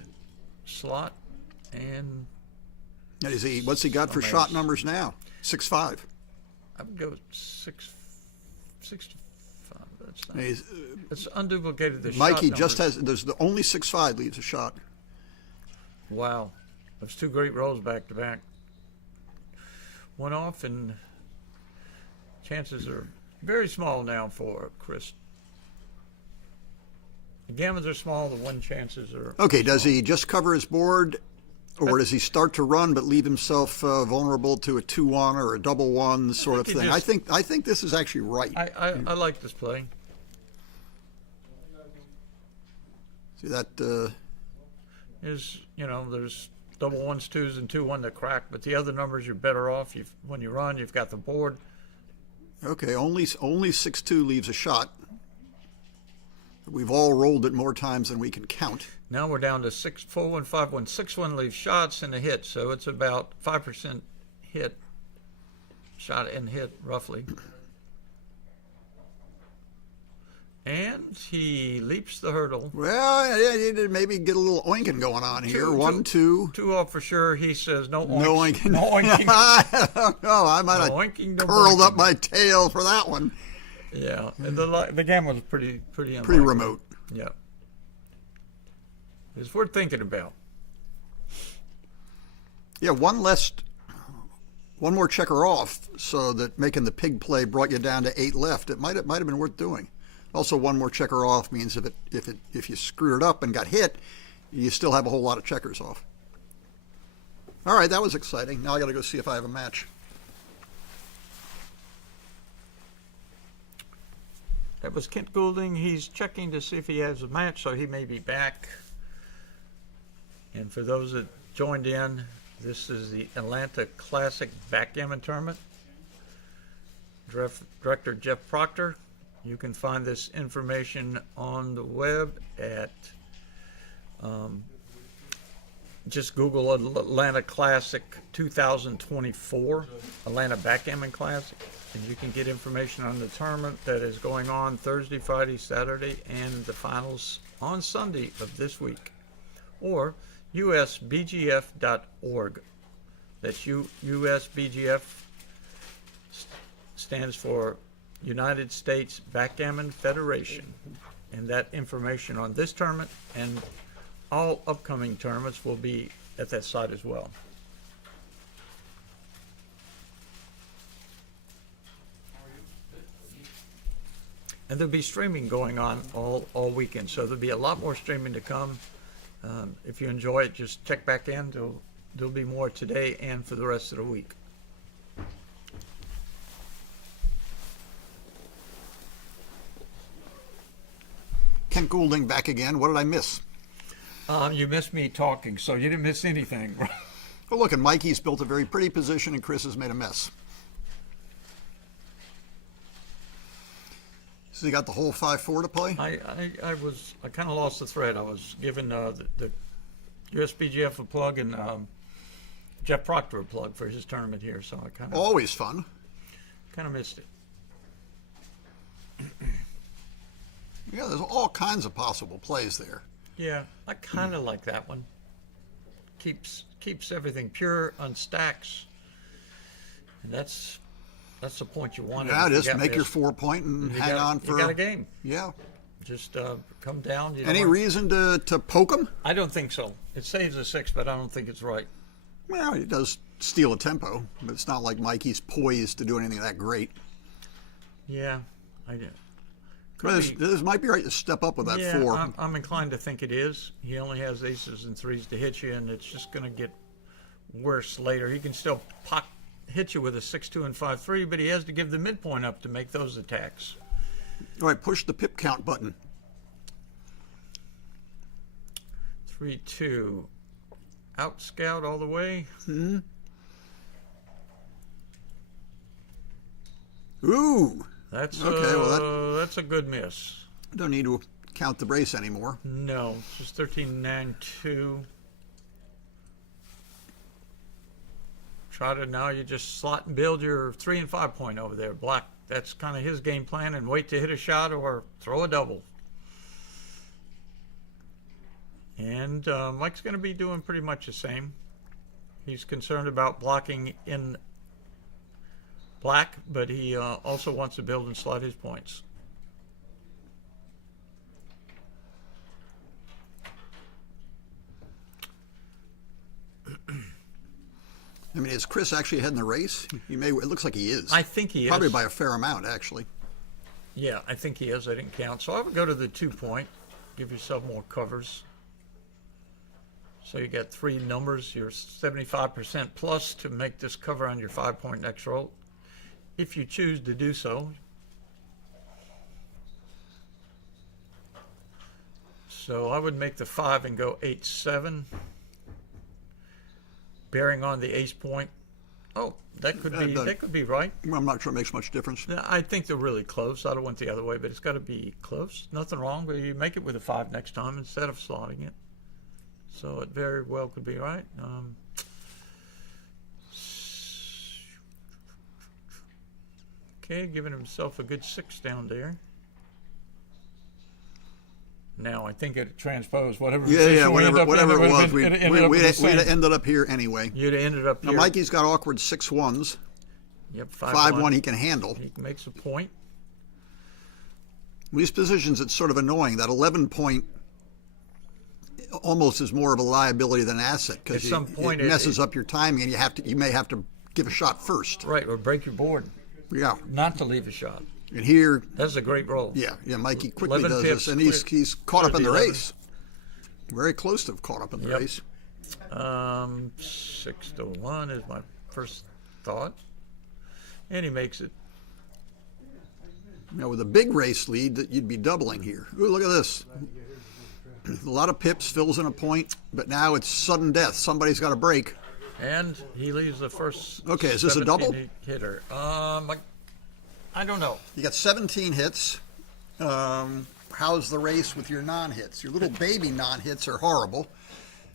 slot and. What's he got for shot numbers now? 6-5. I would go 6 to 5. That's not. It's unduplicated. The Mikey shot just numbers. There's the only 6-5 leaves a shot. Wow, those 2 great rolls back to back. One off and. Chances are very small now for Chris. The gammons are small, the win chances are. Okay, does he just cover his board, or does he start to run but leave himself vulnerable to a 2-1 or a double 1 sort of thing? I think this is actually right. I like this play. See that? There's double 1s, 2s, and 2-1 that crack, but the other numbers you're better off. When you run, you've got the board. Okay, only 6-2 leaves a shot. We've all rolled it more times than we can count. Now we're down to 4-1, 5-1. 6-1 leaves shots and a hit, so it's about 5% hit, shot and hit roughly. And he leaps the hurdle. Well, yeah, maybe get a little oinking going on here. 1, 2. 2 off for sure. He says no oinking. No oinking. No oinking. I don't know. I might have curled up my tail for that one. Yeah, and the game was pretty remote. Yeah, it's worth thinking about. Yeah, one more checker off, so that making the pig play brought you down to 8 left. It might have been worth doing. Also, one more checker off means if you screwed it up and got hit, you still have a whole lot of checkers off. All right, that was exciting. Now I got to go see if I have a match. That was Kent Goulding. He's checking to see if he has a match, so he may be back. And for those that joined in, this is the Atlanta Classic Backgammon Tournament. Director Jeff Proctor. You can find this information on the web at just Google Atlanta Classic 2024, Atlanta Backgammon Classic, and you can get information on the tournament that is going on Thursday, Friday, Saturday, and the finals on Sunday of this week. Or usbgf.org. That's USBGF stands for United States Backgammon Federation, and that information on this tournament and all upcoming tournaments will be at that site as well. And there'll be streaming going on all weekend, so there'll be a lot more streaming to come. If you enjoy it, just check back in. There'll be more today and for the rest of the week. Kent Goulding back again. What did I miss? You missed me talking, so you didn't miss anything. Well, look, and Mikey's built a very pretty position, and Chris has made a mess. So you got the whole 5-4 to play? I kind of lost the thread. I was given the USBGF a plug and Jeff Proctor a plug for his tournament here, so I kind of always fun. Kind of missed it. Yeah, there's all kinds of possible plays there. Yeah, I kind of like that one. Keeps everything pure, unstacks, and that's the point you want. Yeah, just make your 4 point and hang on for. You got a game. Yeah. Just come down. Any reason to poke him? I don't think so. It saves a 6, but I don't think it's right. Well, it does steal a tempo, but it's not like Mikey's poised to do anything that great. Yeah, I do. This might be right to step up with that 4. I'm inclined to think it is. He only has aces and 3s to hit you, and it's just going to get worse later. He can still hit you with a 6-2 and 5-3, but he has to give the midpoint up to make those attacks. All right, push the pip count button. 3-2. Out scout all the way. Mm-hmm. Ooh. That's okay. Well, that's a good miss. Don't need to count the brace anymore. No, it's just 13-9-2. Try to now you just slot and build your 3 and 5 point over there. Black. That's kind of his game plan, and wait to hit a shot or throw a double. And Mike's going to be doing pretty much the same. He's concerned about blocking in black, but he also wants to build and slot his points. I mean, is Chris actually ahead in the race? It looks like he is. I think he is. Probably by a fair amount, actually. Yeah, I think he is. I didn't count. So I would go to the 2 point. Give yourself more covers. So you got 3 numbers. You're 75% plus to make this cover on your 5 point next roll, if you choose to do so. So I would make the 5 and go 8-7. Bearing on the ace point. Oh, that could be right. I'm not sure it makes much difference. I think they're really close. I don't want the other way, but it's got to be close. Nothing wrong, but you make it with a 5 next time instead of slotting it. So it very well could be right. Okay, giving himself a good 6 down there. Now I think it transposed whatever. Whatever it was, we'd have ended up here anyway. You'd have ended up here. Now Mikey's got awkward 6-1s. Yep, 5-1 he can handle. He makes a point. These positions, it's sort of annoying. That 11 point almost is more of a liability than an asset because it messes up your timing, and you may have to give a shot first. Right, or break your board. Yeah. Not to leave a shot. And here, that's a great roll. Yeah, Mikey quickly does this, and he's caught up in the race. Very close to have caught up in the race. 6-1 is my first thought, and he makes it. Now with a big race lead, that you'd be doubling here. Ooh, look at this. A lot of pips, fills in a point, but now it's sudden death. Somebody's got to break. And he leaves the first. Okay, is this a double? Hitter. I don't know. You got 17 hits. How's the race with your non-hits? Your little baby non-hits are horrible.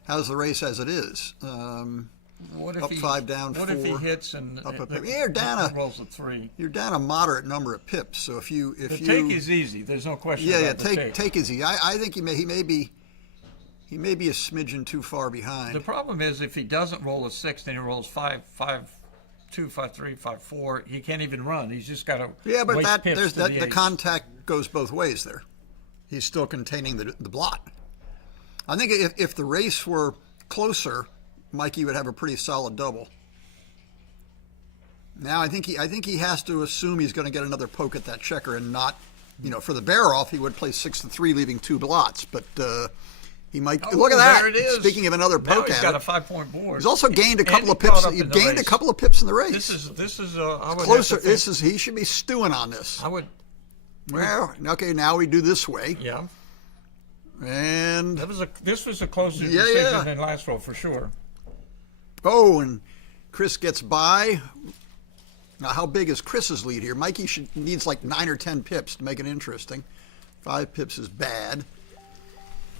How's the race as it is? What if up 5, down 4. What if he hits and you're down rolls a 3? You're down a moderate number of pips. So if you take is easy. There's no question. Yeah, take is easy. I think he may be a smidgen too far behind. The problem is if he doesn't roll a 6, then he rolls 5-2, 5-3, 5-4. He can't even run. He's just got to. Yeah, but the contact goes both ways there. He's still containing the blot. I think if the race were closer, Mikey would have a pretty solid double. Now I think he has to assume he's going to get another poke at that checker and not, for the bear off he would play 6-3, leaving 2 blots, but. He might look at that. It is. Speaking of another poke, he's got a 5 point board. He's also gained a couple of pips. He gained a couple of pips in the race. This is I would closer. He should be stewing on this. I would. Well, okay. Now we do this way. Yeah. And this was a closer decision than last roll for sure. Oh, and Chris gets by. Now, how big is Chris's lead here? Mikey needs like 9 or 10 pips to make it interesting. 5 pips is bad.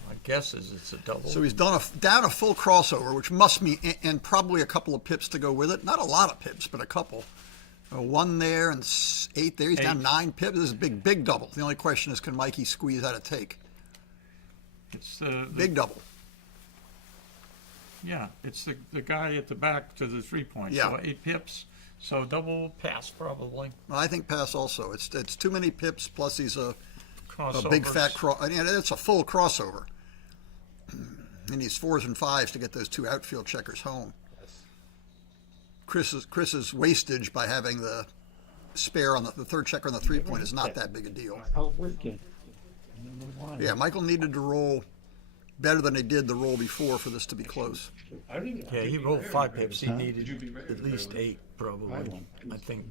My guess is it's a double. So he's down a full crossover, which must mean, and probably a couple of pips to go with it. Not a lot of pips, but a couple. 1 there and 8 there. He's down 9 pips. This is a big double. The only question is, can Mikey squeeze out a take? It's big double. Yeah, it's the guy at the back to the 3-point. Yeah. So 8 pips. So double pass probably. Well, I think pass also. It's too many pips. Plus he's a big Crossovers. fat cross. It's a full crossover. He needs 4s and 5s to get those 2 outfield checkers home. Chris's wastage by having the spare on the 3rd checker on the 3-point is not that big a deal. Yeah, Michael needed to roll better than he did the roll before for this to be close. Yeah, he rolled 5 pips. He needed at least 8 probably. I think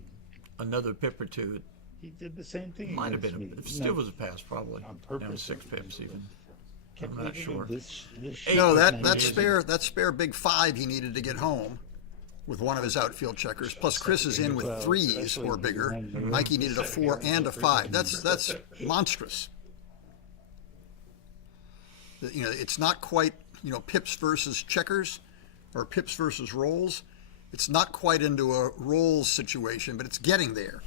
another pip or 2. He did the same thing. Might have been. It still was a pass probably. Down to 6 pips even. I'm not sure. No, that spare big 5 he needed to get home with one of his outfield checkers. Plus Chris is in with 3s or bigger. Mikey needed a 4 and a 5. That's monstrous. It's not quite, pips versus checkers or pips versus rolls. It's not quite into a rolls situation, but it's getting there.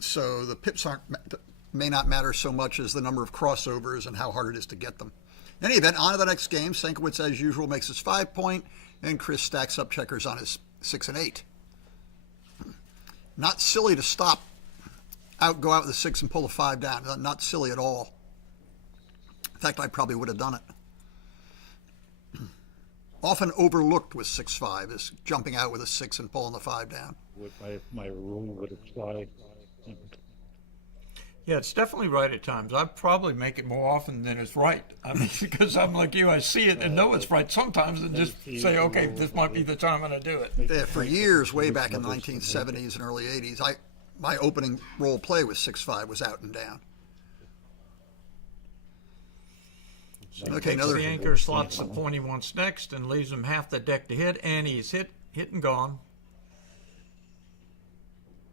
So the pips may not matter so much as the number of crossovers and how hard it is to get them. In any event, on to the next game. Senkowitz, as usual, makes his 5-point, and Chris stacks up checkers on his 6 and 8. Not silly to go out with a 6 and pull a 5 down. Not silly at all. In fact, I probably would have done it. Often overlooked with 6-5 is jumping out with a 6 and pulling the 5 down. My rule would apply. Yeah, it's definitely right at times. I probably make it more often than it's right. I mean, because I'm like you, I see it and know it's right sometimes and just say, okay, this might be the time when I do it. Yeah, for years, way back in the 1970s and early 80s, my opening role play with 6-5 was out and down. Okay, Takes the anchor, slots the point he wants next, and leaves him half the deck to hit, and he's hit and gone.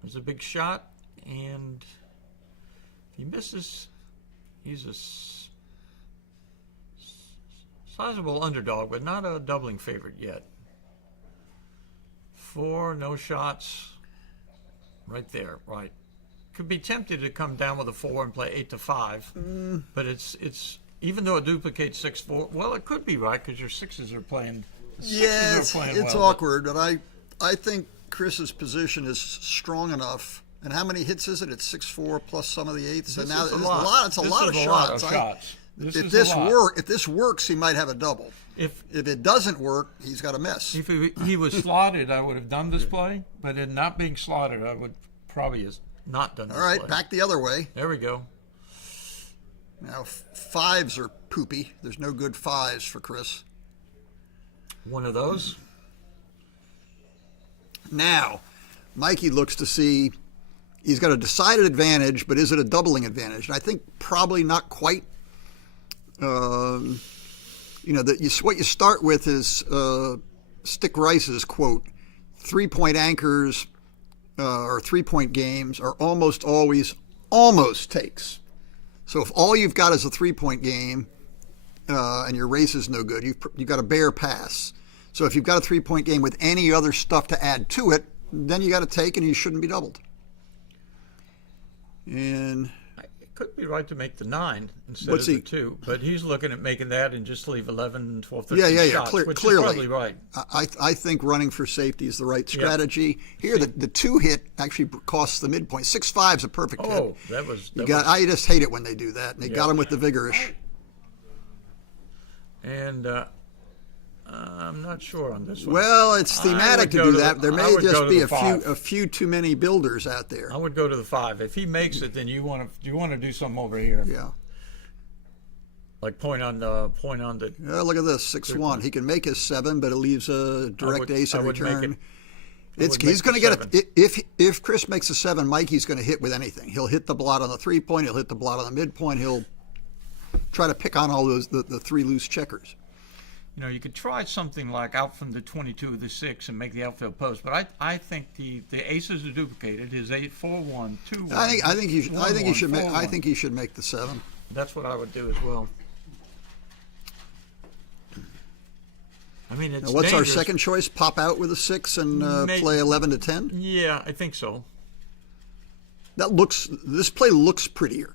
There's a big shot, and if he misses, he's a sizable underdog, but not a doubling favorite yet. 4, no shots, right there, right. Could be tempted to come down with a 4 and play 8-5, but it's even though it duplicates 6-4, well, it could be right because your 6s are playing. Yeah, it's well, awkward, but I think Chris's position is strong enough. And how many hits is it? It's 6-4 plus some of the 8s. So now it's a lot of shots. If this works, he might have a double. If it doesn't work, he's got a miss. If he was slotted, I would have done this play. But in not being slotted, I would probably have not done this play. All right, back the other way. There we go. Now, 5s are poopy. There's no good 5s for Chris. One of those. Now, Mikey looks to see he's got a decided advantage, but is it a doubling advantage? And I think probably not quite. What you start with is Stick Rice's quote: 3-point anchors or 3-point games are almost always almost takes. So if all you've got is a 3-point game and your race is no good, you've got a bare pass. So if you've got a 3-point game with any other stuff to add to it, then you got to take, and you shouldn't be doubled. And it could be right to make the 9 instead of the 2, but he's looking at making that and just leave 11, 12, 13 shots, which clearly. is probably right. I think running for safety is the right strategy. Here, the 2 hit actually costs the midpoint. 6-5 is a perfect hit. Oh, I just hate it when they do that. And they got him with the vigorish. And I'm not sure on this one. Well, it's thematic to do that. There may just be a few too many builders out there. I would go to the 5. If he makes it, then you want to do something over here. Yeah. Like point on the. Look at this, 6-1. He can make his 7, but it leaves a direct ace in return. He's going to get it. If Chris makes a 7, Mikey's going to hit with anything. He'll hit the blot on the 3-point. He'll hit the blot on the midpoint. He'll try to pick on all those the 3 loose checkers. you know, you could try something like out from the 22 of the 6 and make the outfield post. But I think the aces are duplicated. His 8-4-1, 2-1. I think he should. I think he should make. 4-1. I think he should make the 7. That's what I would do as well. I mean, it's Now, what's our dangerous. second choice? Pop out with a 6 and play 11 to 10. Yeah, I think so. That looks. This play looks prettier.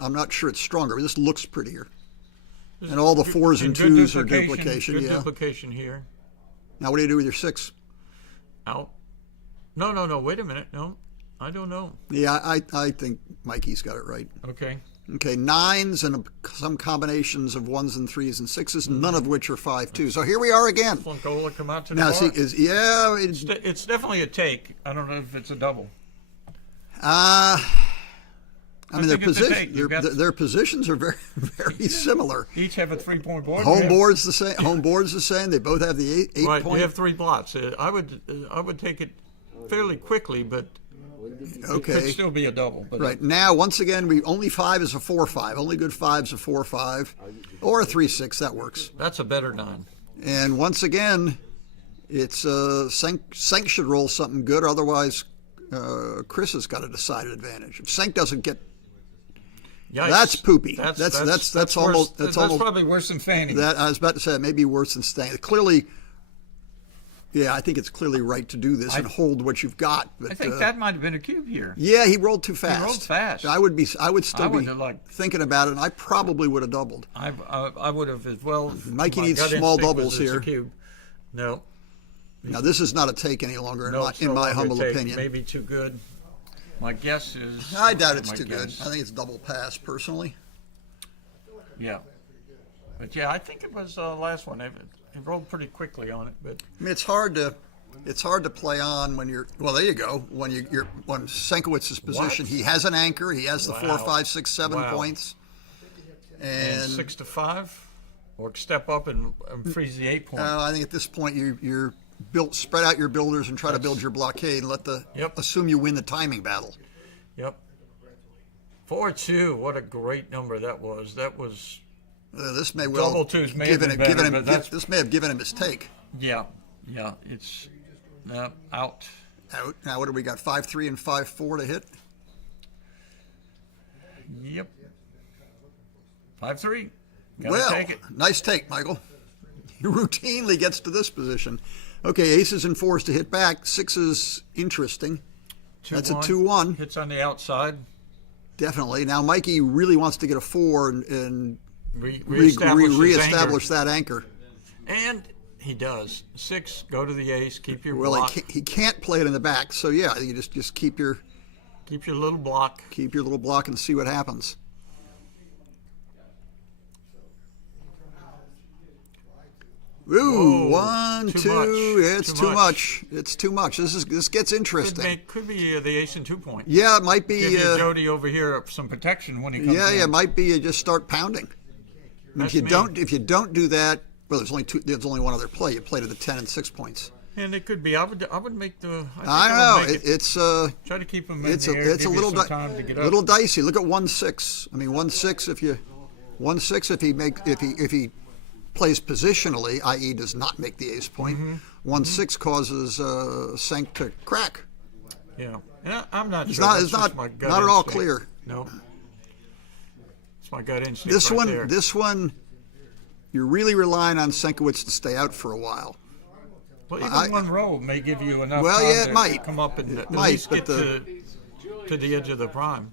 I'm not sure it's stronger, but this looks prettier. And all the 4s and 2s are duplication. Good Yeah. duplication here. Now, what do you do with your 6? Out. No. Wait a minute. No, I don't know. Yeah, I think Mikey's got it right. Okay. Okay, 9s and some combinations of 1s and 3s and 6s, none of which are 5-2. So here we are again. Flunkola come out to the Now, bar. see, It's definitely a take. I don't know if it's a double. I mean, think it's a take. their positions are very, very similar. Each have a 3-point board. Home board's the same. Home board's the same. They both have the 8 Right, point. we have 3 blots. I would take it fairly quickly, but Okay. it could still be a double. But Right now, once again, only 5 is a 4-5. Only good 5's a 4-5, or a 3-6. That works. That's a better 9. And once again, it's Senk should roll something good. Otherwise, Chris has got a decided advantage. If Senk doesn't get, Yikes. that's poopy. That's almost worse. That's probably worse than fanning. That I was about to say, it may be worse than staying. Clearly, yeah, I think it's clearly right to do this and hold what you've got. But I think that might have been a cube here. yeah, he rolled too fast. He rolled fast. I would still would be have liked- thinking about it, and I probably would have doubled. I would have as well. Mikey My needs gut small instinct was doubles it's a here. cube. No. Now this is not a take any longer, No, it's in no my longer humble take. opinion. Maybe too good. My guess is. I doubt it's my too good. guess. I think it's double pass personally. Yeah. But yeah, I think it was last one. It rolled pretty quickly on it, but I mean, it's hard to play on when you're. Well, there you go. When when Senkowitz's position, What? he has an anchor. He has the Wow. 4, 5, 6, 7 Wow. points, and 6 to 5, or step up and freeze the 8 point. I think at this point you're spread out your builders and try to build your blockade and assume you win the timing battle. Yep. 4-2. What a great number that was. That was. This may well Double twos may have been better, but that's. This may have given him his take. Yeah. It's out. Out. Now what do we got? 5-3 and 5-4 to hit. Yep. 5-3. Well, take it. nice take, Michael. He routinely gets to this position. Okay, aces and 4s to hit back. 6s, interesting. That's a 2-1. Hits on the outside. Definitely. Now Mikey really wants to get a 4 and reestablish that anchor. And he does. 6, go to the ace, keep your Well, block. he can't play it in the back. So yeah, you just keep your little block. Keep your little block and see what happens. Ooh, Whoa, 1, too 2. much. It's Too too much. much. It's too much. This gets interesting. Could be the ace and 2 point. Yeah, it might be. Give you Jody over here some protection when he comes in. Yeah, it might be you just start pounding. And if you don't do that, well, there's only one other play. You play to the 10 and 6 points. And it could be. I would make the. I don't know. It's try to keep him in it's the a air, it's a give you little some time to get up. little dicey. Look at 1-6. I mean 1-6 if he plays positionally, i.e. does not make the ace point. 1-6 causes Senk to crack. Yeah, I'm not It's sure. not. That's It's just not. my gut Not at all instinct. clear. No. It's my gut instinct. This right one. there. This one. You're really relying on Senkowitz to stay out for a while. Well, even one roll may give you enough Well, time yeah, it to might. come up and It at might, least but get to the edge of the prime.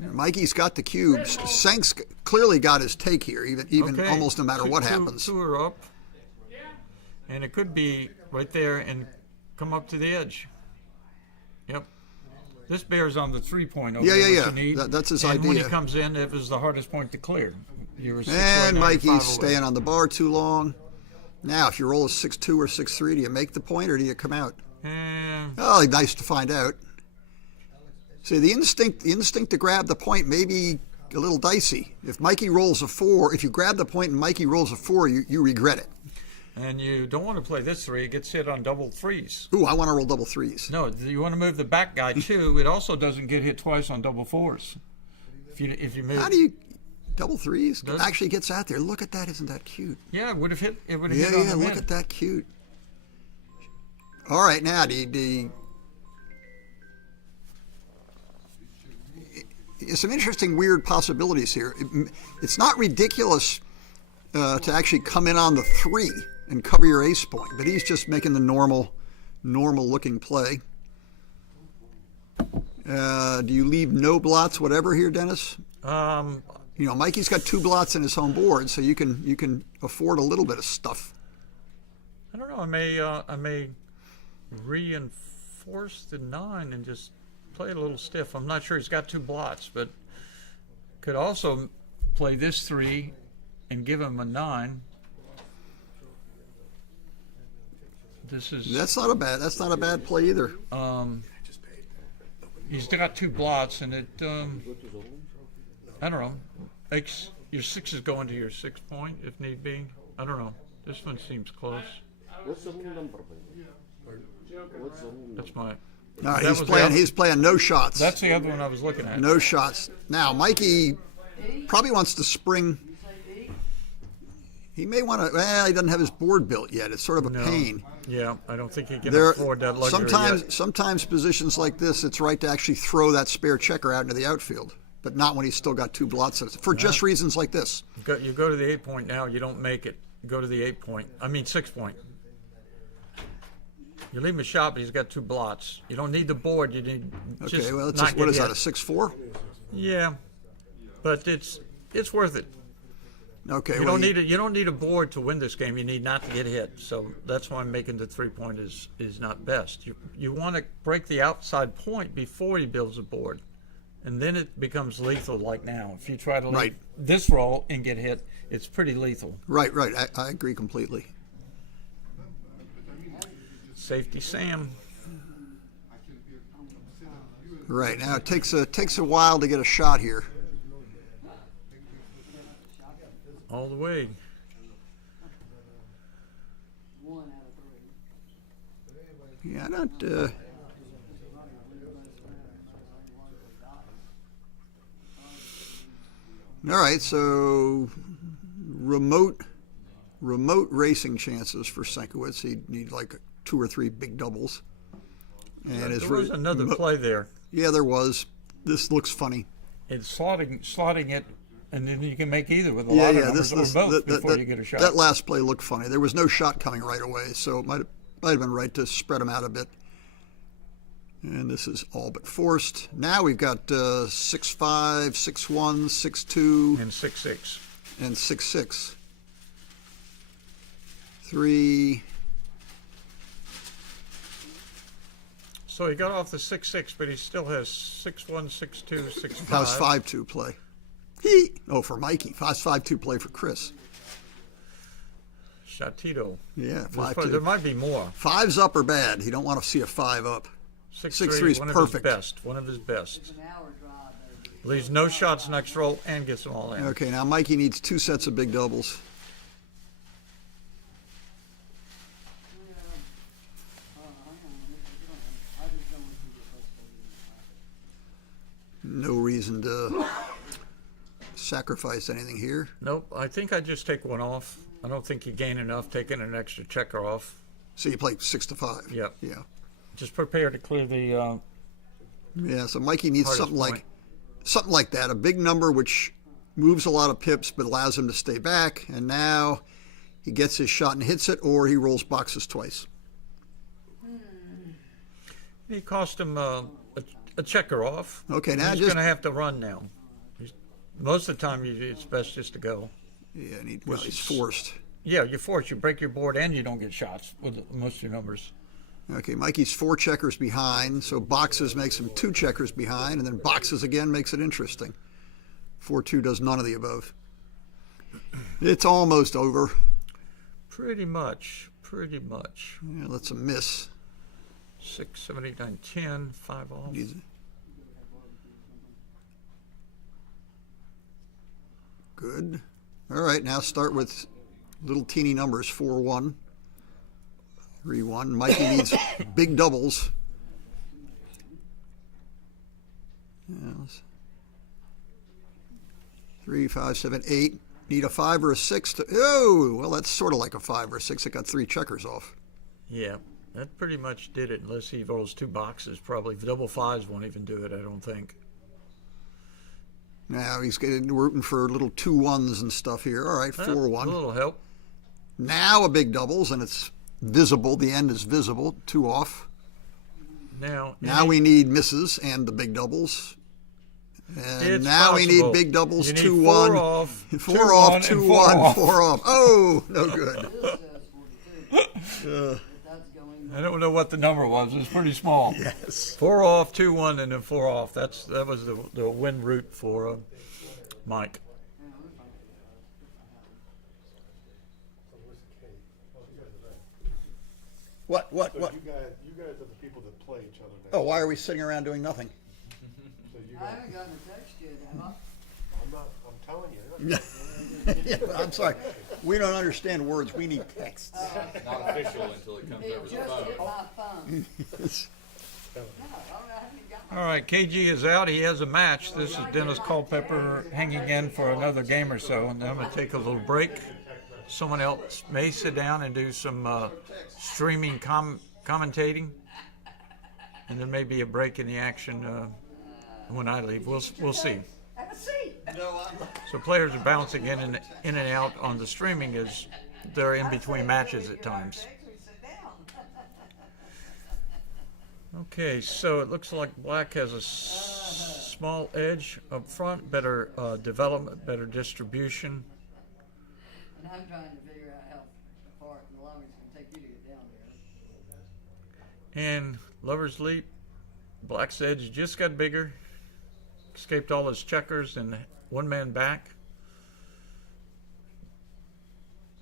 Mikey's got the cubes. Senk's clearly got his take here, even Okay. almost no matter what happens. Two are up, and it could be right there and come up to the edge. Yep. This bears on the 3 point over Yeah. what you need. That's his and when he idea. comes in, it was the hardest point to clear. You were 6 right And now, you're 5 Mikey's away. staying on the bar too long. Now, if you roll a 6-2 or 6-3, do you make the point or do you come out? Oh, nice to find out. See, the instinct to grab the point may be a little dicey. If Mikey rolls a 4, if you grab the point and Mikey rolls a 4, you regret it. And you don't want to play this 3. It gets hit on double 3s. Ooh, I want to roll double 3s. No, you want to move the back guy too. It also doesn't get hit twice on double 4s. If you move. How do you? Double threes. Does- Actually gets out there. Look at that. Isn't that cute? Yeah, it would have hit. It would have Yeah, hit on yeah. the Look man. at that cute. All right, now some interesting, weird possibilities here. It's not ridiculous to actually come in on the 3 and cover your ace point, but he's just making the normal looking play. Do you leave no blots, whatever here, Dennis? You know, Mikey's got 2 blots in his home board, so you can afford a little bit of stuff. I don't know. I may reinforce the 9 and just play it a little stiff. I'm not sure he's got 2 blots, but could also play this 3 and give him a 9. That's not a bad play either. He's got 2 blots, and it I don't know, makes your 6s go into your 6 point if need be. I don't know. This one seems close. What's the whole number? That's my. No, that he's playing no shots. That's the other one I was looking at. No shots. Now, Mikey probably wants to spring. He may want to. Well, he doesn't have his board built yet. It's sort of a pain. Yeah, I don't think he can afford that luxury yet. Sometimes positions like this, it's right to actually throw that spare checker out into the outfield, but not when he's still got 2 blots in it, for just reasons like this. You go to the 8 point now. You don't make it. Go to the 8 point. I mean 6 point. You leave him a shot, but he's got 2 blots. You don't need the board. You need just Okay, well, not what get is that, hit. a 6-4? Yeah, but it's worth it. Okay, You don't need a board to win this game. You need not to get hit. So that's why I'm making the 3 point is not best. You want to break the outside point before he builds a board, and then it becomes lethal. Like now, if you try to leave this roll and get hit, it's pretty lethal. Right. I agree completely. Safety Sam. Right, now it takes a while to get a shot here. All the way. Yeah, I don't. All right, so remote racing chances for Senkowitz. He'd need like 2 or 3 big doubles. And There was another play there. Yeah, there was. This looks funny. It's slotting it, and then you can make either with a lot of numbers or both before you get a shot. That last play looked funny. There was no shot coming right away, so it might have been right to spread them out a bit. And this is all but forced. Now we've got 6-5, 6-1, 6-2, and 6-6, and 6-6. 3. So he got off the 6-6, but he still has 6-1, 6-2, 6-5. How's 5-2 play? Oh, for Mikey. How's 5-2 play for Chris? Shatito. Yeah, There's 5-2. There might be more. 5's up or bad. You don't want to see a 5 up. 6-3 is perfect. One of his best. Leaves no shots next roll and gets them all in. Okay, now Mikey needs 2 sets of big doubles. No reason to sacrifice anything here. Nope, I think I just take one off. I don't think you gain enough taking an extra checker off. So you play 6-5. Yep. Yeah. Just prepare to clear the. Yeah. So Mikey needs hardest something like that, a big number which moves a lot of pips but allows him to stay back. And now he gets his shot and hits it, or he rolls boxes twice. He cost him a checker off. Okay, now he's just going to have to run now. Most of the time, it's best just to go. Yeah, and he's forced. Yeah, you're forced. You break your board and you don't get shots with most of your numbers. Okay, Mikey's 4 checkers behind, so boxes makes him 2 checkers behind, and then boxes again makes it interesting. 4-2 does none of the above. It's almost over. Pretty much. Yeah, that's a miss. 6, 7, 8, 9, 10, 5 off. Good. All right, now start with little teeny numbers, 4-1, 3-1. Mikey needs big doubles. Yeah, 3, 5, 7, 8. Need a 5 or a 6 to. Oh, well, that's sort of like a 5 or a 6. It got 3 checkers off. Yeah, that pretty much did it, unless he rolls 2 boxes. Probably double 5s won't even do it, I don't think. Now he's getting rooting for little 2 1s and stuff here. All right, 4 1. A little help. Now a big doubles, and it's visible. The end is visible. 2 off. Now we need misses and the big doubles. And it's now we possible. need big doubles. You need 2 4 1. off, 4 off, 2 1, off. 4 off. Oh, no good. I don't know what the number was. It was pretty small. Yes. 4 off, 2 1, and then 4 off. That was the win route for Mike. What? So you guys are the people that play each other now. Oh, why are we sitting around doing nothing? So you I guys, haven't gotten a text yet, have I? I'm telling you. Yeah, I'm sorry. We don't understand words. We need texts. Not official until it comes It over the just phone. hit my phone. All right, KG is out. He has a match. This is Dennis Culpepper hanging in for another game or so, and then I'm going to take a little break. Someone else may sit down and do some streaming commentating, and there may be a break in the action when I leave. We'll see. So players are bouncing in and out on the streaming as they're in between matches at times. Okay, so it looks like black has a small edge up front, better development, better distribution. And I'm trying to figure out how far the longest it's going to take you to get down there. And Lover's Leap, black's edge just got bigger, escaped all his checkers and one man back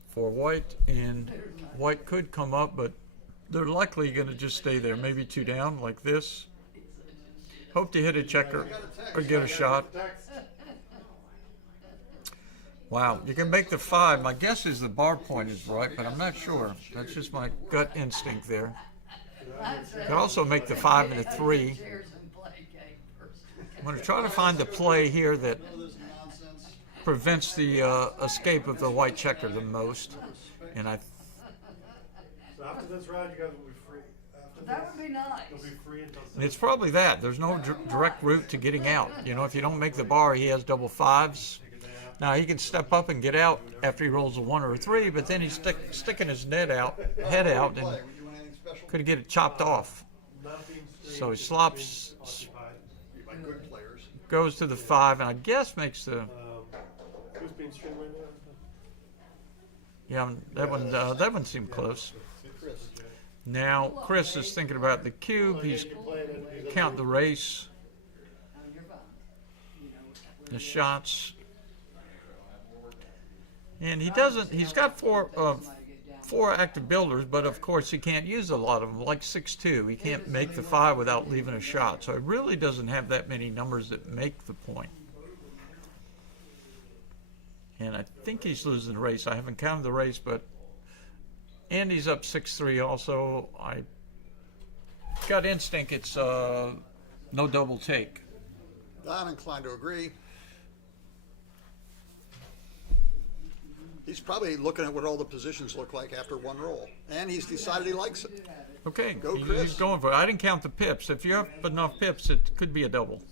for white, and white could come up, but they're likely going to just stay there, maybe 2 down like this. Hope to hit a checker or get a shot. Wow, you can make the 5. My guess is the bar point is right, but I'm not sure. That's just my gut instinct there. You can also make the 5 and a 3. I'm going to try to find the play here that prevents the escape of the white checker the most. And So after this round, you guys will be free. After That would be nice. You'll be free until. And it's probably that. There's no direct route to getting out. You know, if you don't make the bar, he has double 5s. Now, he can step up and get out after he rolls a 1 or a 3, but then he's sticking his head out, and could get it chopped off. So he slops, goes to the 5, and I guess makes the... Who's being streamed right Yeah, that one seemed close. Now, Chris is thinking about the cube. He's counting the race, the shots. And he doesn't, he's got four active builders, but of course he can't use a lot of them, like 6-2. He can't make the 5 without leaving a shot. So it really doesn't have that many numbers that make the point. And I think he's losing the race. I haven't counted the race, but Andy's up 6-3 also. I got instinct it's no double take. I'm inclined to agree. He's probably looking at what all the positions look like after one roll, and he's decided he likes it. Okay, Go, Chris. he's going for it. I didn't count the pips. If you have enough pips, it could be a double.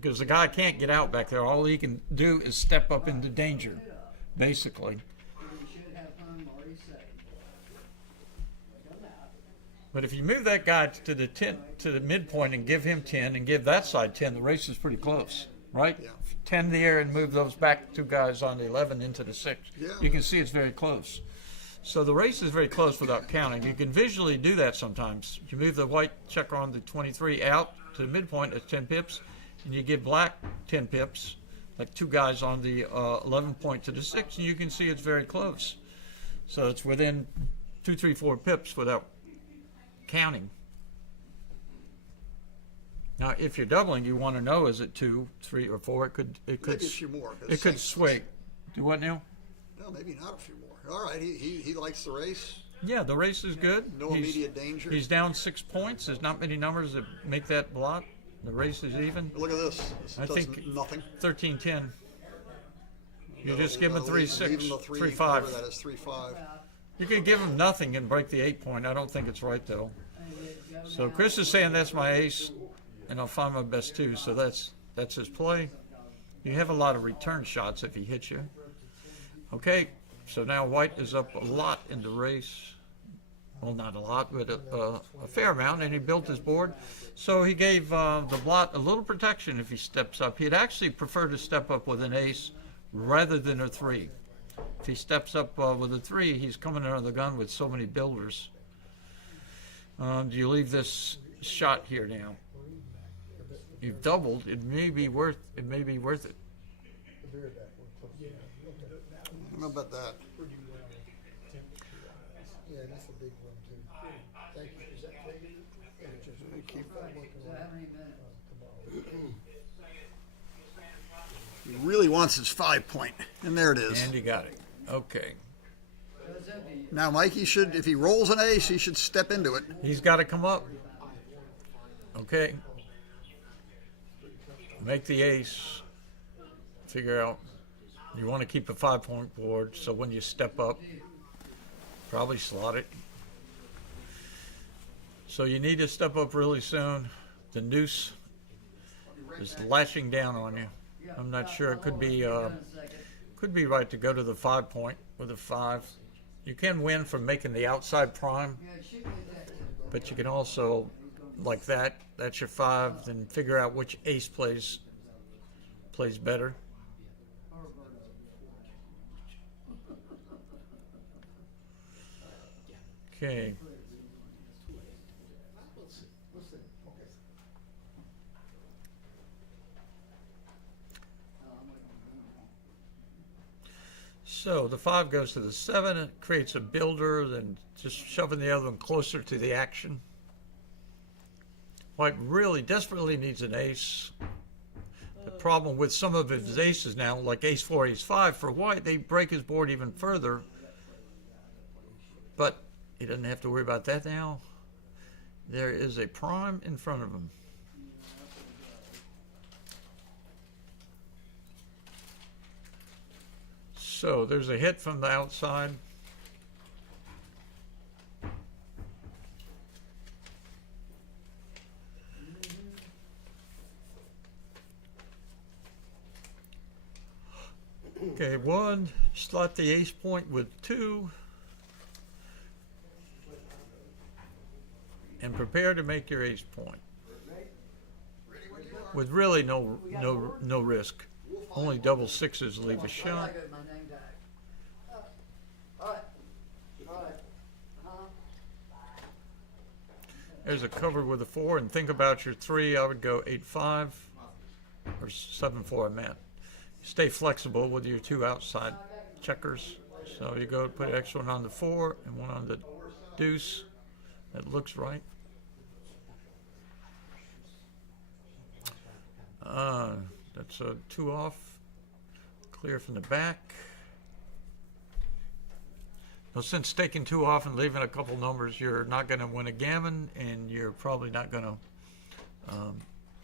Because the guy can't get out back there. All he can do is step up into danger, basically. But if you move that guy to the midpoint and give him 10 and give that side 10, the race is pretty close, right? Yeah. 10 in the air and move those back 2 guys on the 11 into the 6. Yeah. You can see it's very close. So the race is very close without counting. You can visually do that sometimes. You move the white checker on the 23 out to the midpoint at 10 pips, and you give black 10 pips, like 2 guys on the 11 point to the 6, and you can see it's very close. So it's within 2, 3, 4 pips without counting. Now, if you're doubling, you want to know, is it 2, 3, or 4? It could Maybe a few more. It could sway. Do what now? No, maybe not a few more. All right, he likes the race. Yeah, the race is good. No immediate danger. He's down 6 points. There's not many numbers that make that block. The race is even. Look at this. I think nothing. 13-10. You just give him a Leave him 3-6, the 3-5. whatever that is, 3-5. You could give him nothing and break the 8-point. I don't think it's right though. So Chris is saying that's my ace, and I'll find my best two. So that's his play. You have a lot of return shots if he hits you. Okay, so now White is up a lot in the race. Well, not a lot, but a fair amount, and he built his board. So he gave the blot a little protection if he steps up. He'd actually prefer to step up with an ace rather than a 3. If he steps up with a 3, he's coming under the gun with so many builders. Do you leave this shot here now? You've doubled. It may be worth it. I don't know about that. Yeah, that's a big one too. Thank you. He really wants his 5-point, and there it is. And you got it. Okay. Now, Mike, he should, if he rolls an ace, he should step into it. He's got to come up. Okay. Make the ace. Figure out. You want to keep a 5-point board, so when you step up, probably slot it. So you need to step up really soon. The noose is lashing down on you. I'm not sure. It could be right to go to the 5-point with a 5. You can win from making the outside prime, but you can also, like that. That's your 5. Then figure out which ace plays better. Okay. So the 5 goes to the 7. It creates a builder, then just shoving the other one closer to the action. White really desperately needs an ace. The problem with some of his aces now, like ace 4, ace 5 for White, they break his board even further. But he doesn't have to worry about that now. There is a prime in front of him. So there's a hit from the outside. Okay, 1, slot the ace point with 2. And prepare to make your ace point. With really no risk. Only double 6s leave a shot. There's a cover with a 4, and think about your 3. I would go 8-5 or 7-4. I meant. Stay flexible with your 2 outside checkers. So you go put an extra one on the 4 and one on the deuce. That looks right. That's a 2 off. Clear from the back. Now, since taking 2 off and leaving a couple numbers, you're not going to win a gammon, and you're probably not going to,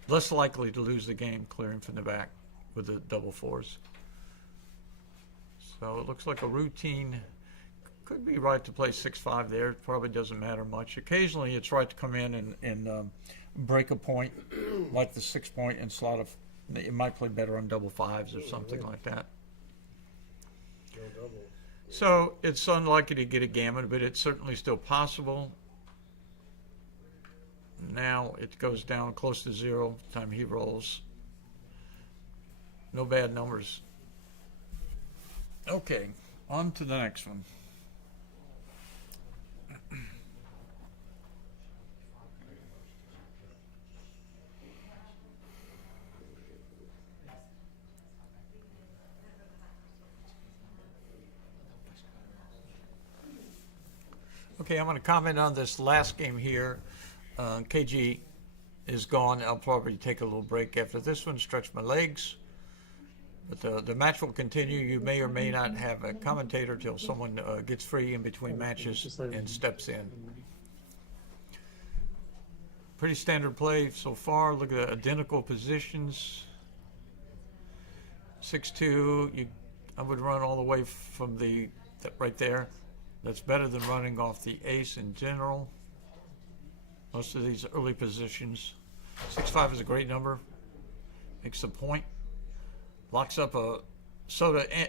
less likely to lose the game clearing from the back with the double 4s. So it looks like a routine. Could be right to play 6-5 there. It probably doesn't matter much. Occasionally, it's right to come in and break a point, like the 6-point, and slot of. It might play better on double 5s or something like that. So it's unlikely to get a gammon, but it's certainly still possible. Now it goes down close to 0 the time he rolls. No bad numbers. Okay, on to the next one. Okay, I'm going to comment on this last game here. KG is gone. I'll probably take a little break after this one, stretch my legs. But the match will continue. You may or may not have a commentator till someone gets free in between matches and steps in. Pretty standard play so far. Look at the identical positions. 6-2. I would run all the way from right there. That's better than running off the ace in general. Most of these early positions. 6-5 is a great number. Makes the point. Locks up a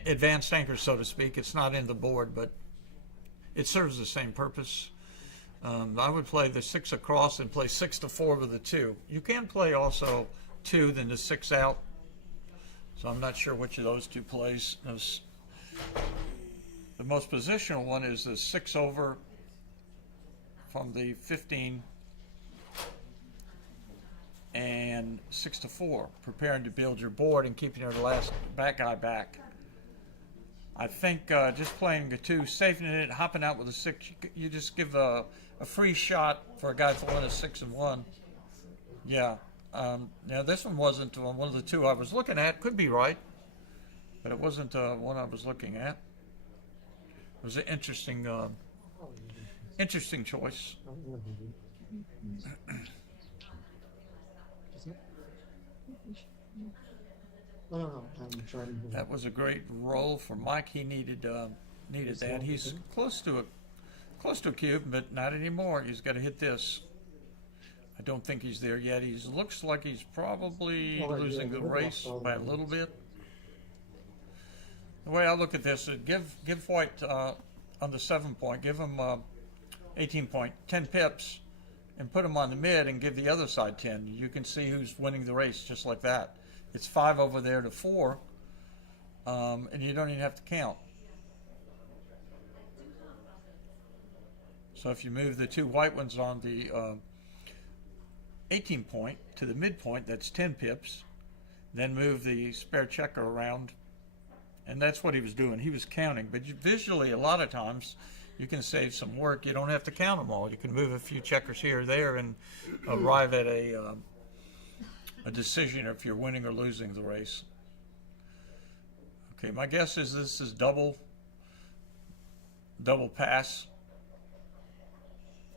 advanced anchor, so to speak. It's not in the board, but it serves the same purpose. I would play the 6 across and play 6-4 with the 2. You can play also 2, then the 6 out. So I'm not sure which of those two plays. The most positional one is the 6 over from the 15 and 6-4, preparing to build your board and keeping your last back guy back. I think just playing the 2, saving it, hopping out with a 6, you just give a free shot for a guy to win a 6 and 1. Yeah. Now this one wasn't one of the 2 I was looking at. Could be right, but it wasn't one I was looking at. It was an interesting choice. That was a great roll for Mike. He needed that. He's close to a cube, but not anymore. He's got to hit this. I don't think he's there yet. He looks like he's probably losing the race by a little bit. The way I look at this is give White on the 7 point, give him 18 point, 10 pips, and put him on the mid and give the other side 10. You can see who's winning the race just like that. It's 5 over there to 4, and you don't even have to count. So if you move the 2 white ones on the 18 point to the midpoint, that's 10 pips. Then move the spare checker around, and that's what he was doing. He was counting, but visually, a lot of times, you can save some work. You don't have to count them all. You can move a few checkers here or there and arrive at a decision if you're winning or losing the race. Okay, my guess is this is double pass.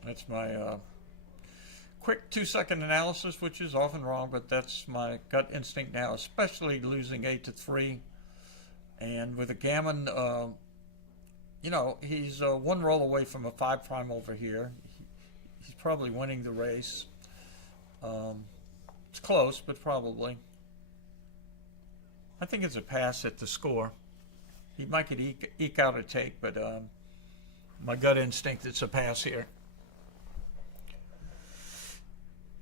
That's my quick 2-second analysis, which is often wrong, but that's my gut instinct now, especially losing 8-3. And with a gammon, he's 1 roll away from a 5 prime over here. He's probably winning the race. It's close, but probably. I think it's a pass at the score. He might could eke out a take, but my gut instinct, it's a pass here.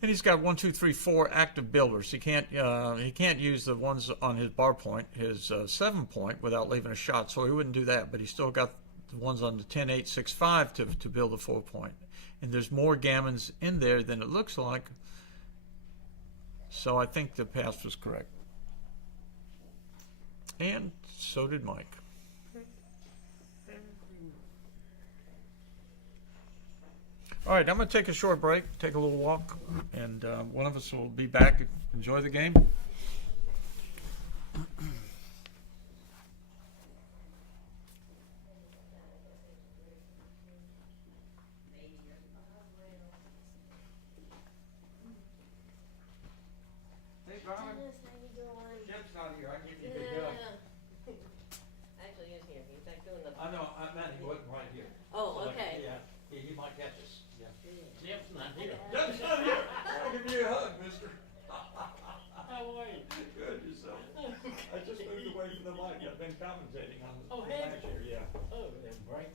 And he's got 1, 2, 3, 4 active builders. He can't use the ones on his bar point, his 7 point, without leaving a shot. So he wouldn't do that. But he's still got the ones on the 10, 8, 6, 5 to build a 4 point. And there's more gammons in there than it looks like. So I think the pass was correct. And so did Mike. All right, I'm going to take a short break, take a little walk, and one of us will be back. Enjoy the game. Hey, Brian. Dennis, how you doing? Jim's not here. I can give you a big hug. Actually, is here. He's back doing the. I know. I meant he wasn't right here. Oh, So, okay. Yeah, he might catch us. Yeah. Jim's not here. Jim's not here. I'll give you a hug, mister. How are you? Good, yourself. I just moved away from the mic. I've been commentating on the Oh, match have you? here. Yeah. Oh, they're break.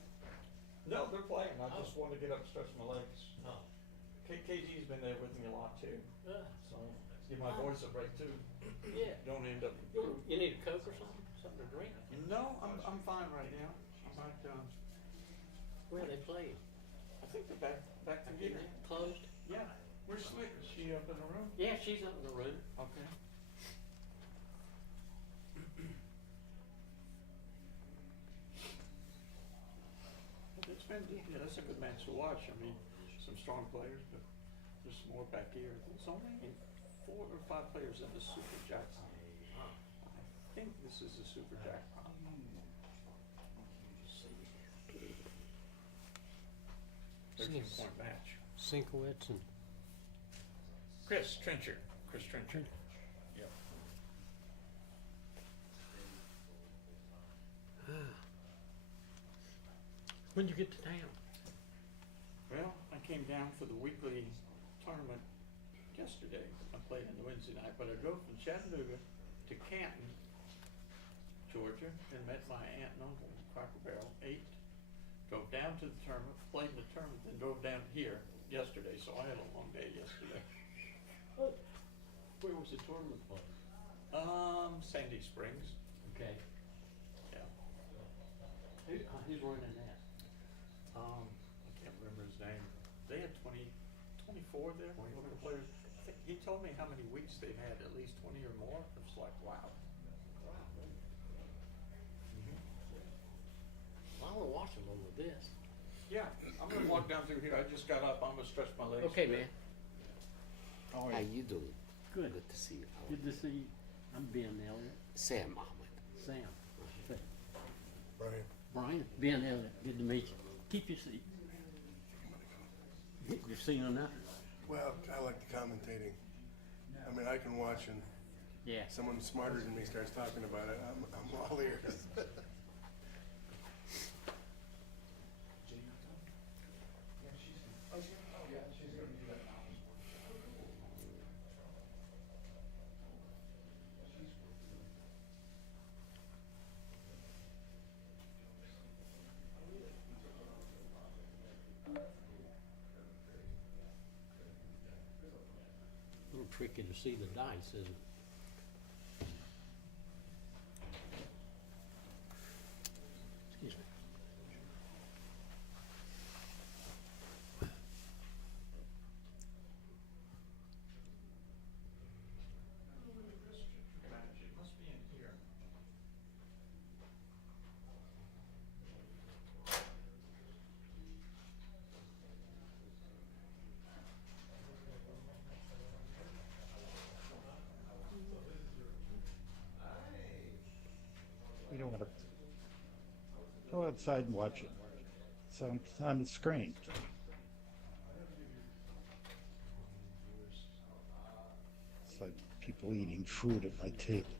No, they're playing. I just Oh. wanted to get up and stretch my legs. Oh. KG's been there with me a lot too. So, Give my voice a break too. yeah. Don't end up. You need a Coke or something? Something to drink? No, I'm fine right now. I might. Where are they playing? I think they're back together. Closed? Yeah. Where's Slick? Is she up in the room? Yeah, she's up in the room. Okay. It's been, yeah, that's a good match to watch. I mean, some strong players, but there's some more back here. There's only 4 or 5 players in the Super Jackpot. I think this is a Super Jackpot. 13-point match. Sinkowitz and Chris Trencher. Chris Trencher. Yep. When'd you get to town? Well, I came down for the weekly tournament yesterday. I played on the Wednesday night, but I drove from Chattanooga to Canton, Georgia, and met my aunt and uncle in Cracker Barrel, ate, drove down to the tournament, played in the tournament, then drove down here yesterday, so I had a long day yesterday. Where was the tournament played? Sandy Springs. Okay. Yeah. Who's running that? I can't remember his name. They had 24 there, local players. I think he told me how many weeks they've had, at least 20 or more. It was like, wow. I wanna watch them on with this. Yeah, I'm gonna walk down through here. I just got up. I'm gonna stretch my legs. Okay, a bit. man. How How you doing? Good. Good to see you. Good to see you. I'm Ben Elliott. Sam Ahmed. Sam. Brian. Brian. Ben Elliott. Good to meet you. Keep your seat. You're seeing enough? Well, I like the commentating. I mean, I can watch and Yeah. someone smarter than me starts talking about it, I'm all ears. A little tricky to see the dice, isn't it? Excuse me. It must be in here. You don't want to go outside and watch it. It's on the screen. It's like people eating food at my table.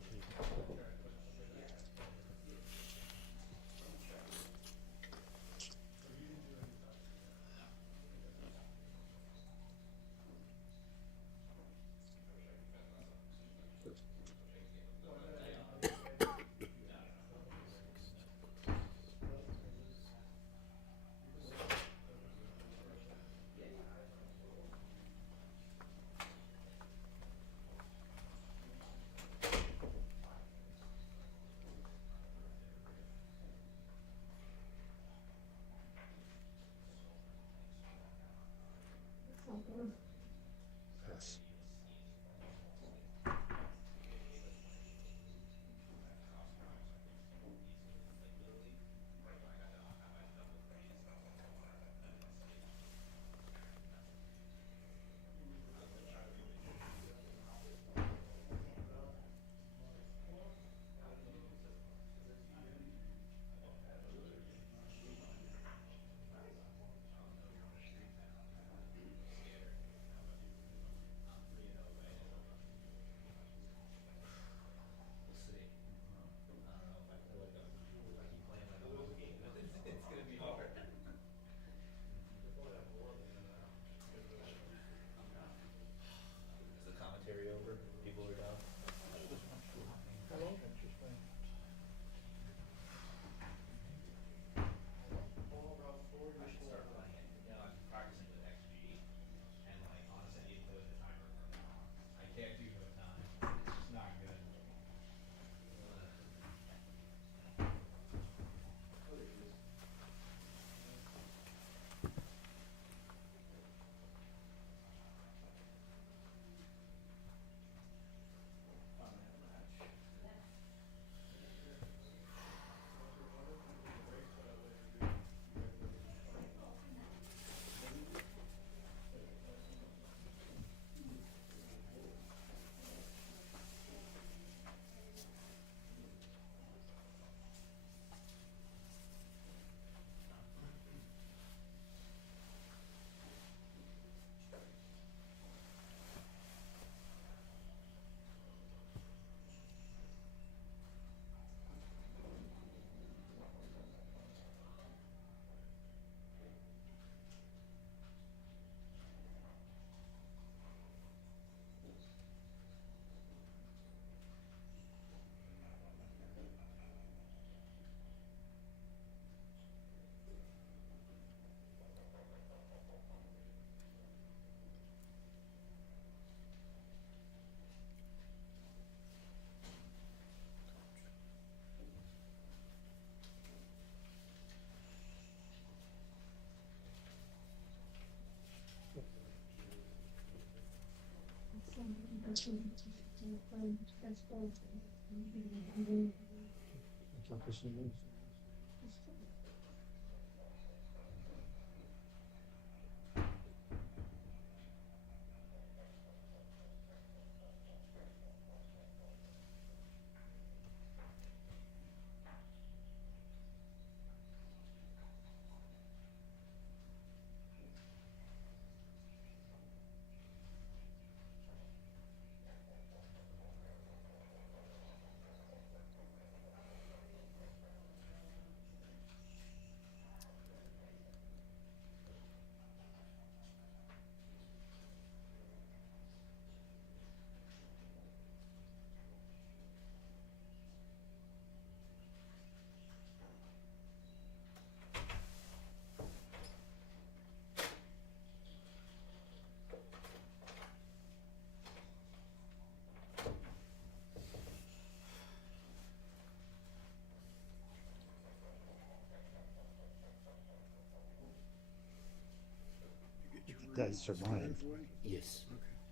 That survived. Yes.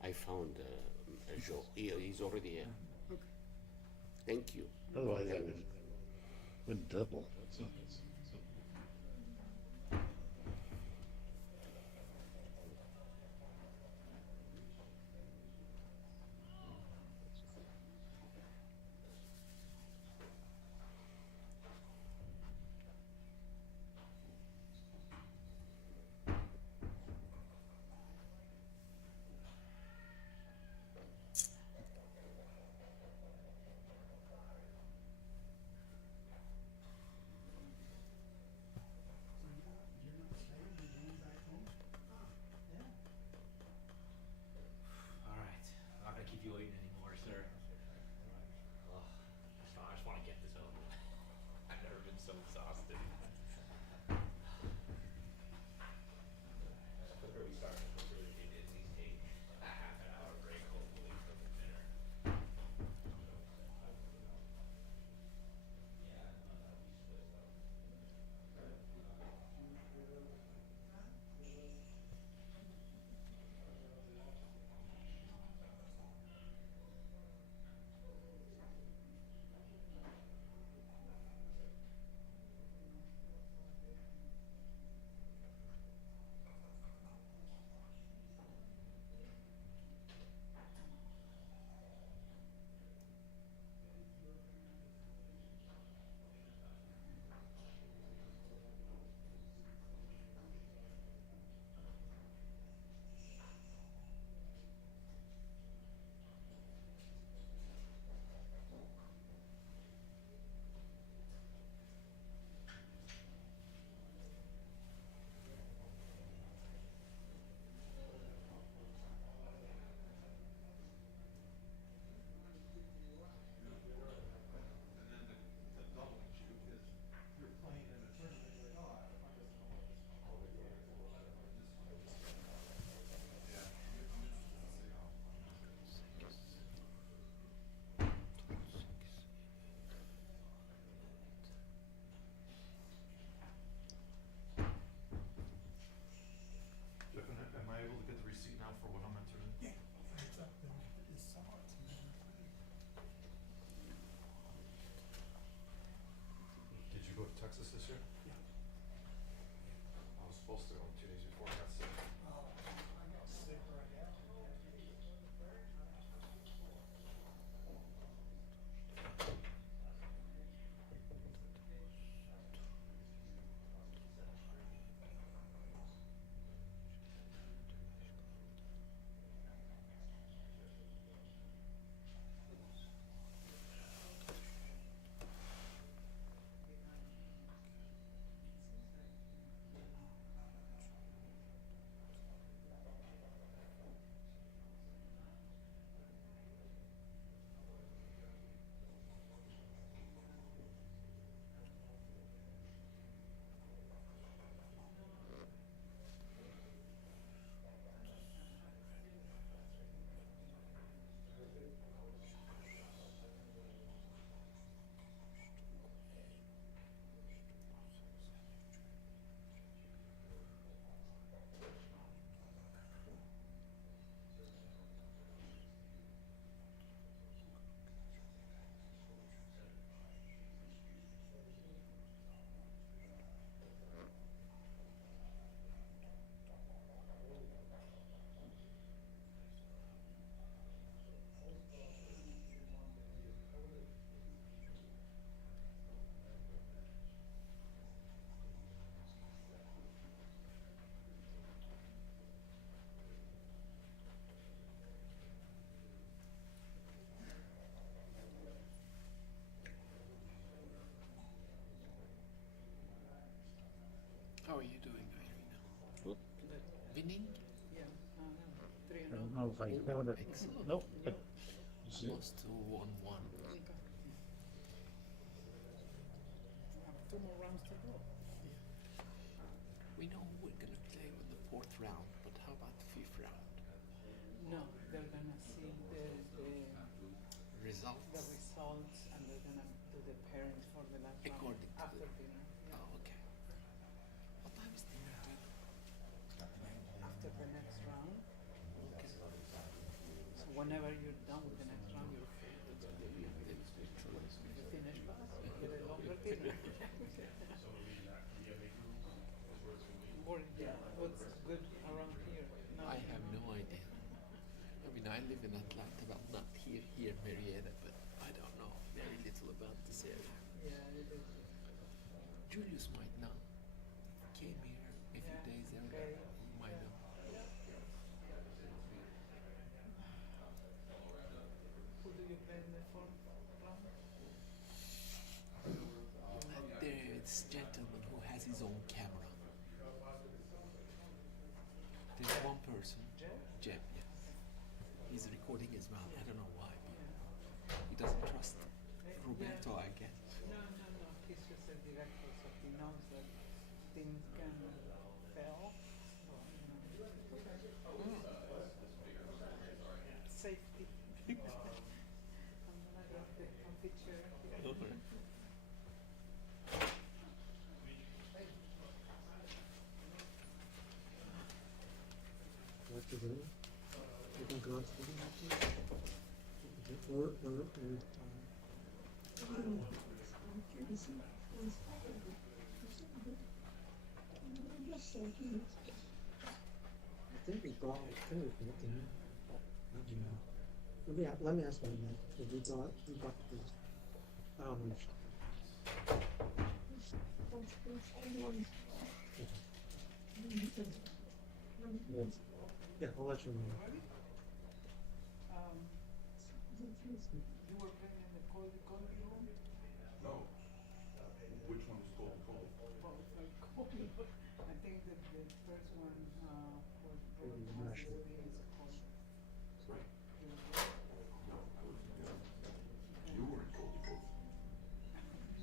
I found Joe. He's already here. Thank you. Otherwise, I would double. All right. I'm not gonna keep you waiting anymore, sir. Oh, I just want to get this over with. I've never been so exhausted. Before we start, we really need to at least take a half an hour break, hopefully, from the dinner. like, nope. Lost to 1-1. Two more rounds to go. We know who we're gonna play with the 4th round, but how about the 5th round? No, they're gonna see Results? the results, and they're gonna do the pairings for the last round According to after dinner. Yeah. Oh, okay. What time is dinner? After the next round. So whenever you're done with the next round, you're free. You finish fast, you get a longer dinner. What's good around here? I have no idea. I mean, I live in Atlanta, but not here in Marietta, but I don't know very little about this area. Yeah, it is. Julius might know. Came here a few days earlier. He might know. Who do you play in the 4th round? There's a gentleman who has his own camera. There's one person, Jeb, yes. He's recording his mouth. I don't know why. He doesn't trust Roberto, I guess. No. He's just a director, so he knows that things can fail. Safety. I'm gonna grab the picture. What you doing? You can go to I think we got it too, didn't we? Let me ask my man. We got this. Yeah, I'll let you know. You were playing in the Colby room? No. Which one is called Cole? Colby. I think that the first one was National. Right. No, I was you were in Cole before.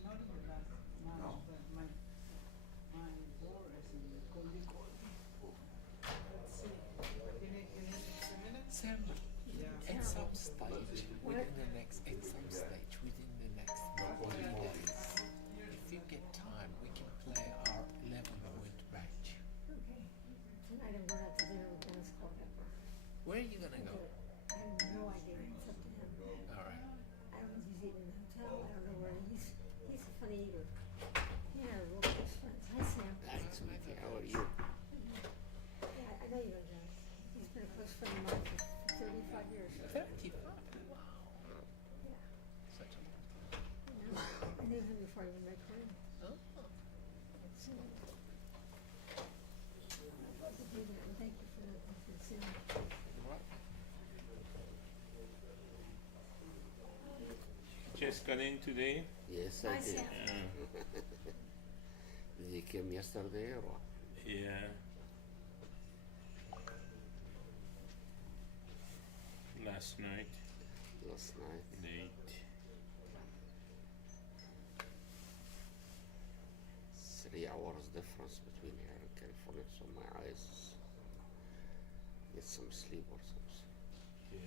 Not in the last match, No? but my war is in the Colby. Let's see. You need 2 minutes? Sam, Yeah. at some stage within the next 3 days, if you get time, we can play our 11-point match. Okay. Tonight I'm going out to dinner with Dennis Culpepper. Where are you gonna go? I have no idea. It's up to him. All right. I don't know if he's eating in the hotel. I don't know where he's a funny eater. He and I are real close friends. Hi, Sam. Hi, sweetie. How are you? Yeah, I know you know Dennis. He's been a close friend of mine for 35 years. 35? Wow. Yeah. Such a long time. I knew him before I even met Corinne. Oh. Thank you for the Sam. Just got in today? Yes, I did. Did you come yesterday or what? Yeah. Last night. Last night. Late. 3 hours difference between here and California, so my eyes get some sleep or something. Yes.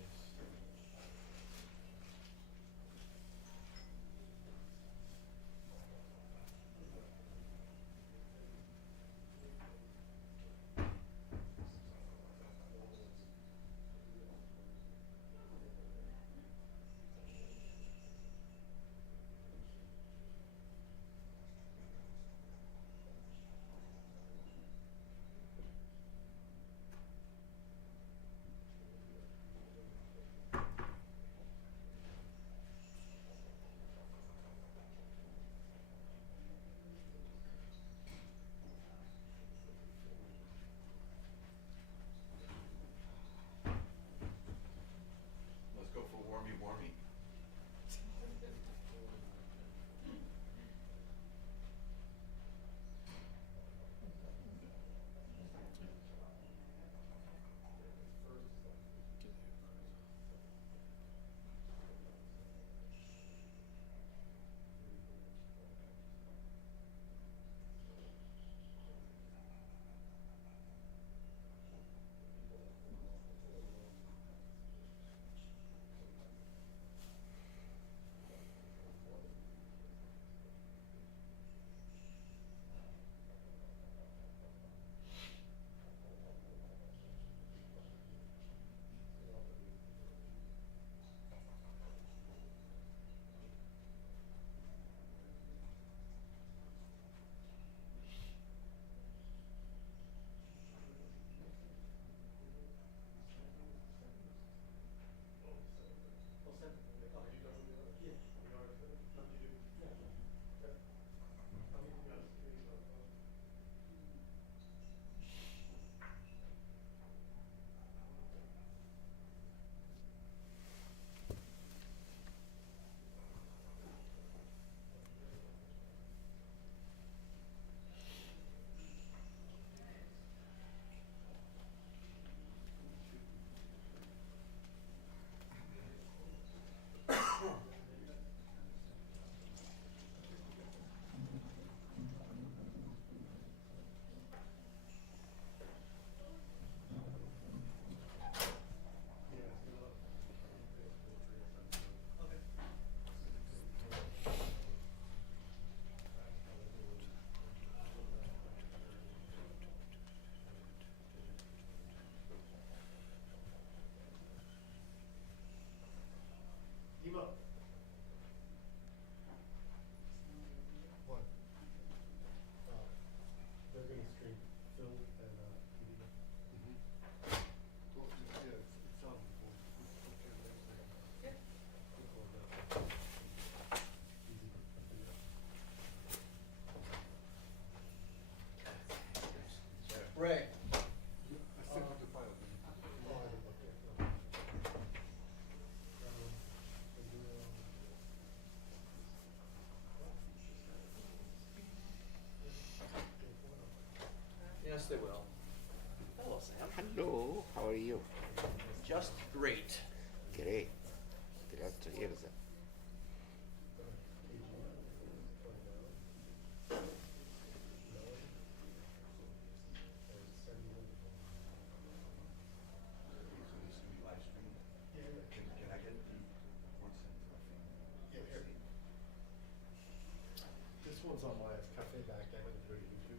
on my cafe backgammon if you go to YouTube.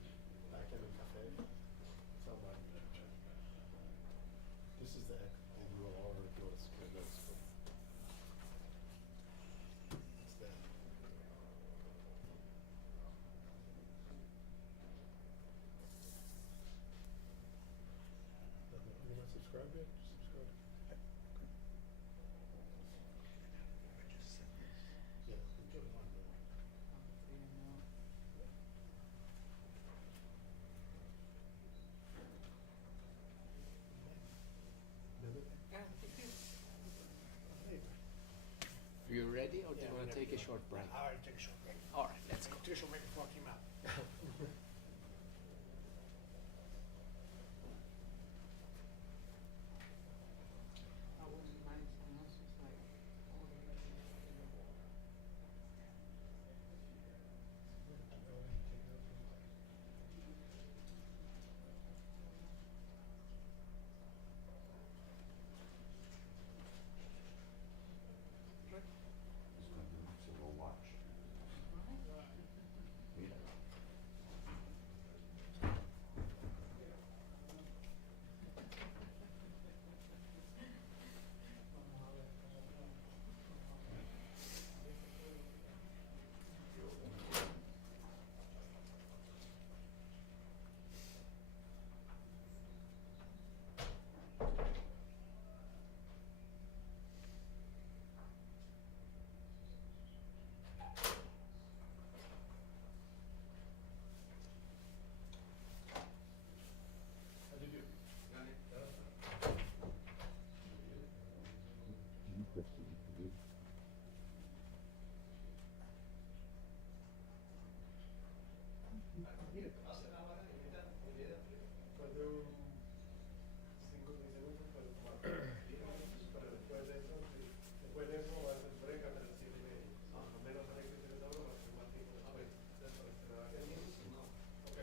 Backgammon cafe. It's on my. This is the URL if you want to split this. It's there. Anyone subscribe yet? Subscribe. Yeah, we get one. Are you ready, or do you want to take a short break? All right, take a short break. All right, let's go. Take a short break before I came out. I wouldn't mind someone else was like, So we'll watch. Después de eso va a ser break hasta las 7:30. Menos break que tienes ahora va a ser más tiempo. A ver, ok.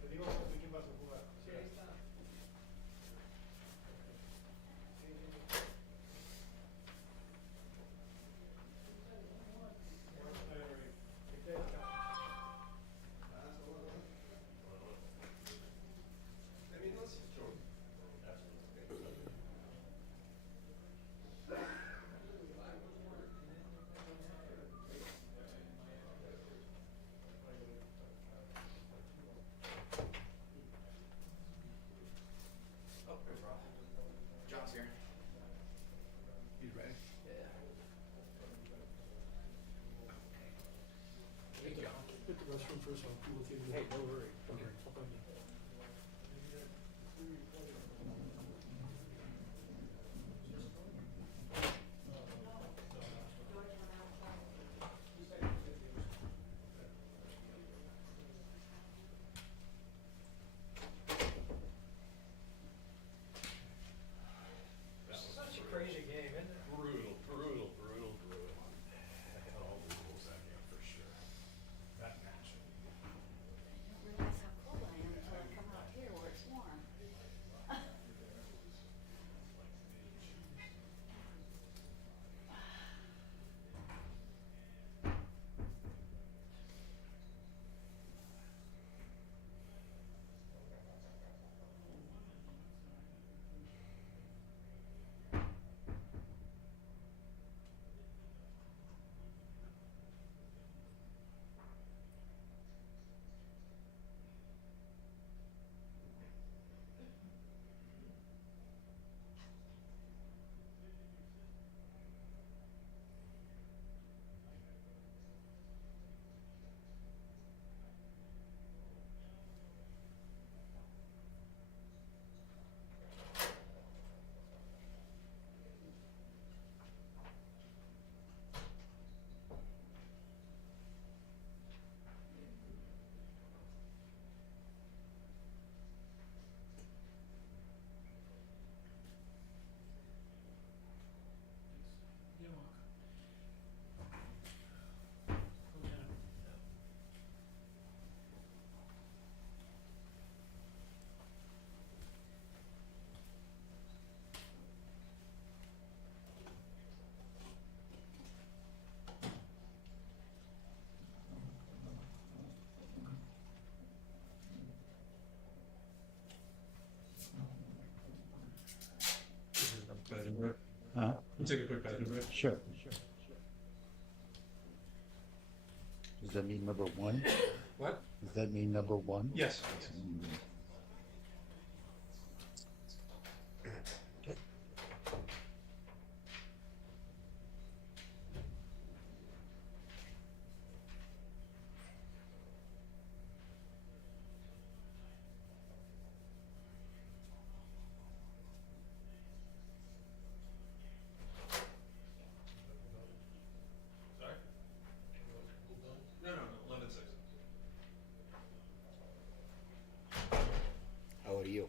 Te digo contra quién vas a jugar. Sí, ahí está. John's here. He's ready? Yeah. Hey, John. Hit the restroom first. I'll be with you. Hey. Don't worry. Okay. Such a crazy game, isn't it? Brutal, brutal, brutal, brutal. I hit all the rules that game for sure. That match. I don't realize how cold I am until I come out here where it's warm. We'll take a quick bathroom break. Sure. Does that mean number one? What? Does that mean number one? Yes. Sorry? No, 11:06. How are you?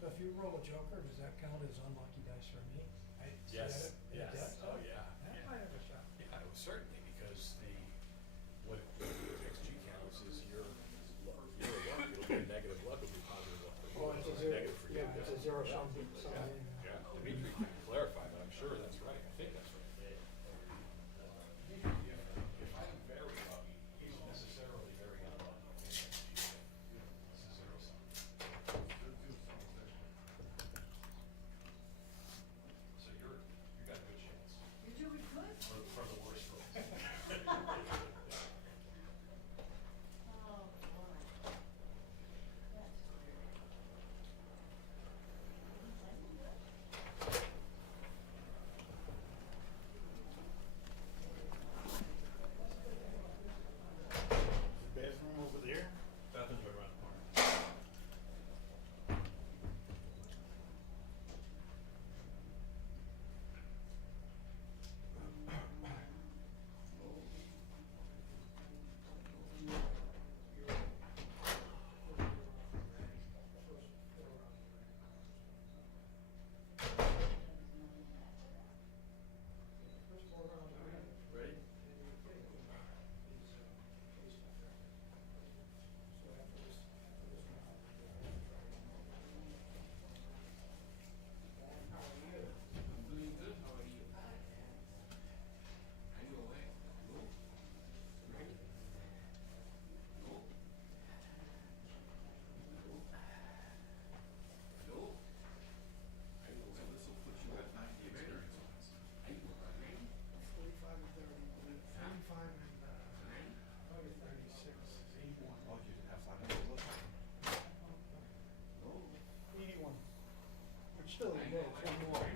So if you roll a joker, does that count as unlucky dice for me? Yes, It yes, does? oh, yeah. That yeah. might have a shot. Yeah, certainly, because what XG counts is your luck, it'll be negative luck, it'll be positive luck. Oh, it's a zero, Negative for you. yeah, it's a zero sum. Yeah, Dimitri can clarify, but I'm sure that's right, I think that's right. If I'm very lucky, he's necessarily very unlucky. It's a zero sum. So you got a good chance. You're doing good. For the worst rolls. Oh, boy. Bathroom over there? Bathroom's right around the corner. Ready? I'm doing good, how are you? Are you awake? No? Ready? No? No? No? I will also put you at 90 experience points. Are you ready? 45 and 30, 45 and, probably 36, 81. Oh, you didn't have time to look. 81. Which still is good, it's one more.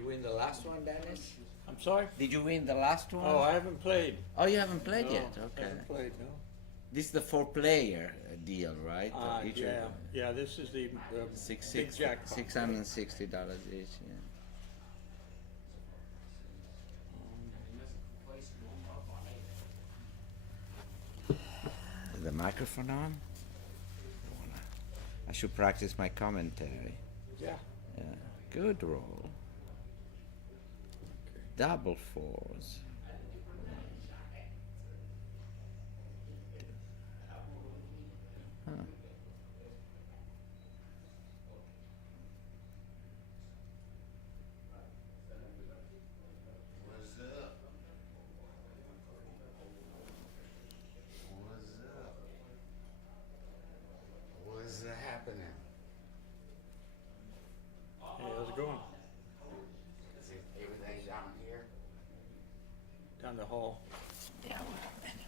you win the last one, Dennis? I'm sorry? Did you win the last one? Oh, I haven't played. Oh, you haven't played No, yet? Okay. haven't played, no. This is the 4-player deal, right? Each of Yeah, them. yeah, this is the big jackpot. $660 each, yeah. Is the microphone on? I should practice my commentary. Yeah. Yeah. Good roll. Double fours. Huh. What's up? What's up? What's happening? Hey, how's it going? Is it everything down here? Down the hall. Yeah, well, anyway.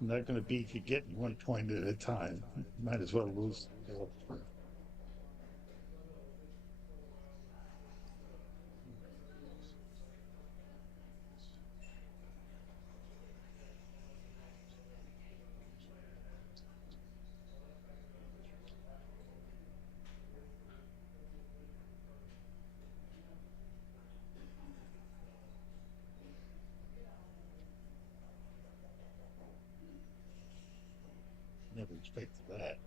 not going to beat you getting 1 point at a time. Might as well lose. Never expected that.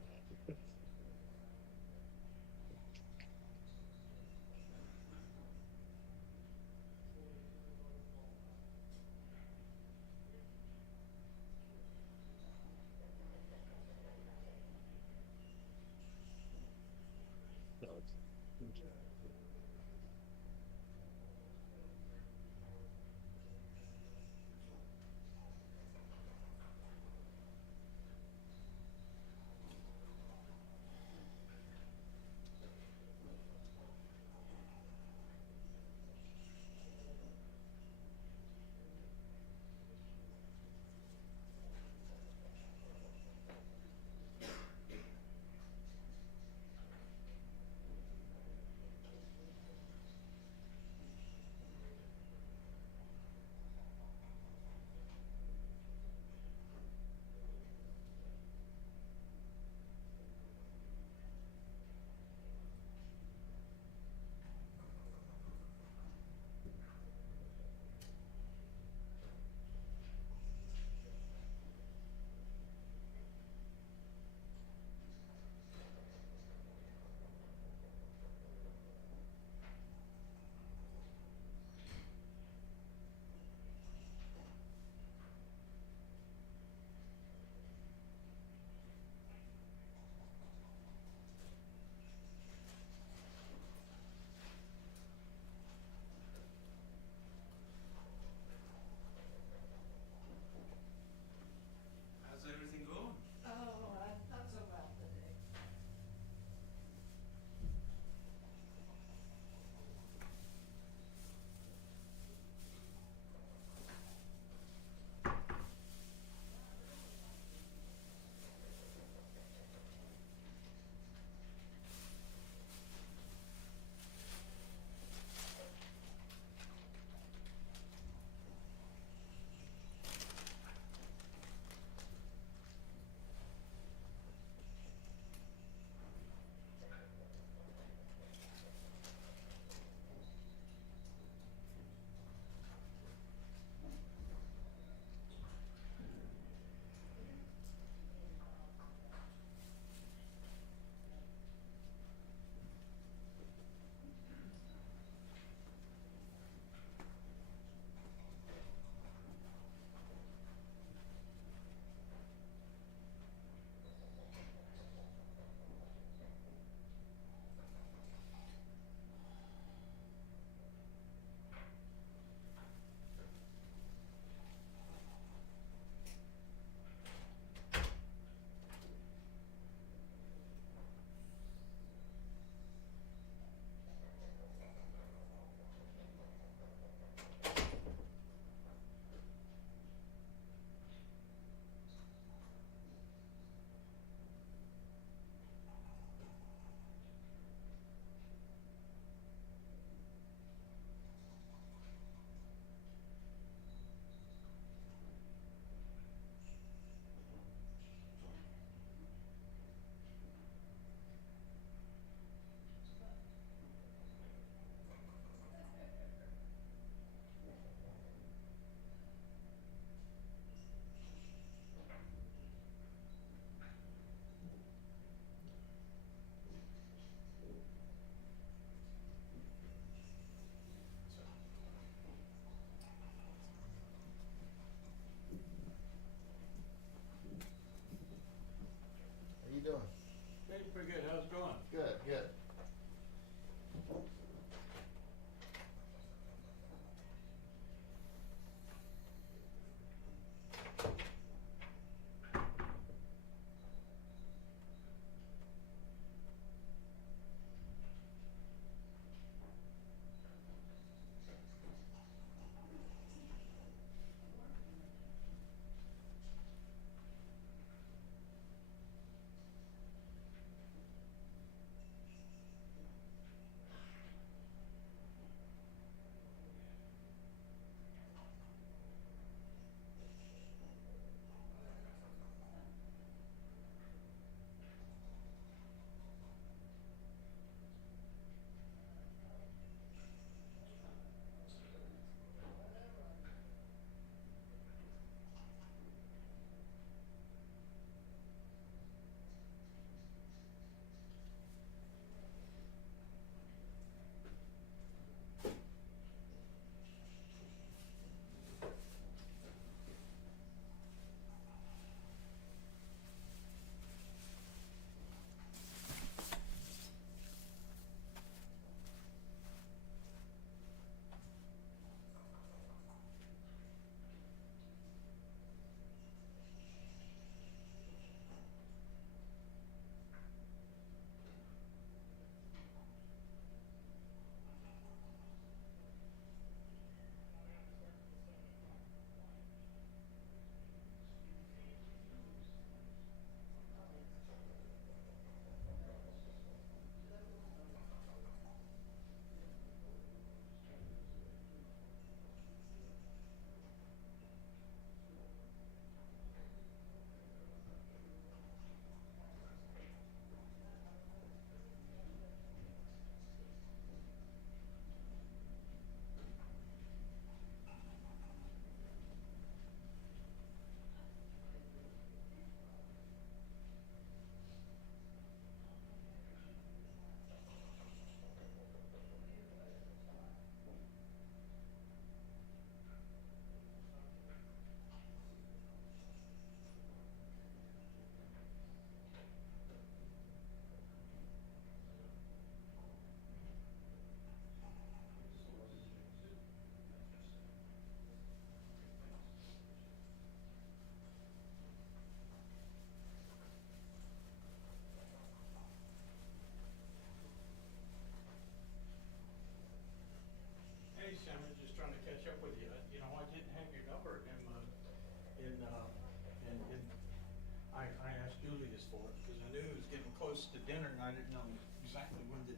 close to dinner and I didn't know exactly when to.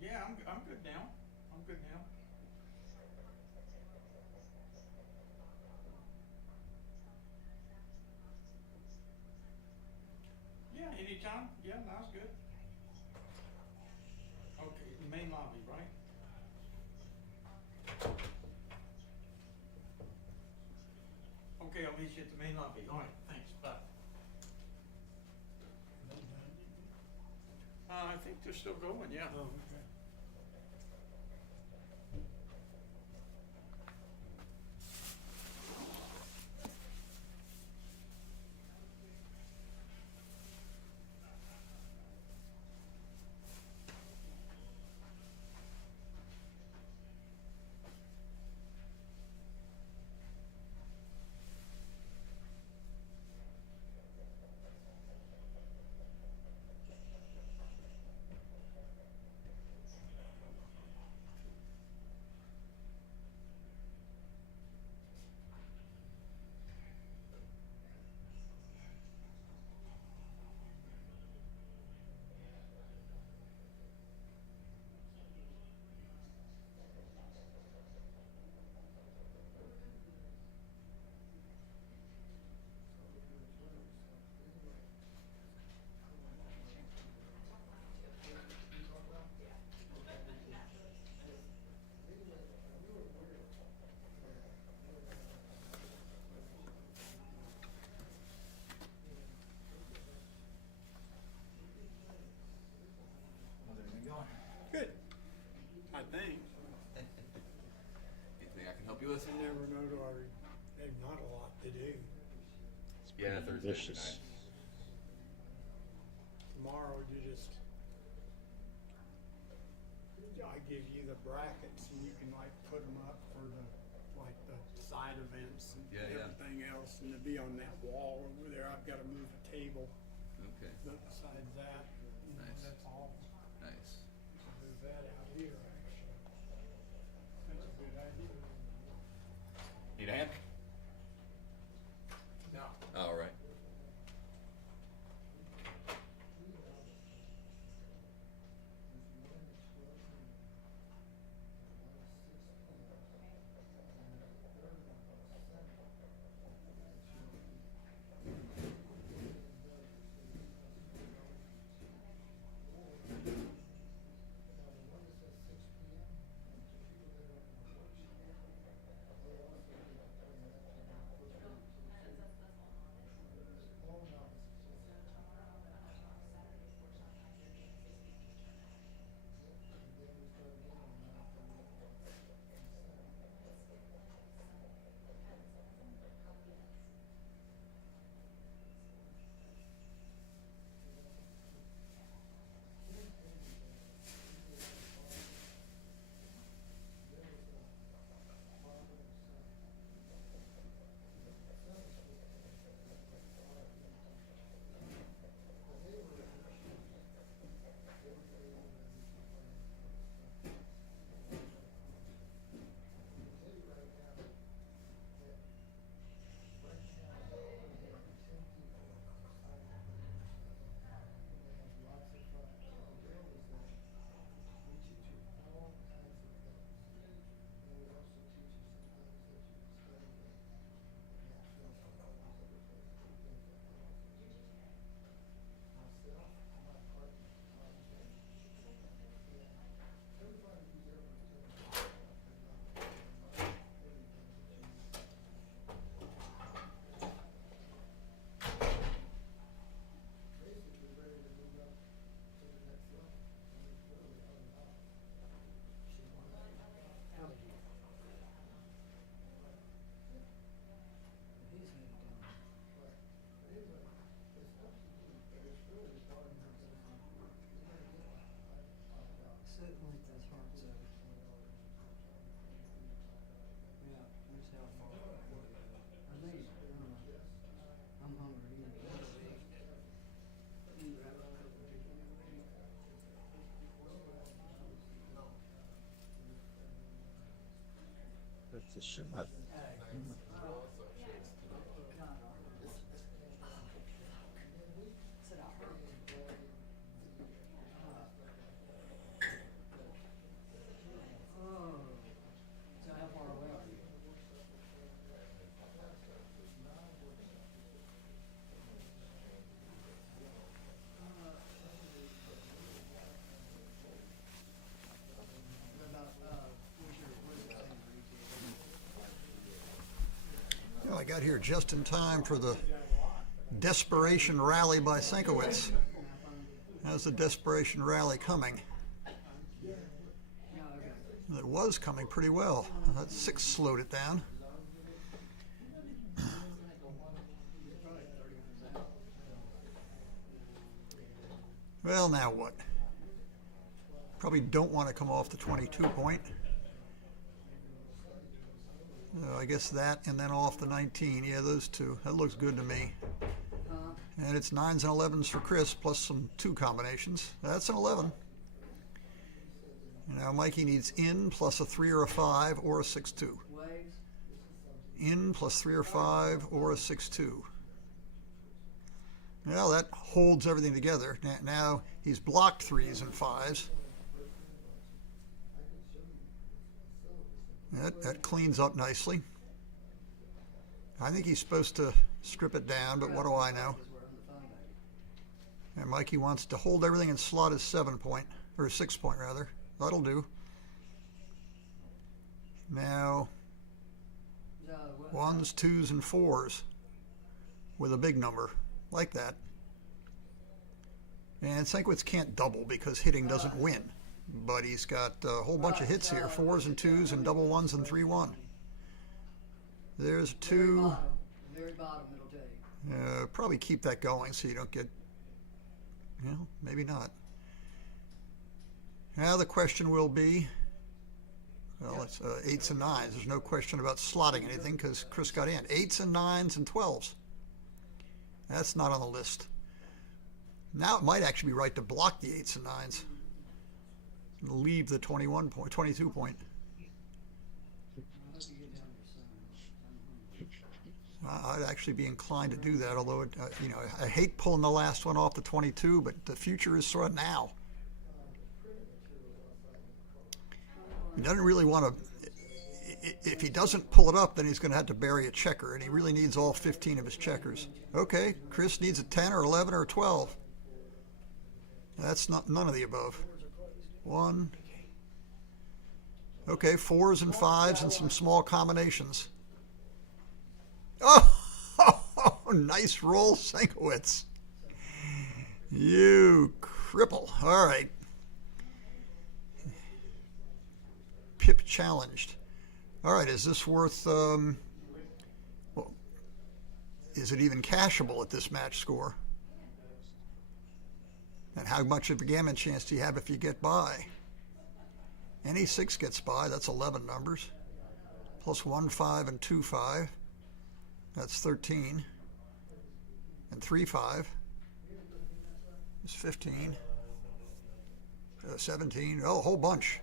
Yeah, I'm good now. I'm good now. Yeah, anytime. Yeah, now's good. Okay, main lobby, right? Okay, I'll meet you at the main lobby. All right, thanks. Bye. I think they're still going, yeah. Oh, okay. Good. I think. Anything I can help you with? You never know, there's not a lot to do. Yeah, Thursday Vicious. night. Tomorrow you just, I give you the brackets and you can like put them up for the, like the side events and Yeah, yeah. everything else. And to be on that wall over there, I've got to move a table. Okay. But besides that, you know, Nice. that's all. Nice. Move that out here, actually. That's a good idea. Need a hand? No. All right. That's a shot. got here just in time for the desperation rally by Sienkiewicz. How's the desperation rally coming? It was coming pretty well. That 6 slowed it down. Well, now what? Probably don't want to come off the 22 point. I guess that and then off the 19. Yeah, those two. That looks good to me. And it's 9s and 11s for Chris, plus some 2 combinations. That's an 11. Now Mikey needs in plus a 3 or a 5 or a 6-2. In plus 3 or 5 or a 6-2. Well, that holds everything together. Now he's blocked 3s and 5s. That cleans up nicely. I think he's supposed to strip it down, but what do I know? And Mikey wants to hold everything and slot his 7 point, or 6 point rather. That'll do. Now, 1s, 2s, and 4s with a big number, like that. And Sienkiewicz can't double because hitting doesn't win. But he's got a whole bunch of hits here, 4s and 2s and double 1s and 3-1. There's 2. Very bottom, it'll tell you. Probably keep that going so you don't get, maybe not. Now the question will be, well, it's 8s and 9s. There's no question about slotting anything because Chris got in. 8s and 9s and 12s. That's not on the list. Now it might actually be right to block the 8s and 9s. Leave the 22 point. I'd actually be inclined to do that, although, I hate pulling the last one off the 22, but the future is sort of now. He doesn't really want to, if he doesn't pull it up, then he's going to have to bury a checker, and he really needs all 15 of his checkers. Okay, Chris needs a 10 or 11 or 12. That's none of the above. 1. Okay, 4s and 5s and some small combinations. Oh, nice roll, Sienkiewicz. You cripple. All right. Pip challenged. All right, is this worth, is it even cashable at this match score? And how much of a gammon chance do you have if you get by? Any 6 gets by, that's 11 numbers. Plus 1, 5, and 2, 5. That's 13. And 3, 5 is 15. 17. Oh, a whole bunch.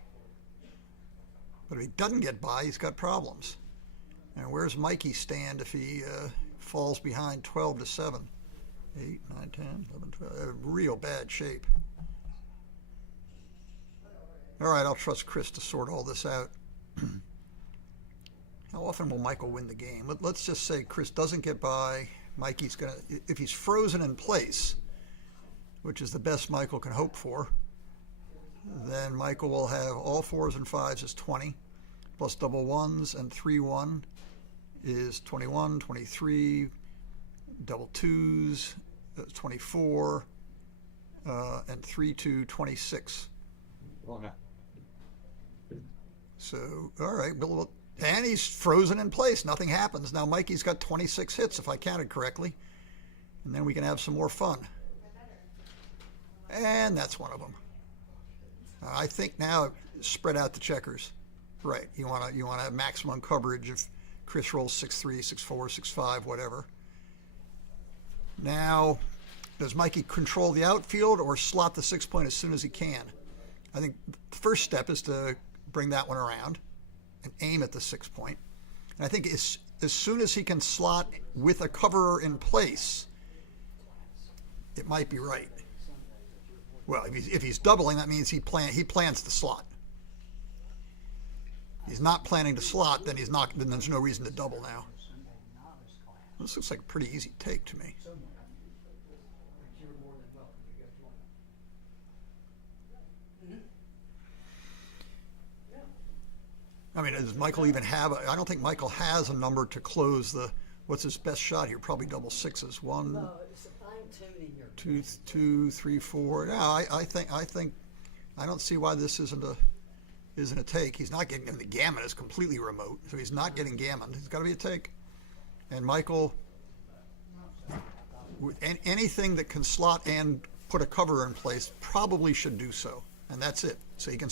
But if he doesn't get by, he's got problems. And where's Mikey stand if he falls behind 12 to 7? 8, 9, 10, 11, 12. Real bad shape. All right, I'll trust Chris to sort all this out. How often will Michael win the game? Let's just say Chris doesn't get by. Mikey's going to, if he's frozen in place, which is the best Michael can hope for, then Michael will have all 4s and 5s is 20, plus double 1s and 3-1 is 21, 23, double 2s, 24, and 3-2, 26. Okay. So, all right, and he's frozen in place. Nothing happens. Now Mikey's got 26 hits, if I counted correctly. And then we can have some more fun. And that's one of them. I think now spread out the checkers. Right. You want to have maximum coverage if Chris rolls 6-3, 6-4, 6-5, whatever. Now, does Mikey control the outfield or slot the 6 point as soon as he can? I think the first step is to bring that one around and aim at the 6 point. And I think as soon as he can slot with a coverer in place, it might be right. Well, if he's doubling, that means he plans to slot. If he's not planning to slot, then then there's no reason to double now. This looks like a pretty easy take to me. I mean, does Michael even have I don't think Michael has a number to close the what's his best shot here? Probably double sixes. One, No, it's a fine tuning here. two, three, four. No, I think I don't see why this isn't a take. He's not getting, the gammon is completely remote, so he's not getting gammon. It's got to be a take. And Michael, anything that can slot and put a cover in place probably should do so, and that's it. So he can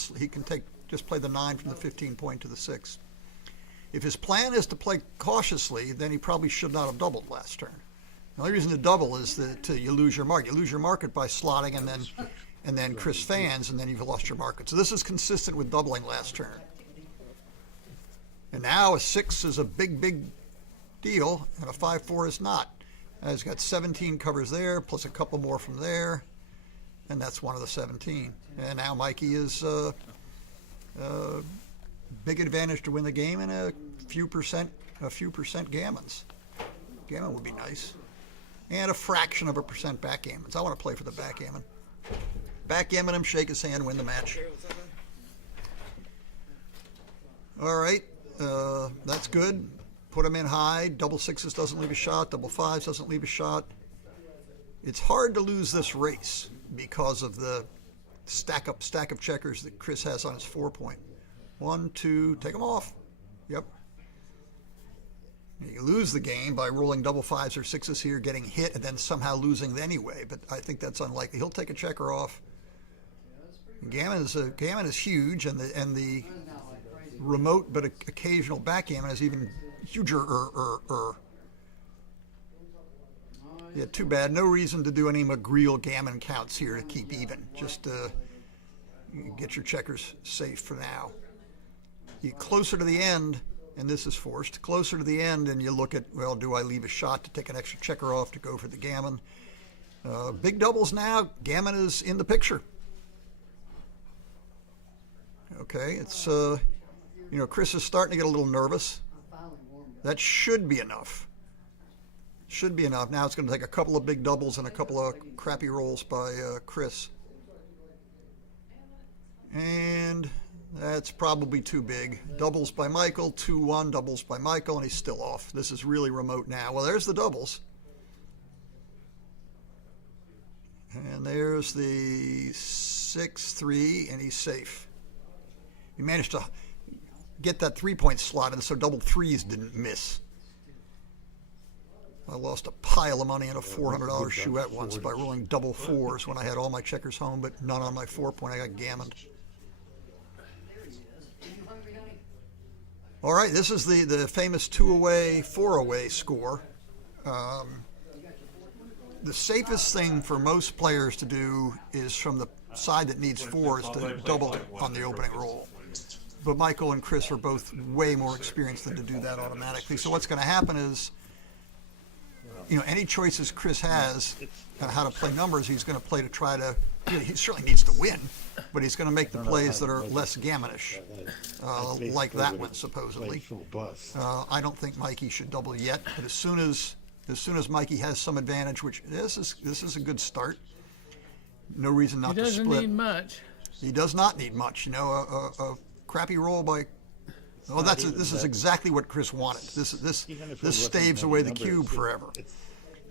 just play the 9 from the 15 point to the 6. If his plan is to play cautiously, then he probably should not have doubled last turn. The only reason to double is that you lose your market. You lose your market by slotting and then Chris fans, and then you've lost your market. So this is consistent with doubling last turn. And now a 6 is a big deal, and a 5-4 is not. He's got 17 covers there, plus a couple more from there, and that's one of the 17. And now Mikey is big advantage to win the game, and a few percent gammons. Gammon would be nice, and a fraction of a percent backgammons. I want to play for the backgammon. Backgammon him, shake his hand, win the match. All right, that's good. Put him in high. Double sixes doesn't leave a shot. Double fives doesn't leave a shot. It's hard to lose this race because of the stack of checkers that Chris has on his 4 point. 1, 2, take them off. Yep. You lose the game by rolling double fives or sixes here, getting hit, and then somehow losing anyway. But I think that's unlikely. He'll take a checker off. Gammon is huge, and the remote but occasional backgammon is even huger. Yeah, too bad. No reason to do any McGreal gammon counts here to keep even. Just get your checkers safe for now. You get closer to the end, and this is forced, closer to the end, and you look at, well, do I leave a shot to take an extra checker off to go for the gammon? Big doubles now. Gammon is in the picture. Okay, it's, Chris is starting to get a little nervous. That should be enough. Should be enough. Now it's going to take a couple of big doubles and a couple of crappy rolls by Chris. And that's probably too big. Doubles by Michael, 2-1, doubles by Michael, and he's still off. This is really remote now. Well, there's the doubles. And there's the 6-3, and he's safe. He managed to get that 3-point slot, and so double threes didn't miss. I lost a pile of money in a $400 chouette once by rolling double fours when I had all my checkers home, but none on my 4 point. I got gammoned. All right, this is the famous 2-away, 4-away score. The safest thing for most players to do is from the side that needs 4s to double on the opening roll. But Michael and Chris are both way more experienced than to do that automatically. So what's going to happen is, any choices Chris has on how to play numbers, he's going to play to try to, he certainly needs to win, but he's going to make the plays that are less gammonish, like that one, supposedly. I don't think Mikey should double yet, but as soon as Mikey has some advantage, which this is a good start, no reason not to split. He doesn't need much. He does not need much. A crappy roll by. Oh, this is exactly what Chris wanted. This staves away the cube forever.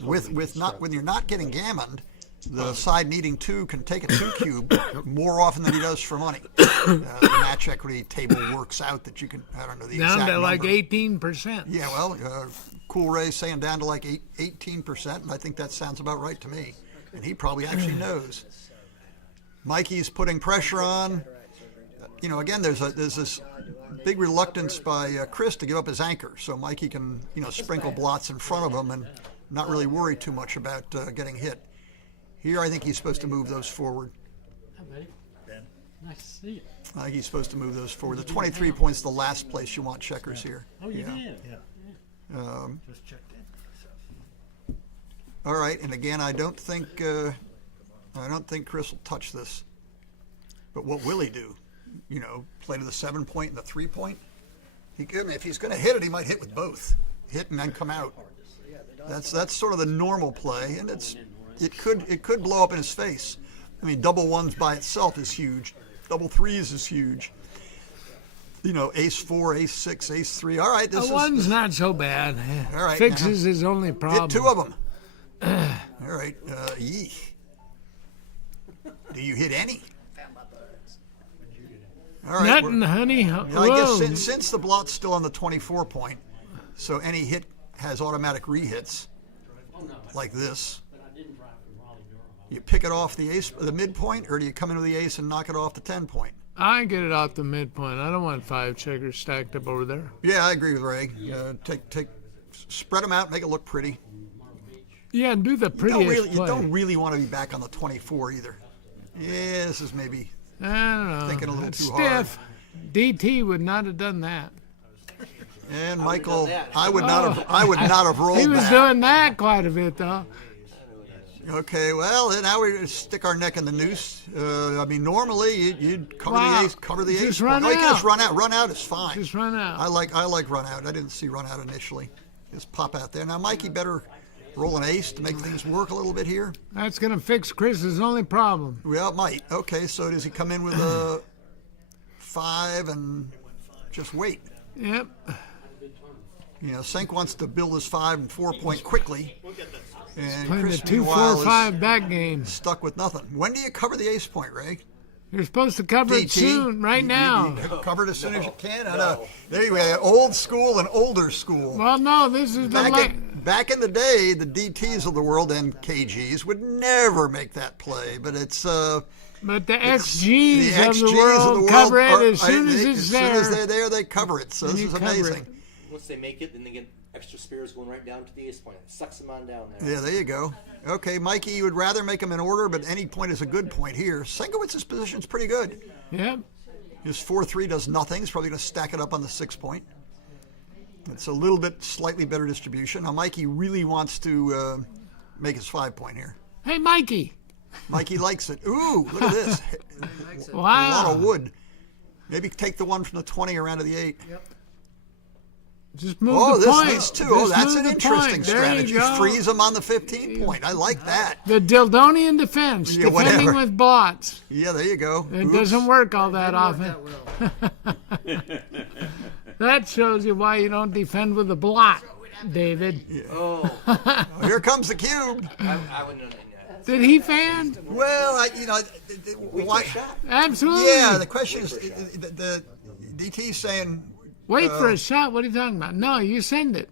When you're not getting gammoned, the side needing 2 can take a 2 cube more often than he does for money. The match equity table works out that you can, I don't know the exact number. Down to like 18%. Yeah, well, Cool Ray's saying down to like 18%, and I think that sounds about right to me. And he probably actually knows. Mikey's putting pressure on. Again, there's this big reluctance by Chris to give up his anchor, so Mikey can, sprinkle blots in front of him and not really worry too much about getting hit. Here, I think he's supposed to move those forward. Hi, buddy. Nice to see you. I think he's supposed to move those forward. The 23 points is the last place you want checkers here. Oh, you did? Yeah. Just checked in. All right, and again, I don't think Chris will touch this. But what will he do? Play to the 7 point and the 3 point? If he's going to hit it, he might hit with both. Hit and then come out. That's sort of the normal play, and it could blow up in his face. I mean, double ones by itself is huge. Double threes is huge. you know, ace 4, ace 6, ace 3. All right, this The one's not so bad. All right, Fixes now, his only problem. hit 2 of them. All right, yee. Do you hit any? All right, Nothing, honey. you know, I guess Whoa. since the blot's still on the 24 point, so any hit has automatic rehits, like this. You pick it off the ace, the midpoint, or do you come into the ace and knock it off the 10 point? I get it out the midpoint. I don't want 5 checkers stacked up over there. Yeah, I agree with Ray. Spread them out, make it look pretty. Yeah, do the prettiest You play. don't really want to be back on the 24 either. Yeah, this is maybe I don't know. thinking a little That's too stiff. DT would not have done that. hard. And Michael, I would not have rolled He was that. doing that quite a bit, though. Okay, well, then now we stick our neck in the noose. I mean, normally you'd cover the ace, cover the ace. Just run You can just out. run out. Run out is fine. Just run out. I like run out. I didn't see run out initially. Just pop out there. Now, Mikey better roll an ace to make things work a little bit here. That's going to fix Chris's only problem. Well, it might. Okay, so does he come in with a 5 and just wait? Yep. You know, Senk wants to build his 5 and 4 point quickly. And Playing Chris, the 2, meanwhile, 4, is 5 back game. stuck with nothing. When do you cover the ace point, Ray? You're supposed to cover it DT? soon, right now. You cover it as soon as you can. There you go. Old school and older school. Well, no, this is the Back in the day, the DTs of the world and KGs would never make that play, but it's. But the XGs of the world cover it as soon as it's there. As soon as they're there, they cover it. So And this you is cover amazing. Once they make it, then they get extra spears going right down to the ace point. It sucks them on down there. Yeah, there you go. Okay, Mikey, you would rather make them in order, but any point is a good point here. Senkowitz's position's pretty good. Yep. His 4-3 does nothing. He's probably going to stack it up on the 6 point. It's a little bit slightly better distribution. Now, Mikey really wants to make his 5 point here. Hey, Mikey. Mikey likes it. Ooh, look at this. Wow. A lot of wood. Maybe take the 1 from the 20 around to the 8. Yep. Just move Oh, the this point. needs 2. Oh, Just that's move an the interesting point. There you strategy. go. Freeze him on the 15 point. I like that. The Dildonian defense, Yeah, defending whatever. with blots. Yeah, there you go. It Oops. doesn't work all that often. That shows you why you don't defend with a blot, David. Oh. Here comes the cube. I wouldn't know that. Did he fan? Well, why? Absolutely. Yeah, the question is, the DT's saying. Wait for a shot. What are you talking about? No, you send it.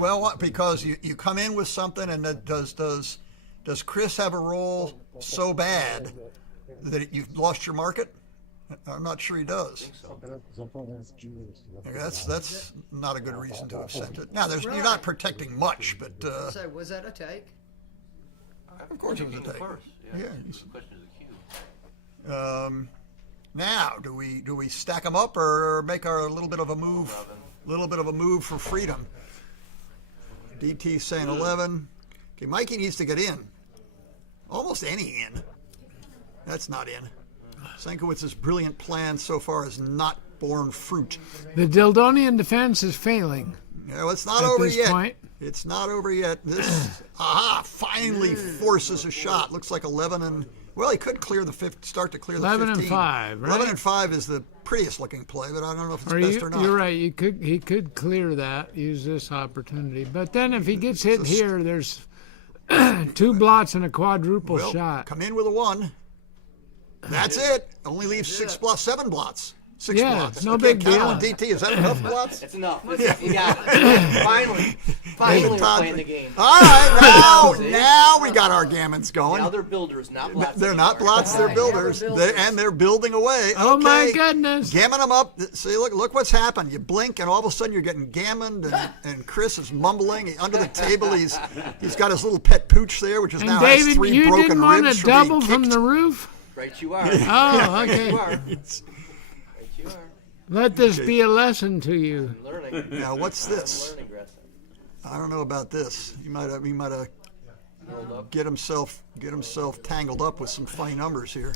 Well, what, because you come in with something, and that does Chris have a roll so bad that you've lost your market? I'm not sure he does. That's not a good reason to have sent it. Now, you're not protecting much, but So was that a take? of course it was a take. Yeah. The question is a cube. Now, do we stack them up or make a little bit of a move? Little bit of a move for freedom. DT saying 11. Okay, Mikey needs to get in. Almost any in. That's not in. Senkowitz's brilliant plan so far has not borne fruit. The Dildonian defense is failing. No, it's not At over this yet. point. It's not over yet. This, finally forces a shot. Looks like 11 and, well, he could clear the start to clear the 15. 11 and 5, right? 11 and 5 is the prettiest looking play, but I don't know if it's best or not. You're right. He could clear that. Use this opportunity. But then if he gets hit here, there's 2 blots and a quadruple shot. Come in with a 1. That's it. Only leaves 7 blots. 6 Yeah, blots. no I big can't count deal. on DT. Is that enough blots? It's enough. Yeah. You got it. Finally we're Todd- playing the game. All right, See? now we got our gammons going. Now they're builders, not blots. They're not blots, they're builders. And they're building away. Oh, my Okay. goodness. Gammon them up. See, look what's happened. You blink, and all of a sudden you're getting gammoned, and Chris is mumbling. Under the table, he's got his little pet pooch there, which is And now has David, 3 you broken didn't want ribs to from being double from kicked. the roof? Right you are. Oh, okay. Right you are. Right you are. Let this be a lesson to you. I'm learning. Now, what's this? I'm learning, Grayson. I don't know about this. He might have Rolled up. get himself tangled up with some funny numbers here.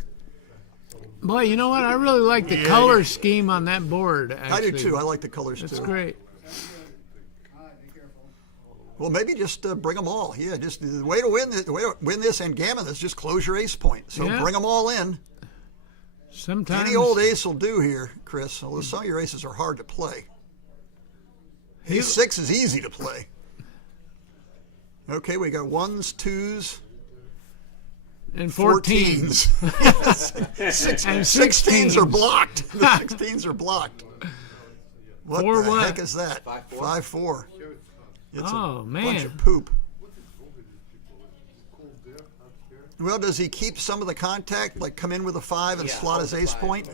Boy, you know what? I really like the color scheme on that board. I do Actually. too. I like the colors That's too. great. Well, maybe just bring them all. Yeah, just the way to win this and gammon this, just close your ace point. So Yeah. bring them all in. Sometimes Any old ace will do here, Chris, although some of your aces are hard to play. Ace 6 is easy to play. Okay, we got 1s, 2s, and 14s. 16s are blocked. The 16s are blocked. What For the what? heck is that? 5-4. It's Oh, a man. bunch of poop. Well, does he keep some of the contact, like come in with a 5 and slot his ace point?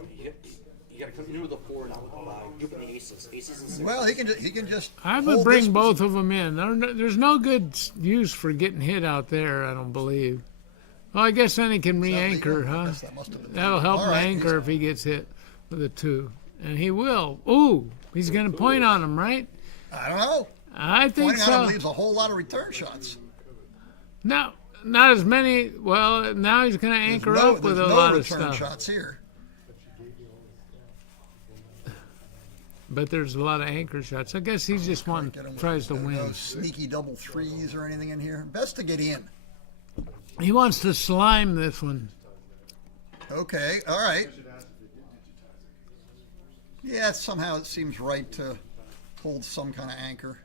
You gotta come in with a 4, not with a 5. Give him the aces. Aces and 6. Well, he can just. I would hold bring this- both of them in. There's no good use for getting hit out there, I don't believe. Well, I guess then he can re-anchor, huh? That must have been That'll help All him right, anchor if he gets hit with a 2. And he will. Ooh, he's going to point on him, right? I don't know. I think Pointing so. on him leaves a whole lot of return shots. No, not as many. Well, now he's going to anchor up with a lot of return stuff. shots here. But there's a lot of anchor shots. I guess he's just tries to win. No sneaky double 3s or anything in here. Best to get in. He wants to slime this one. Okay, all right. Yeah, somehow it seems right to hold some kind of anchor.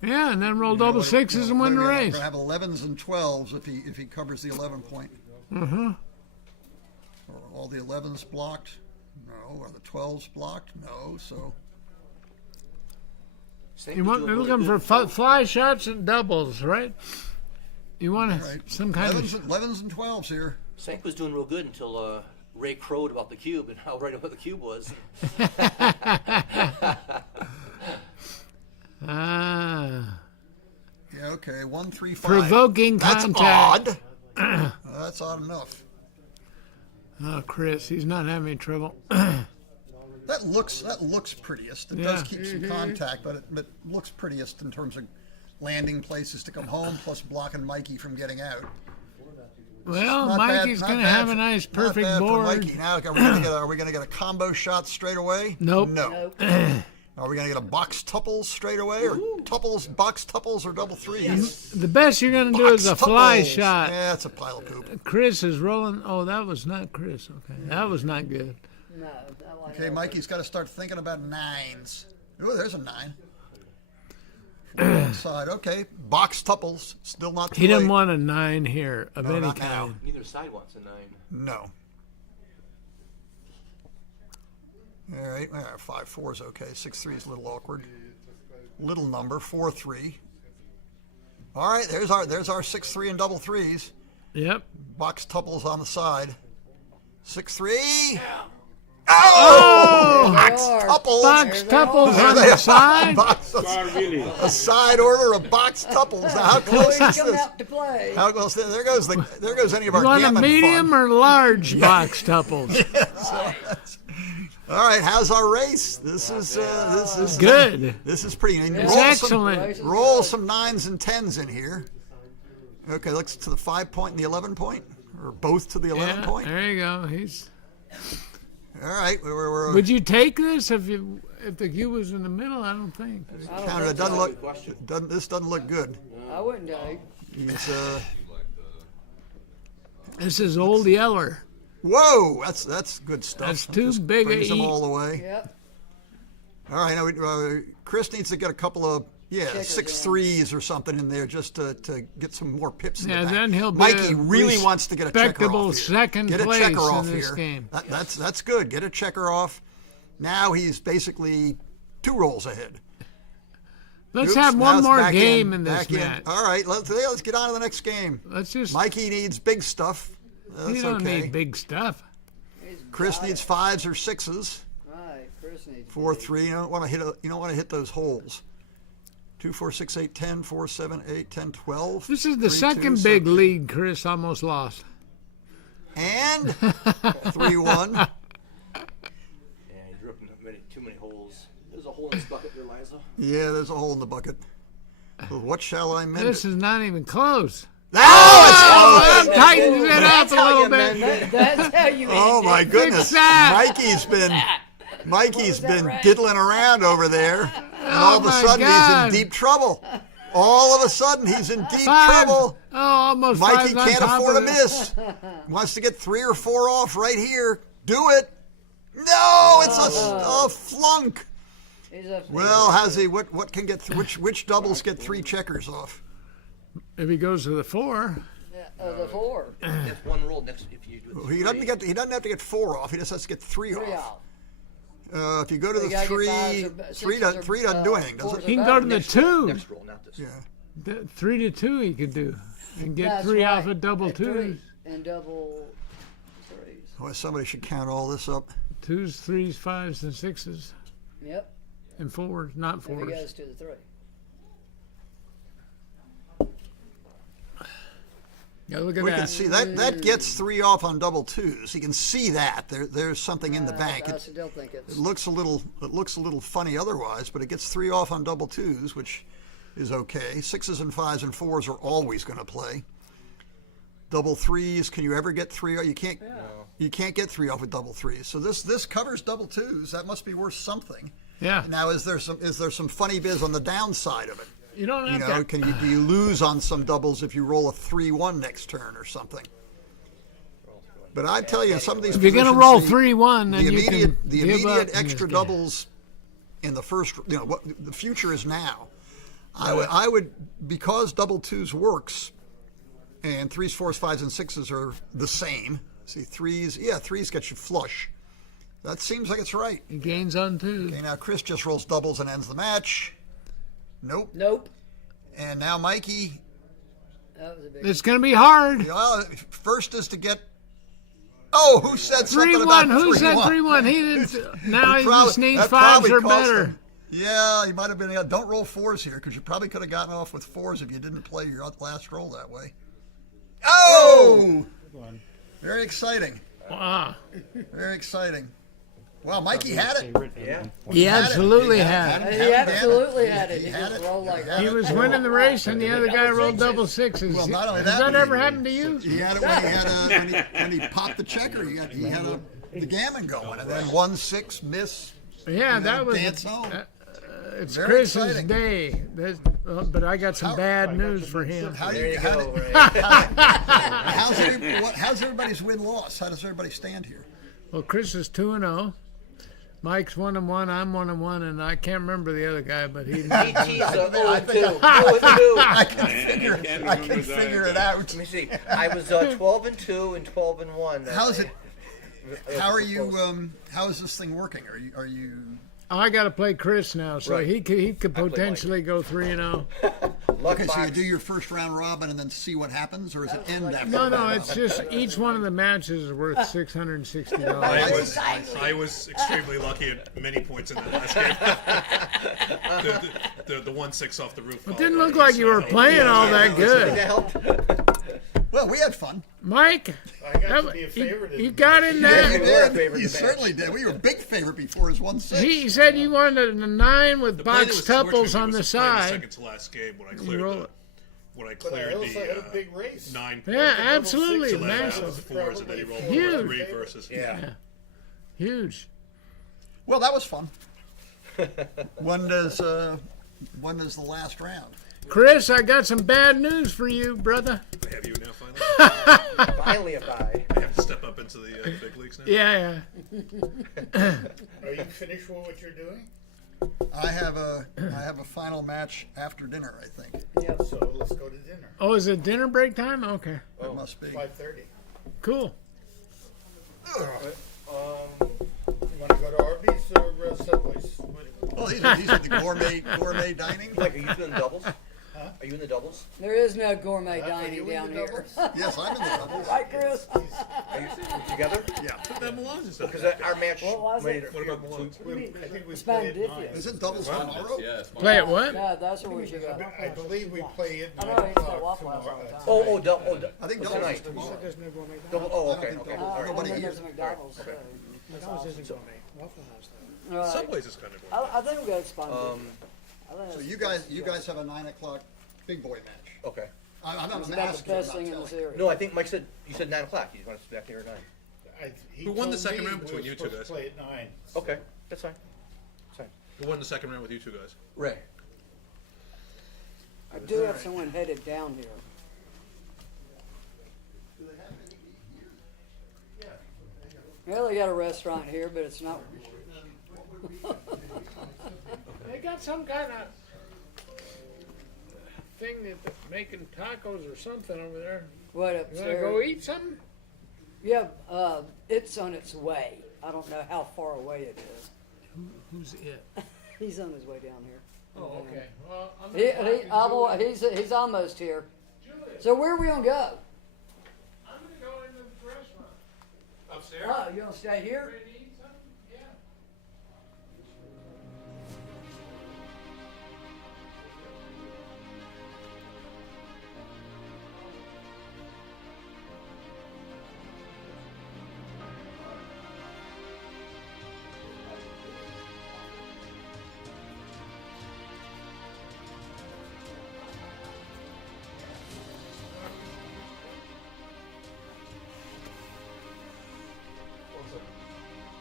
Yeah, and then roll double 6s and win the We're race. gonna have 11s and 12s if he covers the 11 point. Mm-hmm. Are all the 11s blocked? No. Are the 12s blocked? No. So You're looking for fly shots and doubles, right? You want some kind of 11s and 12s here. Sank was doing real good until Ray crowed about the cube and how right what the cube was. Ah. Yeah, okay. 1, 3, 5. Provoking That's contact. odd. That's odd enough. Oh, Chris, he's not having trouble. That looks prettiest. It does keep some contact, but it looks prettiest in terms of landing places to come home, plus blocking Mikey from getting out. Well, Not Mikey's bad- going to not bad have a for- nice not perfect bad for board. Mikey. Now, are we going to get a combo shot straight away? Nope. No. Are we going to get a box tuples straight away, or box tuples, or double 3s? The best you're going to do is a fly Box-tuples. shot. Yeah, it's a pile of poop. Chris is rolling. Oh, that was not Chris. Okay, that was not good. No, that one. Okay, Mikey's got to start thinking about 9s. Oh, there's a 9. Side. Okay, box tuples. Still not too He didn't late. want a 9 here of No, any not now. kind. Neither side wants a 9. No. All right, 5-4 is okay. 6-3 is a little awkward. Little number, 4-3. All right, there's our 6-3 and double 3s. Yep. Box tuples on the side. 6-3. Oh! Box tuples. Box tuples on the side. A side order of box tuples. Now, how close is Coming this? out to play. How close? There goes any of You our want a gammon medium fun. or large box tuples? All right, how's our race? This is Good. This is pretty. It's excellent. Roll some 9s and 10s in here. Okay, looks to the 5 point and the 11 point, or both to the 11 Yeah, point. there you go. He's. All right, we're Would you take this if the cube was in the middle? I don't think. counted. It doesn't look. This doesn't look good. I wouldn't take. He's, This is Old Yeller. whoa, that's good stuff. That's too Just big a brings them eat. all the way. Yep. All right, now Chris needs to get a couple of Checkers 6-3s or something in there just to get some more pips in Yeah, the back. then he'll be Mikey a really wants to get a checker respectable off here. second Get a place checker in off this here. game. That's good. Get a checker off. Now he's basically 2 rolls ahead. Let's Oops, have now one it's more back game in this back in. match. All right, let's get on to the next game. Let's just. Mikey needs big stuff. That's You don't okay. need big stuff. Chris needs 5s or 6s. Right, Chris needs. 4-3. You don't want to hit those holes. 2, 4, 6, 8, 10, 4, 7, 8, 10, 12. This is the 3, second 2, big 7. lead Chris almost lost. And 3-1. Yeah, he drew up too many holes. There's a hole in this bucket there, Liza. Yeah, there's a hole in the bucket. Well, what shall I mend? This is not even close. Oh, that tightens it up a little bit. That's how you. Oh end my it. goodness! that. Mikey's been right? diddling around over there, and all of a my sudden God. he's in deep trouble. All of a sudden, he's in deep Five. trouble. Oh, almost Mikey five's on can't top afford of a it. miss. Wants to get 3 or 4 off right here. Do it. No, it's a flunk. Well, how's he? What can get which doubles get 3 checkers off? If he goes to the 4. The 4. There's one rule next if you do it. He doesn't have to get 4 off. He just has to get 3 3 off. out. If you go to You the gotta get 3, fives or 3 sixes doesn't or, do anything, does fours it? or He can go to the Next roll, 2. next roll, not this. Yeah. 3 to 2 he could do. And get That's 3 off right. of double At 2s. three and double 3s. Well, somebody should count all this up. 2s, 3s, 5s, and 6s. Yep. And 4s, not If he 4s. goes to the 3. Yeah, look at We that. can see that gets 3 off on double 2s. You can see that there's something in the bank. I still think it's. It looks a little funny otherwise, but it gets 3 off on double 2s, which is okay. 6s and 5s and 4s are always going to play. Double 3s, can you ever get 3? You can't. You can't get 3 off with double 3s. So this covers double 2s. That must be worth something. Yeah. Now, is there some funny biz on the downside of it? You don't You have know, to. do you lose on some doubles if you roll a 3-1 next turn or something? But I tell you, some of these If you're going to positions, roll the 3-1, then you can the give up immediate in this extra game. doubles in the first, what the future is now. I would because double 2s works, and 3s, 4s, 5s, and 6s are the same. See, 3s get you flush. That seems like it's right. He gains on 2. Okay, now Chris just rolls doubles and ends the match. Nope. And now Mikey. That was a big. It's going to be hard. Well, first is to get. Oh, who said something 3-1. about 3-1? Who said 3-1? He didn't. Now he Probably- just needs that 5s probably or cost better. him. Yeah, he might have been. Don't roll 4s here because you probably could have gotten off with 4s if you didn't play your last roll that way. Oh! Very exciting. Wow. Very exciting. Wow, Mikey had it. Yeah. He absolutely had it. He absolutely had it. He He had just it. rolled like He that. was winning the race, and the other guy rolled double 6s. Well, not only Has that, that ever happened to you? He had it when he popped the checker. He had the gammon going, and then 1-6 miss. Yeah, and that then was. dance home. It's Very Chris's exciting. day. But I got some bad news for him. How's everybody's win-loss? How does everybody stand here? Well, Chris is 2-0. Mike's 1-1. I'm 1-1, and I can't remember the other guy, but he. DT's I think 0-2. I can figure it out. Let me see. I was 12-2 and 12-1. How's it? How are you? How is this thing working? Are you? I got to play Chris now, so Right. he could potentially go 3-0. Okay, so you do your first round robin and then see what happens, or is it end after? No, the no, round it's robin? just each one of the matches is worth $660. I was extremely lucky at many points in the last game. the 1-6 off the roof. It didn't look like you were playing all that good. Well, we had fun. Mike, I got to be a favorite. you got in Yeah, there. you were a did. favorite You in the certainly did. We were a big favorite before his 1-6. He said you wanted a 9 with The play that box was fortunate tuples on was the to play in side. second to last game when I cleared roll the it. when I But I cleared also had a the big race. 9. Yeah, absolutely, So then I massive. was 4s, and then he rolled Huge. 3 versus. Yeah. Huge. Well, that was fun. When does the last round? Chris, I got some bad news for you, brother. I have you now finally. Finally a bye. I have to step up into the big leagues now. Yeah. Are you finished with what you're doing? I have a final match after dinner. I think Yep. So let's go to dinner. Oh, is it dinner break time? Okay. it must be. 5:30. Cool. You want to go to Arby's or Subway's? Well, these are the gourmet dining. Mike, are you doing doubles? Are you in the doubles? There is no gourmet Are dining you in down the here. doubles? Yes, I'm in the doubles. Right, Chris? Are you together? Yeah. Put that Melange's on. Because our match. What was later. it? What about Melange? I think we It's play at Spandifia. 9. Is it doubles tomorrow? Yeah, it's Play it what? Yeah, that's where we should go. I believe we play at I 9 know, it's at o'clock Waffle House all tomorrow. the time. I think doubles is tomorrow. There's no gourmet Double, oh, I don't okay, think okay. doubles- All right. nobody And then here. there's McDonald's. So. McDonald's isn't gourmet. Waffle House though. Right. Subway's is kind of good. I think we'll go to Spandifia. So you guys have a 9 o'clock big boy match. Okay. I'm not It's about the asking best about thing in telling. the series. No, I think Mike said, you said 9 o'clock. You want us back here at 9. He Who won the told second me round we between were you two supposed guys? to play at 9. Okay, that's fine. That's fine. Who won the second round with you two guys? Ray. I do have someone headed down here. Do they have any here? Well, they got a restaurant here, but it's not. They got some kind of thing that they're making tacos or something over there. What You upstairs? wanna go eat something? Yeah, it's on its way. I don't know how far away it is. Who's it? He's on his way down here. Oh, okay. Well, I'm He, gonna he, talk to Julie. he's almost here. Julie, So where are we gonna go? I'm gonna go into the restaurant. Upstairs? Oh, you gonna stay here? Ready to eat something? Yeah. One second.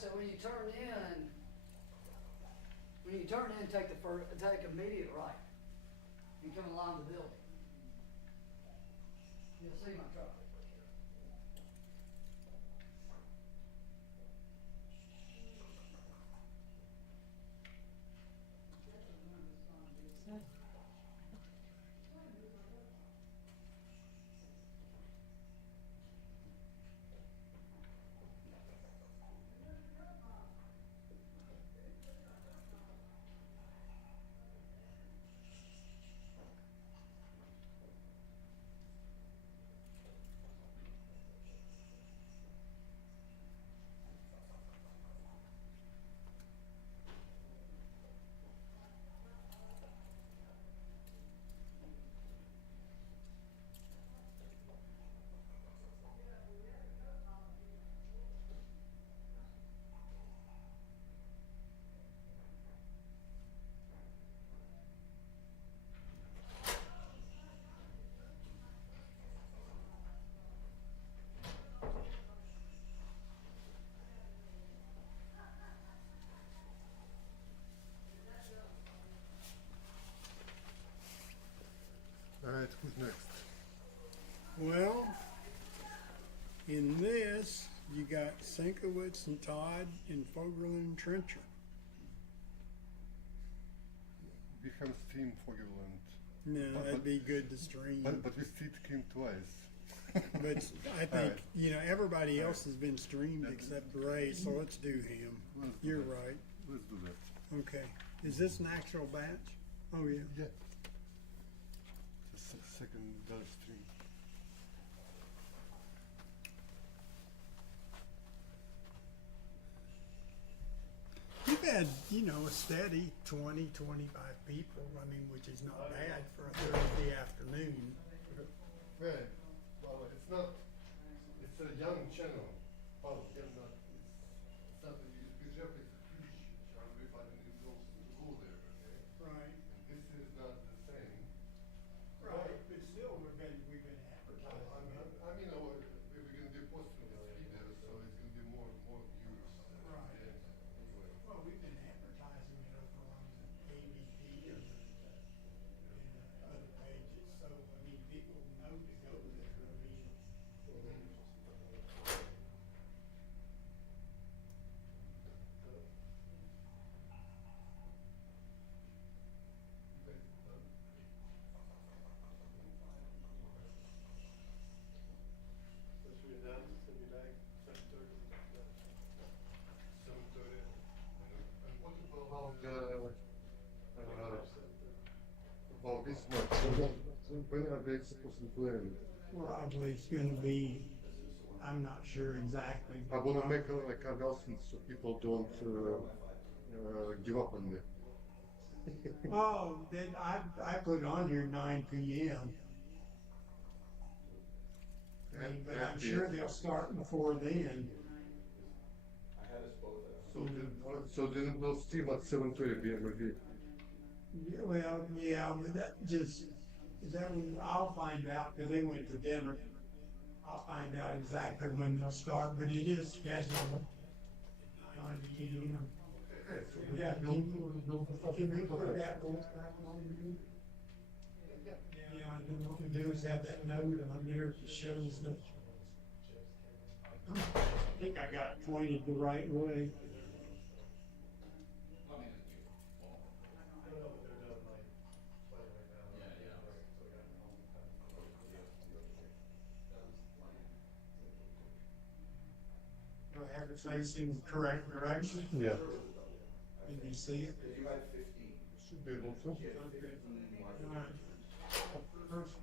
so when you turn in, take take immediate right. You come along the building. You'll see my truck. All right, who's next? Well, in this, you got Sienkiewicz and Todd and Fogerland and Trencher. We have stream Fogerland. No, that'd be good to stream. But we see it came twice. But I think, you know, everybody else has been streamed except Ray, so let's do him. You're right. Let's do that. Okay. Is this an actual batch? Oh, yeah. Yeah. The second stream. We've had, you know, a steady 20, 25 people, I mean, which is not bad for a Thursday afternoon. Right. Well, it's not. It's a young channel. Well, yeah, not. It's not. BGF is a huge channel. Everybody needs also to go there. Okay. Right. And this is not the same. Right, but still, we've been advertising. I mean, we're going to be posting this video, so it's going to be more viewers. Right. Yeah. Anyway. Well, we've been advertising it over on ABP and other pages, so, I mean, people know to go there, I mean. About this much. When are they supposed to plan it? Probably it's gonna be, I'm not sure exactly. I want to make like announcements so people don't give up on me. Oh, then I put on here 9 p.m. But I'm sure they'll start before then. So then we'll stream at 7:30 p.m. again. Yeah, well, yeah, but I'll find out, because they went to dinner. I'll find out exactly when they'll start, but it is scheduled. 9 p.m. Yeah, can we put that back on? Yeah, and then what we do is have that note on there that shows that. I think I got it pointed the right way. Do I have it facing the correct direction? Yeah. Can you see it? Should be able to. Alright. Perfect.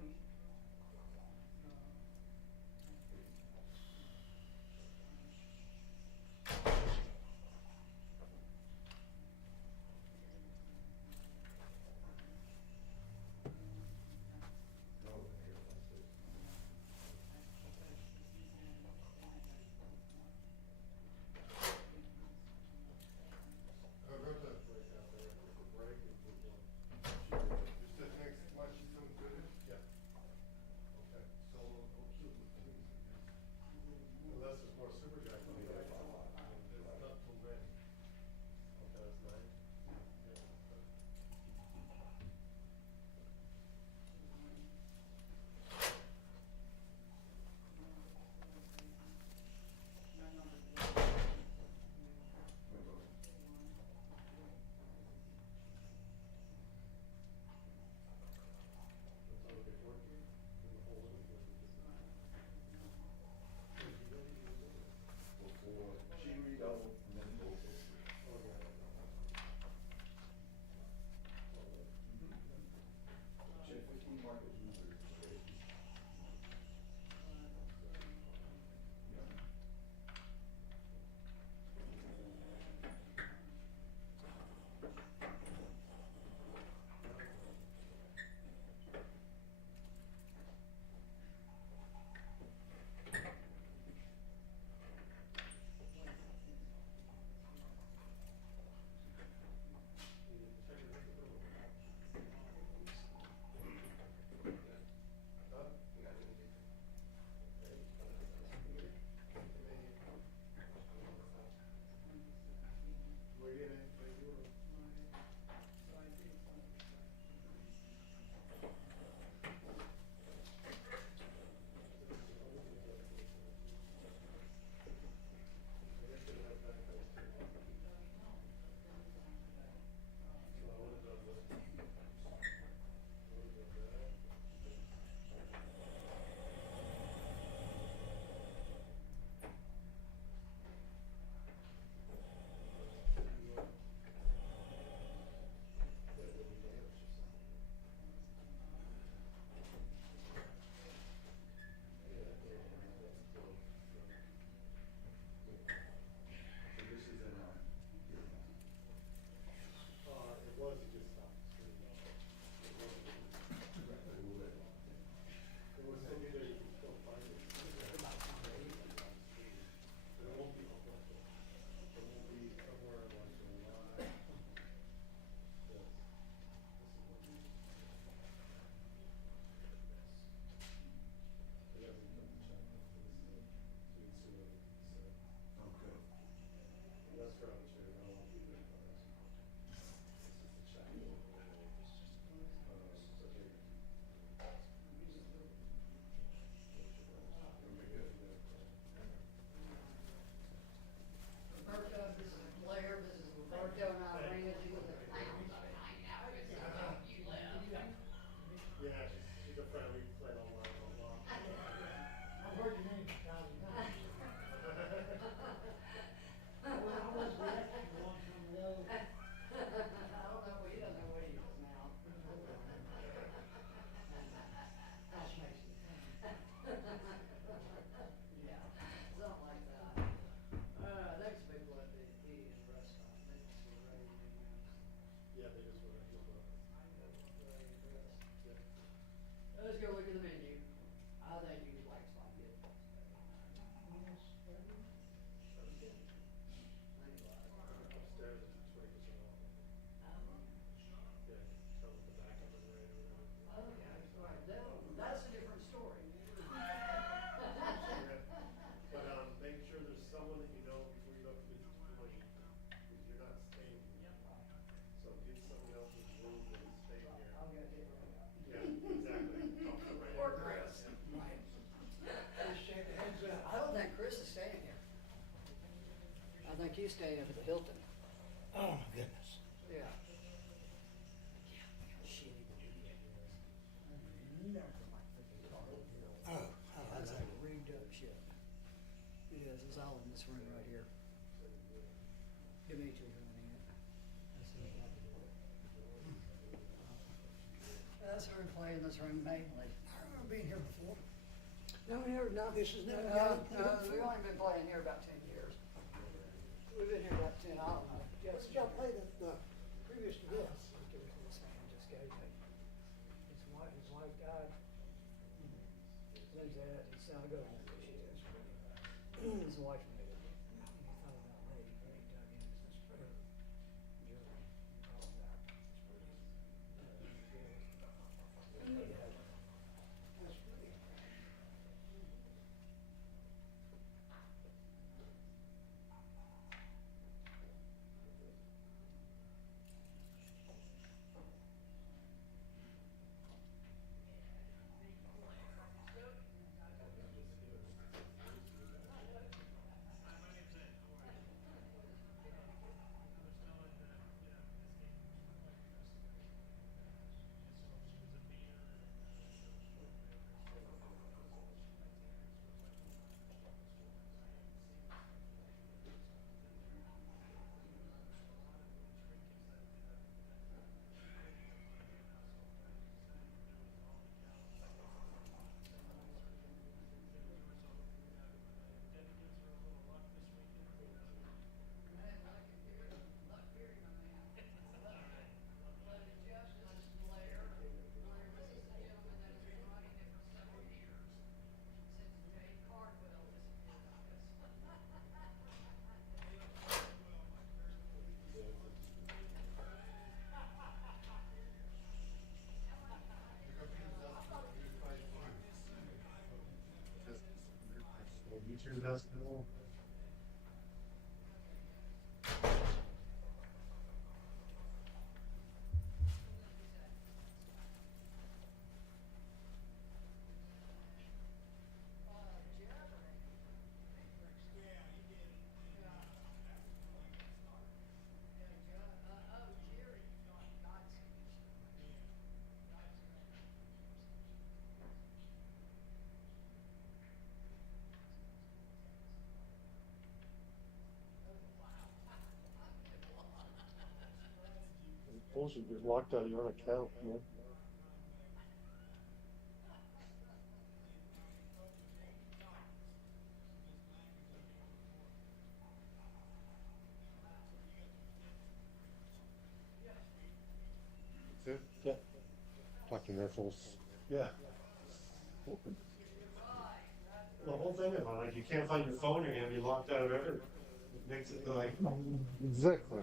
So get someone else's room and stay here. I'll get it. Yeah, exactly. Poor Chris. Right. I don't think Chris is staying here. I think he's staying up at the Hilton. Oh, my goodness. Yeah. Oh, That's like rigged up shit. It is, it's all in this room right here. Dimitri's running it. That's her playing this room mainly. I remember being here before. No, This is never No, got we've only been playing here about 10 years. We've been here about 10, I don't know. What did y'all play previous to this? This man just gave me. His wife died. Lives at, it's not good. His wife made it. He thought about me, he dug into this prayer. Beacher's basketball. Bullshit, get locked out of your own account, man. That's it? Yeah. Fucking missiles. Yeah. The whole thing about like you can't find your phone, you're gonna be locked out of everything. It makes it like exactly.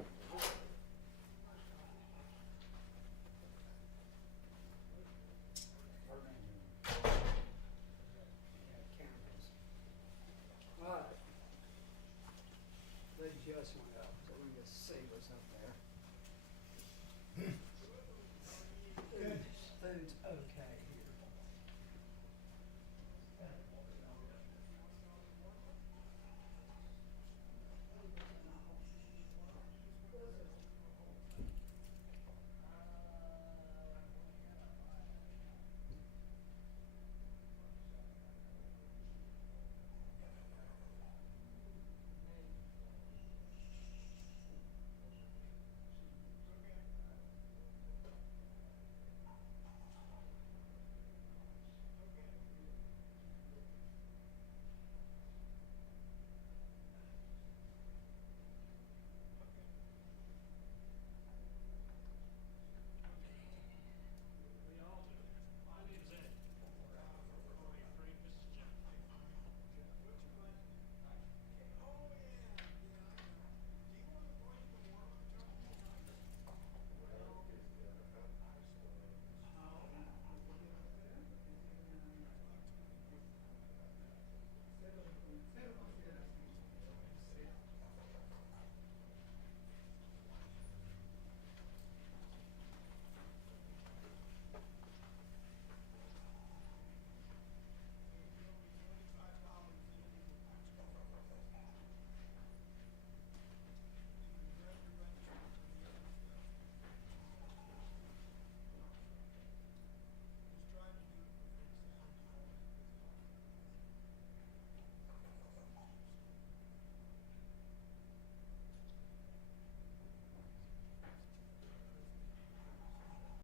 Alright. They just went up, so we're gonna see what's up there. Food's okay.